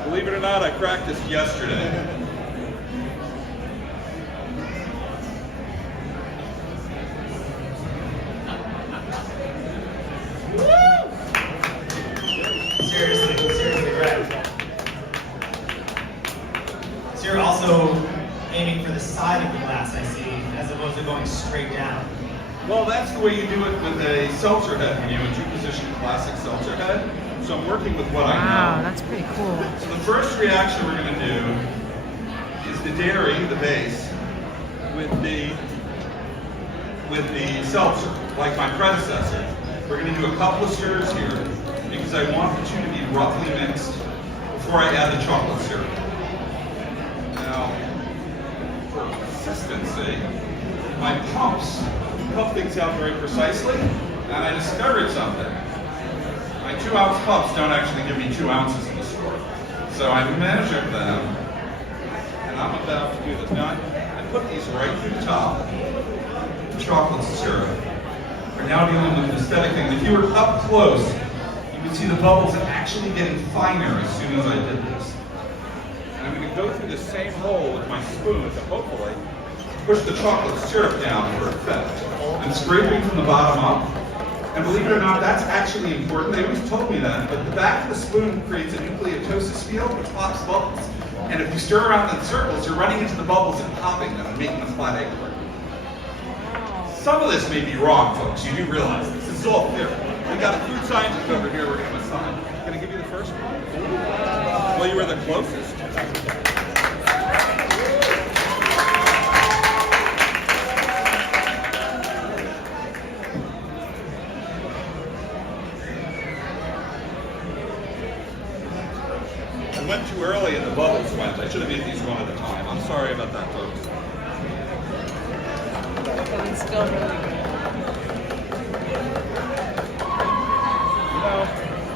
Believe it or not, I practiced yesterday. Seriously, Greg. So you're also aiming for the side of the glass, I see, as opposed to going straight down. Well, that's the way you do it with a seltzer head. When you have a two-position classic seltzer head, So I'm working with what I know. Wow, that's pretty cool. So the first reaction we're going to do is the dairy, the base, with the seltzer, like my predecessor. We're going to do a couple of stirs here because I want the two to be roughly mixed before I add the chocolate syrup. Now, for consistency, my pumps pump things out very precisely, and I discovered something. My 2-ounce cups don't actually give me 2 ounces in the store. So I measured them, and I'm about to do this. Now, I put these right through the top. Chocolate syrup. We're now dealing with an aesthetic thing. If you were up close, you can see the bubbles are actually getting finer as soon as I did this. And I'm going to go through the same hole with my spoon to hopefully push the chocolate syrup down for effect. I'm scraping from the bottom up. And believe it or not, that's actually important. They always told me that, but the back of the spoon creates a nucleotosis field which pops bubbles. And if you stir around in circles, you're running into the bubbles and popping them and making a flat egg. Some of this may be wrong, folks. You do realize this. This is all theory. We got a food scientist over here we're going to assign. Going to give you the first one? Well, you were the closest. I went too early and the bubbles went. I should have made these one at a time. I'm sorry about that, folks. But it's still really good. You know,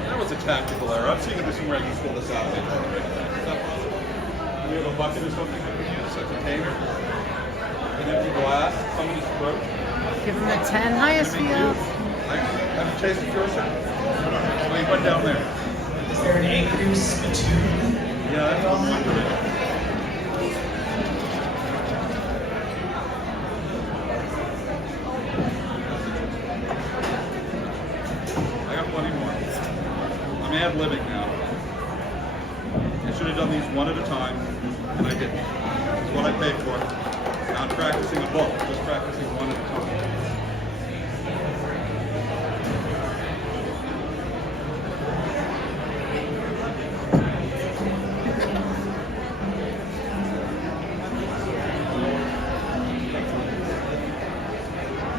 that was a tactical error. I'm seeing if there's somewhere I can pull this out. Is that possible? Do we have a bucket or something we can use? A container? An empty glass? Somebody's throat? Give him a 10. Highest field. Have you tasted yours? Oh, you went down there. Is there an egg cream spittoon? Yeah, that's all under it. Ad-libbing now. I should have done these one at a time, and I didn't. It's what I paid for. Not practicing a book, just practicing one at a time.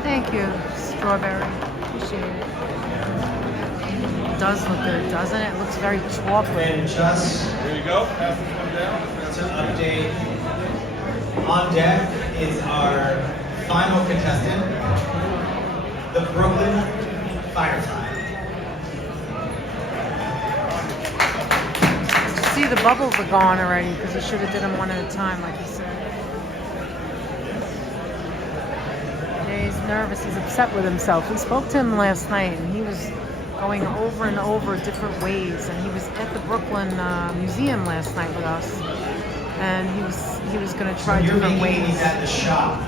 Thank you, strawberry. Appreciate it. Does look good, doesn't it? It looks very chocolate. And just there you go. Pass this one down. To update, on deck is our final contestant, the Brooklyn Firefly. See, the bubbles are gone already because he should have did them one at a time, like he said. Yeah, he's nervous. He's upset with himself. We spoke to him last night, and he was going over and over different ways, and he was at the Brooklyn Museum last night with us, and he was going to try different ways. You're making these at the shop.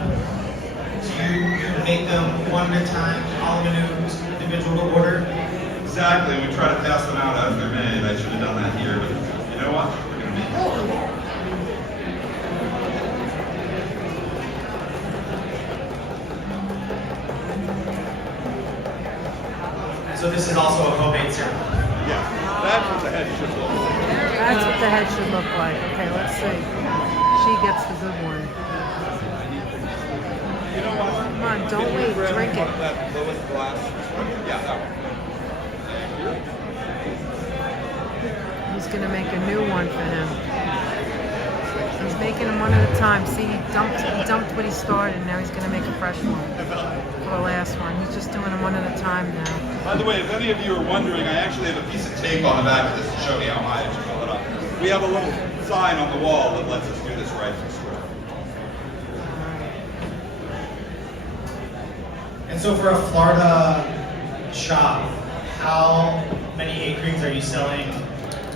So you make them one at a time, all in an individual order? Exactly. We try to pass them out as they're made. I should have done that here, but you know what? We're going to make it. So this is also a homemade syrup. Yeah, that's what the head should look like. That's what the head should look like. Okay, let's see. She gets the good one. You know what? Come on, don't wait. Drink it. That lowest glass. Yeah, that one. He's going to make a new one for him. He's making them one at a time. See, he dumped what he started, and now he's going to make a fresh one for the last one. He's just doing them one at a time now. By the way, if any of you are wondering, I actually have a piece of tape on the back of this to show me how high I should fill it up. We have a little sign on the wall that lets us do this right from square. And so for a Florida shop, how many egg creams are you selling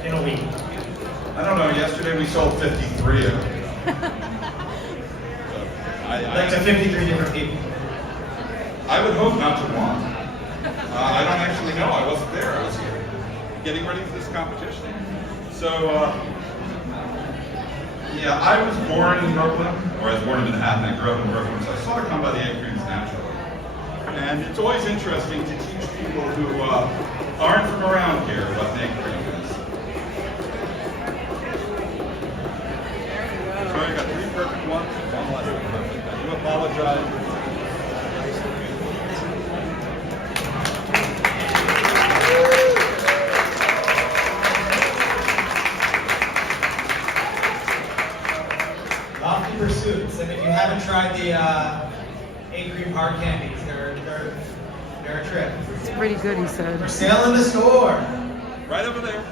in a week? I don't know. Yesterday we sold 53 of them. Like to 53 different people? I would hope not to one. I don't actually know. I wasn't there. I was here getting ready for this competition. So, yeah, I was born in Brooklyn, or I was born in Manhattan. I grew up in Brooklyn, so I sort of come by the egg creams naturally. And it's always interesting to teach people who aren't from around here what an egg cream is. So I got 3 perfect ones and 1 less than perfect. I do apologize. Lofty pursuits, and if you haven't tried the egg cream hard candies, they're a trip. It's pretty good, he said. For sale in the store. Right over there.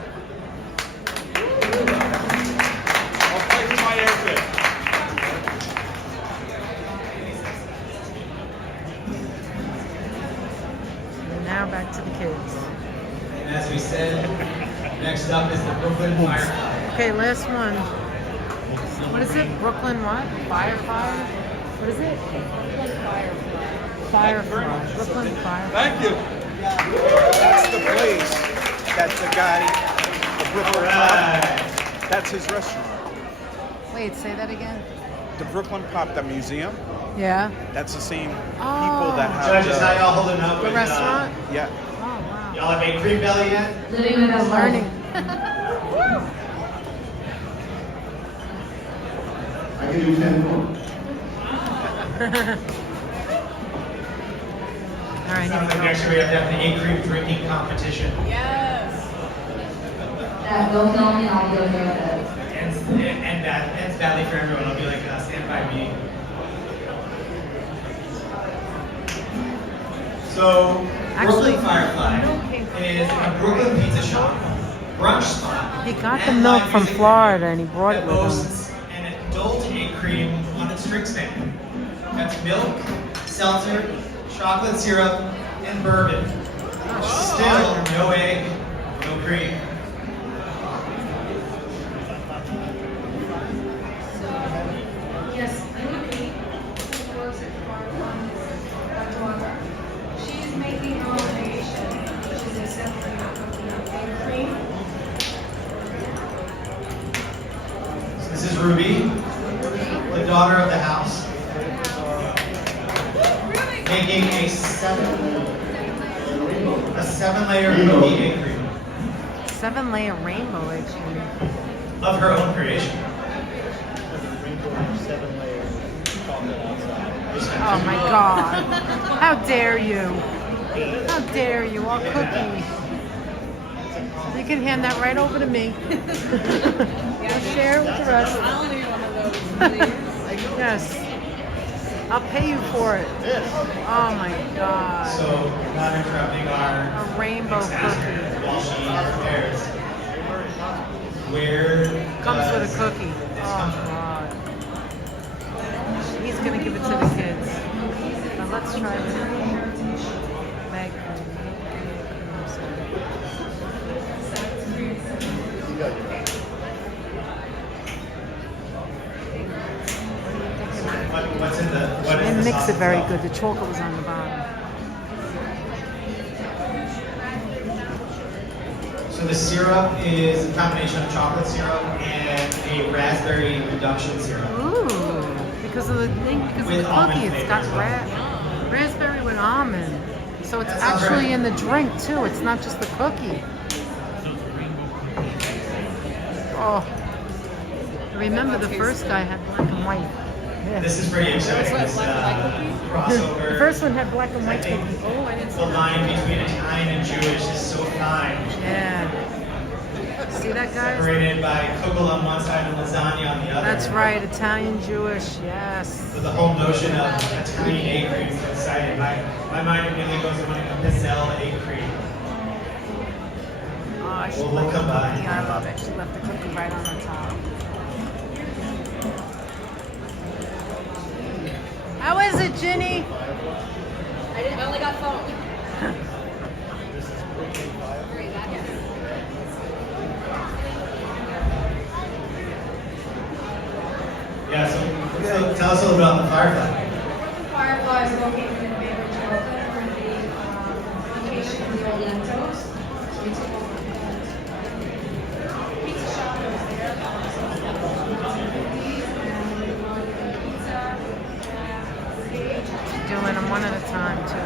I'll play for my airfit. And now back to the kids. And as we said, next up is the Brooklyn Firefly. Okay, last one. What is it? Brooklyn what? Firefly? What is it? Firefly. Brooklyn Firefly. Thank you. That's the place. That's the guy. The Brooklyn Pop. That's his restaurant. Wait, say that again? The Brooklyn Pop, the museum. Yeah. That's the same people that have. Judges, how y'all holding up The with restaurant? Yeah. Oh, wow. Y'all have egg cream belly yet? Living with us. Learning. I can do 10 more. All right, here we Sounds like go. next year we have to have the egg cream drinking competition. Yes. That will kill me and I'll be okay with it. And that ends badly for everyone. I'll be like, stand by me. So, Actually, Brooklyn Firefly is a Brooklyn pizza shop, brunch spot. He got the and milk live from music Florida and he brought it that with him. boasts an adult egg cream on its drink stand. That's milk, seltzer, chocolate syrup, and bourbon. Still no egg, no cream. Yes, Ruby works at Firefly. She's making her own creation, which is accepted egg cream. This is Ruby, the daughter of the house, making a 7-layer Ruby egg cream 7-layer rainbow egg cream. of her own creation. Oh my God. How dare you? How dare you? Our cookie. You can hand that right over to me. We'll share it with the rest. I'll do one of those, please. Yes. I'll pay you for it. Oh my God. So, not interrupting our A rainbow cookie. while she prepares. Where Comes with does a cookie. this Oh come from? God. He's gonna give it to the kids. Now let's try this. Bagel. What's in the? What is They the mix sauce it very itself? good. The chocolate was on the bottom. So the syrup is a combination of chocolate syrup and a raspberry reduction syrup. Ooh, because of the thing, because of With the almond cookie, it's flavor got as well. raspberry with almond. So it's That sounds actually right. in the drink too. It's not just the cookie. Oh, remember the first guy had black and white. Yeah. This is pretty exciting. This crossover. The first one had black and white I think cookie. Oh, I didn't see the that. line between Italian and Jewish is so fine. Yeah. See that, guys? Separated by kugel on one side and lasagna on the other. That's right, Italian Jewish. Yes. So the whole notion of Italian egg cream is exciting. My mind immediately goes to when it comes to Pizzelle egg cream. Oh, she We'll left the come by. cookie. I love it. She left the cookie right on the top. How is it, Ginny? I only got phone. Yeah, so tell us a little bit about the Firefly. Firefly is located in Bainbridge, Brooklyn, where the location of the old Lentos. So we took over the pizza shop that was there. Doing them one at a time, too.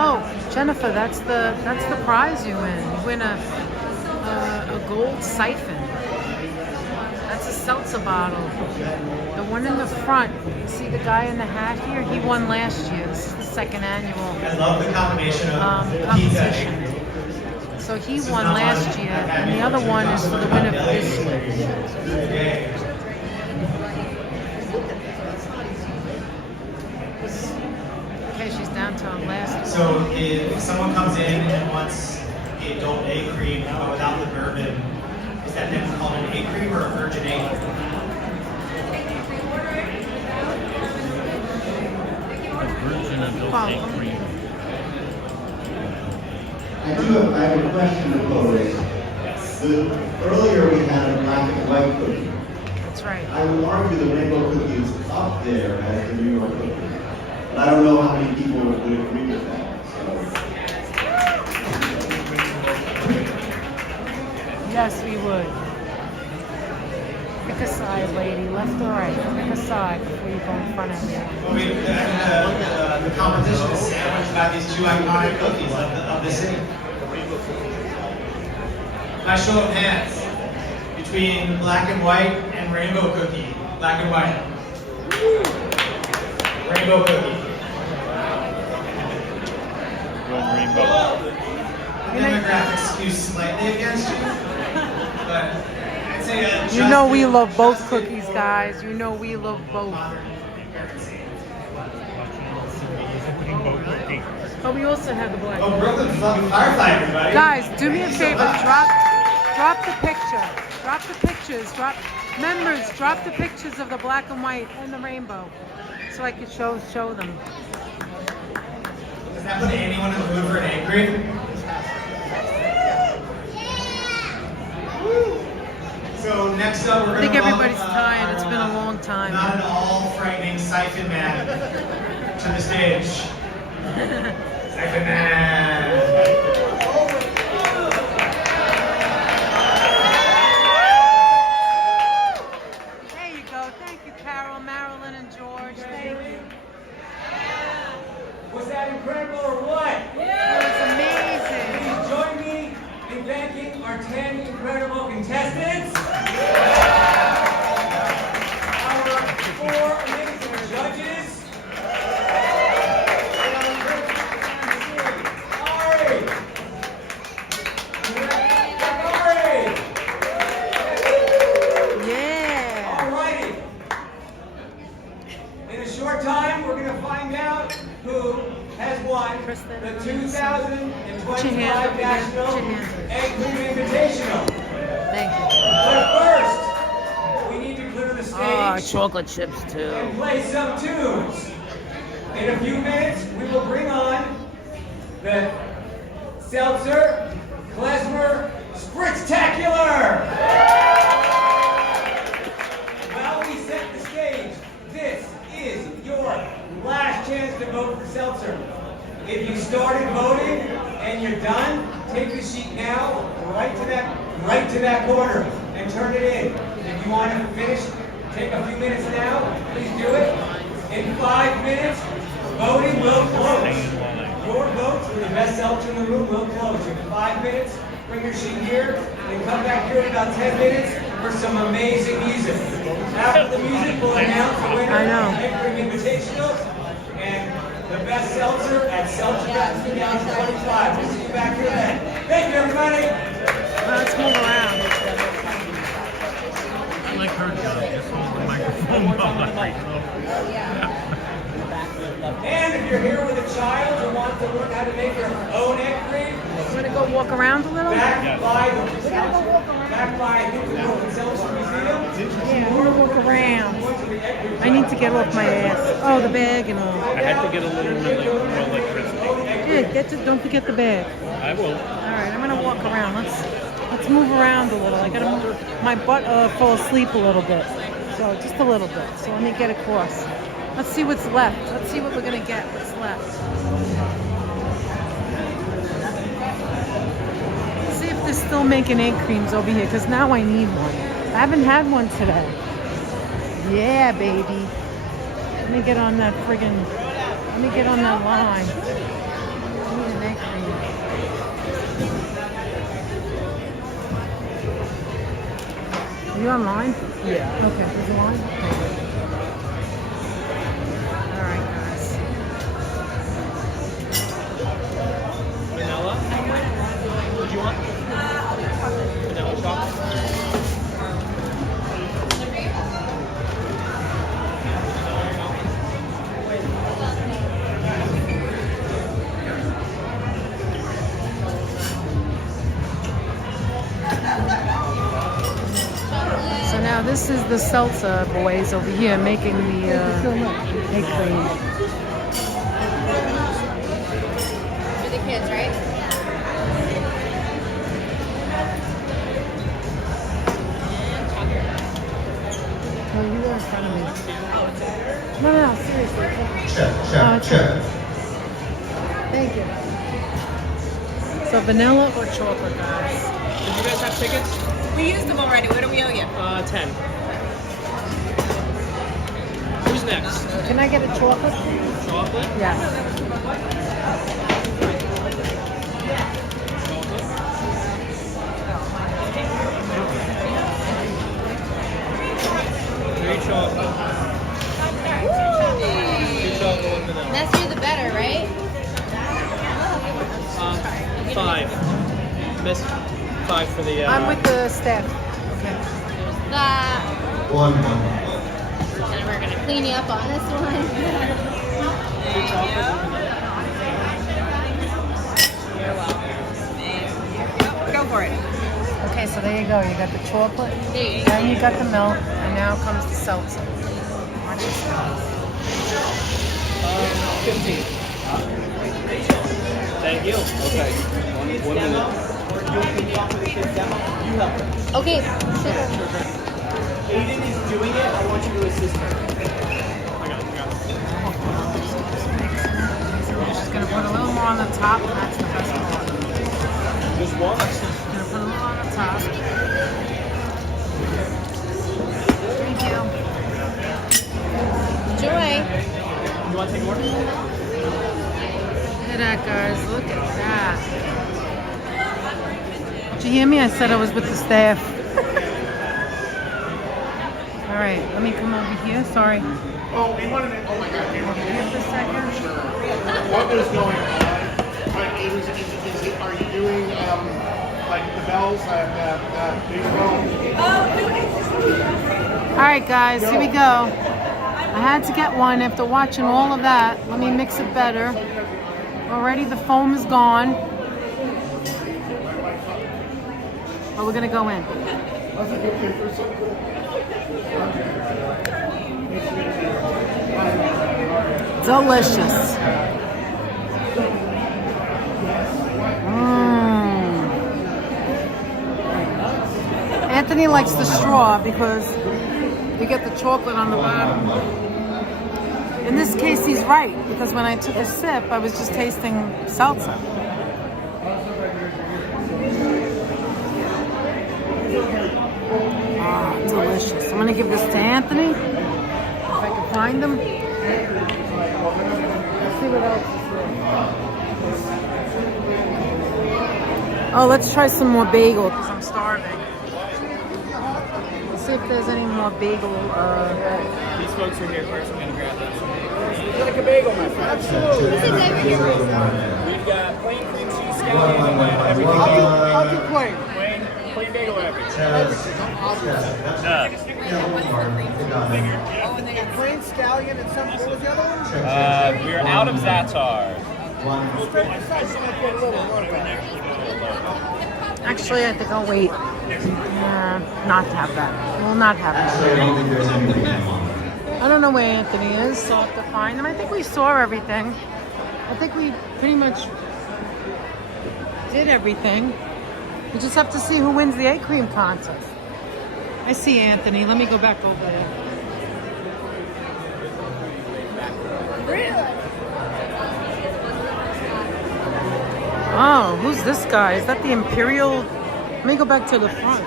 Oh, Jennifer, that's the prize you win. You win a gold siphon. That's a seltzer bottle. The one in the front. You see the guy in the hat here? He won last year. This is the second annual. I love the combination of competition. So he won last year, and the other one is for the winner for this year. Okay, she's down to her last. So if someone comes in and wants a adult egg cream without the bourbon, is that then called an egg cream or a virgin egg? A virgin adult egg cream. I have a question to pose. Earlier we had a black and white cookie. That's right. I would argue the rainbow cookie is up there as the New York cookie. But I don't know how many people would agree with that. Yes, we would. Pick a side, lady, left or right. Pick a side before you go in front of me. The competition is sandwiched by these two iconic cookies of the city. By show of hands, between black and white and rainbow cookie. Black and white. Rainbow cookie. Rainbow. The demographics skew slightly against you, but I'd say you know we love both cookies, guys. You know we love both. But we also have the black. Oh, Brooklyn Firefly, everybody! Guys, do me a favor. Drop the picture. Drop the pictures. Members, drop the pictures of the black and white and the rainbow, so I could show them. Does that put anyone in the mood for an egg cream? So next up, we're I think everybody's tired. It's been a long time. Not at all frightening Siphon Man to the stage. Siphon Man. There you go. Thank you, Carol, Marilyn, and George. Thank you. Was that incredible or what? It was amazing. Please join me in thanking our 10 incredible contestants. Our 4 amazing judges. Yeah. All righty. In a short time, we're going to find out who has won the 2025 National Egg Cream Invitational. Thank you. But first, we need to clear the stage. Oh, chocolate chips too. And play some tunes. In a few minutes, we will bring on the Seltzer Klezmer Spritztacular. While we set the stage, this is your last chance to vote for Seltzer. If you started voting and you're done, take the sheet now right to that corner and turn it in. If you want to finish, take a few minutes now. Please do it. In 5 minutes, voting will close. Your votes for the best seltzer in the room will close. In 5 minutes, bring your sheet here and come back here in about 10 minutes for some amazing music. After the music, we'll announce the winner of the Egg Cream Invitational and the best seltzer at Seltzerfest 2025. We'll see you back here then. Thank you, everybody. Let's move around. I like her job. Just hold the microphone And if you're here with a child who wants to learn how to make your own egg cream, I'm gonna go walk around a little. back by the Brooklyn Seltzer Museum. Yeah, we're gonna walk around. I need to get off my ass. Oh, the bag and all. I had to get a little electricity. Yeah, don't forget the bag. I will. All right, I'm gonna walk around. Let's move around a little. I gotta move. My butt fall asleep a little bit, so just a little bit. So let me get across. Let's see what's left. Let's see what we're gonna get. What's left? Let's see if they're still making egg creams over here, because now I need one. I haven't had one today. Yeah, baby. Let me get on that friggin'. Let me get on that line. Are you online? Yeah. Okay, there's a line? Okay. All right, guys. Vanilla? What do you want? Vanilla chocolate? So now this is the Seltzer Boys over here making the egg cream. For the kids, right? Oh, you were in front of me. No, seriously. Check. Thank you. So vanilla or chocolate, guys? Did you guys have tickets? We used them already. What do we owe you? 10. Who's next? Can I get a chocolate? Chocolate? Yes. Three chocolate. Two chocolate with vanilla. That's you the better, right? 5. Miss 5 for the. I'm with the staff. Okay. That. One. And we're gonna clean you up on this one. You're welcome. Go for it. Okay, so there you go. You got the chocolate, There you go. then you got the milk, and now comes the seltzer. Watch this, guys. 15. Thank you. Okay. 1 minute. Okay. Aiden is doing it. I want you to assist her. We're just gonna put a little more on the top. That's the best part. Just one? Gonna put a little on the top. Thank you. Enjoy. You want to take more? Look at that, guys. Look at that. Did you hear me? I said I was with the staff. All right, let me come over here. Sorry. Oh, we wanted to, oh my God, we wanted to Here for a second. what is going on? Are you doing like the bells at Big All right, guys, here we go. I had to get one after watching all of that. Let me mix it better. Already the foam is gone. But we're gonna go in. Delicious. Anthony likes the straw because you get the chocolate on the bottom. In this case, he's right, because when I took a sip, I was just tasting seltzer. Ah, delicious. I'm gonna give this to Anthony, if I can find him. Let's see what else is here. Oh, let's try some more bagel, because I'm starving. Let's see if there's any more bagel. These folks are here first. I'm going to grab that. You like a bagel, my friend? Absolutely. We've got plain cream cheese scallion and everything. I'll do plain. Plain bagel everything. Plain scallion and some, what was the other one? We're out of Zatar. Actually, I think I'll wait. Not to have that. We'll not have that. Actually, I don't think there's anything in one. I don't know where Anthony is, so I'll have to find him. I think we saw everything. I think we pretty much did everything. We just have to see who wins the egg cream contest. I see Anthony. Let me go back over there. Really? Oh, who's this guy? Is that the Imperial? Let me go back to the front.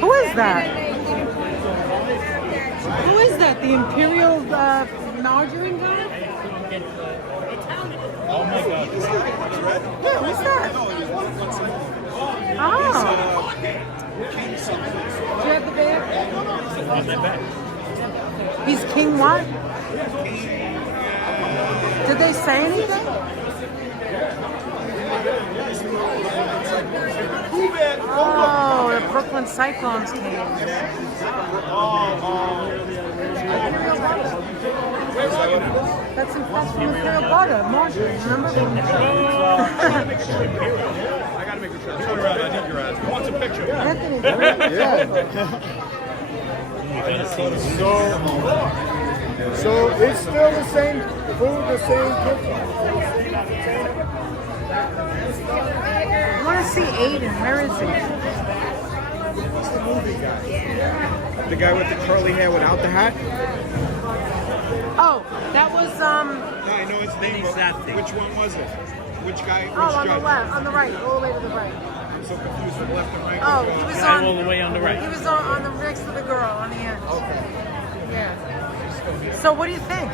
Who is that? Who is that? The Imperial margarine guy? Oh my God. Yeah, who's that? Oh. On their back. He's king what? Did they say anything? Oh, the Brooklyn Cyclones came. That's from Imperial Butter, margarine, remember? I gotta make sure. Turn around, I need your ass. Who wants a picture? Anthony, So it's still the same food, the same cooking. I want to see Aiden. Where is he? What's the movie guy? The guy with the curly hair without the hat? Oh, that was No, I know his name. Which one was it? Which guy? Oh, on the left, on the right, all the way to the right. I'm so confused with left and right. Oh, he was Guy on all the way on the right. He was on the next to the girl on the end. Okay. Yeah. So what do you think?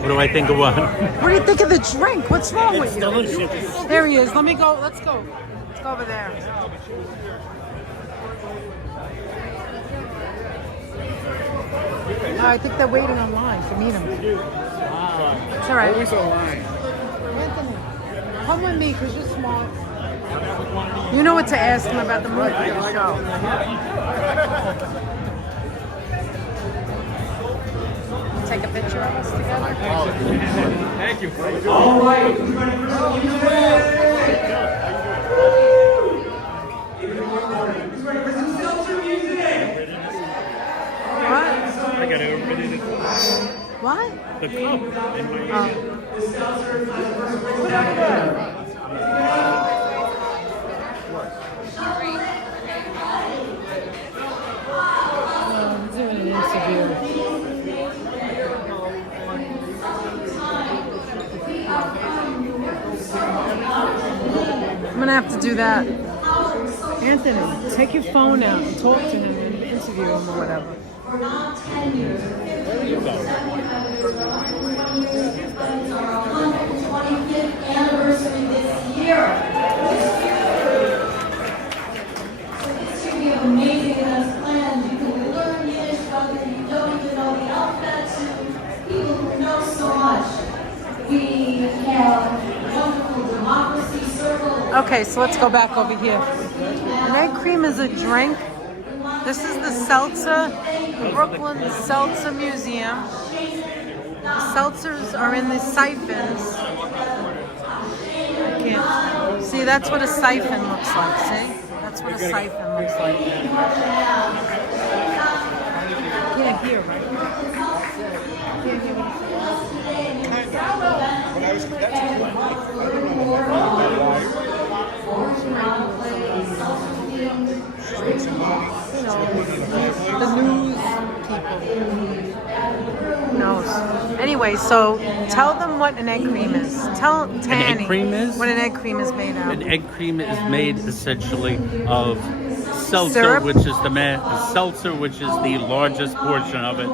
What do I think of what? What do you think of the drink? What's wrong with you? Delicious. There he is. Let me go. Let's go. Let's go over there. I think they're waiting online to meet him. It's all right. Always online. Anthony, come with me because you're smart. You know what to ask him about the movie or the show. Take a picture of us together. Thank you. All right, who's ready for some music? Who's ready for some seltzer music? What? I got everybody to What? the cup. The seltzer is the first place to go. I'm doing an interview. I'm gonna have to do that. Anthony, take your phone out and talk to him and interview him or whatever. For not 10 years, 50 years, 75 years, 120 years, but it's our 125th anniversary this year. So this year we have amazing events planned. You can learn Yiddish, whether you don't even know the alphabet, to people who know so much. We have wonderful democracy circle. Okay, so let's go back over here. An egg cream is a drink. This is the seltzer, the Brooklyn Seltzer Museum. The seltzers are in the siphons. I can't see. That's what a siphon looks like. See? That's what a siphon looks like. Can't hear, right? Can't hear what he's saying. You know, the news people. Who knows? Anyway, so tell them what an egg cream is. Tell Tanny An egg cream is? what an egg cream is made of. An egg cream is made essentially of seltzer, Syrup? which is seltzer, which is the largest portion of it.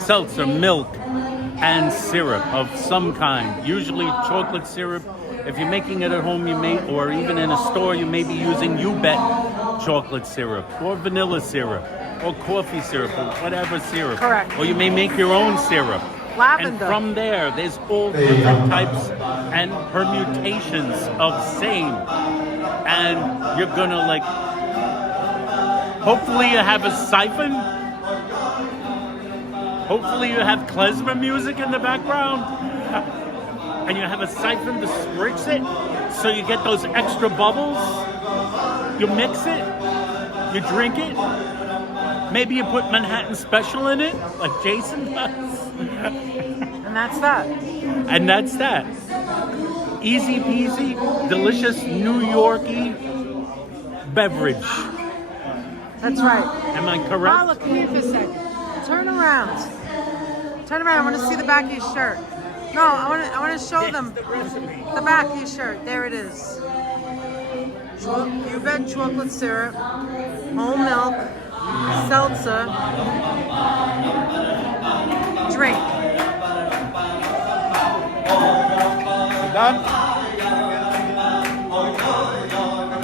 Seltzer, milk, and syrup of some kind. Usually chocolate syrup. If you're making it at home, you may, or even in a store, you may be using You Bet chocolate syrup, or vanilla syrup, or coffee syrup, or whatever syrup. Correct. Or you may make your own syrup. Lavender. And from there, there's all different types and permutations of same. And you're gonna like, hopefully you have a siphon. Hopefully you have klezmer music in the background. And you have a siphon to spritz it, so you get those extra bubbles. You mix it, you drink it. Maybe you put Manhattan Special in it, like Jason does. And that's that. And that's that. Easy peasy, delicious New Yorkie beverage. That's right. Am I correct? Marla, come here for a second. Turn around. Turn around. I want to see the back of your shirt. No, I want to show them the back of your shirt. There it is. You Bet chocolate syrup, whole milk, seltzer, drink. Done?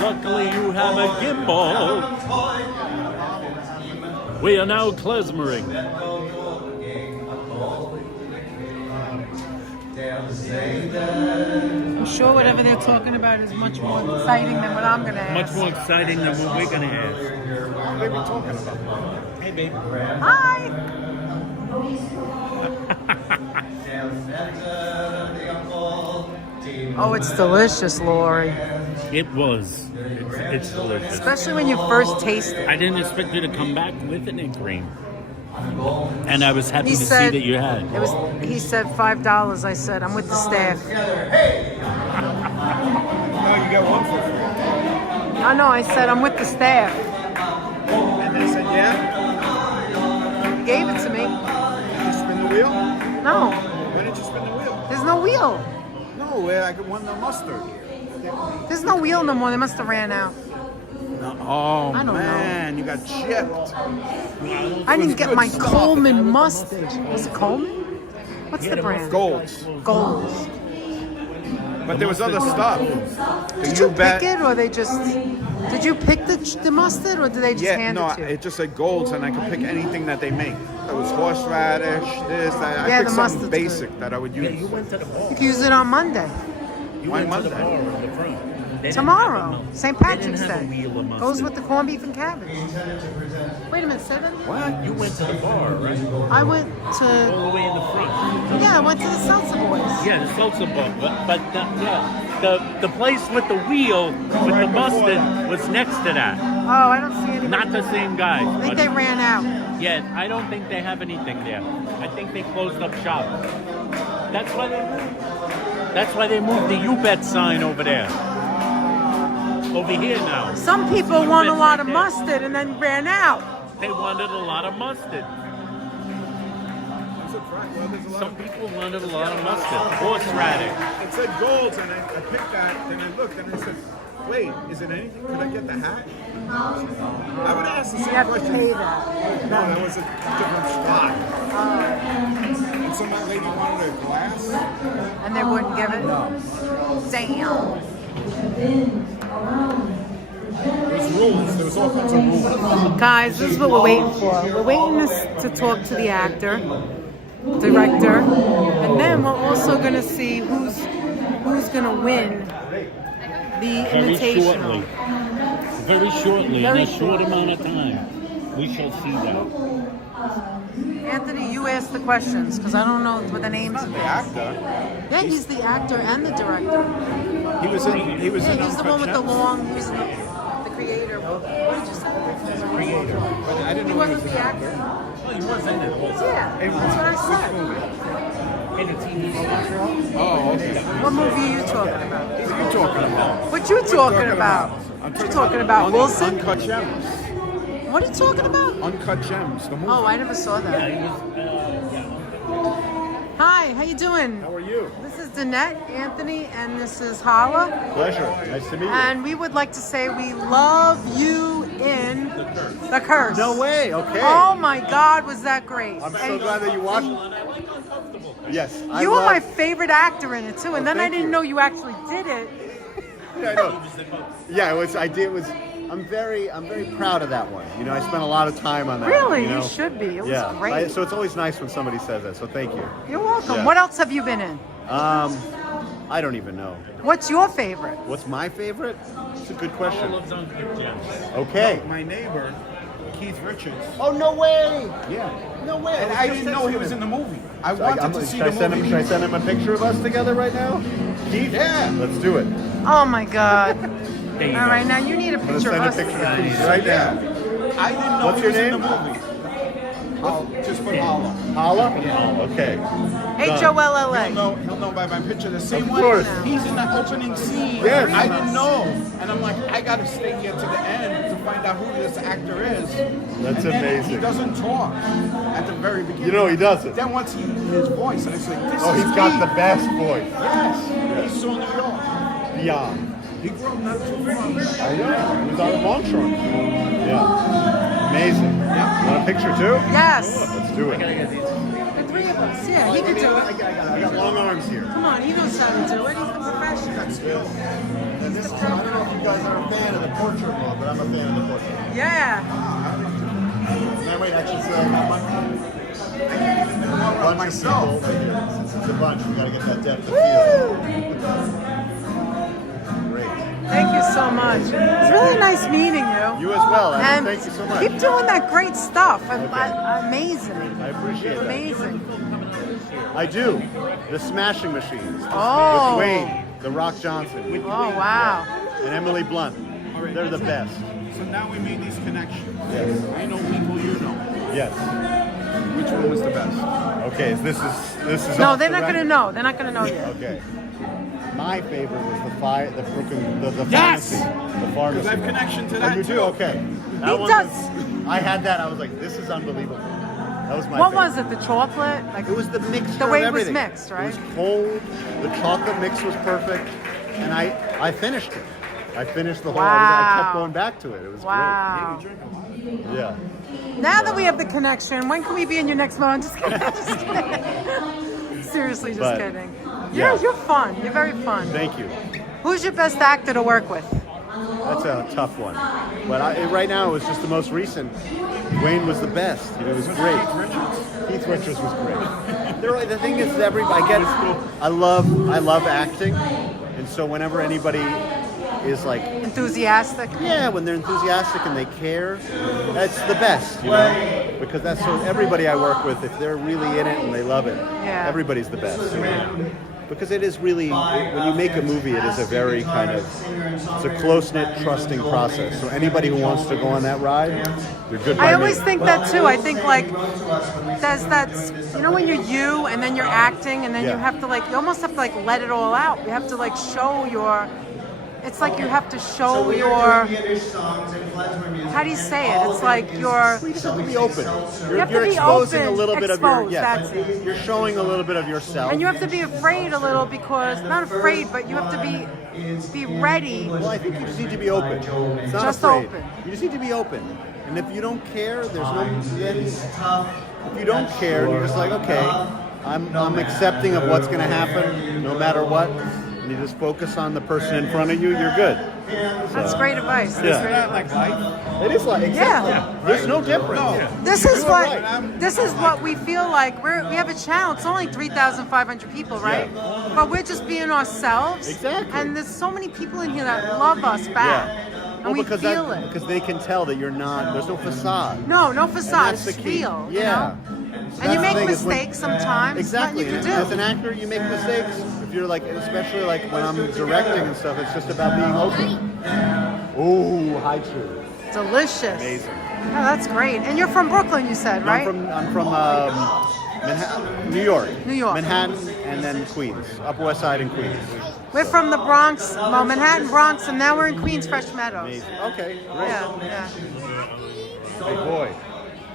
Luckily you have a gimbal. We are now klezmering. I'm sure whatever they're talking about is much more exciting than what I'm going to ask. Much more exciting than what we're going to ask. What are they talking about? Hey, baby. Hi. Oh, it's delicious, Lori. It was. It's delicious. Especially when you first taste it. I didn't expect you to come back with an egg cream. And I was happy He to said, see that you had. He said $5. I said, I'm with the staff. No, you got one for free. I know, I said, I'm with the staff. And they said, yeah? He gave it to me. Did you spin the wheel? No. When did you spin the wheel? There's no wheel. No, I won the mustard. There's no wheel no more. They must have ran out. Oh, I don't man, you got chipped. I didn't get my Coleman mustard. Was it Coleman? What's the brand? Golds. Golds. But there was other stuff. Did you pick it, or they just... Did you pick the mustard, or did they just hand it to you? It just said Golds, and I could pick anything that they make. It was horseradish, this, that. Yeah, I picked the something mustard's basic good. that I would use. You went to the bar. You can use it on Monday. Why Monday? Tomorrow. St. Patrick's They didn't have a Day. wheel of mustard. Goes with the corned beef and cabbage. Wait a minute, say that again? What? You went to the bar, right? I went All to... the way in the front. Yeah, I went to the Seltzer Boys. Yeah, the Seltzer bar. But the place with the wheel with the mustard was next to that. Oh, I don't see any. Not the same guy. I think they ran out. Yeah, I don't think they have anything there. I think they closed up shop. That's why they moved the You Bet sign over there. Over here now. Some people want a lot of mustard and then ran out. They wanted a lot of mustard. Some people wanted a lot of mustard. Horseradish. It said Golds, and I picked that, and I looked, and I said, wait, is it anything? Could I get the hat? I would ask the same You have to question. pay that. No, that was a different spot. And some lady wanted a glass. And they wouldn't give it? Damn. There was rules. There was all kinds of rules. Guys, this is what we're waiting for. We're waiting to talk to the actor, director, and then we're also going to see who's going to win the Invitational. Very shortly, in a short amount of time, we shall see that. Anthony, you ask the questions because I don't know what the names are. The actor. Yeah, he's the actor and the director. He was in. He was in. He's the one with the long. He's the creator. What did you say? The creator. But I didn't He know wasn't the actor. Well, he was in it. Yeah, that's what I said. In a TV show. Oh, okay. What movie are you talking about? What are you talking about? What you talking about? What you talking about, Wilson? Uncut Gems. What are you talking about? Uncut Gems. The movie. Oh, I never saw that. Hi, how you doing? How are you? This is Danette, Anthony, and this is Hala. Pleasure. Nice to meet you. And we would like to say we love you in The Curse. No way. Okay. Oh my God, was that great? I'm so glad that you watched. Yes. You were my favorite actor in it too, and then I didn't know you actually did it. Yeah, I know. Yeah, it was. I did. It was. I'm very proud of that one. You know, I spent a lot of time on that. Really, you know? you should be. It was great. So it's always nice when somebody says that. So thank you. You're welcome. Yeah. What else have you been in? I don't even know. What's your favorite? What's my favorite? It's a good question. All of Uncut Gems. Okay. My neighbor, Keith Richards. Oh, no way! Yeah. No way! And I didn't know he was in the movie. I wanted to see the movie. Should I send him a picture of us together right now? Keith? Yeah. Let's do it. Oh my God. There you All go. right, now you need a I'm gonna picture of send a us. picture of together. Keith right now. I didn't know What's he your was in name? the movie. I'll just put Holla. Holla? Okay. H-O-L-L-A. He'll know by my picture. The same Of one. course. He's in the opening scene. Yes. I didn't know. And I'm like, I gotta stay here to the end to find out who this actor is. That's and then amazing. He doesn't talk at the very beginning. You know he doesn't. Then once he his voice, and it's like, this Oh, is he's got me. the best voice. Yes. He saw New York. Beyond. He grew up not too far. I know. He was on the Longshore. Yeah. Amazing. You want a picture too? Yes. Let's do it. The three of us. Yeah, he can do it. I got long arms here. Come on, he knows how to do it. He's the professional. And this, I don't know if you guys are a fan of the portrait mode, but I'm a fan of the portrait. Yeah. That might actually say a bunch of people. Since it's a bunch, we gotta get that depth of field. Great. Thank you so much. It's really nice meeting you. You as well, Abby. And Thank you so much. keep doing that great stuff. Amazing. I appreciate that. Amazing. I do. The Smashing Machines. Oh. With Wayne, The Rock Johnson. Oh, wow. And Emily Blunt. They're the best. So now we made these connections. Yes. I know people you know. Yes. Which one was the best? Okay, this is. No, off they're the not going to record? know. They're not going to know yet. Okay. My favorite was the Brooklyn, the Yes! pharmacy. The pharmacy. Because I have connection to Oh, that you do? too. Okay. That He one does. I had that. I was like, this is unbelievable. That was my What favorite. was it? The chocolate? Like It was the mixture the way of it was everything. mixed, right? It was cold. The chocolate mix was perfect. And I finished it. I finished the whole. I kept going back to it. It was Wow. great. Yeah. Now that we have the connection, when can we be in your next moment? Just kidding. Just kidding. Seriously, just But, kidding. yeah. You're fun. You're very fun. Thank you. Who's your best actor to work with? That's a tough one. But right now, it was just the most recent. Wayne was the best. It was great. Keith Richards was great. The thing is, I love acting, and so whenever anybody is like enthusiastic, when they're enthusiastic and they care, that's the best, because that's so everybody I work with, if they're really in it and they love it, everybody's the best. Because it is really, when you make a movie, it is a very it's a close-knit, trusting process. So anybody who wants to go on that ride, you're good by I always me. think that too. I think like there's that, when you're you and then you're acting and then you have to you almost have to let it all out. You have to show your. It's like you have to show your. How do you say it? It's like you're. You have to be open. You have to You're be exposing open, a little bit of your. exposed, that's it. You're showing a little bit of yourself. And you have to be afraid a little because not afraid, but you have to be ready. Well, I think you just need to be open. It's not Just afraid. open. You just need to be open. And if you don't care, there's no. Then if you don't care, you're just like, okay, I'm accepting of what's going to happen, no matter what. And you just focus on the person in front of you. You're good. That's great advice. That's great advice. It is like exactly. Yeah. There's no difference. This You is do it what right. this is what we feel like. We have a channel. It's only 3,500 people, right? But we're just being ourselves. Exactly. And there's so many people in here that love us back. And we feel it. Because they can tell that you're not. There's no facade. No And facade. that's It's the key. real. Yeah. And you That's the make thing is when- mistakes sometimes. Exactly. Nothing you And can as do. an actor, you make mistakes. If you're especially when I'm directing and stuff, it's just about being open. Ooh, hi, true. Delicious. Amazing. Oh, that's great. And you're from Brooklyn, you said, right? I'm from Manhattan, New York. New York. Manhattan and then Queens, Upper West Side and Queens. We're from the Bronx, Manhattan, Bronx, and now we're in Queens, Fresh Meadows. Amazing. Okay, great. Yeah. Big boy.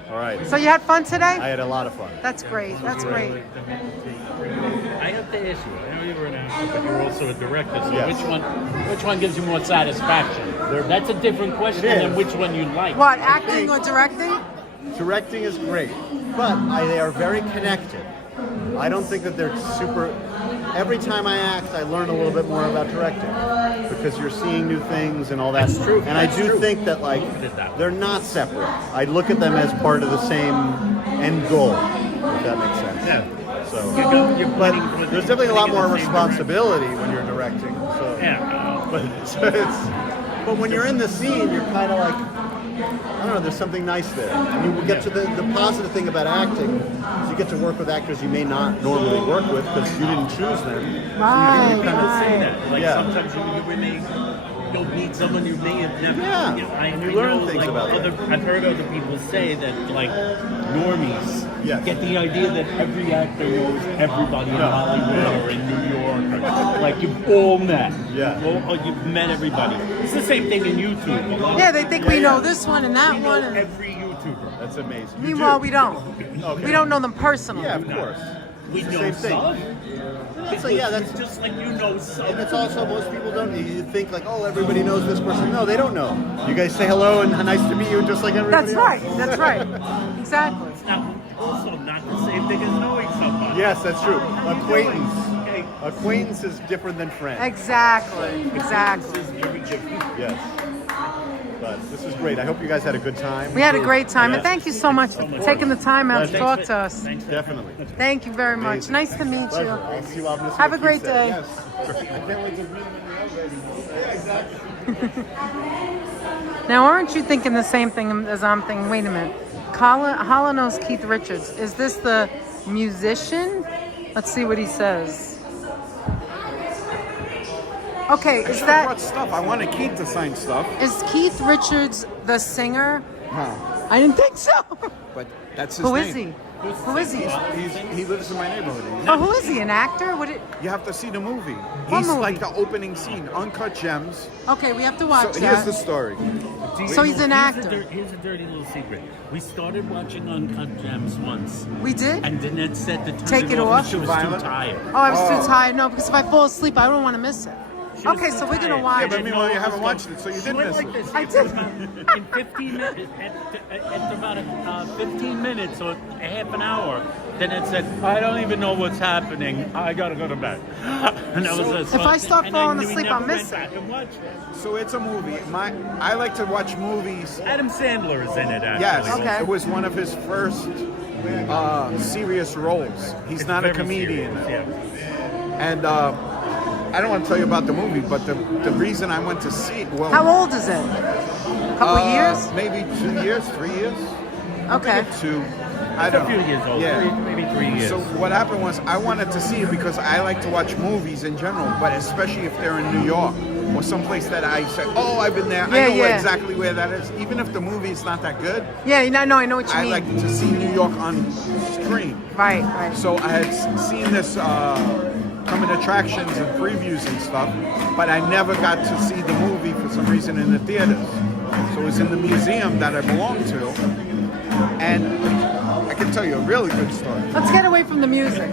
All right. So you had fun today? I had a lot of fun. That's great. That's great. I have to ask you. I know you were an actor, but you're also a director. So Yes. which one gives you more satisfaction? That's a different question than which one you like. What, acting or directing? Directing is great, but they are very connected. I don't think that they're super. Every time I act, I learn a little bit more about directing because you're seeing new things and all that. That's true. And I do think that they're not separate. I look at them as part of the same end goal, if that makes sense. Yeah. So, You're but putting- there's definitely a lot putting in more the same responsibility when you're directing. So, but when you're in the scene, you're kind of I don't know, there's something nice there. And you get to the positive thing about acting is you get to work with actors you may not normally work with because you didn't choose them. Right, So you People say that. Sometimes you'll meet someone you may have never. And you learn things about that. I've heard other people say that normies get the idea that every actor knows everybody in Hollywood or in New York. Or, you've all met. You've met everybody. It's the same thing in YouTube. Yeah, they think we know this one and that one. And every YouTuber. That's amazing. meanwhile, we don't. Okay. We don't know them personally. Yeah, of course. We It's the know same thing. some. That's just like you know some. And it's also most people don't. You think everybody knows this person. No, they don't know. You guys say hello and nice to meet you, just like everybody That's else. right. That's right. Exactly. It's also not the same thing as knowing somebody. Yes, that's true. Acquaintance. Okay, Acquaintance is different than friend. Exactly. Exactly. Yes. But this is great. I hope you guys had a good time. We had a great time, and Yes. thank you so much for taking the time out to talk to us. Definitely. Thank you very much. Amazing. Nice to meet Pleasure. you. I'll see you out in this Have a week, great you said. day. Yes. I can't wait to meet him in the elevator. Yeah, exactly. Now, aren't you thinking the same thing as I'm thinking? Wait a minute. Hala knows Keith Richards. Is this the musician? Let's see what he says. Okay, is that... brought stuff. I wanted Keith to sign stuff. Is Keith Richards the singer? No. I didn't think so. But that's his Who name. is he? Who is he? He lives in my neighborhood. Oh, who is he? An actor? What? You have to see the movie. What He's movie? like the opening scene, Uncut Gems. Okay, we have to watch So that. here's the story. So he's an actor. Here's a dirty little secret. We started watching Uncut Gems once. We did? And Danette said to turn Take it off? She was too tired. Oh, I was too tired. No, because if I fall asleep, I don't want to miss it. Okay, so we're gonna watch Yeah, but it. meanwhile, you haven't watched it, so you did miss it. I did. In 15 minutes, at about 15 minutes or a half an hour, then it said, I don't even know what's happening. I gotta go to bed. And that was If I start and falling we asleep, never I'll miss went it. back and watched it. So it's a movie. I like to watch movies. Adam Sandler is in it, actually. Yes, Okay. it was one of his first serious roles. He's not a very comedian. serious, And I don't want to tell you about the movie, but the reason I went to see it, well, How old is it? A couple years? Maybe 2 years, 3 years. Okay. Maybe 2. I It's a don't few know. years old, Yeah. maybe 3 years. So what happened was I wanted to see it because I like to watch movies in general, but especially if they're in New York or someplace that I say, oh, I've been there. I know Yeah. exactly where that is. Even if the movie is not that good, Yeah, I know what you I mean. like to see New York on screen. Right. So I had seen this coming attractions and previews and stuff, but I never got to see the movie for some reason in the theaters. So it was in the museum that I belong to, and I can tell you a really good story. Let's get away from the music.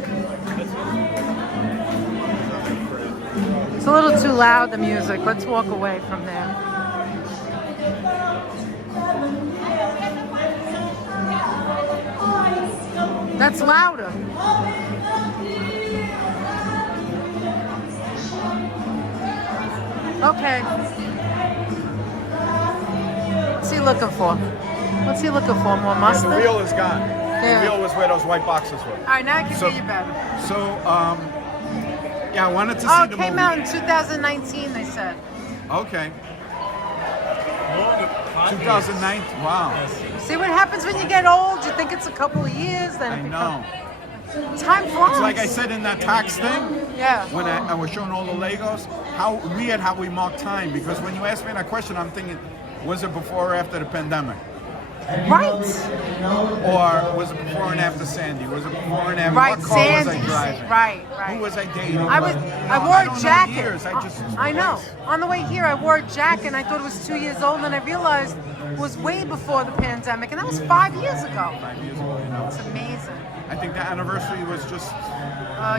It's a little too loud, the music. Let's walk away from there. That's louder. Okay. What's he looking for? What's he looking for? More mustard? The wheel is gone. Yeah. The wheel was where those white boxes were. All right, now I can So- hear you better. So, yeah, I wanted to see Oh, the it came movie. out in 2019, they said. Okay. 2009. Wow. See what happens when you get old? You think it's a couple of years, then I know. time flies. It's like I said in that tax thing. Yeah. When I was showing all the Legos, how weird how we mark time, because when you ask me that question, I'm thinking, was it before or after the pandemic? Right. Or was it before and after Sandy? Was it before and after? Right, What car was I Sandy's. driving? Right. Who was I dating? I wore I a don't know jacket. years. I know. On the way here, I wore a jacket, and I thought it was 2 years old, and I realized it was way before the pandemic, and that was 5 years ago. 5 years ago, you know. It's amazing. I think the anniversary was just.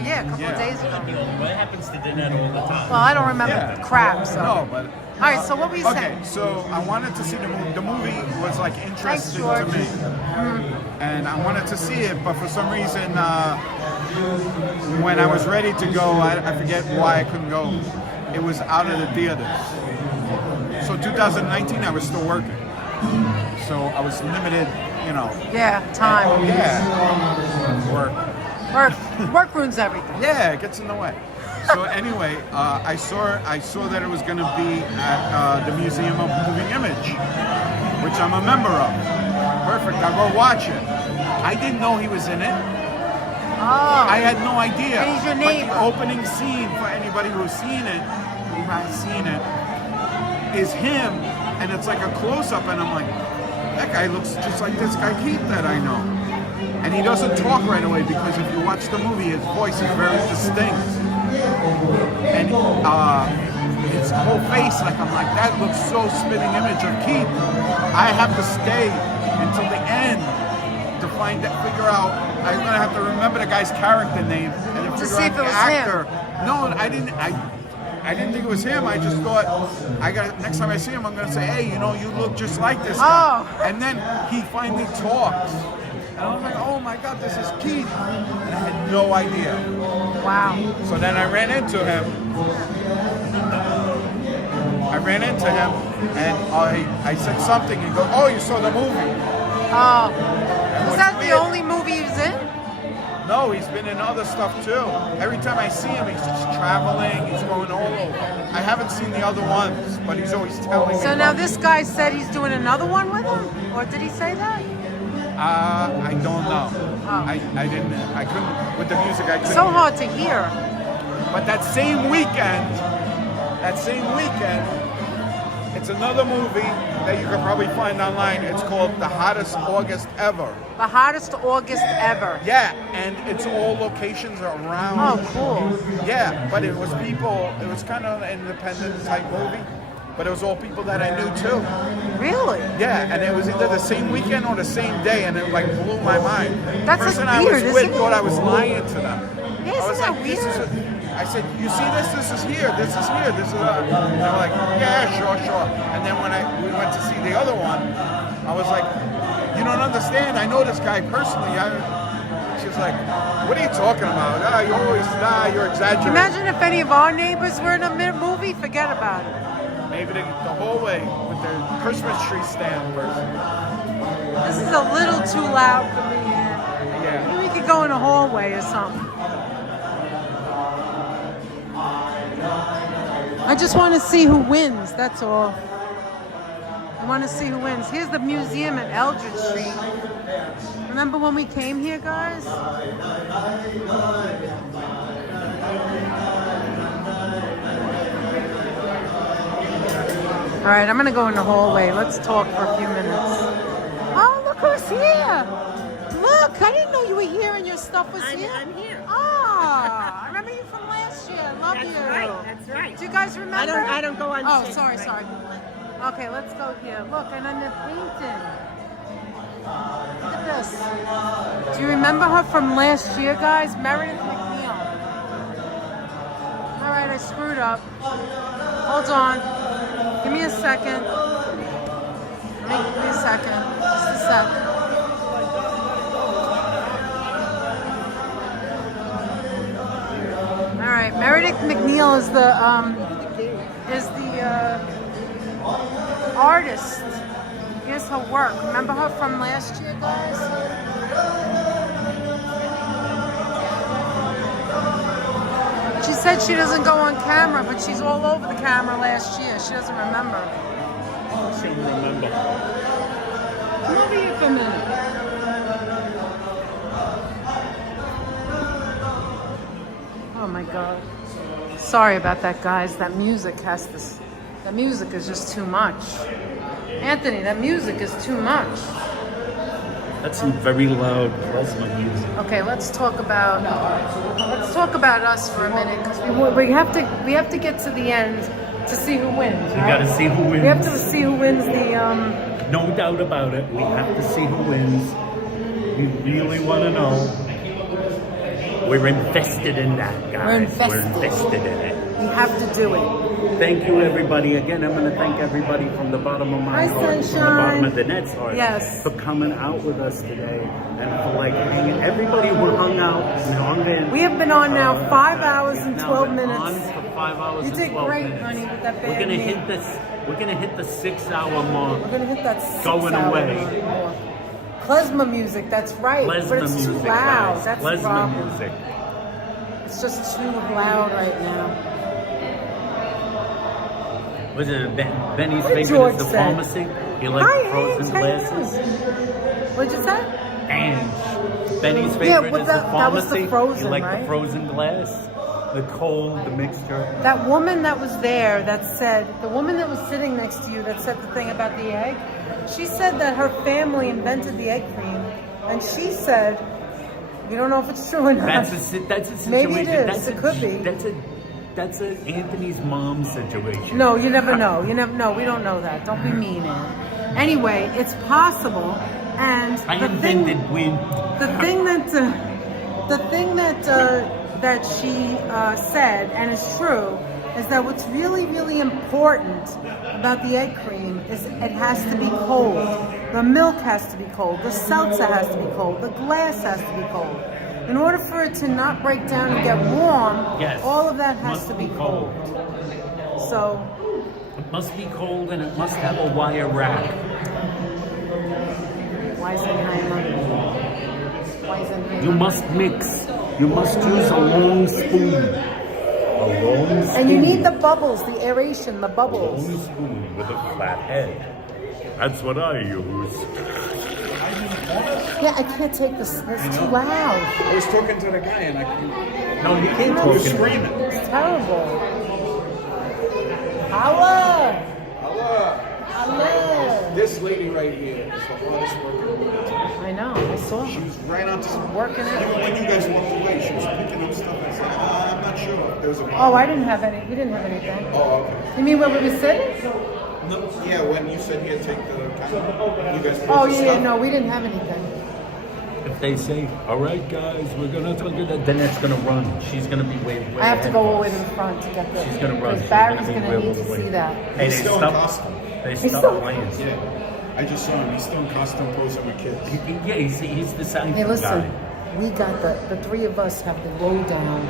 Yeah, a couple of days ago. What happens to Danette all the time? Well, I don't remember crap, so. No, but. All right, so what were you Okay, saying? so I wanted to see the movie. The movie was like interesting to George. me, and I wanted to see it, but for some reason, when I was ready to go, I forget why I couldn't go. It was out of the theaters. So 2019, I was still working, so I was limited, you know. Yeah, time. Yeah, Work ruins everything. Yeah, it gets in the way. So anyway, I saw that it was going to be at the Museum of Moving Image, which I'm a member of. Perfect. I go watch it. I didn't know he was in it. Oh. I had no idea. And he's your But neighbor. the opening scene for anybody who's seen it, is him, and it's like a close-up, and I'm like, that guy looks just like this guy Keith that I know. And he doesn't talk right away because if you watch the movie, his voice is very distinct. And his whole face, like I'm like, that looks so spitting image of Keith. I have to stay until the end to figure out. I'm gonna have to remember the guy's character name and then To figure see out if the it was actor. him. No, I didn't think it was him. I just thought next time I see him, I'm gonna say, hey, you know, you look just like this guy. And then he finally talks. And I was like, oh my God, this is Keith. And I had no idea. Wow. So then I ran into him. And I said something. He goes, "Oh, you saw the movie?" Oh. And Was what's that the weird- only movie he was in? No, he's been in other stuff too. Every time I see him, he's just traveling. He's going all over. I haven't seen the other ones, but he's always telling me. So now about this guy said he's doing another one with him? Or did he say that? I don't know. Oh. I couldn't, with the music, I couldn't. So hard to hear. But that same weekend, it's another movie that you could probably find online. It's called The Hottest August Ever. The hottest August ever. Yeah, and it's all locations around. Oh, cool. Yeah, but it was people, it was kind of an independent type movie, but it was all people that I knew too. Really? Yeah, and it was either the same weekend or the same day, and it like blew my mind. That's the person like I weird, was with isn't thought it? I was lying to them. Yeah, I isn't was that like, weird? I said, you see this? This is here. This is here. This is. And they're like, yeah, sure. And then when we went to see the other one, I was like, you don't understand. I know this guy personally. She was like, what are you talking about? You're exaggerating. Imagine if any of our neighbors were in a movie, forget about it. Maybe the hallway with the Christmas tree stand person. This is a little too loud for me. Yeah. Maybe we could go in a hallway or something. I just want to see who wins, that's all. I want to see who wins. Here's the museum at Eldridge Street. Remember when we came here, guys? All right, I'm going to go in the hallway. Let's talk for a few minutes. Oh, look who's here. Look, I didn't know you were here and your stuff was here. I'm here. Ah, I remember you from last year. I love you. That's right. Do you guys remember? I don't go on Oh, stage, sorry. Okay, let's go here. Look, and then the painting. Look at this. Do you remember her from last year, guys? Meredith McNeil. All right, I screwed up. Hold on. Give me a second. Give me a second. Just a sec. All right, Meredith McNeil is the artist. Here's her work. Remember her from last year, guys? She said she doesn't go on camera, but she's all over the camera last year. She doesn't remember. She don't remember. Come over here for a minute. Oh my God. Sorry about that, guys. That music is just too much. Anthony, that music is too much. That's some very loud plasma music. Okay, let's talk about us for a minute because we have to get to the end to see who wins. We Right? gotta see who wins. We have to see who wins the. No doubt about it. We have to see who wins. We really want to know. We're invested in that, guys. We're invested in it. We have to do it. Thank you, everybody. Again, I'm going to thank everybody from the bottom of my heart, from the bottom of the net's heart, for coming out with us today and for hanging. Everybody who hung out and hung in. We have been on now 5 hours and 12 minutes. On for 5 hours You and did 12 great, minutes. honey, with that bad We're gonna knee. hit this. We're gonna hit the 6 hour mark. We're gonna hit that 6 going hour away. mark. Klezmer music, that's right. Klezmer but it's music, too loud. guys. That's the Klezmer problem. music. It's just too loud right now. Was it Benny's What did favorite George is the say? pharmacy? You like Hi, the frozen Ange, glasses? What'd you say? Ange. Benny's Yeah, favorite but is that the was pharmacy. the frozen, You like right? the frozen glass? The cold, the mixture. That woman that was there that said, the woman that was sitting next to you that said the thing about the egg, she said that her family invented the egg cream, and she said, we don't know if it's true or not. That's a situation. Maybe it is. It could be. That's a Anthony's mom situation. No, you never know. You never know. We don't know that. Don't be mean, Ann. Anyway, it's possible, and I invented wind. the thing that she said, and is true, is that what's really, really important about the egg cream is it has to be cold. The milk has to be cold. The seltzer has to be cold. The glass has to be cold. In order for it to not break down and get warm, Yes. all of that has to be cold. So it must be cold and it must have a wire rack. Weisenheimer. You must mix. You must use a long spoon. A long spoon. And you need the bubbles, the aeration, the bubbles. A long spoon with a flat head. That's what I use. Yeah, I can't take this. It's too loud. I was talking to the guy and I couldn't. No, you can't I talk. was screaming. It's terrible. Holla! Holla! This lady right here is the hardest worker. I know, I saw her. She was right on to working it. Even when you guys walked away, she was picking up stuff. I said, I'm not sure. There was a Oh, I didn't have any. We didn't have anything. Oh, okay. You mean where we were sitting? No, yeah, when you said you had to take the camera, you guys. Oh, yeah, no, we didn't have anything. If they say, all right, guys, we're going to talk to that, then it's going to run. She's going to be way I have to ahead go of all the us. way to the front to get this. She's going to run. Because Barry's She's going gonna to be need way to over see the that. way. He's still in costume. They He's stopped still- playing. Yeah, I just saw him. He's still in costume posing with kids. Yeah, he's the same Hey, listen, guy. we got the three of us have the lowdown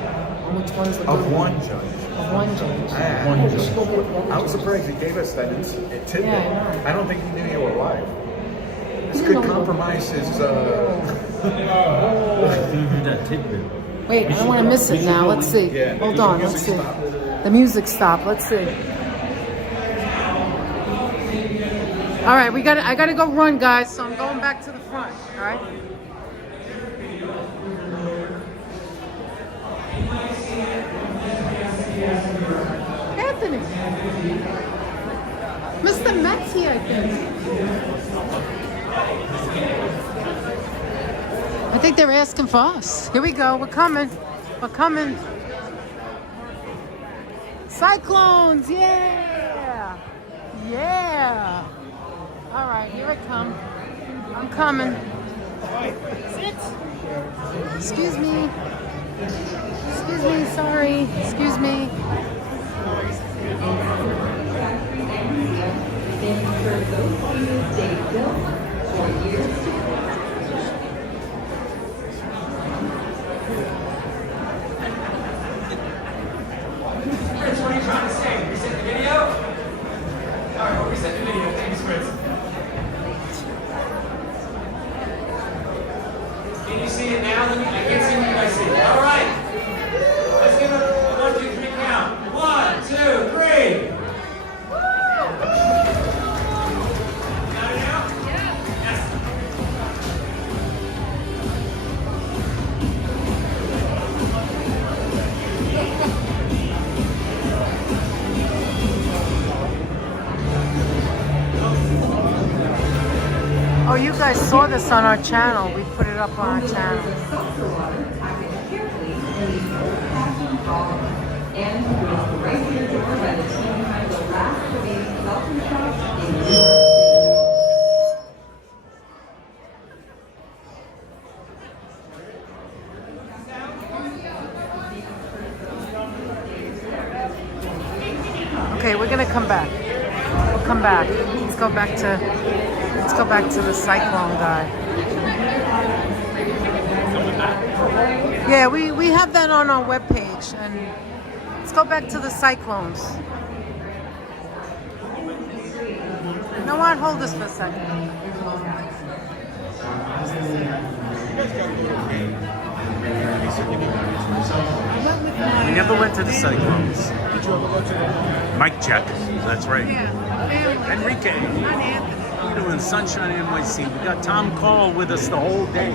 on which one's the good Of one one. judge. Of one judge. Ah, We should go get the other I was judge. surprised he gave us that tidbit. Yeah, I know. I don't think he knew you were live. This He could didn't know. compromise his. That tidbit. Wait, I don't want to miss it now. Let's see. Yeah, Hold the on, music let's see. stopped. The music stopped. Let's see. All right, I gotta go run, guys. So I'm going back to the front. All right. Anthony, Mr. Metzi, I think. I think they're asking for us. Here we go. We're coming. We're coming. Cyclones, yeah! Yeah! All right, here I come. I'm coming. Sit. Excuse me. Excuse me, sorry. Excuse me. Spritz, what are you trying to say? Reset the video? Alright, we'll reset the video. Thank you, Spritz. Can you see it now? I can't see what you guys see. Alright. Let's give it a 1, 2, 3 count. 1, 2, 3. Got it now? Yeah. Yes. Oh, you guys saw this on our channel. We put it up on our channel. Okay, we're gonna come back. We'll come back. Let's go back to the Cyclone guy. Yeah, we have that on our webpage, and let's go back to the Cyclones. You know what? Hold this for a second. We never went to the Cyclones. Mic check. That's right. Enrique. We're doing Sunshine NYC. We got Tom Call with us the whole day.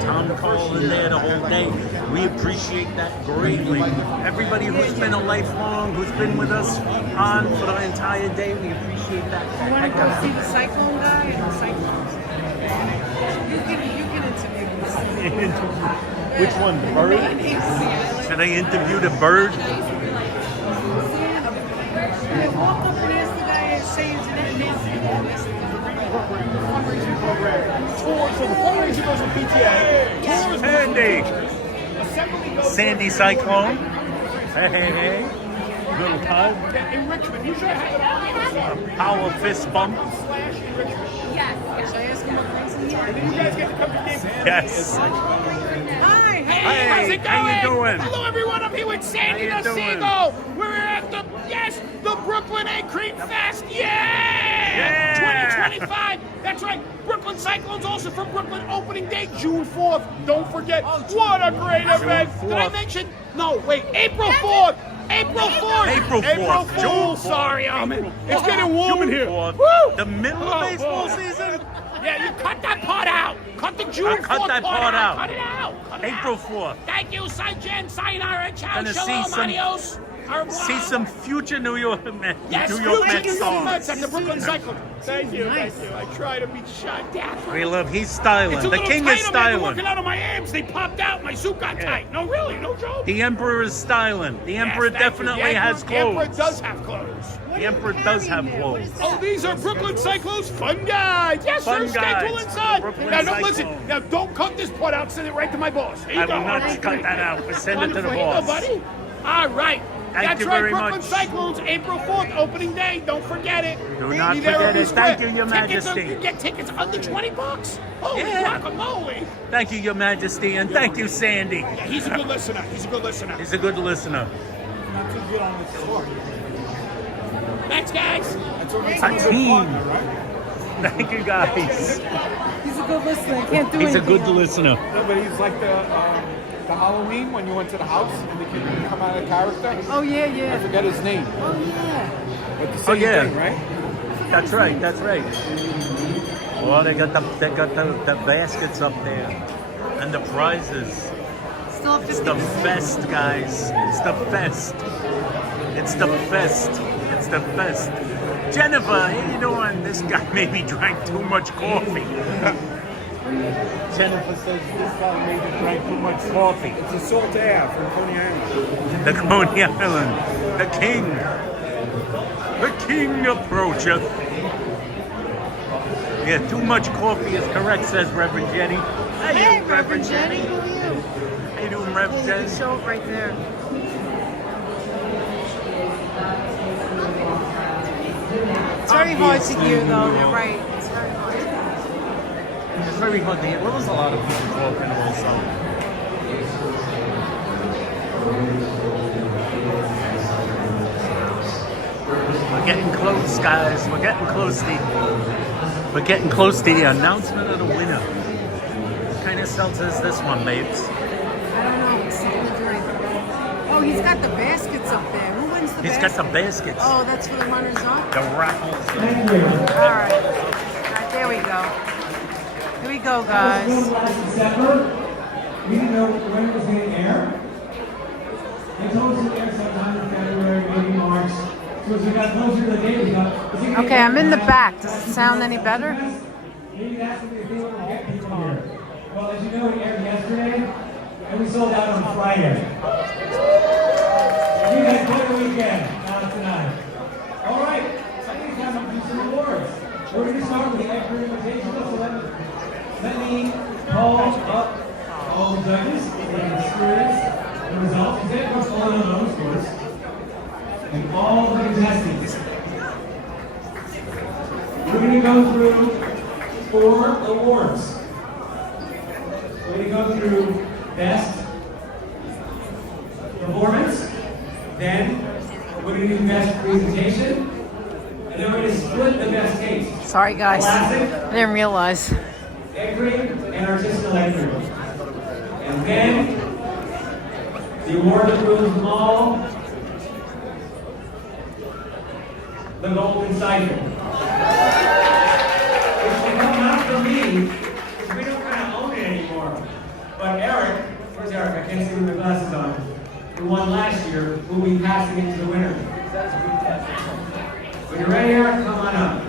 Tom Call in there the whole day. We appreciate that greatly. Everybody who's been a lifelong, who's been with us on for the entire day, we appreciate that. You want to go see the Cyclone guy and the Cyclones? You can interview this. Which one, the bird? Should I interview the bird? Walk up and ask the guy and say it's Fundraising program. Tours for the fundraising goes with PTA. Tours Sandy. Assembly goes Sandy Cyclone. Hey, hey, hey. Little Todd. In Richmond. You should have it. Power fist bump. /in Richmond. Yes. Should I ask him what brings him here? And then you guys get to come to game. Yes. Hi. Hey, Hey, how's it going? how you doing? Hello, everyone. I'm here with Sandy How the you doing? Seagull. We're at the Brooklyn Egg Cream Fest. Yeah! 2025. That's right. Brooklyn Cyclones also from Brooklyn. Opening day, June 4th. Don't forget. What a great event. Did I mention? No, wait. April 4th. April 4th. April 4th. April June Fool's. 4th. Sorry, April it's 4th. getting warm in June here. 4th. Woo! The middle of baseball season? Yeah, you cut that part out. Cut the June 4th cut that part out. Cut it out. Cut it April out. 4th. Thank you, Sai-Jen, Sayonara, ciao, Gonna shalom, see some- adios. Au revoir. See some future New York Mets. Yes, New York future Mets New York songs. Mets at the Brooklyn Cyclones. Thank you, thank you. I try to be shot down. We love. He's styling. It's a The little king tight is on me. I've been styling. working out on my abs. They popped out. My suit got tight. No, really, no joke. The emperor is styling. The emperor Yes, thank you. definitely The has The emperor clothes. does have clothes. The emperor does have clothes. Oh, these are Brooklyn Cyclones fun guys. Yes, Fun sir. guys. Schedule inside. Brooklyn Now, don't listen. Cyclones. Now, don't cut this part out. Send it right to my boss. Here you I go. will not All right, cut great. that out. But send it to the Wonderful. Here you go, boss. buddy. All right. Thank That's you right, very Brooklyn much. Cyclones, April 4th, opening day. Don't forget it. Do not Be there forget every it. Thank you, square. Your Tickets Majesty. You get tickets under $20. Holy Yeah. guacamole. Thank you, Your Majesty, and thank you, Sandy. Yeah, he's a good listener. He's a good listener. He's a good listener. Not too good on the story. Thanks, guys. A team. Thank you, guys. He's a good listener. Can't do He's a anything good else. listener. No, but he's like the Halloween when you went to the house and the kid would come out of character. Oh, yeah, yeah. I forget his name. Oh, yeah. But the Oh same yeah, thing, right? That's right. That's right. Well, they got the baskets up there, and the prizes. Still It's the fest, guys. It's the fest. It's the fest. It's the fest. Jennifer, how you doing? This guy maybe drank too much coffee. Jennifer says this guy maybe drank too much coffee. It's a salt air from Coney Island. The Coney Island. The king. The king approacheth. Yeah, too much coffee is correct, says Reverend Jenny. Hey, Reverend Jenny. Who are you? How you doing, Reverend You Jenny? can show it right there. It's very hard to hear, though. You're right. It's very hard to hear. It's very hard to hear. Well, there's a lot of people talking also. We're getting close, guys. We're getting close to the announcement of the winner. What kind of seltzer is this one, babes? I don't know. It's something to drink. Oh, he's got the baskets up there. Who wins the He's baskets? got the baskets. Oh, that's for the runners up? The raffles. Thank you. All right. There we go. Here we go, guys. Last December, we didn't know when it was going to air. They told us it would air sometime in February, maybe March. So as we got closer to the date, we thought, is it gonna Okay, air I'm in the tonight? back. Does it sound any better? Maybe that's what they think will get people here. Well, as you know, it aired yesterday, and we sold out on Friday. You guys play the weekend, not tonight. All right, I think it's time to do some awards. We're going to start with the Edgar Invitational, so let me call up all the judges, the experience, the results, and then of course all of those scores, and all the contestants. We're going to go through 4 awards. We're going to go through best performance, then we're going to do best presentation, and then we're going to split the best taste. Sorry, guys. Classic, I didn't realize. egg cream, and artisanal egg cream. And then the award that rules them all, the Golden Siphon. Which will come not from me, because we don't kind of own it anymore. But Eric, where's Eric? I can't see with my glasses on. Who won last year, will be passing it to the winner. When you're ready, Eric, come on up.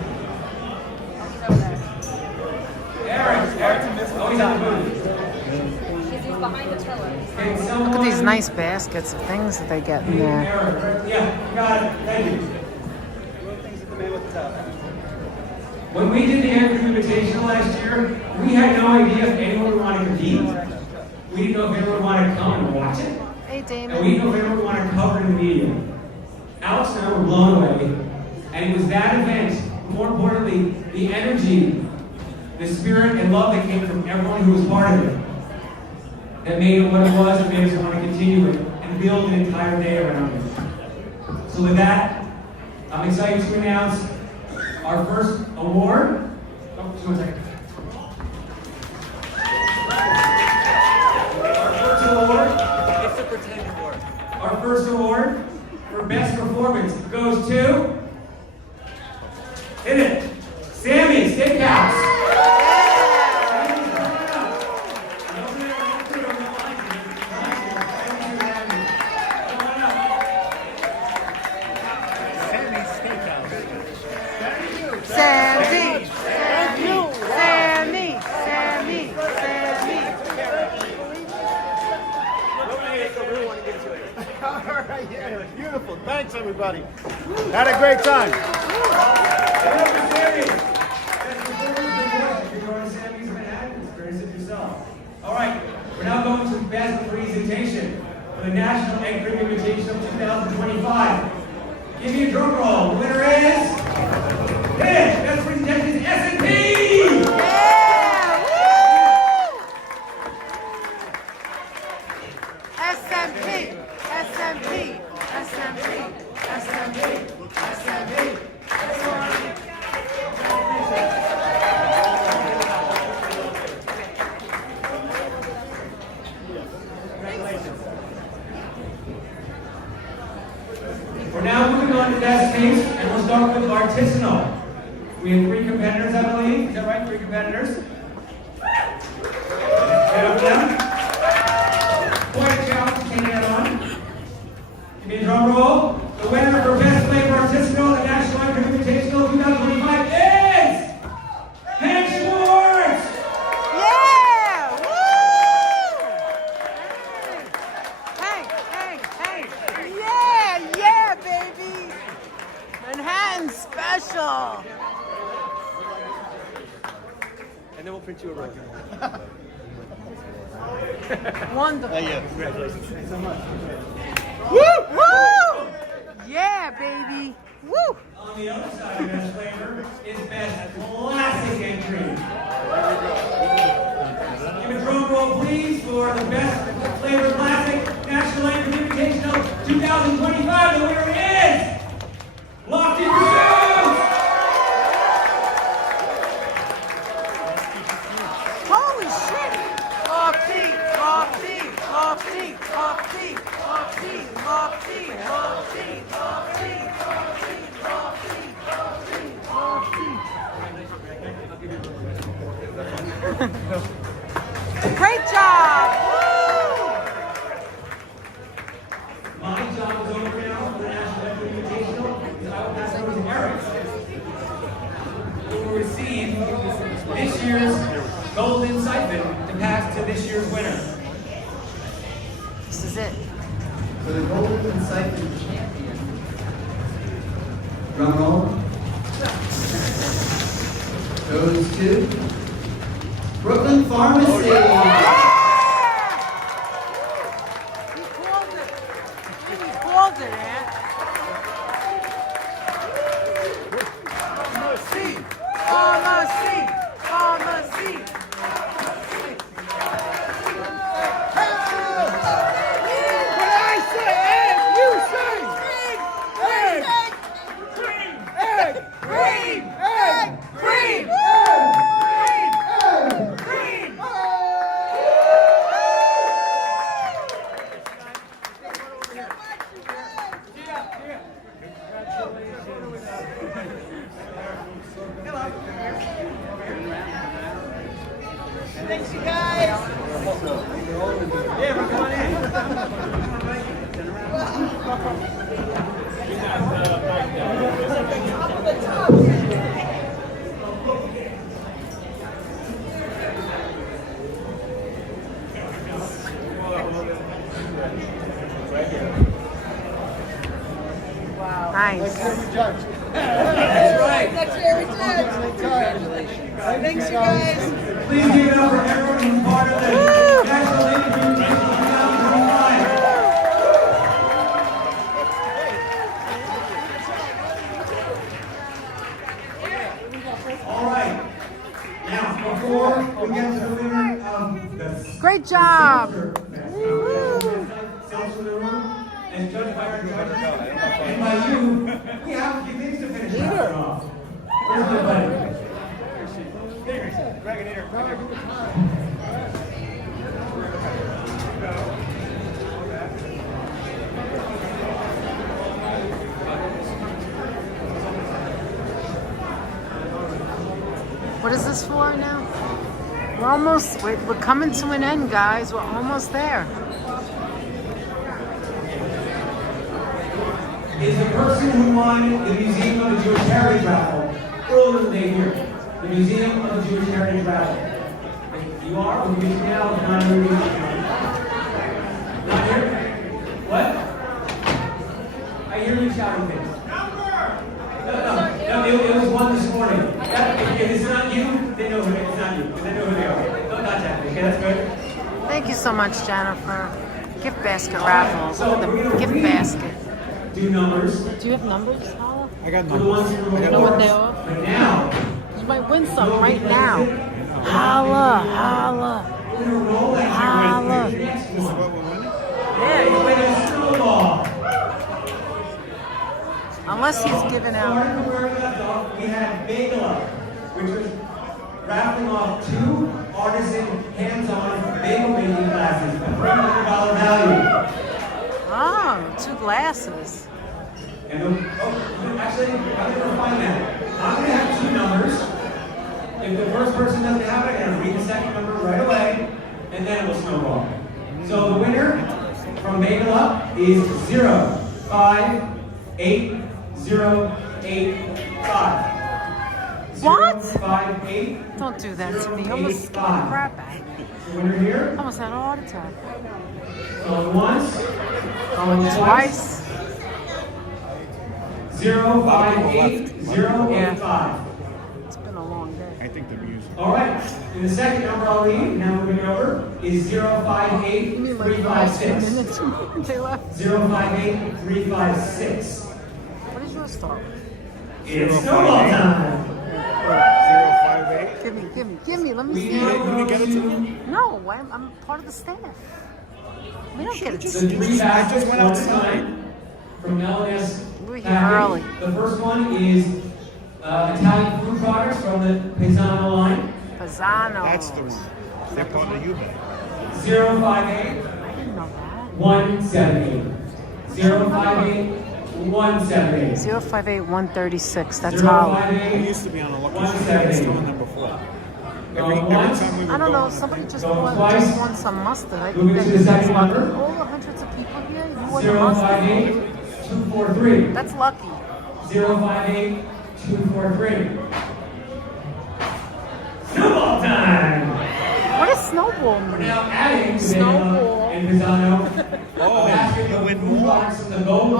Eric, oh, he's on the booth. He's behind the pillar. Look at these nice baskets of things that they get in there. Yeah, you got it. Thank you. When we did the Edgar Invitational last year, we had no idea if anyone would want to compete. We didn't know if anyone would want to come and watch it. Hey, And we Damon. didn't know if anyone would want to cover it in the media. Alex and I were blown away, and it was that event, more importantly, the energy, the spirit and love that came from everyone who was part of it, that made it what it was and made us want to continue it and build an entire day around it. So with that, I'm excited to announce our first award. Oh, just 1 second. Our first award, it's a pretend award. Our first award for best performance goes to, hit it, Sammy Steakhouse. Sammy, Sammy, Sammy, Sammy. All right, yeah, beautiful. Thanks, everybody. Had a great time. All right, we're now going to best presentation for the National Egg Cream Invitational 2025. Give me a drum roll. The winner is best presentation is S&P. SMP, SMP, SMP, SMP, SMP, We're now moving on to that stage, and we'll start with Artisanal. We have 3 competitors, I believe. Is that right? 3 competitors. Get up them. Quite a challenge to take that on. Give me a drum roll. The winner for Best Flavor Artisanal, the National Egg Cream Invitational 2025 is Hank Schwartz! Yeah! Woo! Hey, hey, hey! Yeah, yeah, baby! Manhattan special! And then we'll print you a record. Wonderful. Yeah, congratulations. Thanks so much. Woo! Woo! Yeah, baby! Woo! On the other side of Best Flavor is Best Classic Entry. Give a drum roll, please, for the Best Flavor Classic National Egg Cream Invitational 2025. The winner is Lofty Pursuit! Holy shit! Lofty, lofty, lofty, lofty, lofty, lofty, lofty, lofty, lofty, lofty, lofty. Great job! Woo! My job is over now for the National Egg Cream Invitational. I will pass it over to Eric, who will receive this year's Golden Siphon to pass to this year's winner. This is it. For the Golden Siphon champion, drum roll, goes to Brooklyn Pharmacy. He called it. He called it, Aunt. Pharmacy, pharmacy, pharmacy. When I say egg, you say egg, egg, cream, egg, cream, egg, cream, egg, cream. Thanks, you guys. Yeah, we're going in. Nice. That's right. That's very good. Congratulations. Thanks, you guys. Please give it up for everyone who's part of the National Egg Cream Invitational 2025. before we get to the winner of the Great job. Seltzer in the room, and judged by our judges, and by you, we have a few things to finish off. Where's my buddy? What is this for now? We're coming to an end, guys. We're almost there. Is the person who won the Museum of the Jewish Heritage Raffle earlier today here? The Museum of the Jewish Heritage Raffle. You are? We'll give you now. Not here. Not here? What? I hear you shouting things. No, it was one this morning. If it's not you, they know who it's not you. Because they know who they are. Don't touch that. Okay, that's good. Thank you so much, Jennifer. Gift basket raffles. Look at the gift basket. Do numbers. Do you have numbers, Hala? I got numbers. You know what they are? But now, you might win some right now. Holla, holla, holla. yeah, you win a snowball. Unless he's giving out. Starting from where we left off, we had Bagel, which was raffling off 2 artisan hands-on bagel making classes for $300 value. Oh, 2 glasses. And actually, I'm going to find that. I'm going to have 2 numbers. If the first person doesn't have it, I'm going to read the second number right away, and then it will snowball. So the winner from Bagel Up is 058085. What? 058. Don't do that to me. You almost scared the crap out of me. The winner here. Almost had a heart attack. Going once. Going Twice. 058085. It's been a long day. I think the music. All right. And the second number I'll read, now moving over, is 058356. They left. 058356. What is your start? It's snowball time. 058. Give me. Let me see. You didn't get it to them? No, I'm part of the staff. We don't get it. The 3 baskets went outside from LS. We're here early. The first one is Italian food products from the Pisano line. Pisano. That's the one. They're part of you. 058 I didn't know that. 178. 058 178. 058 136. That's Holly. They used to be on a lucky streak. It's still in them before. Every time we would I don't know. go, Somebody just won some mustard. I think Moving to the second lucky. number. All the hundreds of people here, you won the mustard. 243. That's lucky. 058 243. Snowball time! What is snowball mean? We're now adding to Snowball. and Pisano. Oh, you win more. From the gold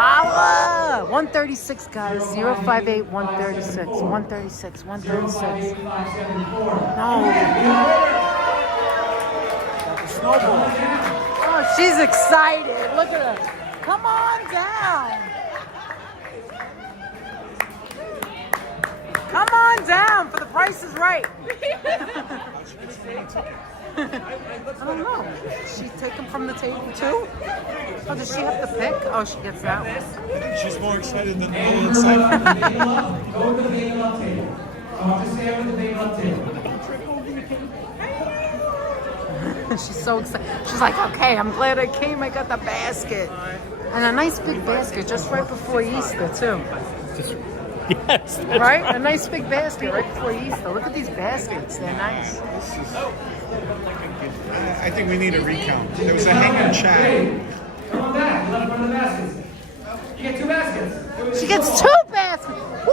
Holla! 136, guys. 058 136. 136. 136. No. Snowball. Oh, she's excited. Look at her. Come on down. Come on down, for the price is right. I don't know. She take them from the table too? Oh, does she have to pick? Oh, she gets that one. I think she's more excited than the Little Siphon. Go to the Bagel Up table. Talk to Sam with the Bagel Up table. She's so excited. She's like, okay, I'm glad I came. I got the basket. And a nice big basket just right before Easter, too. Yes. Right? A nice big basket right before Easter. Look at these baskets. They're nice. I think we need a recount. There was a hanging chat. Come on back. You left one of the baskets. You get 2 baskets. She gets 2 baskets. Woo!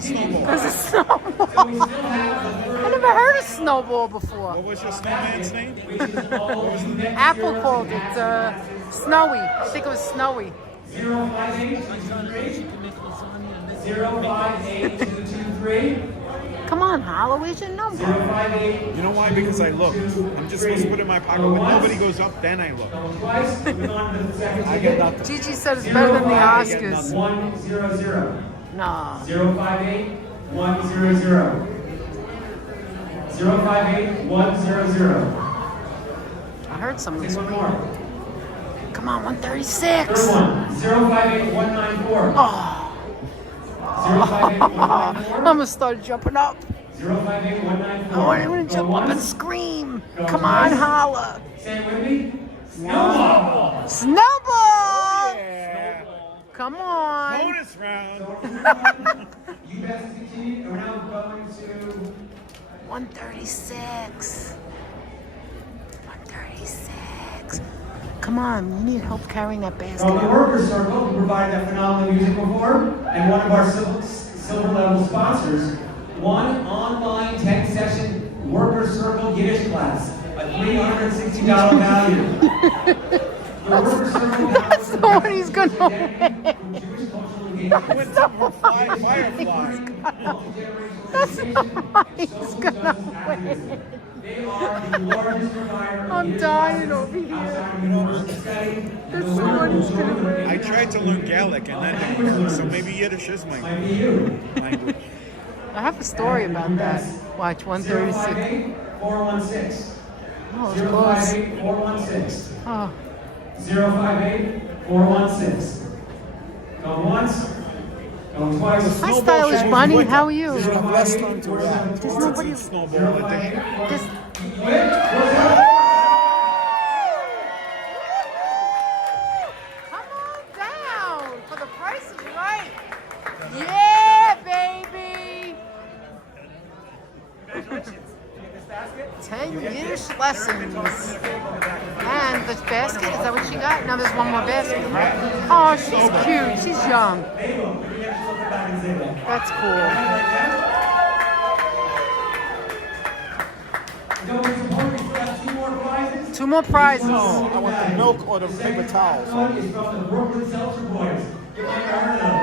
There's a snowball. I never heard of snowball before. What was your snowman's name? Apple called it Snowy. I think it was Snowy. 058 223. Come on, Hollow, where's your number? You know why? Because I looked. I'm just supposed to put it in my pocket. When nobody goes up, then I look. I get nothing. Gigi said it's better than the Oscars. 100. No. 058 100. 058 100. I heard someone. Take one more. Come on, 136. Third one. 058 194. Oh. 058 194. I'm gonna start jumping up. 058 194. I want to jump up and scream. Come on, holla. Say it with me. Snowball. Snowball. Yeah. Come on. Bonus round. You guys continue. We're now going to 136. 136. Come on, you need help carrying that basket. From the Workers Circle, who provided that phenomenal music before, and one of our silver level sponsors, one online 10-session Workers Circle Yiddish class, a $360 value. The Workers Circle Somebody's gonna win. Went somewhere flying firefly. That's somebody's gonna win. I'm dying over here. That's somebody's gonna win. I tried to learn Gaelic and that didn't work, so maybe Yiddish is my language. I have a story about that. Watch, 136. 416. Oh, it's close. 416. Oh. 058 416. Going once. Going twice. Hi, Stylish Bunny. How are you? There's less time to react. There's nobody. Snowball edition. Just. Come on down for the price is right. Yeah, baby. 10 Yiddish lessons. And the basket, is that what she got? Now there's one more basket, right? Oh, she's cute. She's young. That's cool. Two more prizes. No, I want the milk or the paper towels. This one is from the Brooklyn Seltzer Boys. You might have heard of them.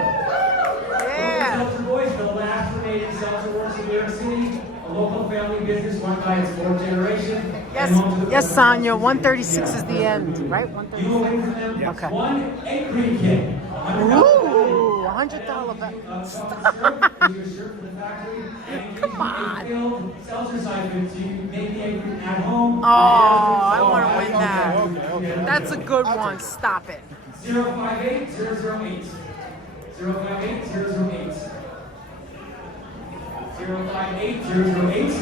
Yeah. Brooklyn Seltzer Boys, the last remaining seltzer works in New York City, a local family business run by its fourth generation. Yes, Sonia. 136 is the end, right? 136. Okay. One egg cream kit. Ooh, $100 bet. Come on. Seltzer siphons, so you can make the egg cream at home. Oh, I want to win that. That's a good one. Stop it. 058 008. 058 008. 058 008.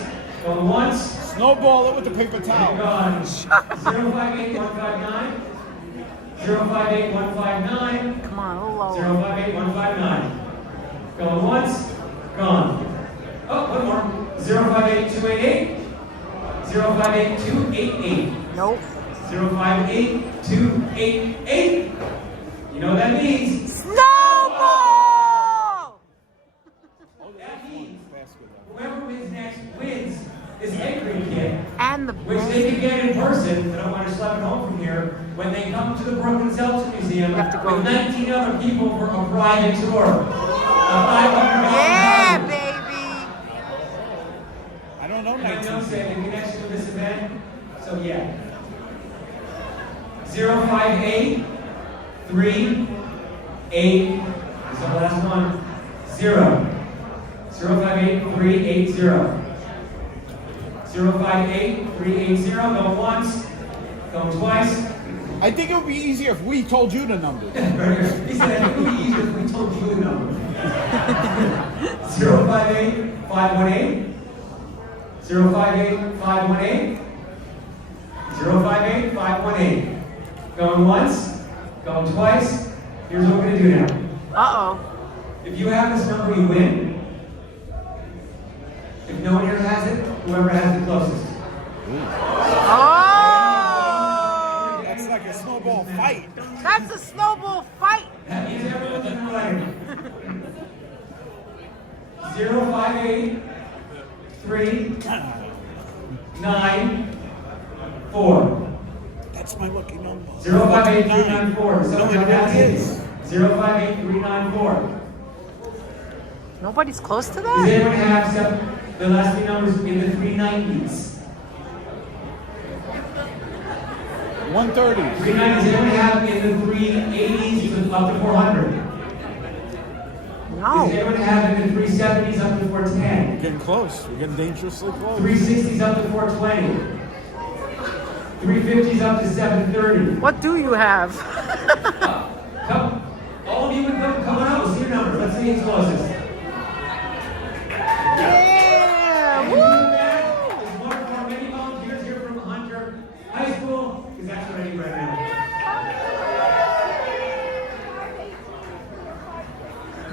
Going once. Snowball it with the paper towel. Gone. 058 159. 058 159. Come on, a little lower. 058 159. Going once. Gone. Oh, one more. 058 288. 058 288. Nope. 058 288. You know what that means? Snowball! That means whoever wins next wins this egg cream kit. And the which they can get in person, but I want to slap it home from here, when they come to the Brooklyn Seltzer Museum with 19 other people for a private tour. Yeah, baby! I don't know 19. I know say in connection with this event, so yeah. 058 38 is the last one. 0. 058 380. 058 380. Go once. Go twice. I think it would be easier if we told you the number. He said, I think it would be easier if we told you the number. 058 518. 058 518. 058 518. Going once, going twice. Here's what we're going to do now. Uh-oh. If you have this number, you win. If no one here has it, whoever has the closest. Oh! That's like a snowball fight. That's a snowball fight. That means everyone's in the line. 058 394. That's my lucky number. 058 394. Someone No, it has really it. is. 058 394. Nobody's close to Does that? anyone have some? The last three numbers in the 390s. 130. 390s. Anyone have in the 380s up to 400? No. Does anyone have in the 370s up to 410? We're getting close. We're getting dangerously close. 360s up to 420. 350s up to 730. What do you have? Come, all of you would come on out. We'll see your numbers. Let's see who's closest. Yeah! Woo! There's one of our many volunteers here from Hunter High School, because that's what I need right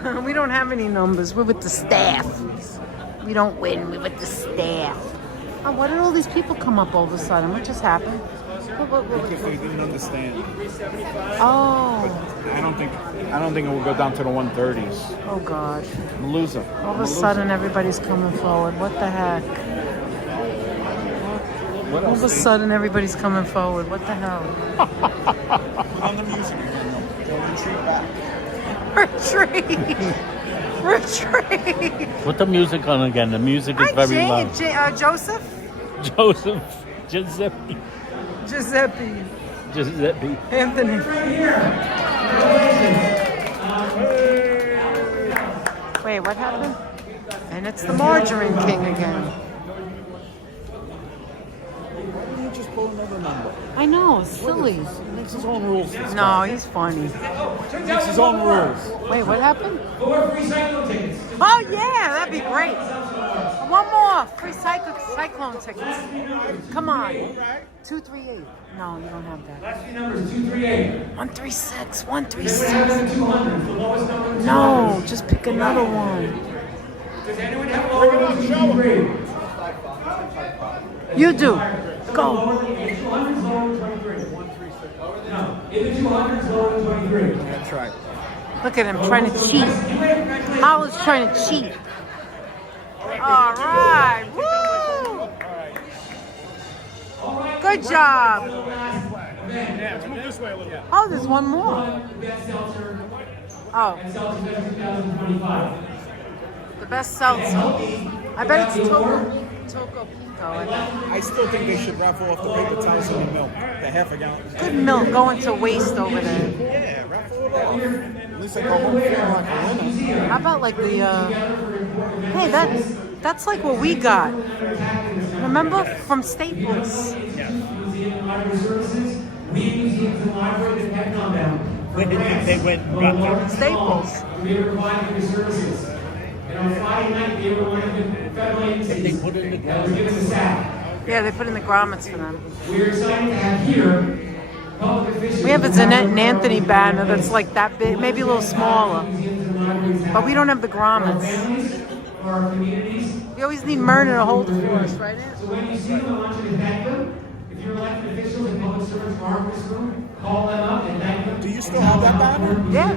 now. We don't have any numbers. We're with the staff. We don't win. We're with the staff. Oh, why did all these people come up all of a sudden? What just happened? Because they didn't understand. Oh. But I don't think it will go down to the 130s. Oh, God. I'm a loser. All of a sudden, everybody's coming forward. What the heck? What All else? of a sudden, everybody's coming forward. What the hell? On the music again, though. They'll retreat back. Retreat! Retreat! Put the music on again. The music is very loud. Joseph? Joseph. Giuseppe. Giuseppe. Giuseppe. Anthony. Right here. Wait, what happened? And it's the Margarine King again. Why don't you just pull another number? I know, silly. He makes his own rules. No, he's funny. He makes his own rules. Wait, what happened? 4 free cyclone tickets. Oh, yeah, that'd be great. One more. Free cyclone tickets. Come on. 238. No, you don't have that. Last few numbers, 238. 136. Then we 136. have the 200. The lowest number. The No, just pick another one. Does anyone have lower than 223? You do. Go. Lower than 200s, lower than 23. No, in the 200s, lower than 23. That's right. Look at him trying to cheat. Hollis trying to cheat. All right. Woo! Good job. Yeah, let's move this way a little bit. Oh, there's one more. Oh. The best seltzer. I bet it's Toco Pico. I still think they should raffle off the paper towels and the milk. The half a gallon. Good milk going to waste over there. Yeah, raffle it off. At least I go home feeling like a winner. How about like the, hey, that's like what we got. Remember? From Staples. They went Staples. And on Friday night, they were one of the federal agencies They put it in the that was given the sack. Yeah, they put in the grommets for them. We're excited to have here public officials. We have a Zanette and Anthony banner that's like that big, maybe a little smaller. But we don't have the grommets. For our communities. We always need Myrna to hold it for us, right? So when you see them, I want you to thank them. If you're elected officials and public servants who are in this room, call them up and thank them. Do you still have that banner? Yeah.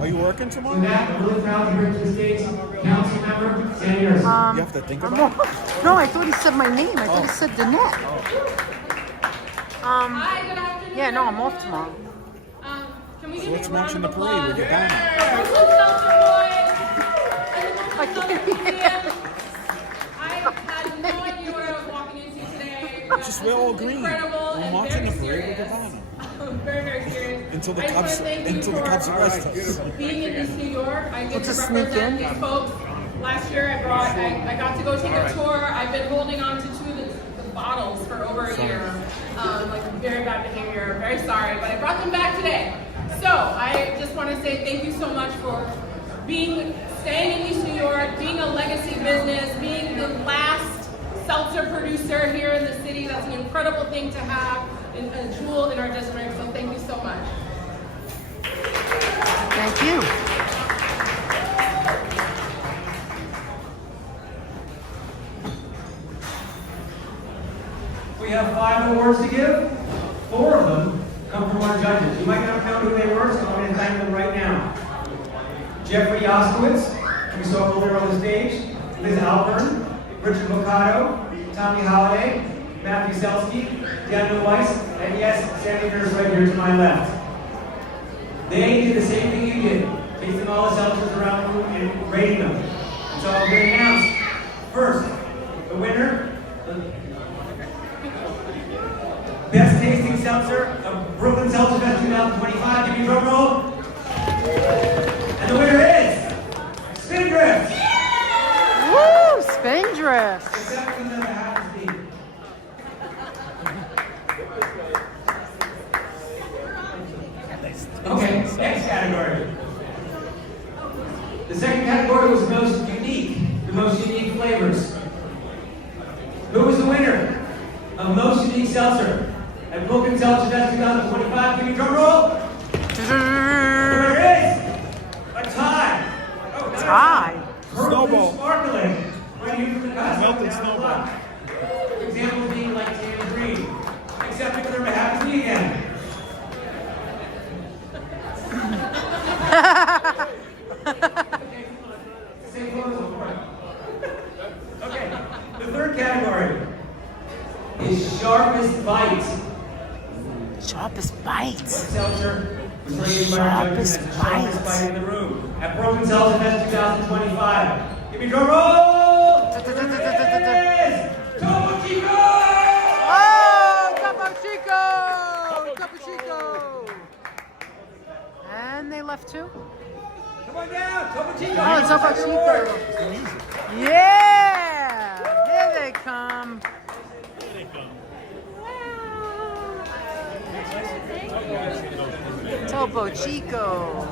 Are you working For tomorrow? that, I'm really proud to bring to the stage council member, Senator. You have to think about it. No, I thought he said my name. I thought he said Danette. Yeah, no, I'm off tomorrow. Can we So give let's a round march in of the parade with your applause? banner. Brooklyn Seltzer Boys and the Brooklyn Seltzer Museum. I had no idea what I was walking into today. Just we're all green. Incredible We'll and march very in the parade with the serious. banner. Very, very serious. Until the I just cops wanna thank you arrest for us. being in East New York. I get to just sneak represent in. these folks. Last year I got to go take a tour. I've been holding on to two of the bottles for over a year. Like very bad behavior, very sorry, but I brought them back today. So I just want to say thank you so much for staying in East New York, being a legacy business, being the last seltzer producer here in the city. That's an incredible thing to have, and a jewel in our district. So thank you so much. Thank you. We have 5 awards to give. 4 of them come from our judges. You might not know who they were, so I'm going to thank them right now. Jeffrey Yoskowitz, we saw earlier on the stage, Liz Alburn, Richard Mercado, Tommy Holliday, Matthew Selsky, Daniel Weiss, and yes, Sandy Nurse right here to my left. They did the same thing you did, tasting all the seltzers around the room and rating them. So I'm going to announce First, the winner, Best Tasting Seltzer of Brooklyn Seltzerfest 2025. Give me a drum roll. And the winner is Spindrift. Woo! Spindrift. Except for the happens to be. Okay, next category. The second category was most unique, the most unique flavors. Who was the winner of most unique seltzer at Brooklyn Seltzerfest 2025? Give me a drum roll. There is a tie. Oh, Tie. Snowball. Sparkling. Right here from the customer. Melted snowball. Examples being like tangerine. Except if it ever happens to me again. Okay, the third category is sharpest bite. Sharpest bite. Seltzer was rated by our judges as the sharpest bite in the room at Brooklyn Seltzerfest 2025. Give me a drum roll! There it is! Topo Chico! Oh, Topo Chico! Topo Chico! And they left too? Come on down, Topo Chico! Oh, Topo Chico! Yeah! Here they come. Topo Chico.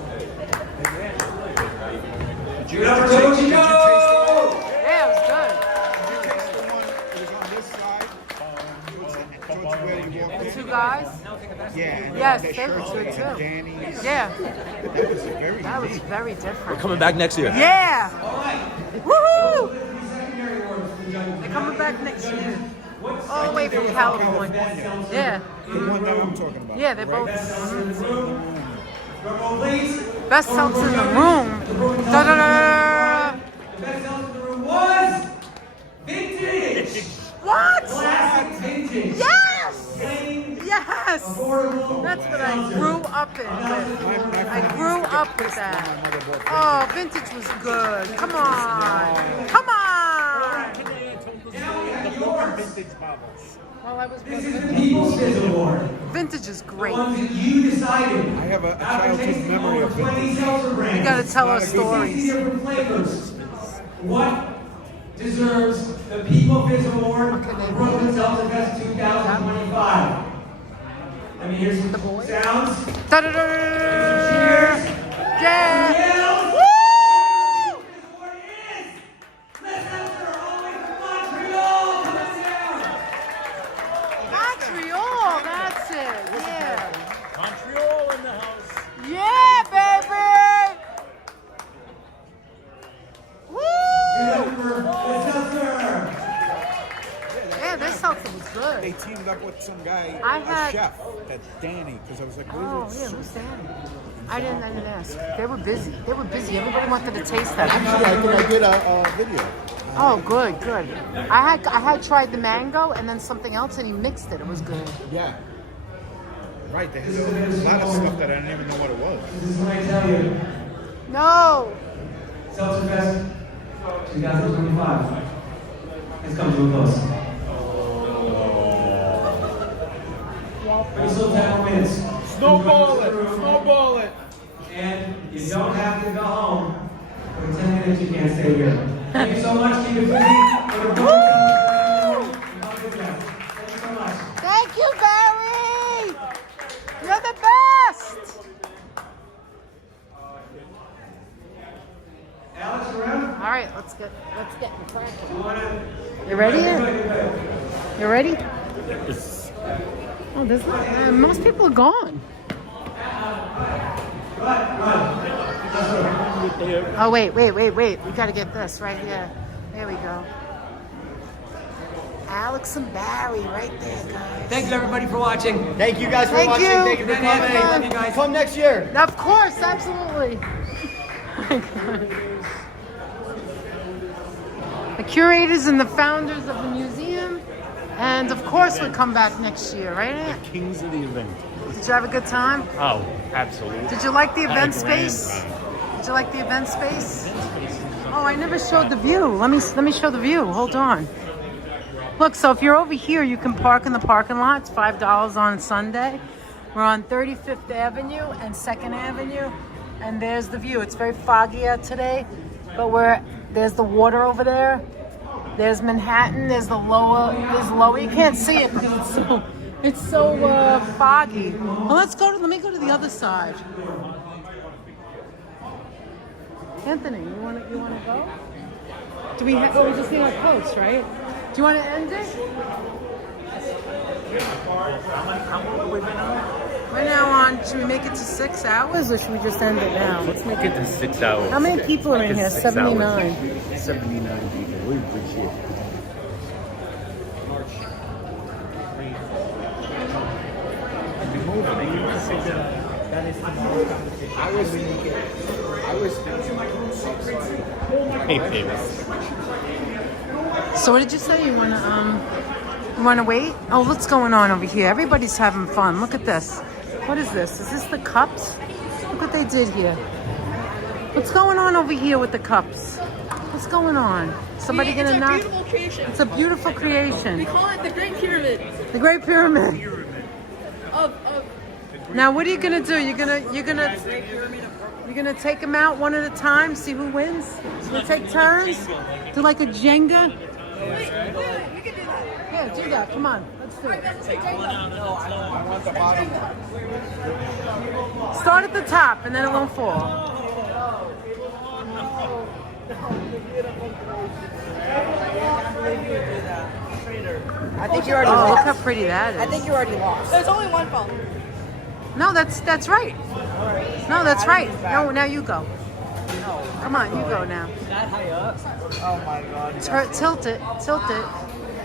Give it up for Topo Chico! Yeah, it was good. The two guys? Yeah. Yes, they were good too. Yeah. That was very different. We're coming back next year. Yeah! Woohoo! They're coming back next year. All the way from California. Yeah. The one that I'm talking about. Yeah, they're both best seltzer in the room. Da da da. The best seltzer in the room was vintage. What? Classic vintage. Yes. Plain, Yes. affordable. That's what I grew up in. I grew up with that. Oh, vintage was good. Come on. Come on. Well, I was This is the People's Fizz Award. vintage is great. The ones that you decided. I have a After childhood tasting memory over of 20 vintage. seltzer brands. You gotta tell us 60 stories. different flavors. What deserves the People Fizz Award for Brooklyn Seltzerfest 2025? Let me hear some sounds. Da da da. Cheers. Yeah. Yells. Woo! This award is Les Seltzer, all the way from Montreal. Come on down. Montreal, that's it. Yeah. Montreal in the house. Yeah, baby. Give it up Woo! for Les Seltzer. Yeah, this seltzer was good. They teamed up with some guy, I a had- chef, that's Danny, because I was like, Oh, where's yeah, it? who's that? I didn't ask. They were busy. They were busy. Everybody wanted to taste that. Actually, I think I did a video. Oh, good, good. I had tried the mango and then something else, and he mixed it. It was good. Yeah. Right, they had a lot of stuff that I didn't even know what it was. This is what I tell you. No. Seltzerfest 2025 has come to a close. But you still have 10 more minutes. Snowball it! Snowball it! And you don't have to go home. For 10 minutes, you can't stay here. Thank you so much. Keep it busy. Woo! Thank you so much. Thank you, Barry. You're the best. Alex, around? All right, let's get in practice. You want to? You ready? You ready? Oh, there's not, most people are gone. Oh, wait. We gotta get this right here. There we go. Alex and Barry right there, guys. Thank you everybody for watching. Thank you guys for Thank watching. you. Thank you for coming. Love you guys. Come next year. Of course, absolutely. The curators and the founders of the museum. And of course we come back next year, right? Kings of the event. Did you have a good time? Oh, absolutely. Did you like the Had a event grand space? time. Did you like the event space? Oh, I never showed the view. Let me show the view. Hold on. Look, so if you're over here, you can park in the parking lot. It's $5 on Sunday. We're on 35th Avenue and 2nd Avenue, and there's the view. It's very foggy out today, but there's the water over there. There's Manhattan. There's lower. You can't see it because it's so foggy. Well, let me go to the other side. Anthony, you want to go? Do we have? Oh, we just need our coats, right? Do you want to end it? We're now on. Should we make it to 6 hours, or should we just end it now? Let's make it to 6 hours. How many people are in here? 79. 79 people. We appreciate it. So what did you say? You wanna wait? Oh, what's going on over here? Everybody's having fun. Look at this. What is this? Is this the cups? Look what they did here. What's going on over here with the cups? What's going on? Somebody gonna knock? It's a beautiful creation. It's a beautiful creation. We call it the Great Pyramid. The Great Pyramid. Now what are you gonna do? You're gonna take them out one at a time, see who wins? So we take turns? Do like a Jenga? Yeah, do that. Come on. Let's do it. I want the bottom. Start at the top and then it won't fall. I think you already lost. lost. Look how pretty that is. I think you already lost. There's only one fall. No, that's right. No, that's right. No, now you go. Come on, you go now. That high up? Oh my god. Tilt it.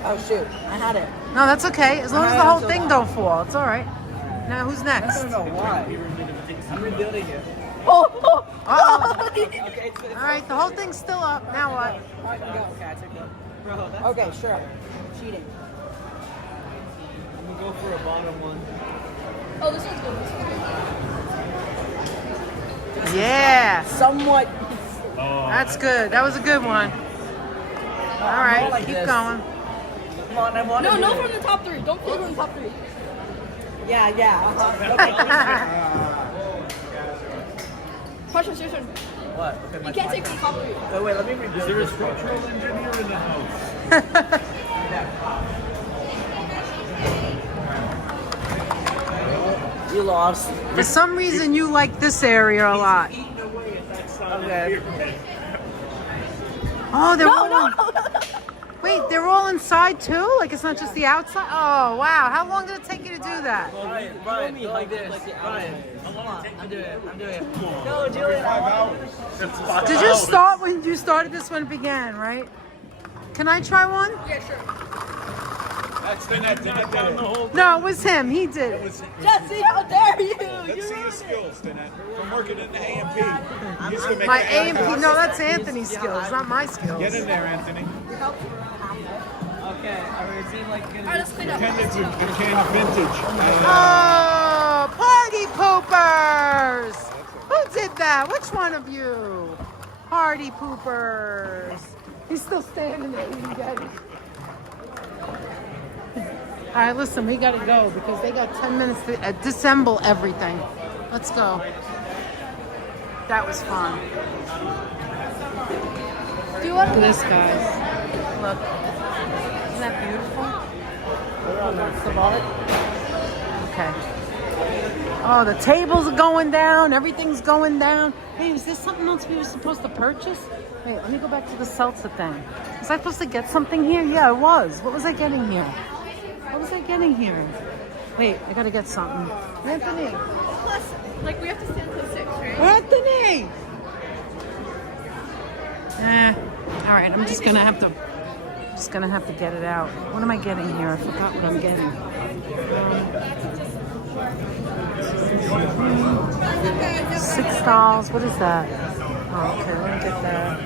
Oh shoot, I had it. No, that's okay. As long as the whole thing don't fall, it's all right. Now, who's next? I don't know why. I'm rebuilding it. Oh! Okay, all right, the whole thing's still up. Now what? Okay, sure. Cheating. I'm gonna go for a bottom one. Oh, this one's good. Yeah. Somewhat. That's good. That was a good one. All right, like keep this. going. Come on, I want to. No, from the top three. Don't pull from the top three. Yeah. Question. What? You can't take from the top three. Wait, let me rebuild. Is there a structural engineer in the house? You lost. For some reason, you like this area a lot. Okay. Oh, they're all... Wait, they're all inside too? Like it's not just the outside? Oh, wow. How long did it take you to do that? Ryan, go like this. Ryan, hold on. I'm doing it. No, Julian, I want to. Did you start when you started this when it began, right? Can I try one? Yeah, sure. That's the net down the whole. No, it was him. He did it. Jesse, how dare you? Let's see your skills, Danette. From working in the A&P. You used to make My the A&P, adverts. no, that's Anthony's skills, not my skills. Get in there, Anthony. Okay, it seemed like Alright, let's clean up. Pretend it's a can of vintage. Oh, party poopers! Who did that? Which one of you? Party poopers. He's still standing there. He didn't get it. All right, listen, we got to go because they got 10 minutes to disassemble everything. Let's go. That was fun. Look at this, guys. Look. Isn't that beautiful? Okay. Oh, the tables are going down. Everything's going down. Hey, is there something else we were supposed to purchase? Wait, let me go back to the seltzer thing. Was I supposed to get something here? Yeah, I was. What was I getting here? Wait, I gotta get something. Anthony. Plus, like we have to stand till 6, right? Anthony! All right, I'm just gonna have to get it out. What am I getting here? I forgot what I'm getting. $6. What is that? Oh, okay, let me get that.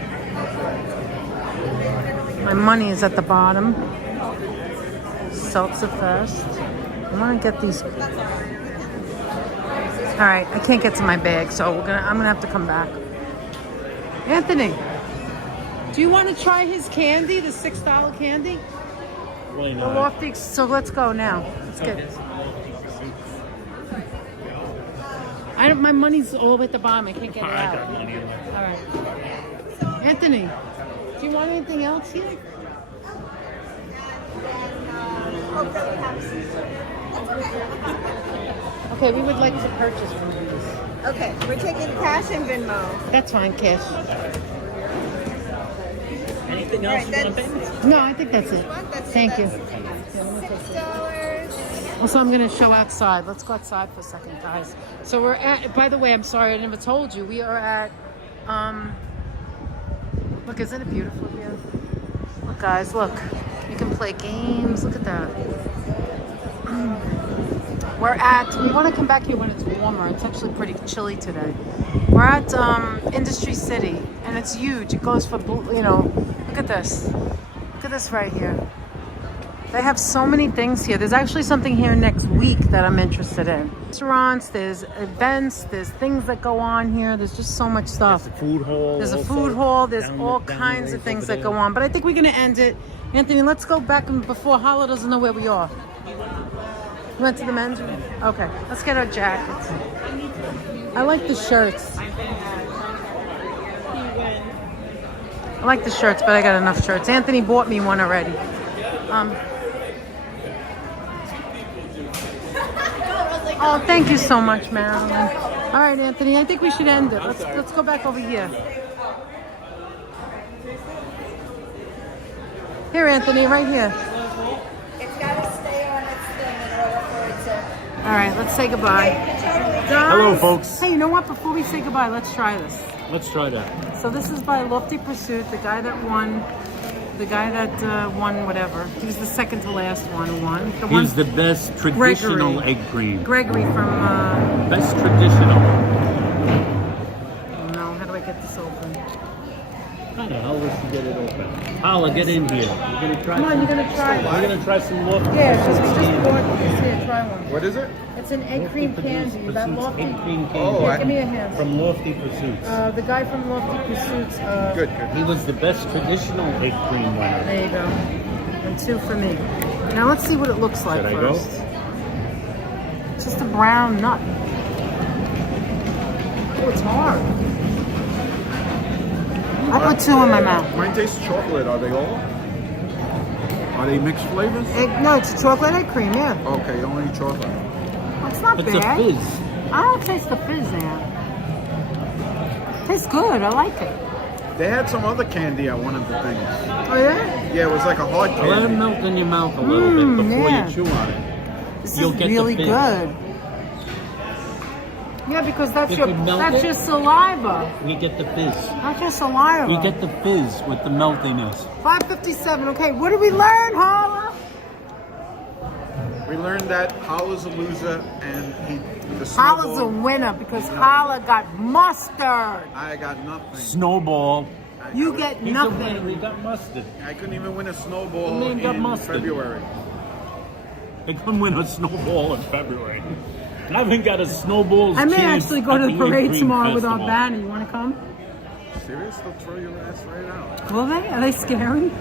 My money is at the bottom. Seltzerfest. I want to get these. All right, I can't get to my bag, so I'm gonna have to come back. Anthony. Do you want to try his candy, the $6 candy? Why The not? lofty. So let's go now. Let's get it. I don't. My money's all the way at the bottom. I can't get it I out. got money left. All right. Anthony, do you want anything else here? Okay, we would like to purchase one of these. Okay, we're taking cash and Venmo. That's fine, cash. Anything else you want to pay? No, I think that's it. Thank you. $6. Also, I'm going to show outside. Let's go outside for a second, guys. So we're at, by the way, I'm sorry I never told you. We are at, look, isn't it beautiful here? Look, guys, look. You can play games. Look at that. We're at, we want to come back here when it's warmer. It's actually pretty chilly today. We're at Industry City, and it's huge. It goes for, you know, look at this. Look at this right here. They have so many things here. There's actually something here next week that I'm interested in. Restaurants, there's events, there's things that go on here. There's just so much stuff. There's a food hall. There's a food hall. There's all kinds of things that go on. But I think we're going to end it. Anthony, let's go back before Hala doesn't know where we are. We went to the men's room? Okay, let's get our jackets. I like the shirts. I like the shirts, but I got enough shirts. Anthony bought me one already. Oh, thank you so much, Marilyn. All right, Anthony, I think we should end it. Let's go back over here. Here, Anthony, right here. It's got to stay on its thing in order for it to... All right, let's say goodbye. Hello, folks. Hey, you know what? Before we say goodbye, let's try this. Let's try that. So this is by Lofty Pursuit, the guy that won whatever. He was the second to last one who won. He's the best traditional Gregory. egg cream. Gregory from... Best traditional. No, how do I get this open? How the hell does she get it open? Paula, get in here. You're gonna try. Come on, you're gonna try it. We're gonna try some lofty. Yeah, we just bought this. Here, try one. What is it? It's an egg cream candy. That Lofty. Egg cream candy. Yeah, give me a hand. From Lofty Pursuits. The guy from Lofty Pursuits. Good. He was the best traditional egg cream winner. There you go. And 2 for me. Now let's see what it looks like Should I first. It's just a brown nut. Oh, it's hard. I put 2 in my mouth. Mine tastes chocolate. Are they all? Are they mixed flavors? No, it's a chocolate egg cream, yeah. Okay, only chocolate. It's not It's bad. a fizz. I don't taste the fizz now. Tastes good. I like it. They had some other candy at one of the things. Oh, yeah? Yeah, it was like a hard candy. Let it melt in your mouth a little bit before yeah. you chew on it. This You'll is get really the fizz. good. Yeah, because that's If your you melt it, saliva. We get the fizz. That's your saliva. We get the fizz with the meltiness. 5:57. Okay, what did we learn, Hala? We learned that Hala's a loser and the Hala's a snowball. winner because Hala got mustard. I got nothing. Snowball. You get He's a nothing. winner. He got mustard. I couldn't even win a snowball The man got in mustard. February. They couldn't win a snowball in February. I haven't got a snowball's I may chance actually go at to the egg parade cream tomorrow with our festival. banner. You want to come? Serious? They'll throw your ass right out. Will they? Are they scary?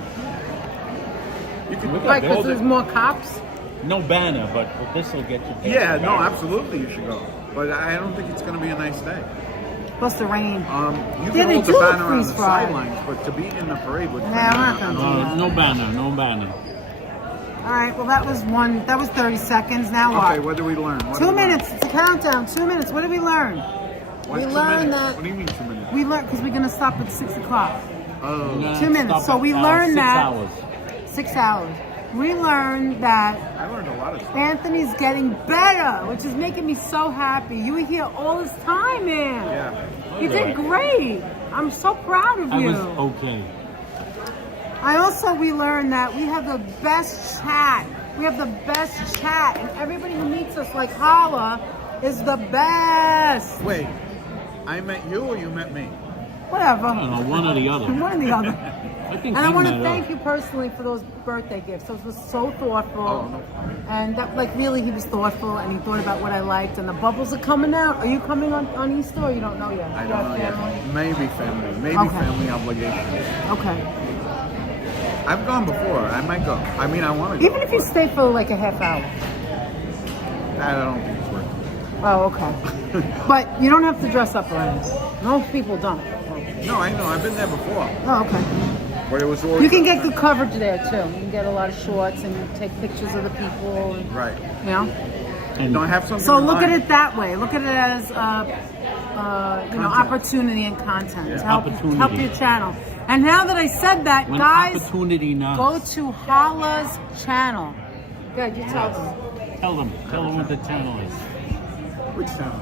You can Like, because there's more cops? No banner, but this will get you. Yeah, no, absolutely you should go. But I don't think it's going to be a nice day. Plus the rain. You Yeah, can they hold the do banner on freeze the fry. sidelines, but to be in the parade with Nah, I'm not gonna do that. No banner, no banner. All right, well, that was 30 seconds. Now what? Okay, what did we learn? 2 minutes. It's a countdown. 2 minutes. What did we learn? Why We 2 learned minutes? that. What do you mean 2 minutes? We learned because we're going to stop at 6 o'clock. Oh. 2 minutes. So we learned 6 that. hours. 6 hours. We learned that I learned a lot of stuff. Anthony's getting better, which is making me so happy. You were here all this time, man. Yeah. You did great. I'm so proud of I you. was okay. We learned that we have the best chat. We have the best chat, and everybody who meets us, like Hala, is the best. Wait, I met you or you met me? Whatever. I don't know, one or the other. One or the other. And I want to thank you personally for those birthday gifts. Those were so thoughtful. Oh, no. And that, like, really, he was thoughtful, and he thought about what I liked. And the bubbles are coming out. Are you coming on Easter, or you don't know yet? I don't know yet. Maybe family. Maybe family obligations. Okay. I've gone before. I might go. I mean, I want to go. Even if you stay for like a half hour. I don't think it's worth it. Oh, okay. But you don't have to dress up or anything. Most people don't. No, I know. I've been there before. Oh, okay. But it was always You can get good coverage there too. You can get a lot of shots and you take pictures of the people. And, right. You know? And don't have something. So look at it that way. Look at it as opportunity and content to help your channel. And now that I said that, guys, go to Hala's channel. Good, you tell them. Tell them what the channel is. Which channel?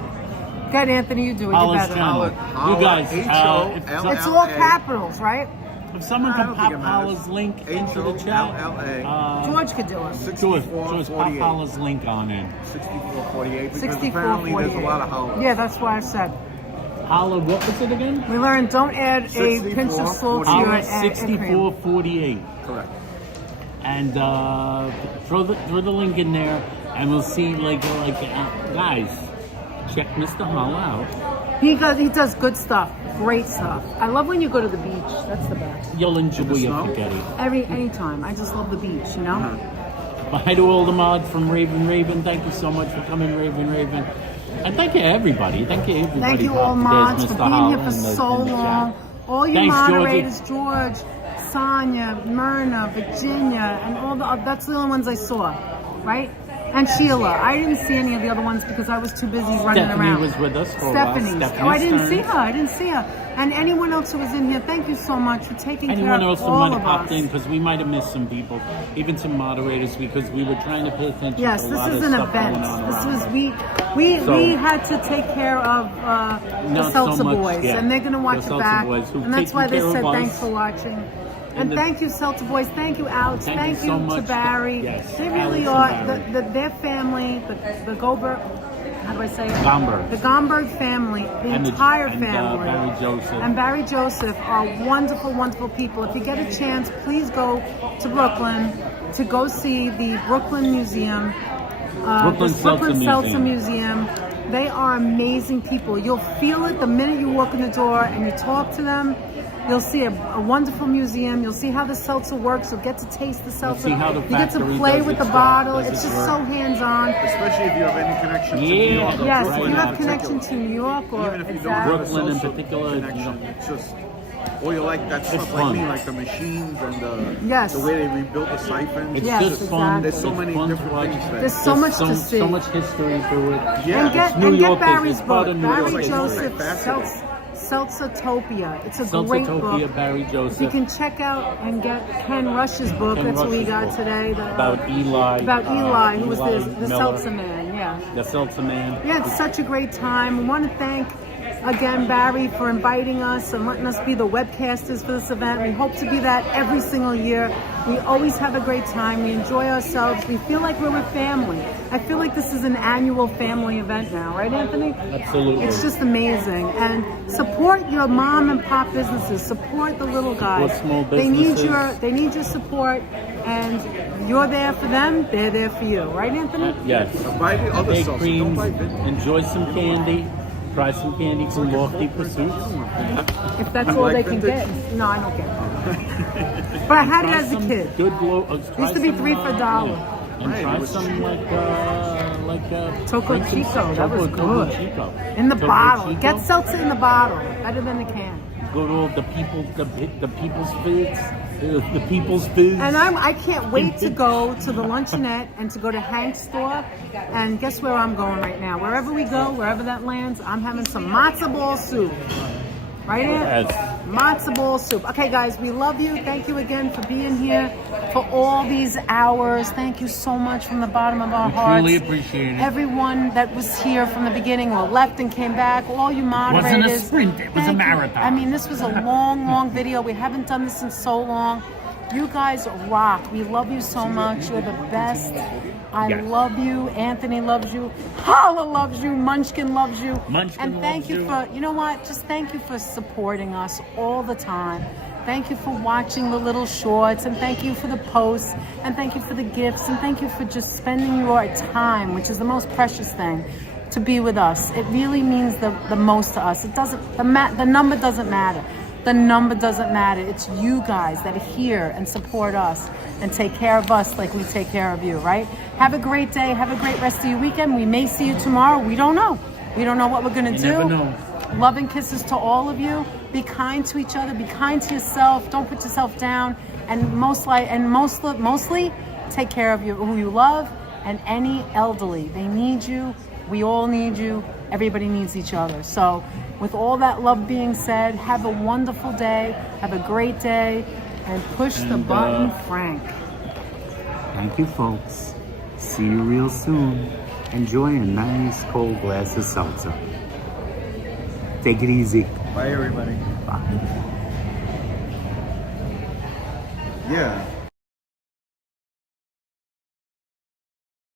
Good, Anthony, you do it. Hala's You better. channel. You guys, It's all capitals, right? if someone can pop Hala's link into the chat, George could do it. George, pop Hala's link on in. 6448. Because apparently there's a lot of Hala. Yeah, that's why I said. Hala, what was it again? We learned don't add a pinch of salt to your 6448. Correct. And throw the link in there, and we'll see guys, check Mr. Hala out. He does good stuff, great stuff. I love when you go to the beach. That's the best. You'll enjoy your spaghetti. Anytime. I just love the beach, you know. Hi to all the mods from Raven. Thank you so much for coming, Raven. And thank you everybody. Thank you everybody. Thank you all mods for being here for so long. All you moderators, George, Sonia, Myrna, Virginia, and all that's the only ones I saw, right? And Sheila. I didn't see any of the other ones because I was too busy running around. Stephanie was with us for a while. Oh, I didn't see her. And anyone else who was in here, thank you so much for taking care of all of us. Anyone else who might have popped in, because we might have missed some people, even some moderators, because we were trying to pay attention to a lot of stuff going on around. We had to take care of the Seltzer Boys, and they're going to watch it back. And that's why they said thanks for watching. And thank you, Seltzer Boys. Thank you, Alex. Thank you to Barry. They really are. Their family, the Goldberg, how do I say it? The Gomberg family, the entire family. And Barry Joseph are wonderful, wonderful people. If you get a chance, please go to Brooklyn to go see the Brooklyn Museum, Brooklyn Seltzer Museum. They are amazing people. You'll feel it the minute you walk in the door and you talk to them. You'll see a wonderful museum. You'll see how the seltzer works. You'll get to taste the seltzer. You get to play with the bottle. It's just so hands-on. Especially if you have any connection to New York. Yes, if you have connection to New York or even if you don't have Brooklyn in particular, connection, it's just, or you like that stuff like me, like the machines and the way they rebuild the siphons. It's just fun. There's so many different things there. There's so much to see. So much history to it. Yeah. And get Barry's book. Barry Joseph Seltzertopia. It's a great book. Barry Joseph. You can check out and get Ken Rush's book. That's what we got today. About Eli. Who was the Seltzer Man. Yeah. The Seltzer Man. Yeah, it's such a great time. We want to thank again Barry for inviting us and letting us be the webcasters for this event. We hope to be that every single year. We always have a great time. We enjoy ourselves. We feel like we're with family. I feel like this is an annual family event now, right, Anthony? Absolutely. It's just amazing. And support your mom and pop businesses. Support the little guys. Support small businesses. They need your support, and you're there for them. They're there for you, right, Anthony? Yes. Buy the other Bake sauce. creams. Enjoy some candy. Try some candy from Lofty Pursuits. If that's all they can get. No, I don't get it. But I had it as a kid. Good blow. Used to be $3 for $1. And try some Topo Chico. That was good. Chico. In the bottle. Get seltzer in the bottle. Better than the can. Go to the people's foods. The people's foods. And I can't wait to go to the Luncheonette and to go to Hank's store. And guess where I'm going right now? Wherever we go, wherever that lands, I'm having some matzo ball soup. Right, Ann? Yes. Matzo ball soup. Okay, guys, we love you. Thank you again for being here for all these hours. Thank you so much from the bottom of our hearts. Really appreciate it. Everyone that was here from the beginning or left and came back, all you moderators. It wasn't a sprint, it was a marathon. I mean, this was a long video. We haven't done this in so long. You guys rock. We love you so much. You're the best. I love you. Anthony loves you. Hala loves you. Munchkin loves you. And thank you for, you know what? Just thank you for supporting us all the time. Thank you for watching the little shorts, and thank you for the posts, and thank you for the gifts, and thank you for just spending your time, which is the most precious thing, to be with us. It really means the most to us. It doesn't, the number doesn't matter. The number doesn't matter. It's you guys that are here and support us and take care of us like we take care of you, right? Have a great day. Have a great rest of your weekend. We may see you tomorrow. We don't know. We don't know what we're going to do. Never know. Love and kisses to all of you. Be kind to each other. Be kind to yourself. Don't put yourself down. And mostly take care of who you love and any elderly. They need you. We all need you. Everybody needs each other. So with all that love being said, have a wonderful day. Have a great day. And push the button, Frank. Thank you, folks. See you real soon. Enjoy a nice cold glass of seltzer. Take it easy. Bye, everybody. Bye. Yeah.